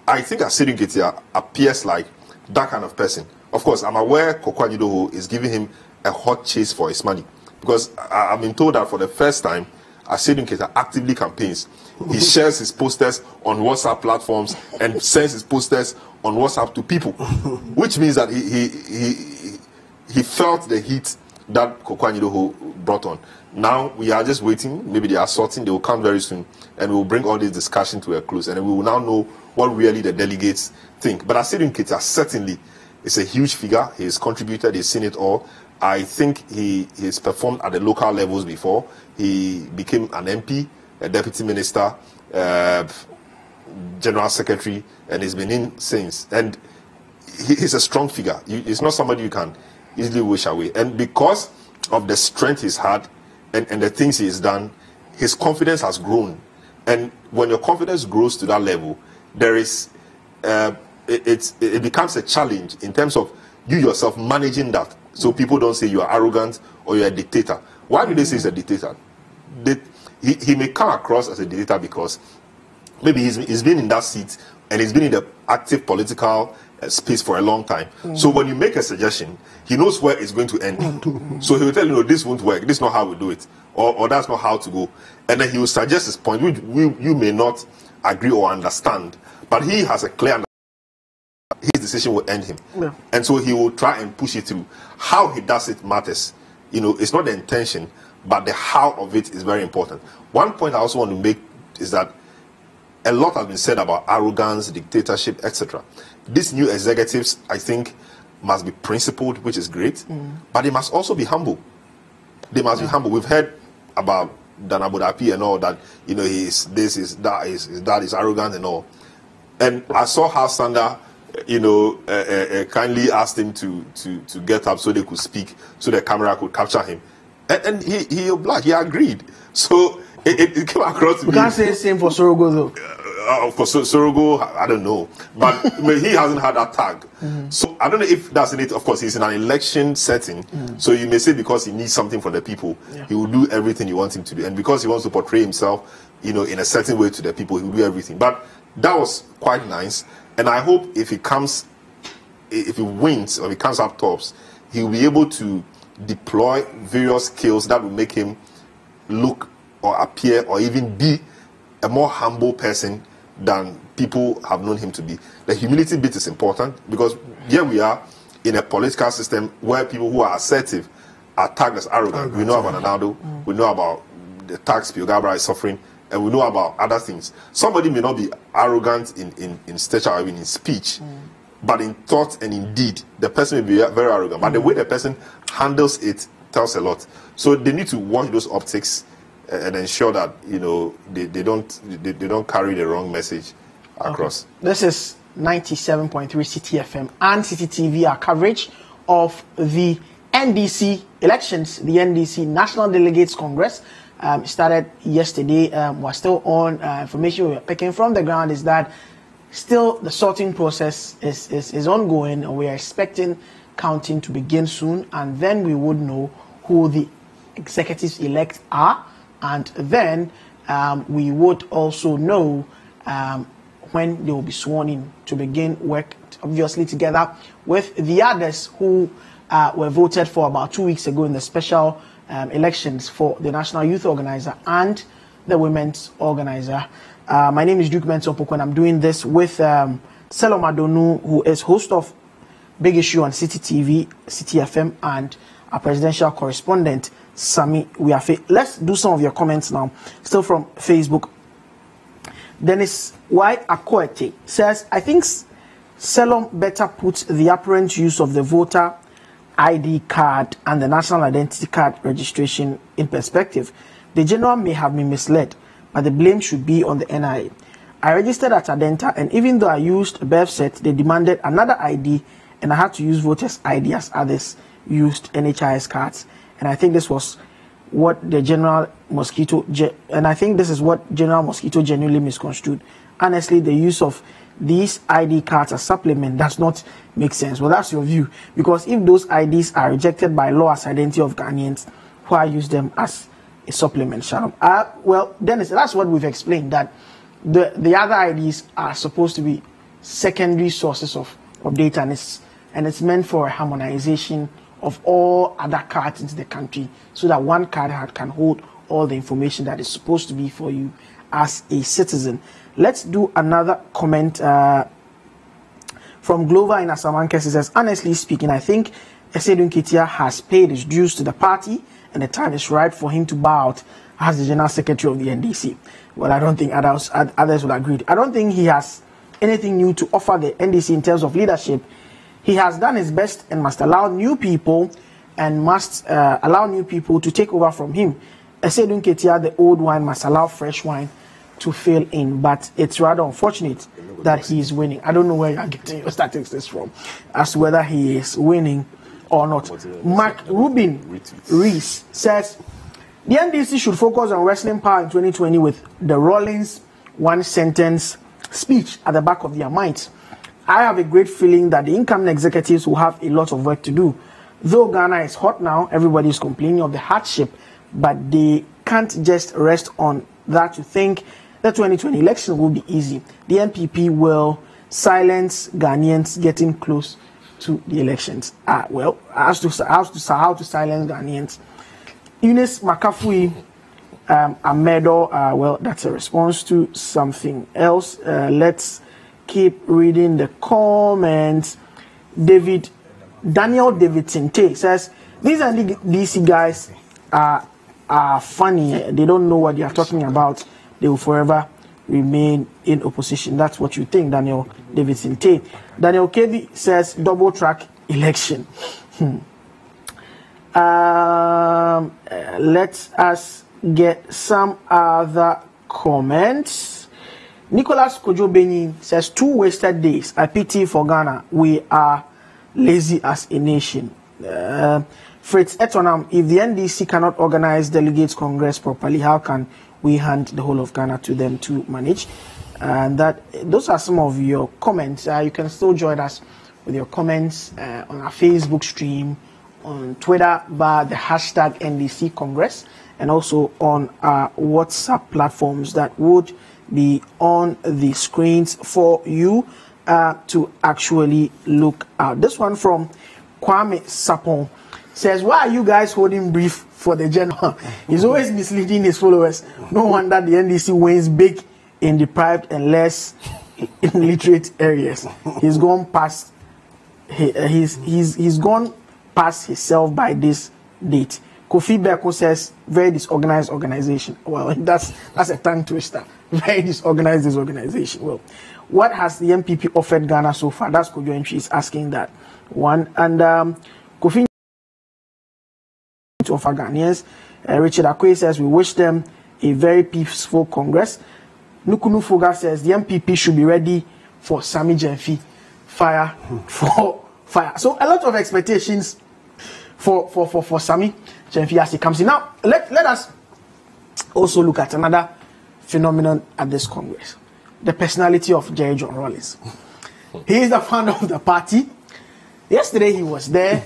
I think Asidu Nketia appears like that kind of person. Of course, I'm aware Kokwa Nyidoho is giving him a hot chase for his money, because I've been told that for the first time, Asidu Nketia actively campaigns. He shares his posters on WhatsApp platforms and sends his posters on WhatsApp to people, which means that he felt the heat that Kokwa Nyidoho brought on. Now we are just waiting. Maybe they are sorting. They will come very soon, and we will bring all this discussion to a close, and we will now know what really the delegates think. But Asidu Nketia certainly is a huge figure. He has contributed. He's seen it all. I think he has performed at the local levels before. He became an MP, a deputy minister, general secretary, and he's been in since. And he's a strong figure. He's not somebody you can easily wish away. And because of the strength he's had and the things he's done, his confidence has grown. And when your confidence grows to that level, there is it becomes a challenge in terms of you yourself managing that, so people don't say you are arrogant or you're a dictator. Why do they say he's a dictator? He may come across as a dictator because maybe he's been in that seat and he's been in the active political space for a long time. So when you make a suggestion, he knows where it's going to end. So he will tell you, no, this won't work, this is not how we do it, or that's not how to go. And then he will suggest his point, which you may not agree or understand, but he has a clear understanding. His decision will end him. And so he will try and push it through. How he does it matters. You know, it's not the intention, but the how of it is very important. One point I also want to make is that a lot has been said about arrogance, dictatorship, etc. These new executives, I think, must be principled, which is great, but they must also be humble. They must be humble. We've heard about Dana Bodapi and all that, you know, he's this, is that, is that, is arrogant and all. And I saw how Sanda, you know, kindly asked him to get up so they could speak, so the camera could capture him. And he agreed. So it came across to me. You can't say the same for Sorogo though. Of course, Sorogo, I don't know. But he hasn't had that tag. So I don't know if that's in it. Of course, he's in an election setting. So you may say because he needs something from the people, he will do everything you want him to do. And because he wants to portray himself, you know, in a certain way to the people, he will do everything. But that was quite nice. And I hope if he wins or he comes up tops, he will be able to deploy various skills that will make him look or appear or even be a more humble person than people have known him to be. The humility bit is important because here we are in a political system where people who are assertive are tagged as arrogant. We know about Ronaldo, we know about the tax Pio Gabra is suffering, and we know about other things. Somebody may not be arrogant in stature or even in speech, but in thought and in deed, the person may be very arrogant. But the way the person handles it tells a lot. So they need to watch those optics and ensure that, you know, they don't carry the wrong message across. Okay. This is 97.3 City FM and City TV, our coverage of the NDC elections, the NDC National Delegates Congress. Started yesterday. We're still on. Information we're picking from the ground is that still the sorting process is ongoing. We are expecting counting to begin soon, and then we would know who the executives elect are, and then we would also know when they will be sworn in to begin work, obviously together with the others who were voted for about 2 weeks ago in the special elections for the National Youth Organizer and the Women's Organizer. My name is Duke Mensopoko, and I'm doing this with Selom Adonu, who is host of Big Issue on City TV, City FM, and our presidential correspondent, Sami Wiafe. Let's do some of your comments now. Still from Facebook. Dennis Y. Akoete says, I think Selom better put the apparent use of the voter ID card and the national identity card registration in perspective. The general may have been misled, but the blame should be on the NIA. I registered at Adenta, and even though I used a birth set, they demanded another ID, and I had to use voters' ID as others used NHIS cards. And I think this was what the General Mosquito, genuinely misconstrued. Honestly, the use of these ID cards as supplement does not make sense. Well, that's your view, because if those IDs are rejected by law as identity of Ghanaians, why use them as a supplement, Shalom? Well, Dennis, that's what we've explained, that the other IDs are supposed to be secondary sources of data, and it's meant for harmonization of all other cards into the country, so that one card can hold all the information that is supposed to be for you as a citizen. Let's do another comment from Glover in Asamankes. He says, honestly speaking, I think Esedun Ketia has paid his dues to the party, and the time is right for him to bow out as the General Secretary of the NDC. Well, I don't think others will agree. I don't think he has anything new to offer the NDC in terms of leadership. He has done his best and must allow new people to take over from him. Esedun Ketia, the old wine, must allow fresh wine to fill in, but it's rather unfortunate that he is winning. I don't know where you're getting your statistics from as to whether he is winning or not. Mark Rubin Reese says, the NDC should focus on wrestling power in 2020 with the Rawlings one-sentence speech at the back of their minds. I have a great feeling that the incoming executives will have a lot of work to do. Though Ghana is hot now, everybody is complaining of the hardship, but they can't just rest on that to think the 2020 election will be easy. The NPP will silence Ghanaians getting close to the elections. Well, as to how to silence Ghanaians, Eunice McAfee Amedo, well, that's a response to something else. Let's keep reading the comments. Daniel Davidson says, these NDC guys are funny. They don't know what they are talking about. They will forever remain in opposition. That's what you think, Daniel Davidson. Daniel Kebi says, double track election. Let us get some other comments. Nicholas Kojo says, 2 wasted days. I pity for Ghana. We are lazy as a nation. Fritz Etonam, if the NDC cannot organize delegates Congress properly, how can we hand the whole of Ghana to them to manage? And those are some of your comments. You can still join us with your comments on our Facebook stream, on Twitter via the hashtag NDC Congress, and also on our WhatsApp platforms that would be on the screens for you to actually look at. This one from Kwame Sapon says, why are you guys holding brief for the general? He's always misleading his followers. No wonder the NDC wins big in deprived and less illiterate areas. He's gone past he's gone past himself by this date. Kofi Beko says, very disorganized organization. Well, that's a tongue twister. Very disorganized disorganization. Well, what has the MPP offered Ghana so far? That's Kojo Entry is asking that one. And Kofi to offer Ghanaians. Richard Akwe says, we wish them a very peaceful Congress. Nukunu Foga says, the MPP should be ready for Sami Jenfi fire for fire. So a lot of expectations for Sami Jenfi as he comes in. Now, let us also look at another phenomenon at this Congress. The personality of Jerry John Rawlings. He is the founder of the party. Yesterday he was there.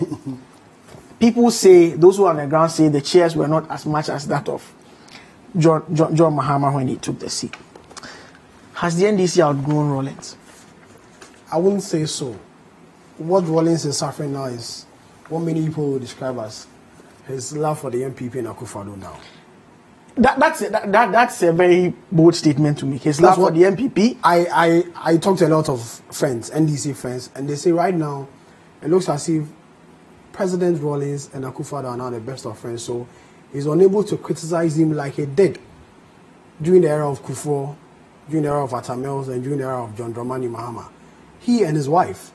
People say, those who are on the ground say the chairs were not as much as that of John Mahama when he took the seat. Has the NDC outgrown Rawlings? I wouldn't say so. What Rawlings is suffering now is what many people would describe as his love for the MPP and Akufo-Addo now. That's a very bold statement to make. His love for the MPP. I talked to a lot of friends, NDC friends, and they say right now it looks as if President Rawlings and Akufo-Addo are now the best of friends. So he's unable to criticize him like he did during the era of Kufuor, during the era of Atta Mills, and during the era of John Dramani Mahama. He and his wife,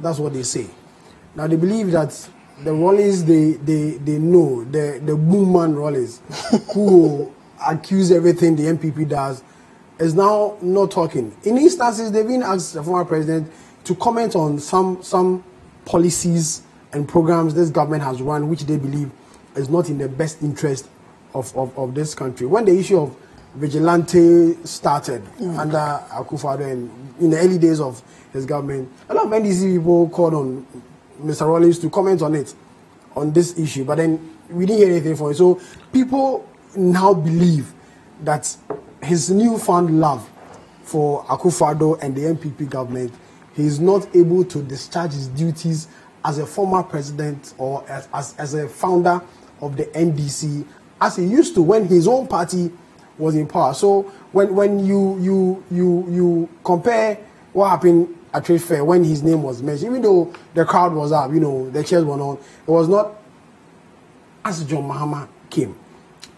that's what they say. Now they believe that the Rawlings they know, the boom man Rawlings, who accuse everything the MPP does, is now not talking. In instances, they've been asked the former president to comment on some policies and programs this government has run, which they believe is not in the best interest of this country. When the issue of vigilante started under Akufo-Addo and in the early days of his government, a lot of NDC people called on Mr. Rawlings to comment on it, on this issue, but then we didn't hear anything from it. So people now believe that his newfound love for Akufo-Addo and the MPP government, he is not able to discharge his duties as a former president or as a founder of the NDC as he used to when his own party was in power. So when you compare what happened at Trade Fair when his name was mentioned, even though the crowd was up, the chairs were on, it was not as John Mahama came.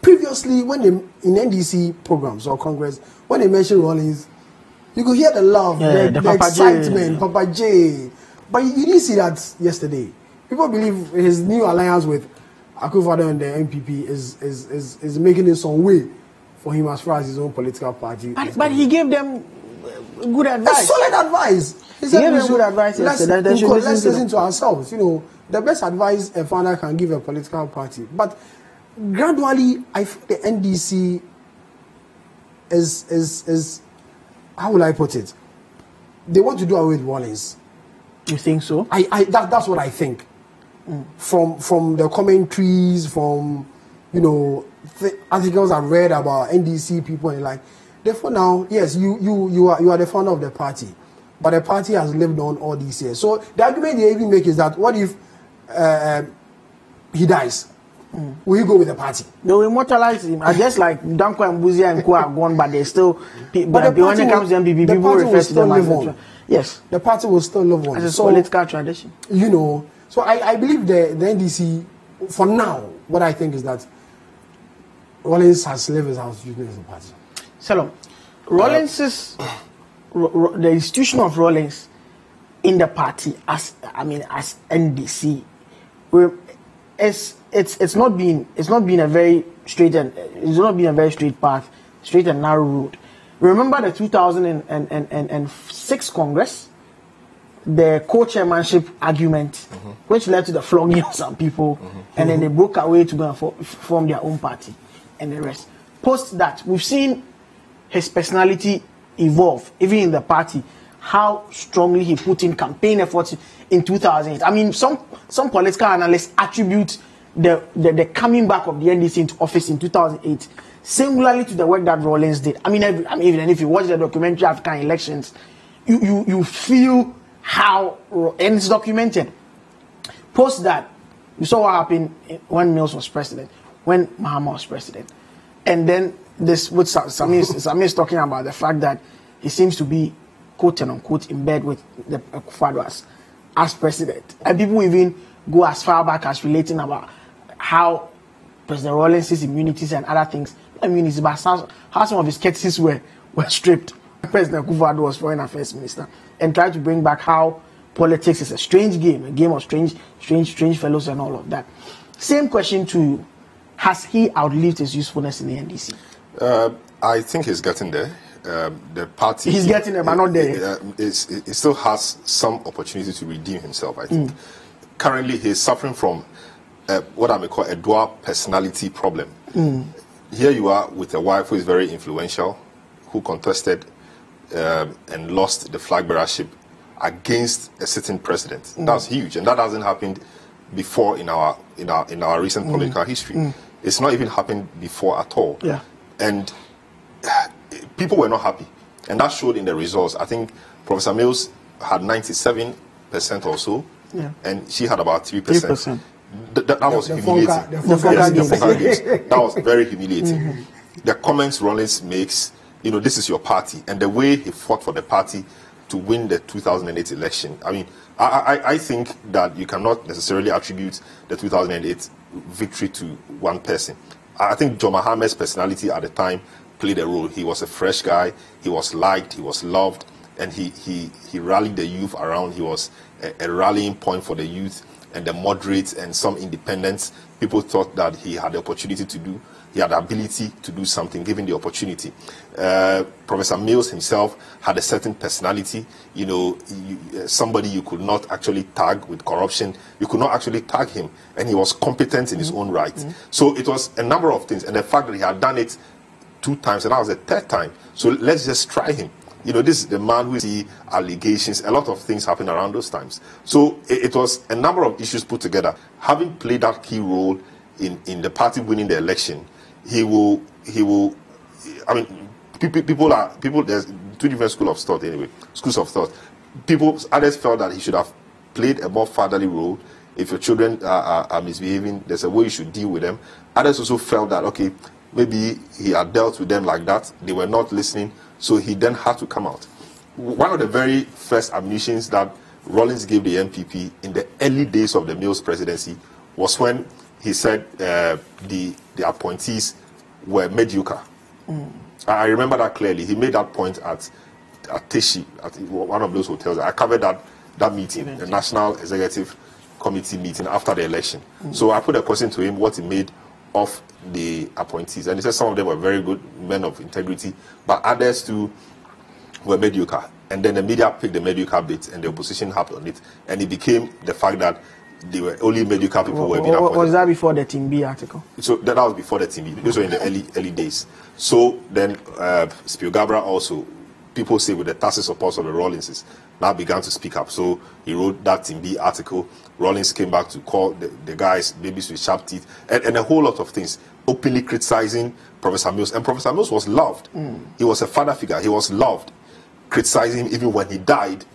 Previously, when in NDC programs or Congress, when they mentioned Rawlings, you could hear the love, the excitement, Papa J. But you didn't see that yesterday. People believe his new alliance with Akufo-Addo and the MPP is making it some way for him as far as his own political party. But he gave them good advice. Solid advice. He gave them good advice. Let's listen to ourselves. The best advice a founder can give a political party. But gradually, I feel the NDC is how will I put it? They want to do away with Rawlings. You think so? That's what I think. From the commentaries, from articles I've read about NDC people and like. Therefore now, yes, you are the founder of the party, but the party has lived on all these years. So the argument they even make is that what if he dies? Will he go with the party? They will immortalize him. I guess like Danko and Buzia and Co are gone, but they still. But when it comes to MPP, people refer to them as. Yes, the party will still live on. As a political tradition. So I believe the NDC, for now, what I think is that Rawlings has left his house using as a party. Salom, Rawlings the institution of Rawlings in the party as NDC, it's not been a very straight path, straight and narrow road. Remember the 2006 Congress, the co-chairmanship argument, which led to the flogging of some people, and then they broke away to go and form their own party, and the rest. Post that, we've seen his personality evolve, even in the party, how strongly he put in campaign efforts in 2008. I mean, some political analysts attribute the coming back of the NDC into office in 2008 singularly to the work that Rawlings did. I mean, even if you watch the documentary African Elections, you feel how, and it's documented. Post that, you saw what happened when Mills was president, when Mahama was president, and then this, what Samir is talking about, the fact that he seems to be, quote and unquote, in bed with the Akufo-Addo as president. And people even go as far back as relating about how President Rawlings' immunities and other things, but how some of his courtesies were stripped. President Akufo-Addo was Foreign Affairs Minister, and tried to bring back how politics is a strange game, a game of strange fellows and all of that. Same question to you. Has he outlived his usefulness in the NDC? I think he's getting there. The party... He's getting there, but not there. He still has some opportunity to redeem himself, I think. Currently, he's suffering from what I may call a dual personality problem. Here you are with a wife who is very influential, who contested and lost the flag bearership against a sitting president. That's huge, and that hasn't happened before in our recent political history. It's not even happened before at all. And people were not happy, and that showed in the results. I think Professor Mills had 97% or so, and she had about 3%. That was humiliating. The Fonka games. That was very humiliating. The comments Rawlings makes, this is your party, and the way he fought for the party to win the 2008 election. I mean, I think that you cannot necessarily attribute the 2008 victory to one person. I think John Mahama's personality at the time played a role. He was a fresh guy. He was liked. He was loved, and he rallied the youth around. He was a rallying point for the youth and the moderates and some independents. People thought that he had the opportunity to do. He had the ability to do something, given the opportunity. Professor Mills himself had a certain personality. Somebody you could not actually tag with corruption. You could not actually tag him, and he was competent in his own right. So it was a number of things, and the fact that he had done it 2 times, and that was the 3rd time. So let's just try him. This is the man who see allegations. A lot of things happen around those times. So it was a number of issues put together. Having played that key role in the party winning the election, he will. I mean, people. There's 2 different schools of thought anyway. Schools of thought. Others felt that he should have played a more fatherly role. If your children are misbehaving, there's a way you should deal with them. Others also felt that maybe he had dealt with them like that. They were not listening, so he then had to come out. One of the very first admonitions that Rawlings gave the NPP in the early days of the Mills presidency was when he said the appointees were mediocre. I remember that clearly. He made that point at Teshi, at one of those hotels. I covered that meeting, the National Executive Committee meeting after the election. So I put a question to him what he made of the appointees, and he said some of them were very good men of integrity, but others too were mediocre. And then the media picked the mediocre bit, and the opposition harped on it, and it became the fact that they were only mediocre people were being appointed. Was that before the Team B article? So that was before the Team B. Those were in the early days. So then Spielgabra also, people say with the tacit support of the Rawlingses, now began to speak up. So he wrote that Team B article. Rawlings came back to call the guys babies with sharp teeth, and a whole lot of things, openly criticizing Professor Mills. And Professor Mills was loved. He was a father figure. He was loved. Criticizing him even when he died.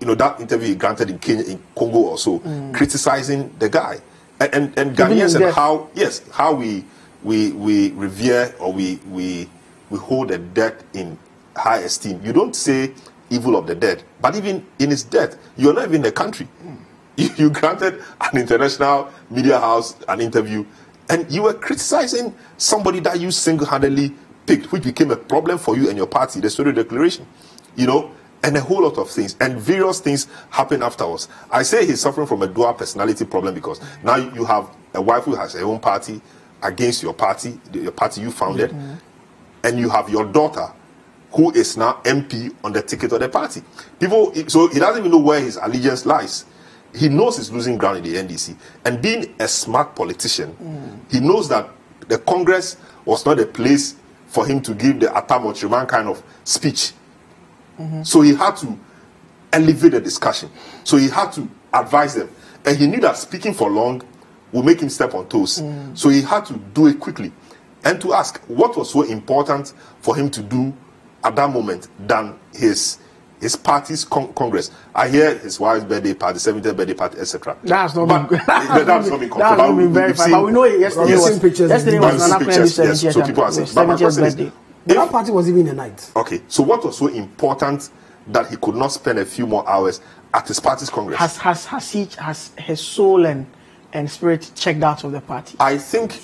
That interview he granted in Kenya, in Congo or so, criticizing the guy. And Ghanaians, and how we revere or we hold the dead in high esteem. You don't say evil of the dead, but even in his death, you're not even in the country. You granted an international media house an interview, and you were criticizing somebody that you single-handedly picked, which became a problem for you and your party, the Sodo Declaration, and a whole lot of things, and various things happen afterwards. I say he's suffering from a dual personality problem because now you have a wife who has her own party against your party you founded, and you have your daughter who is now MP on the ticket of the party. So he doesn't even know where his allegiance lies. He knows he's losing ground in the NDC. And being a smart politician, he knows that the Congress was not a place for him to give the Atamochriman kind of speech. So he had to elevate the discussion. So he had to advise them. And he knew that speaking for long would make him step on toes. So he had to do it quickly. And to ask what was so important for him to do at that moment than his party's congress. I hear his wife's birthday party, 70th birthday party, etc. That's not been verified. But we know yesterday was Nana Kuendi's 70th birthday. That party was even a night. Okay, so what was so important that he could not spend a few more hours at his party's congress? Has his soul and spirit checked out of the party? I think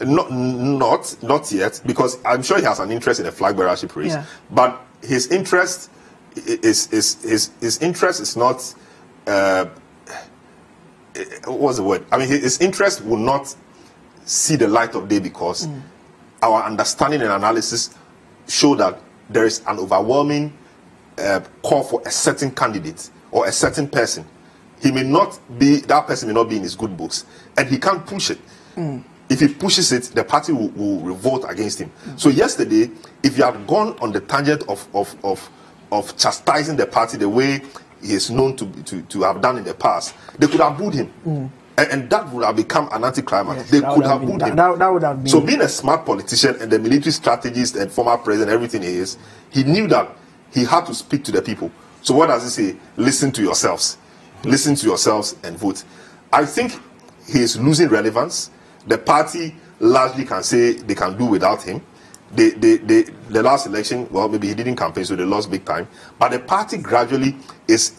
not yet, because I'm sure he has an interest in a flag bearership race. But his interest is not what's the word? I mean, his interest will not see the light of day because our understanding and analysis show that there is an overwhelming call for a certain candidate or a certain person. That person may not be in his good books, and he can't push it. If he pushes it, the party will revolt against him. So yesterday, if he had gone on the tangent of chastising the party the way he is known to have done in the past, they could have booed him. And that would have become an anticlimax. Yes, they could have booed him. That would have been. So being a smart politician and the military strategist and former president, everything he is, he knew that he had to speak to the people. So what does he say? Listen to yourselves. listen to yourselves and vote. I think he is losing relevance. The party largely can say they can do without him. The last election, well, maybe he didn't campaign, so they lost big time. But the party gradually is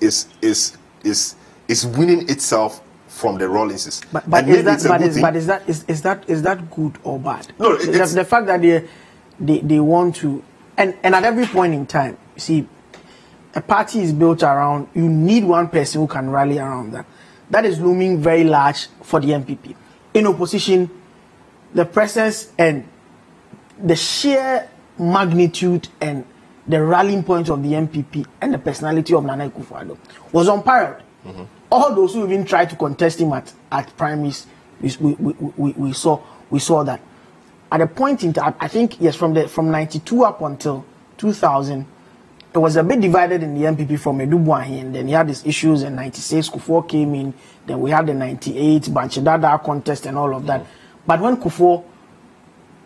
winning itself from the Rawlinses. But is that good or bad? No, the fact that they want to, and at every point in time, you see, a party is built around, you need one person who can rally around that. That is looming very large for the MPP. In opposition, the presence and the sheer magnitude and the rallying point of the MPP and the personality of Nana Akufo-Addo was unparalleled. All those who even tried to contest him at primaries, we saw that. At a point in time, I think, yes, from 92 up until 2000, it was a bit divided in the MPP from Edubuahi, and then he had these issues in 96, Kufuor came in, then we had the 98 Banchidada contest and all of that. But when Kufuor,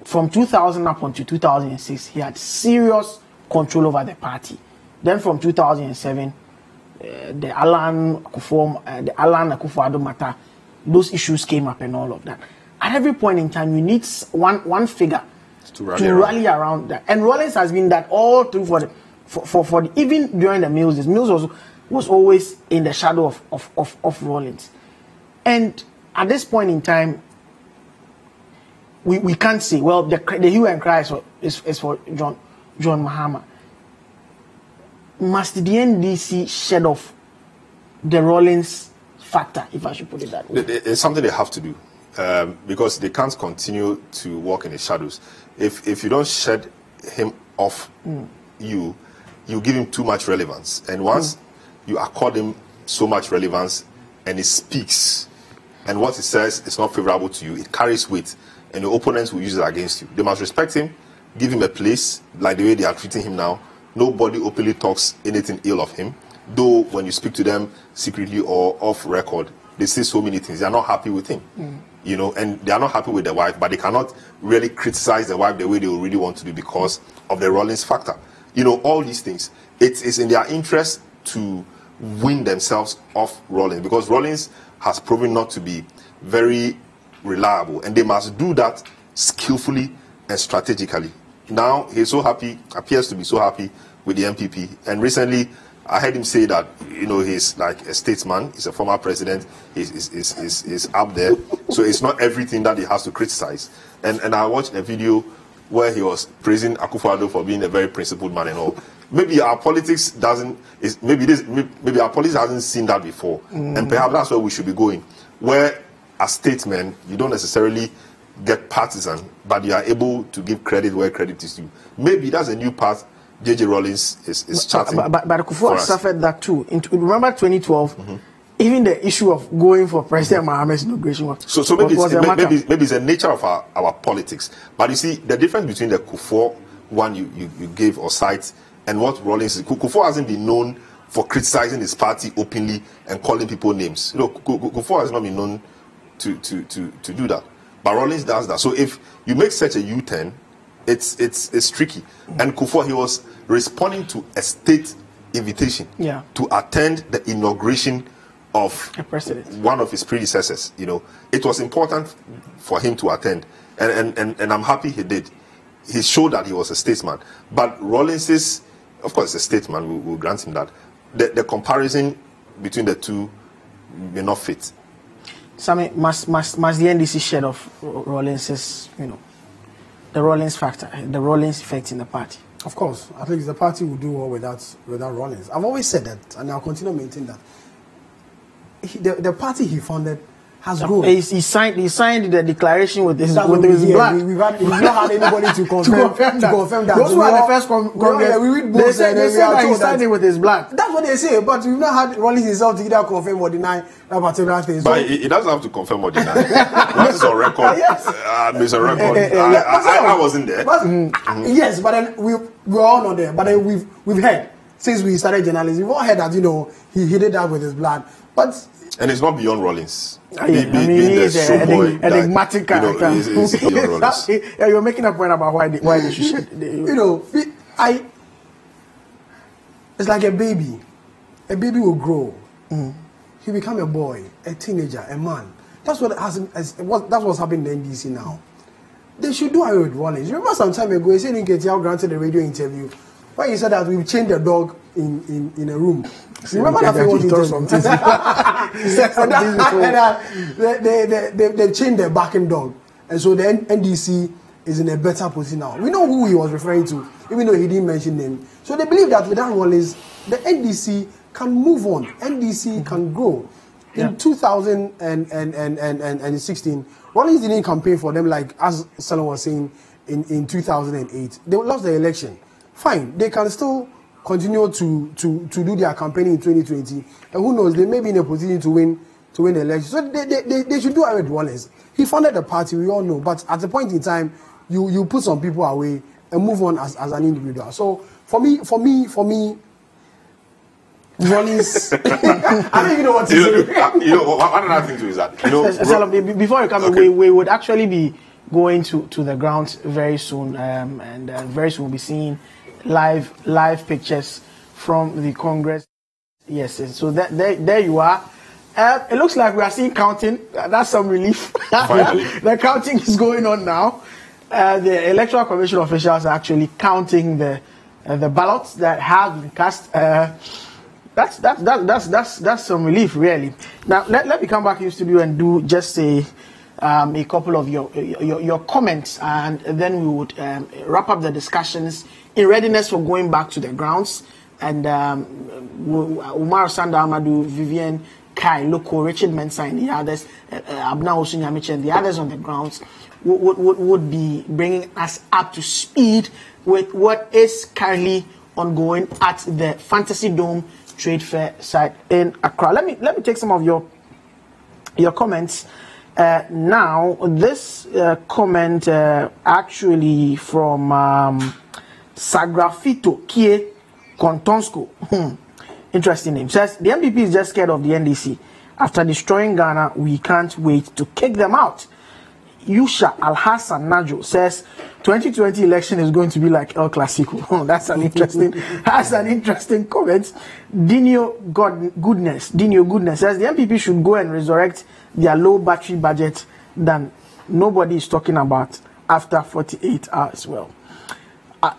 from 2000 up until 2006, he had serious control over the party. Then from 2007, the Alan Akufo-Addo matter, those issues came up and all of that. At every point in time, you need one figure to rally around that. And Rawlings has been that all through for even during the Mills. Mills was always in the shadow of Rawlings. And at this point in time, we can't say, well, the hue and cry is for John Mahama. Must the NDC shed off the Rawlings factor, if I should put it that way? It's something they have to do, because they can't continue to walk in the shadows. If you don't shed him off you give him too much relevance. And once you accord him so much relevance and he speaks, and what he says is not favorable to you, it carries weight, and your opponents will use it against you. They must respect him, give him a place, like the way they are treating him now. Nobody openly talks anything ill of him, though when you speak to them secretly or off record, they say so many things. They are not happy with him, you know, and they are not happy with the wife, but they cannot really criticize the wife the way they really want to do because of the Rawlings factor. You know, all these things. It is in their interest to win themselves off Rawlings, because Rawlings has proven not to be very reliable, and they must do that skillfully and strategically. Now he's so happy, appears to be so happy with the MPP, and recently I heard him say that, you know, he's like a statesman, he's a former president, he's up there, so it's not everything that he has to criticize. And I watched a video where he was praising Akufo-Addo for being a very principled man and all. Maybe our politics maybe our politics hasn't seen that before, and perhaps that's where we should be going, where as statesmen you don't necessarily get partisan, but you are able to give credit where credit is due. Maybe that's a new path JJ Rawlings is charting. But Kufuor suffered that too. Remember 2012, even the issue of going for President Mohammed's inauguration was maybe it's the nature of our politics. But you see, the difference between the Kufuor one you gave or cite and what Rawlings is, Kufuor hasn't been known for criticizing his party openly and calling people names. You know, Kufuor has not been known to do that. But Rawlings does that. So if you make such a U-turn, it's tricky. And Kufuor, he was responding to a state invitation to attend the inauguration of one of his predecessors. You know, it was important for him to attend, and I'm happy he did. He showed that he was a statesman. But Rawlings is, of course, a statesman. We'll grant him that. The comparison between the two may not fit. Sammy, must the NDC shed off Rawlings's, you know, the Rawlings factor, the Rawlings effect in the party? Of course, I think the party will do well without Rawlings. I've always said that, and I'll continue to maintain that. The party he founded has grown. He signed the declaration with his blood. We've not had anybody to confirm that. Those who are the first congress, we read books and they say that he signed it with his blood. That's what they say, but we've not had Rawlings himself to either confirm or deny that particular thing. So, but he doesn't have to confirm or deny. That's on record. It's a record. I wasn't there. Yes, but then we're all not there. But then we've heard since we started journalism, we've all heard that, you know, he did that with his blood. And it's not beyond Rawlings. He's an enigmatic character. You're making a point about why they should shed. You know, it's like a baby. A baby will grow. he became a boy, a teenager, a man. That's what's happening in the NDC now. They should do away with Rawlings. Remember some time ago, he said in Ketiao granted a radio interview where he said that we've chained the dog in a room. Remember that famous interview? They chained their backing dog. And so the NDC is in a better position now. We know who he was referring to, even though he didn't mention them. So they believe that without Rawlings, the NDC can move on. NDC can grow. In 2016, Rawlings didn't campaign for them like, as Salon was saying, in 2008. They lost the election. Fine, they can still continue to do their campaign in 2020. And who knows, they may be in a position to win the election. So they should do away with Rawlings. He founded the party, we all know. But at a point in time, you put some people away and move on as an individual. So for me, Rawlings. I don't even know what to say. One other thing too is that before you come away, we would actually be going to the grounds very soon, and very soon we'll be seeing live pictures from the Congress. Yes, so there you are. It looks like we are seeing counting. That's some relief. The counting is going on now. The Electoral Commission officials are actually counting the ballots that have been cast. That's some relief, really. Now let me come back in the studio and do just a couple of your comments, and then we would wrap up the discussions in readiness for going back to the grounds. And Umar Sanda Amadou, Vivian Kai, Loco, Richard Mensah, and the others, Abna Osunyamiche, and the others on the grounds would be bringing us up to speed with what is currently ongoing at the Fantasy Dome Trade Fair site in Accra. Let me take some of your comments. Now, this comment actually from Sagrafito Kie Kontonsko. Interesting name. Says the MPP is just scared of the NDC. After destroying Ghana, we can't wait to kick them out. Yusha Al-Hassan Najo says 2020 election is going to be like El Clasico. That's an interesting comment. Dino Goodness says the MPP should go and resurrect their low battery budget than nobody is talking about after 48 hours. Well,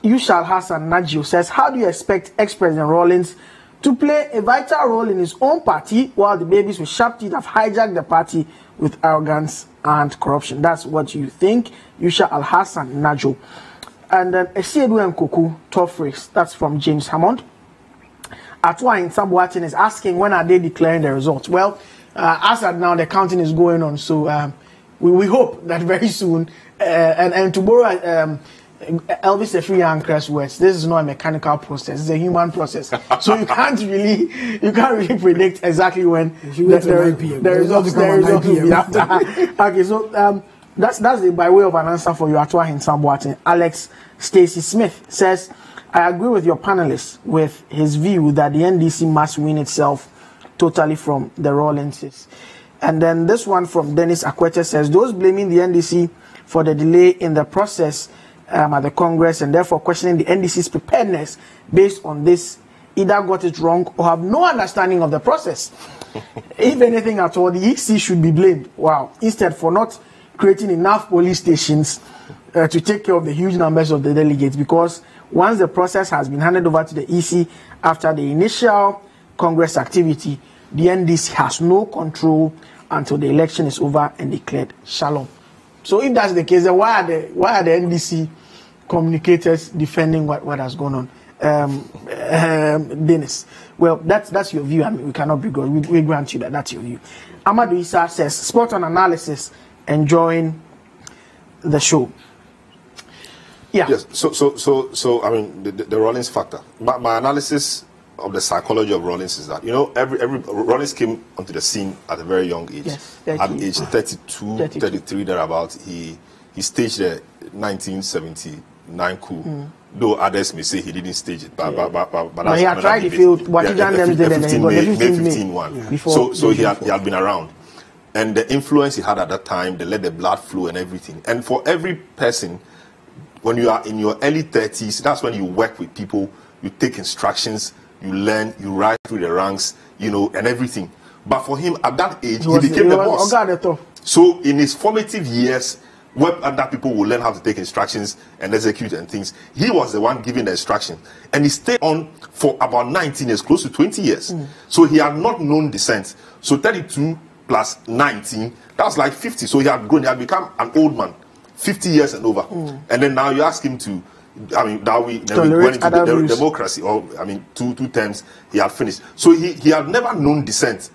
Yusha Al-Hassan Najo says, how do you expect ex-President Rawlings to play a vital role in his own party while the babies with sharp teeth have hijacked the party with arrogance and corruption? That's what you think, Yusha Al-Hassan Najo. And then Esiedu and Koku, top phrase. That's from James Hammond. Atwa in Sabuatin is asking, when are they declaring the results? Well, as at now, the counting is going on. So we hope that very soon, and tomorrow, Elvis Efriankra's words, this is not a mechanical process, it's a human process. So you can't really predict exactly when the results will be after. Okay, so that's by way of an answer for you, Atwa Hinsamboatin. Alex Stacey Smith says, I agree with your panelists with his view that the NDC must win itself totally from the Rawlingses. And then this one from Dennis Akwete says, those blaming the NDC for the delay in the process at the Congress and therefore questioning the NDC's preparedness based on this either got it wrong or have no understanding of the process. If anything at all, the EC should be blamed. Wow. Instead, for not creating enough police stations to take care of the huge numbers of the delegates, because once the process has been handed over to the EC after the initial Congress activity, the NDC has no control until the election is over and declared shalom. So if that's the case, then why are the NDC communicators defending what has gone on? Dennis, well, that's your view. I mean, we cannot be good. We grant you that's your view. Amadou Issa says, spot on analysis, enjoying the show. Yeah. Yes. So I mean, the Rawlings factor. My analysis of the psychology of Rawlings is that, every Rawlings came onto the scene at a very young age. Yes, at age 32, 33 thereabouts. He staged the 1979 coup. Though others may say he didn't stage it, but he had tried the field. What he done them did, and he got the 15 one. Yeah. So he had been around, and the influence he had at that time, they let the blood flow and everything. And for every person, when you are in your early 30s, that's when you work with people, you take instructions, you learn, you rise through the ranks, and everything. But for him, at that age, he became the boss. So in his formative years, where other people will learn how to take instructions and execute and things, he was the one giving the instruction. And he stayed on for about 19 years, close to 20 years. So he had not known dissent. So 32 plus 19, that's like 50. So he had grown, he had become an old man, 50 years and over. And then now you ask him to, I mean, now we went into the democracy, or I mean, two terms, he had finished. So he had never known dissent.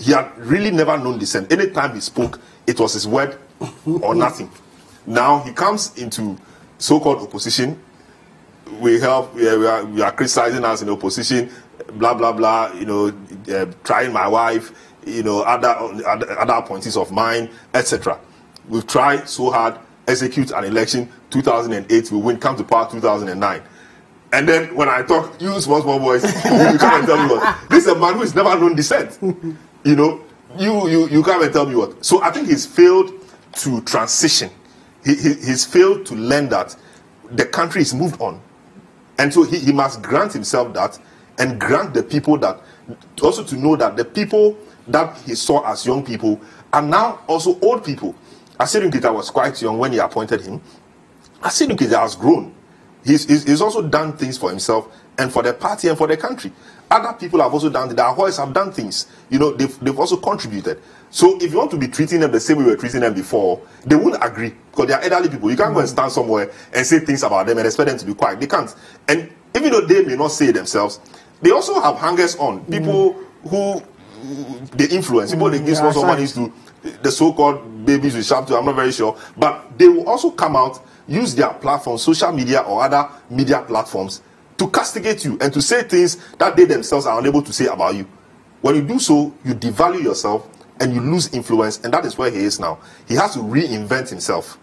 He had really never known dissent. Anytime he spoke, it was his word or nothing. Now he comes into so-called opposition. We are criticizing us in opposition, blah blah blah. You know, trying my wife. You know, other appointees of mine, etc. We've tried so hard, execute an election. 2008, we win, come to power 2009. And then when I talk, you small voice, you come and tell me what. This is a man who has never known dissent. You know, you come and tell me what. So I think he's failed to transition. He's failed to learn that the country is moved on. And so he must grant himself that, and grant the people that, also to know that the people that he saw as young people are now also old people. Asiedu Nkita was quite young when he appointed him. Asiedu Nkita has grown. He's also done things for himself and for the party and for the country. Other people have also done, the Ahoys have done things. You know, they've also contributed. So if you want to be treating them the same way we were treating them before, they wouldn't agree, because they are elderly people. You can't go and stand somewhere and say things about them and expect them to be quiet. They can't. And even though they may not say it themselves, they also have hangers on. People who they influence, people they give sponsor money to, the so-called babies we sharp to, I'm not very sure. But they will also come out, use their platforms, social media or other media platforms, to castigate you and to say things that they themselves are unable to say about you. When you do so, you devalue yourself and you lose influence, and that is where he is now. He has to reinvent himself,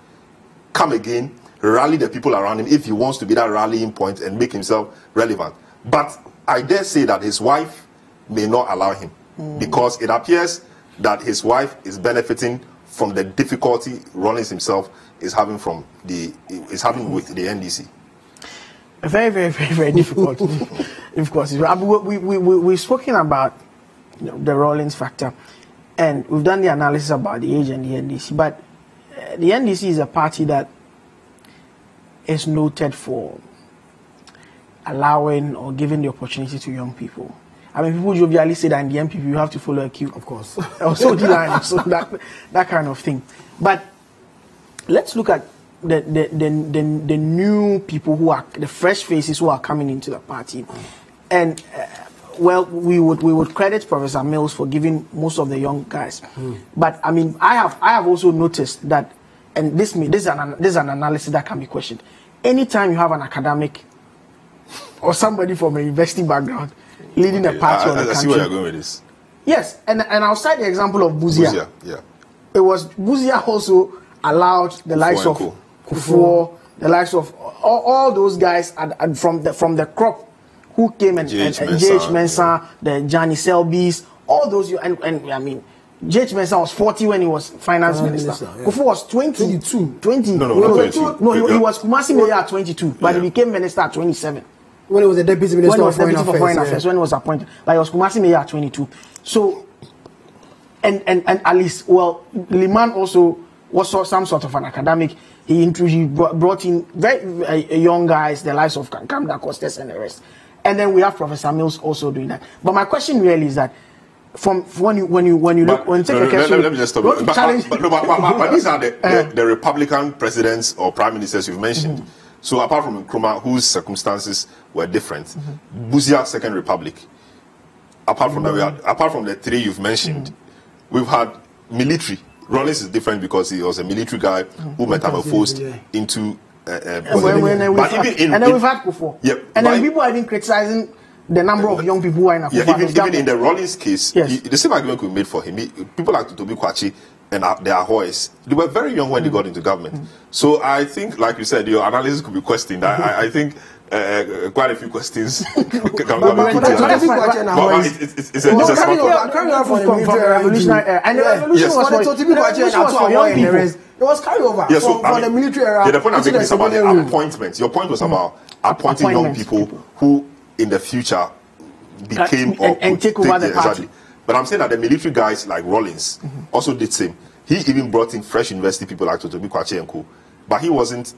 come again, rally the people around him if he wants to be that rallying point and make himself relevant. But I dare say that his wife may not allow him, because it appears that his wife is benefiting from the difficulty Rawlings himself is having with the NDC. Very, very, very, very difficult. Of course, we've spoken about, you know, the Rawlings factor, and we've done the analysis about the age and the NDC. But the NDC is a party that is noted for allowing or giving the opportunity to young people. I mean, people jovially say that in the MPP you have to follow a queue, of course. Also, that kind of thing. But let's look at the new people who are the fresh faces who are coming into the party, and well, we would credit Professor Mills for giving most of the young guys. But I mean, I have also noticed that, and this is an analysis that can be questioned. Anytime you have an academic or somebody from a university background leading a party, I see where you're going with this. Yes, and I'll cite the example of Buzia. Yeah, it was Buzia also allowed the likes of Kufuor, the likes of all those guys, and from the crop who came and J.H. Mensah, the Johnny Selbys, all those, and I mean, J.H. Mensah was 40 when he was finance minister. Kufuor was 22. 20. No, he was Kumasi Mayor at 22, but he became minister at 27. When he was a deputy minister of foreign affairs, when he was appointed, like he was Kumasi Mayor at 22. So, and at least, well, Liman also was some sort of an academic. He brought in very young guys, the likes of Kamda Costes and the rest. And then we have Professor Mills also doing that. But my question really is that, from when you look, when you take a question, let me just stop. But these are the Republican presidents or prime ministers you've mentioned. So apart from Nkrumah, whose circumstances were different, Buzia Second Republic. Apart from the three you've mentioned, we've had military. Rawlings is different because he was a military guy who metamorphosed into. And then we've had Kufuor. And then people have been criticizing the number of young people who are in Akufuor. Even in the Rawlings case, the same argument we made for him. People like Tobi Kwachi and the Ahoys, they were very young when they got into government. So I think, like you said, your analysis could be questioned. I think quite a few questions can come up. It's a revolutionary era. And the revolution was for young people. It was carryover from the military era. The point I'm making is about the appointments. Your point was about appointing young people who, in the future, became and take over the party. But I'm saying that the military guys like Rawlings also did same. He even brought in fresh university people like Totobi Kwache and Co. But he wasn't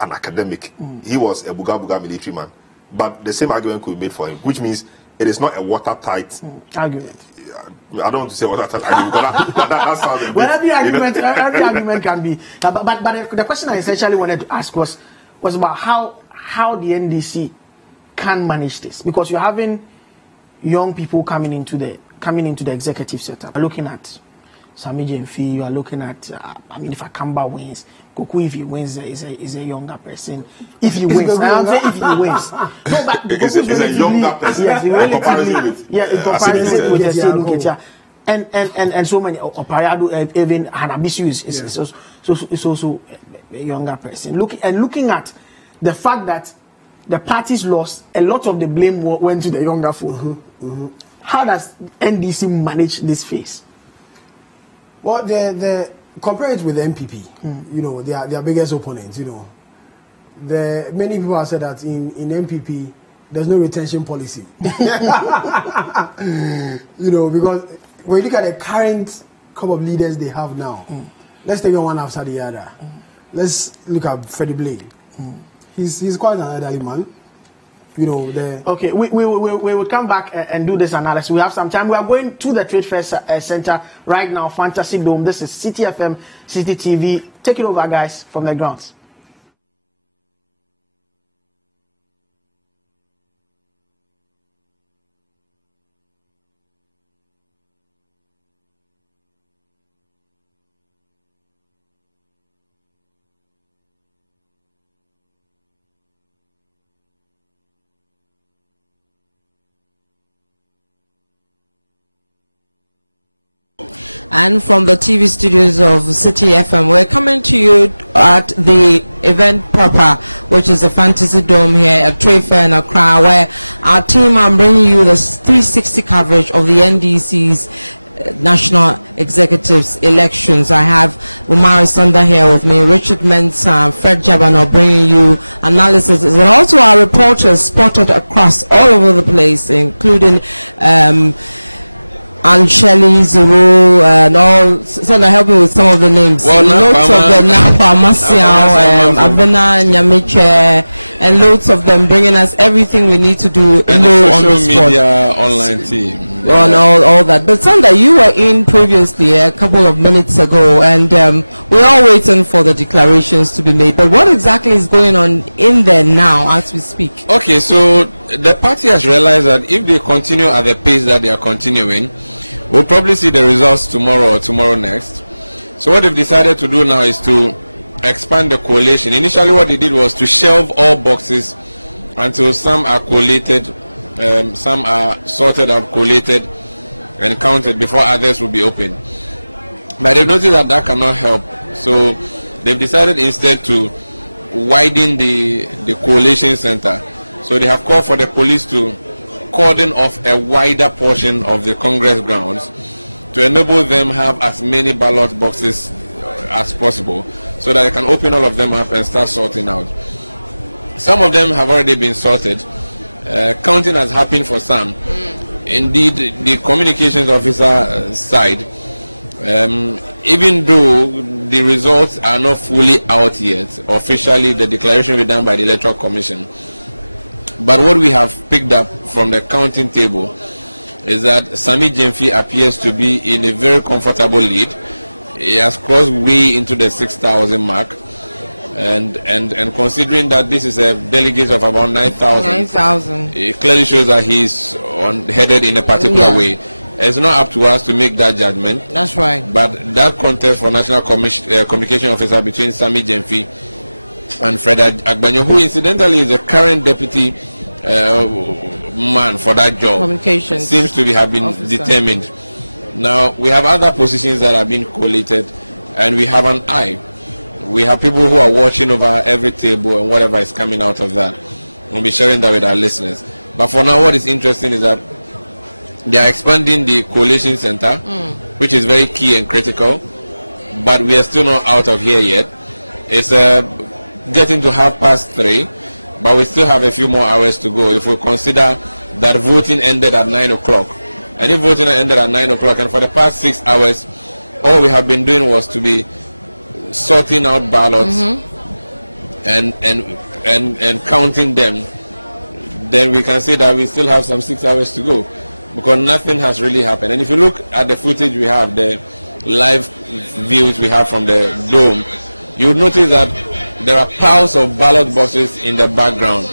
an academic. He was a Buga military man. But the same argument could be made for him, which means it is not a watertight argument. I don't want to say watertight argument, but that sounds a bit, well, every argument can be. But the question I essentially wanted to ask was about how the NDC can manage this, because you're having young people coming into the executive setup. Looking at Sami Jemfi, you are looking at if Akamba wins, Koku, if he wins, is a younger person. If he wins, I'm saying if he wins. No, but it's a younger person. Yes, relatively. In comparison with the same and so many. Opariado, even Hanabisu is also a younger person. Looking at the fact that the parties lost, a lot of the blame went to the younger folk. How does NDC manage this phase? Well, the compare it with the MPP, you know, their biggest opponents, you know. Many people have said that in MPP, there's no retention policy. You know, because when you look at the current couple of leaders they have now, let's take one after the other. Let's look at Freddie Blade. He's quite an elderly man. You know, okay, we will come back and do this analysis. We have some time. We are going to the Trade Fair Center right now, Fantasy Dome. This is City FM, City TV. Take it over, guys, from the grounds. And from the TV studios of City FM, we're coming to you at the event proper, which is the Fantasy Dome here at Trade Fair in Accra, where our team are bringing you the 360 coverage of the NDC's National Executives elections. I have Umar Sanda here with me, Richard Mensah, Fred Jabano bringing you analysis, and also our reporters spotted across all over the place, including and Shelley, Zuru, and all. So I help me with some of the names. Well, loads of the Napa, Masiao, Abena, Nyamiche, and loads of them bringing us everything we need to do on the spot. Media, online team. On all that. But Sanda, you were in previously a couple of minutes ago, and we're all waiting for the declarations to be made. But what exactly is going on in there now as we speak? Okay, so the party has realized that if they continue at the pace that they are continuing, we'll probably see the results tomorrow or tomorrow next. So what they've decided to do now is to expand the coalition. Initially what they did was to shelve all boxes until some are collated, some are sorted out, collated and counted before others will be open. But they've noticed that that cannot help. So they've decided instead to widen the coalition center. So they have called for the police to cordon off a wider portion of the Congress grounds to enable them have as many ballot boxes as possible, so that they can open all of them up and start sorting out. Some of them have already been sorted. Counting has happened for some. Indeed, the communications officer side, even though the results are not fully out yet, officially the declaration will be done by the Electoral Commission. But what we have picked up from the counting table is that Sami Jemfi appears to be in a very comfortable lead. He has crossed way into the 6,000 mark, and considering that this is a delegate of about 9,000, it clearly shows that he's headed in a particular way. It's not up to us to make that judgment. That's right. But that contest for National Communication Officer between Sami Jemfi and Fred Agbanyo, who incidentally is the current deputy man for that job, communications seems to have been determined. Now we have other positions that have been collated, and we have an eye. We have people who are watching over every table and whatever is coming out of that. We'll be sharing that with our listeners. But for now, what is interesting is that they are expanding the coalition center, which is very key and critical. But we are still not out of here yet. It's getting to 3:30, but we still have a few more hours to go. If we consider that voting ended at 9 o'clock, And if voting ended at 9 o'clock, and for the past 6 hours, all we have been doing was to be sorting out ballots and counting them, then we can say that we still have some 6 hours to go, because nothing has really happened. And if you look at the footage we have, the live views we have from the dome, you would notice that there are piles of ballot boxes in the background.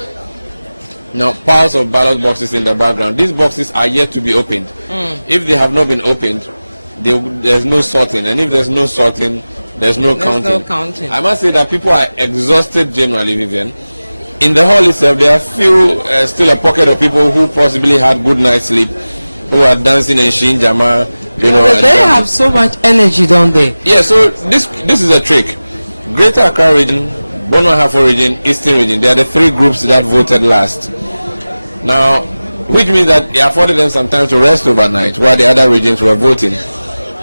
Now, piles of ballot boxes in the background. These boxes are yet to be opened. If they have not been opened, there's no sorting, and if there's no sorting, there's no counting. I must say that people are exhausted generally, Vivian. In the hall itself, there are still a pocket of people who possibly had good night's sleep, who are dancing and Shin Jama. You know, they have so much energy, don't they? Yeah. So this is a trick. Greater Accra region, Bono Ahafo region, Eastern region. They are the three groups that voted last. Now, which means that it afforded them some time to rest overnight while the other regions were voting.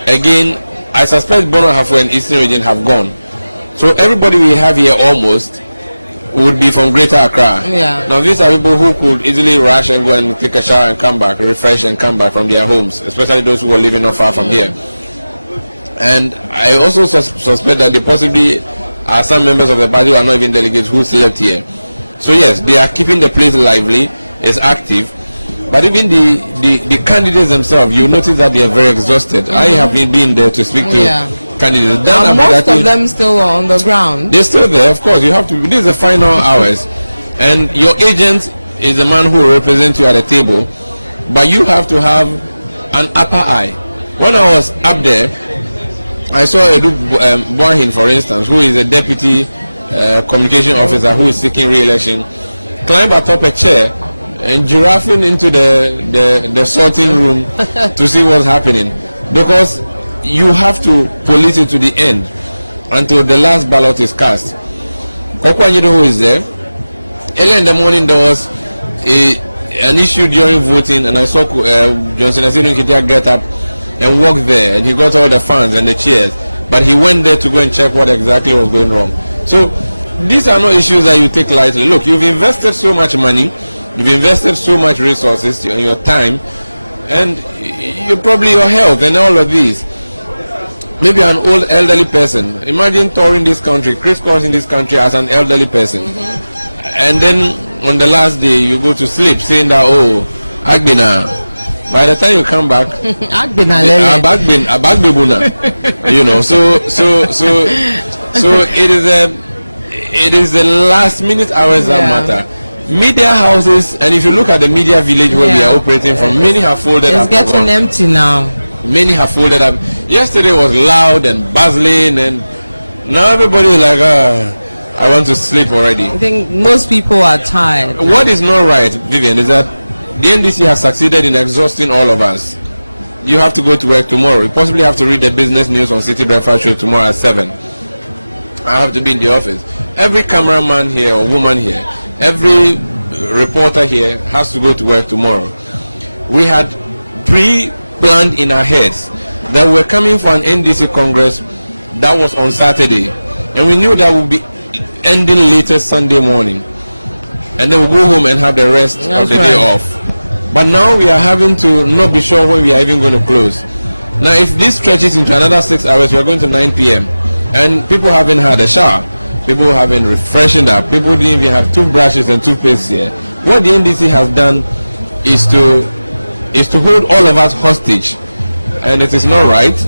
Again, I suspect Bono Ahafo and Eastern region have gone. So everybody we have here almost would be from Greater Accra. Yeah. Now these are people who could easily rush and go and take a shower and come back, refresh and come back from their homes, especially those who are living not far from here. And I also suspect that they possibly are some members of the party who are not even delegates who slept here. So yes, they are keeping the place lively, it's active. But even the candidates themselves, you notice that they are very exhausted. I have been there to speak to candidates. And most of them still on the ground. They're still there, of course. You have to. This is the final hours, and your agent is the man who will represent you at the table. But you have to have an upper eye. When I was up there, I saw Edu Boahin, for instance, who is a deputy communication officer who is seeking re-election, climb atop a chair and giraffing into the sorting room to see what's happening, because you have to police it to the end until the last ballot is cast. Kokwanyido, who is there, early in the morning there was an issue during voting, and I saw Johnson Asiru Nkitia get up and walk there, and he got all the fans and the chairs, but he went there to go and check what exactly was going wrong. So these are not issues that you take lightly. Look, you've invested so much money, you've invested so much resources and your time, and your health and all of these. Maybe an old elderly person. Imagine touring this country, crisscrossing this country as an elderly person, and then on the last day you go to sleep saying that, oh, Agbina. By the time you come back, you know. So it is the last minute hours that matter. Media houses, and if you look at the media village where we are operating from, many have folded up. It's getting empty now. Many have folded up. Yesterday was loud and bustling, and now everybody is like, I want to sleep already. I think most people are tired. What is not right, Vivian, is that the NDC has succeeded in exhausting all of us. You have to go to work tomorrow. You possibly have to read the business news on City Breakfast Show tomorrow at 7. I have to be in the office. Every cameraman here or woman here, every reporter here has to go to work tomorrow. We had pre-planned in our heads that we're coming for an NDC Congress that was on Saturday, and we knew that would be ending latest Sunday morning, and then we'll go home and have the rest of the day off. But now we are having to not be sure when we are even going to close. Now if this stretches into another 6 hours, we are going to 9 p.m. and people haven't had a shower, people haven't refreshed up, people didn't even have toothbrushes and toothpaste here. What the NDC has done is to hold all of us hostage, and it is not right.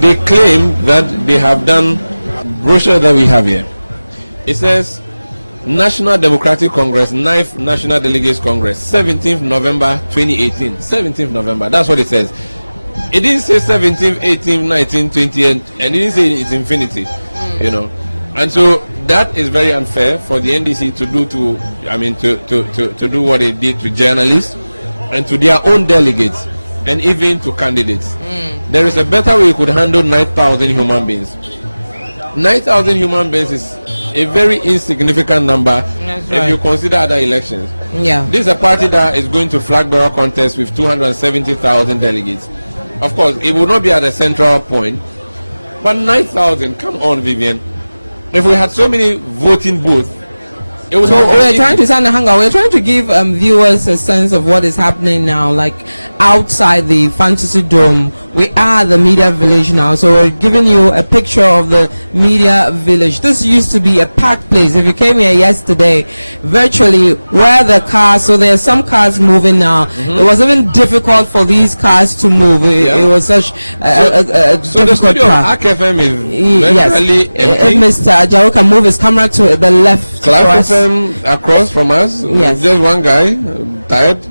They claim that they have done brochure that we have here. It says National Democratic Congress, 9th National Delegates Congress, 17th November 2018. 17th November, that's what it says. It didn't say 17th, 18th, 19th, 20th, and it didn't say it's infinity, you know. And so that is very unfair for the NDC to do to do what it did to journalists and to their own delegates and even to candidates. There is a better way you could handle 9,000 human beings. 9,000 human beings is a very insignificant number if you consider other elections. This is a party that is going to flag bearer contest with 270,000 delegates. Of course, it will not be at a central point, but 9,000, come on, Vivian. If we had so many voting booths, So we're trying to sound a hunger. We're trying to give viewers a sense of what is happening now, like outside the Fantasy Dome. We are the media village now, so we're giving you a picture of the media village. This used to be a packed place. If you came here yesterday, virtually where the cars, so there are some cars moving now. It was even difficult for these cars to move. It was such a so difficult the studio of path. ARC-FM is virtually empty. Mr. Ajao can move his camera to the left. Class FM across from us, just one guy, tired.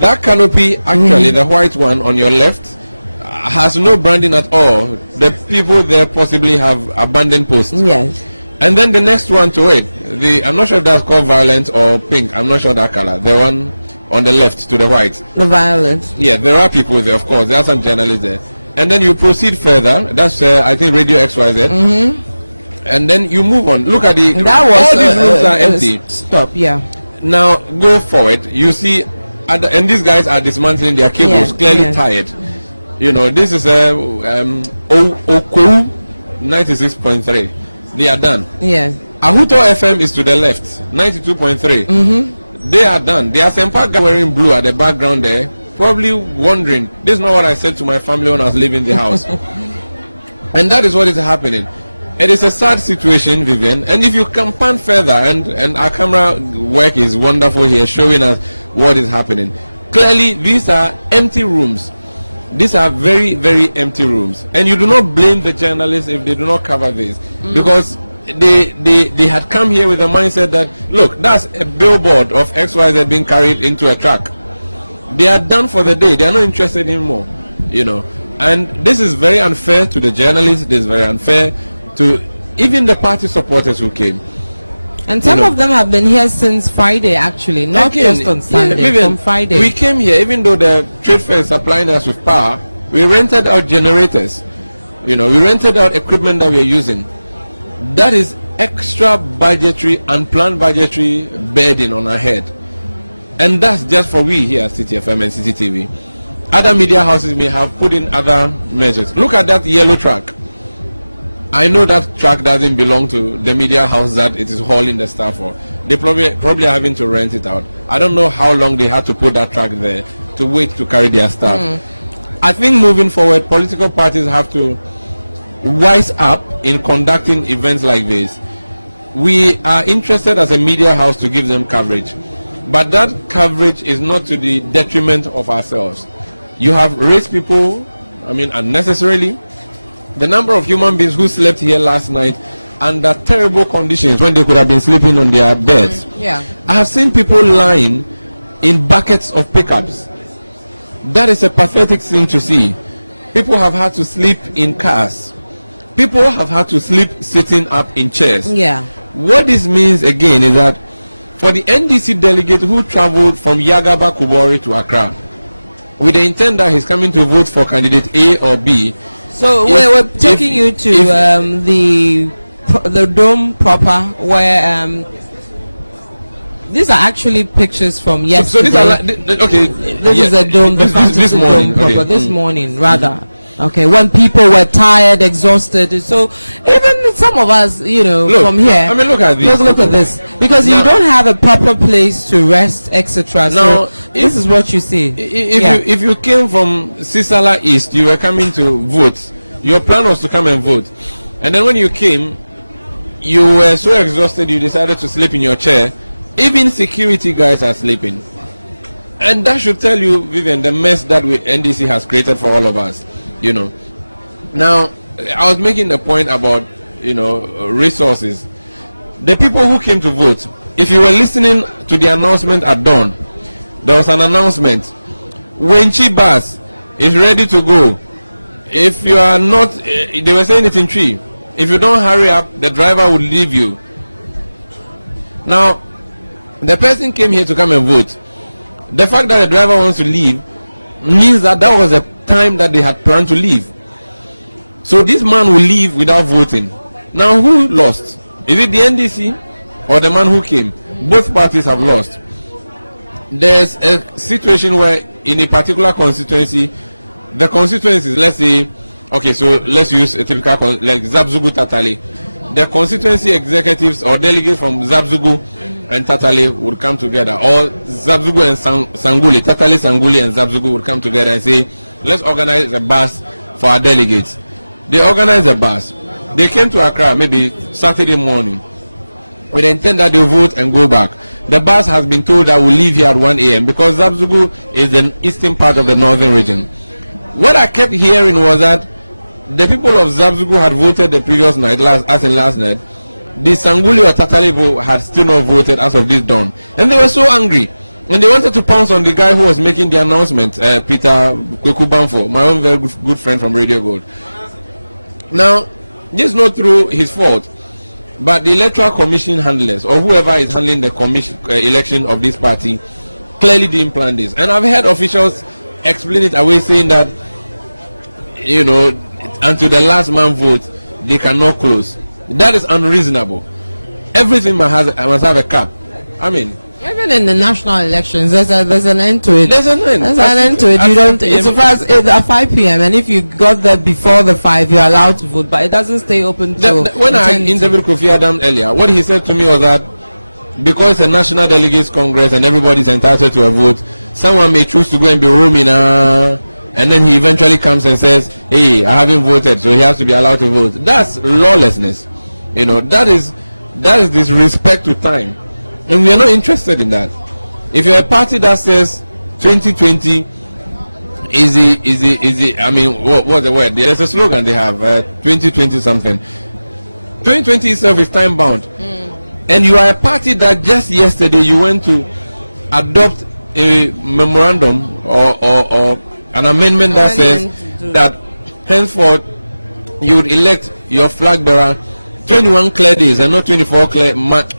That canopy, actually, the white one on your left, has no branding at all. The people there possibly have abandoned posts. Yes. And then the next one to it, I'm not sure if that's called violet or pink. I'm not sure that color. The one on the left to the white. The violet. Yeah, there are people there, of course. There are some journalists there. And then you proceed further. That's, I think, Radio XYZ. And then you move on. Look at all these rooms are empty. Stop, yeah. Now go forward. You see, and these guys are dismantling their cables, clearly tired. You know, this is Oku 96.3. They are done. Yeah. Ahuto FM is to the left, 92.3. They are done. There are some guys wearing blue at the background there, probably wondering, this is not what I said to my family when I was leaving the house. And that is what is happening. It is a sad situation, Vivian. And if you can pan further, and our camera work is wonderful here, showing us what is happening. Clearly, these are empty rooms. These are very, very empty rooms. And you do not blame the journalists if they do not cover this. Because they had come here with the mindset that, look, that's a billboard of XYZ being carried into a truck. They are done for the day. They are not interested anymore. You know. And this is very unfair to the journalists. This is very unfair to even the party supporters who came. And some of them have been here since Friday, actually, not just on Sunday, Vivian, from Friday. We came here, even though the trade fair is supplying us with power, we rented out generators. You know, we rented out equipment that we are using. That is extra budgetary, unplanned budgetary burden on our head. And that's just for we here at CTFM and CCTV. Other media houses may have put in other measures. Look at that yellow truck. I know that truck doesn't belong to the media house that it is hauling the stuff for. They probably are having to rent it out. I don't know how long they had to put that truck there to wait to carry their stuff. I think moving forward, political parties have to wise up in conducting events like this. We are interested as a media house to give them coverage, but that coverage is not to the detriment of ourselves. You have raised people, I mean, unnecessarily. The number of human beings who slept here last night under terrible conditions when they could have been sleeping on their beds. I have seen people lying in buckets of pickups. That is a pathetic thing to see. People have had to sleep in cars. People have had to sleep sitting up in chairs. What this means again is that for the NDC delegate who traveled from Yagaba Kubori to Accra with the intent that he's coming to vote for candidate A or B. So we're taking you to the dome proper, where these are actually pictures from yesterday. So these are okay. This is a dome, the Fantasy Dome proper. This morning, rather. Okay, when people were tired, exhausted. So even some of us, you know, from here. I mean, look at this. Look at this, because you don't have a proper place to rest, etc. So this is what you see. If you came from Sisala East, you were coming to vote. Your plan was to come and vote, and then when you came, you were so exhausted you decided to sleep in your chair. Even security guys are sleeping, and that should tell you, Vivian, the mess that NDC has created for all of us. You know. Now, I was making a point about, you know, resources. The people who came to vote, if you were listening to the announcement at dawn, there was an announcement. Wenchi bus is ready to go. If you are not, they were saying it in Tree. If you don't hurry up, the driver will leave you. Now, the person came here to come and vote. The fact that the driver wants to leave means that that was a time that they had planned to leave. So this man will leave without voting. Now who lost? Is it the NDC or the man who came? Both parties have lost. There's a situation where in a particular constituency, the constituencies, let's say, okay, so let's use a typical like Zabzugu Tatali. The constituency executives or delegates from Zabzugu and Tatale would come together, or Zabzugu and Sanguli, Tatale, Sanguli and Zabzugu would come together and say, let's organize a bus for our delegates. They organized a bus. They came to Accra maybe Saturday morning with the intent that they'll vote and go back. The bus has been told that we'll leave here at 1 a.m. because Zabzugu is the eastern part of the northern region. What I kept hearing was that the people of Zabzugu had voted the previous night, last night. The Sanguli or Tatale had still not voted as of this dawn. And they were so angry. And they wanted to pounce on the guy who was making the announcement, Peter Kwekubanfo, my own very good friend from Radio Gold. Now, this is not through his fault, but the Electoral Commission handlers, or whoever is handling the commission election of this party, clearly didn't plan this. And I've heard officials explain it away, saying that, you know, until the last man votes, they cannot close. That is unreasonable. Everything must have a cap. I mean, even in the national elections, there's an end to it. There's an end. There's an end to it. You don't. It's at 5 p.m. and if you got there before the 5, you're allowed to vote, but it doesn't stay open till. When I interviewed Kofi Adam earlier, what he said to me was that because it's a National Delegates Congress and everybody's entitled to a vote, someone may choose to go and be roaming, and then he eventually comes and says, "Hey, I haven't voted, so he has to be allowed to vote." That's lawlessness. You know, that is disrespect to time, and we are not interested in that. If you're a party that says 2020 is I mean, what's the word? There's a slogan they have, 2020 something. 2020 itself is time bound, and you are a party that just yesterday you went to adopt a memorandum or an amendment that says that henceforth you would elect your flag bearer 21 clear days and not 21 clear months,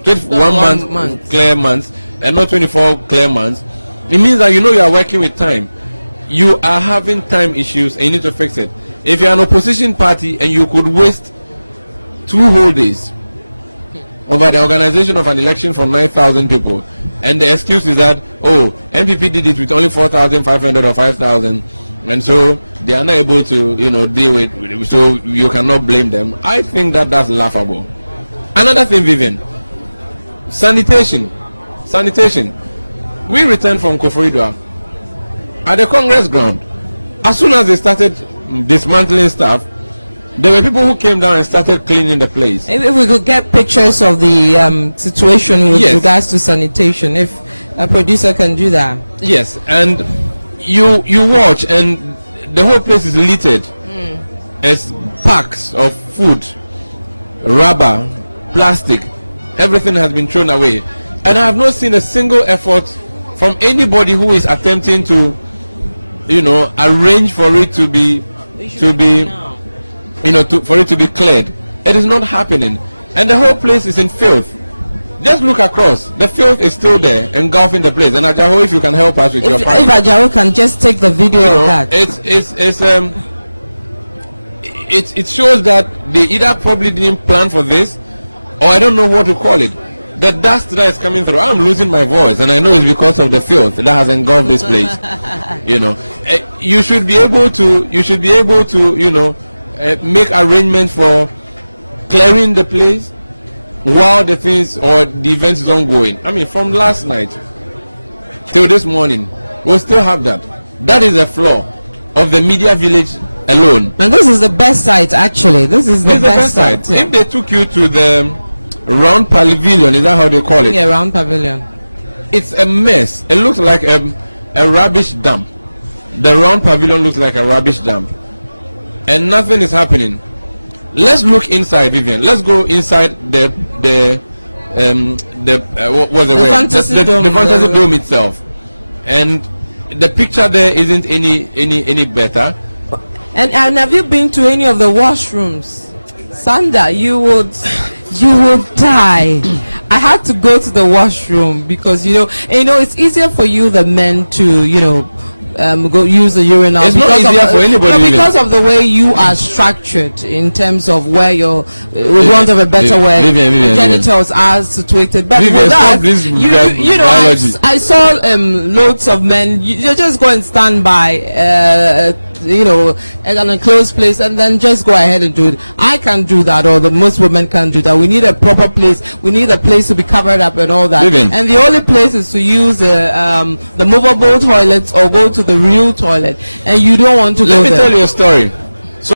and not 24 clear months. It means that you know you are working with time. You are having time issues and you need to fix it. If you are an opposition party and you could waste 2 whole days over the organization of an election for 9,000 people, and the excuse is that, oh, MPP did it with only 4,500 or 5,000, and so they are not able to, you know, deal with it, so you cannot blame them. I think that that's laughable. Another thing, Vivian, sanitation. We returned from Koforidua at the Congress ground. As soon as they started dismantling stuff, there were people who came down and started cleaning the place. If we could get pictures of the situation with regards to sanitation, if a producer can do that. Yes, and you watch and the whole place is littered. As packs of food, rubber, plastic, everything has been thrown away. And I have not seen a single effort from anybody who is attempting to, you know, arrange for it to be you know, for it to be cleared. It is not happening, and the whole place is in filth. Just look across. The filth is still there, engulfing the place. And Ajaho, if you can help us with your part. If Ajaho can just take the video of that. It shows that they either probably didn't plan for this, or I don't know what to call it. The dust that is coming through, I'm losing my voice, and I know it's because of the filth that has engulfed this place. You know, you should be able to, you know, make arrangements for clearing the place while the things or the event is ongoing. I mean, from last night till this morning, we'll still have that. That is a flaw of the media village alone. And this is the best site, actually. This is the best site. Yeah. If they took you to the round pavilion, is that how they call it? Yeah, round pavilion. It's a mess. It looks like a rubbish dump. The round pavilion looks like a rubbish dump, and nothing is happening. Let's look inside, Vivian. Let's go inside the fantasy dome itself, and the picture there isn't any better. And have you been to any of the washrooms? Sanda, you would die. I had to go to the washroom because you know it's easier for you, the men, to go use the urinal. It's not easier for anybody. No, because of the way you are structured in terms of where your, with want of a better word, genitals are situated. But with that, I saw loads of men. You just go and stand by you know, an enclosed place and then just go ahead and do it. I can't do that, or most women can't do that. We need a proper place. We need a place to be covered up and all that. Vivian. And the only place is to use the movable toilets or go to the real toilet. And you don't want to go there. Let me tell you a story.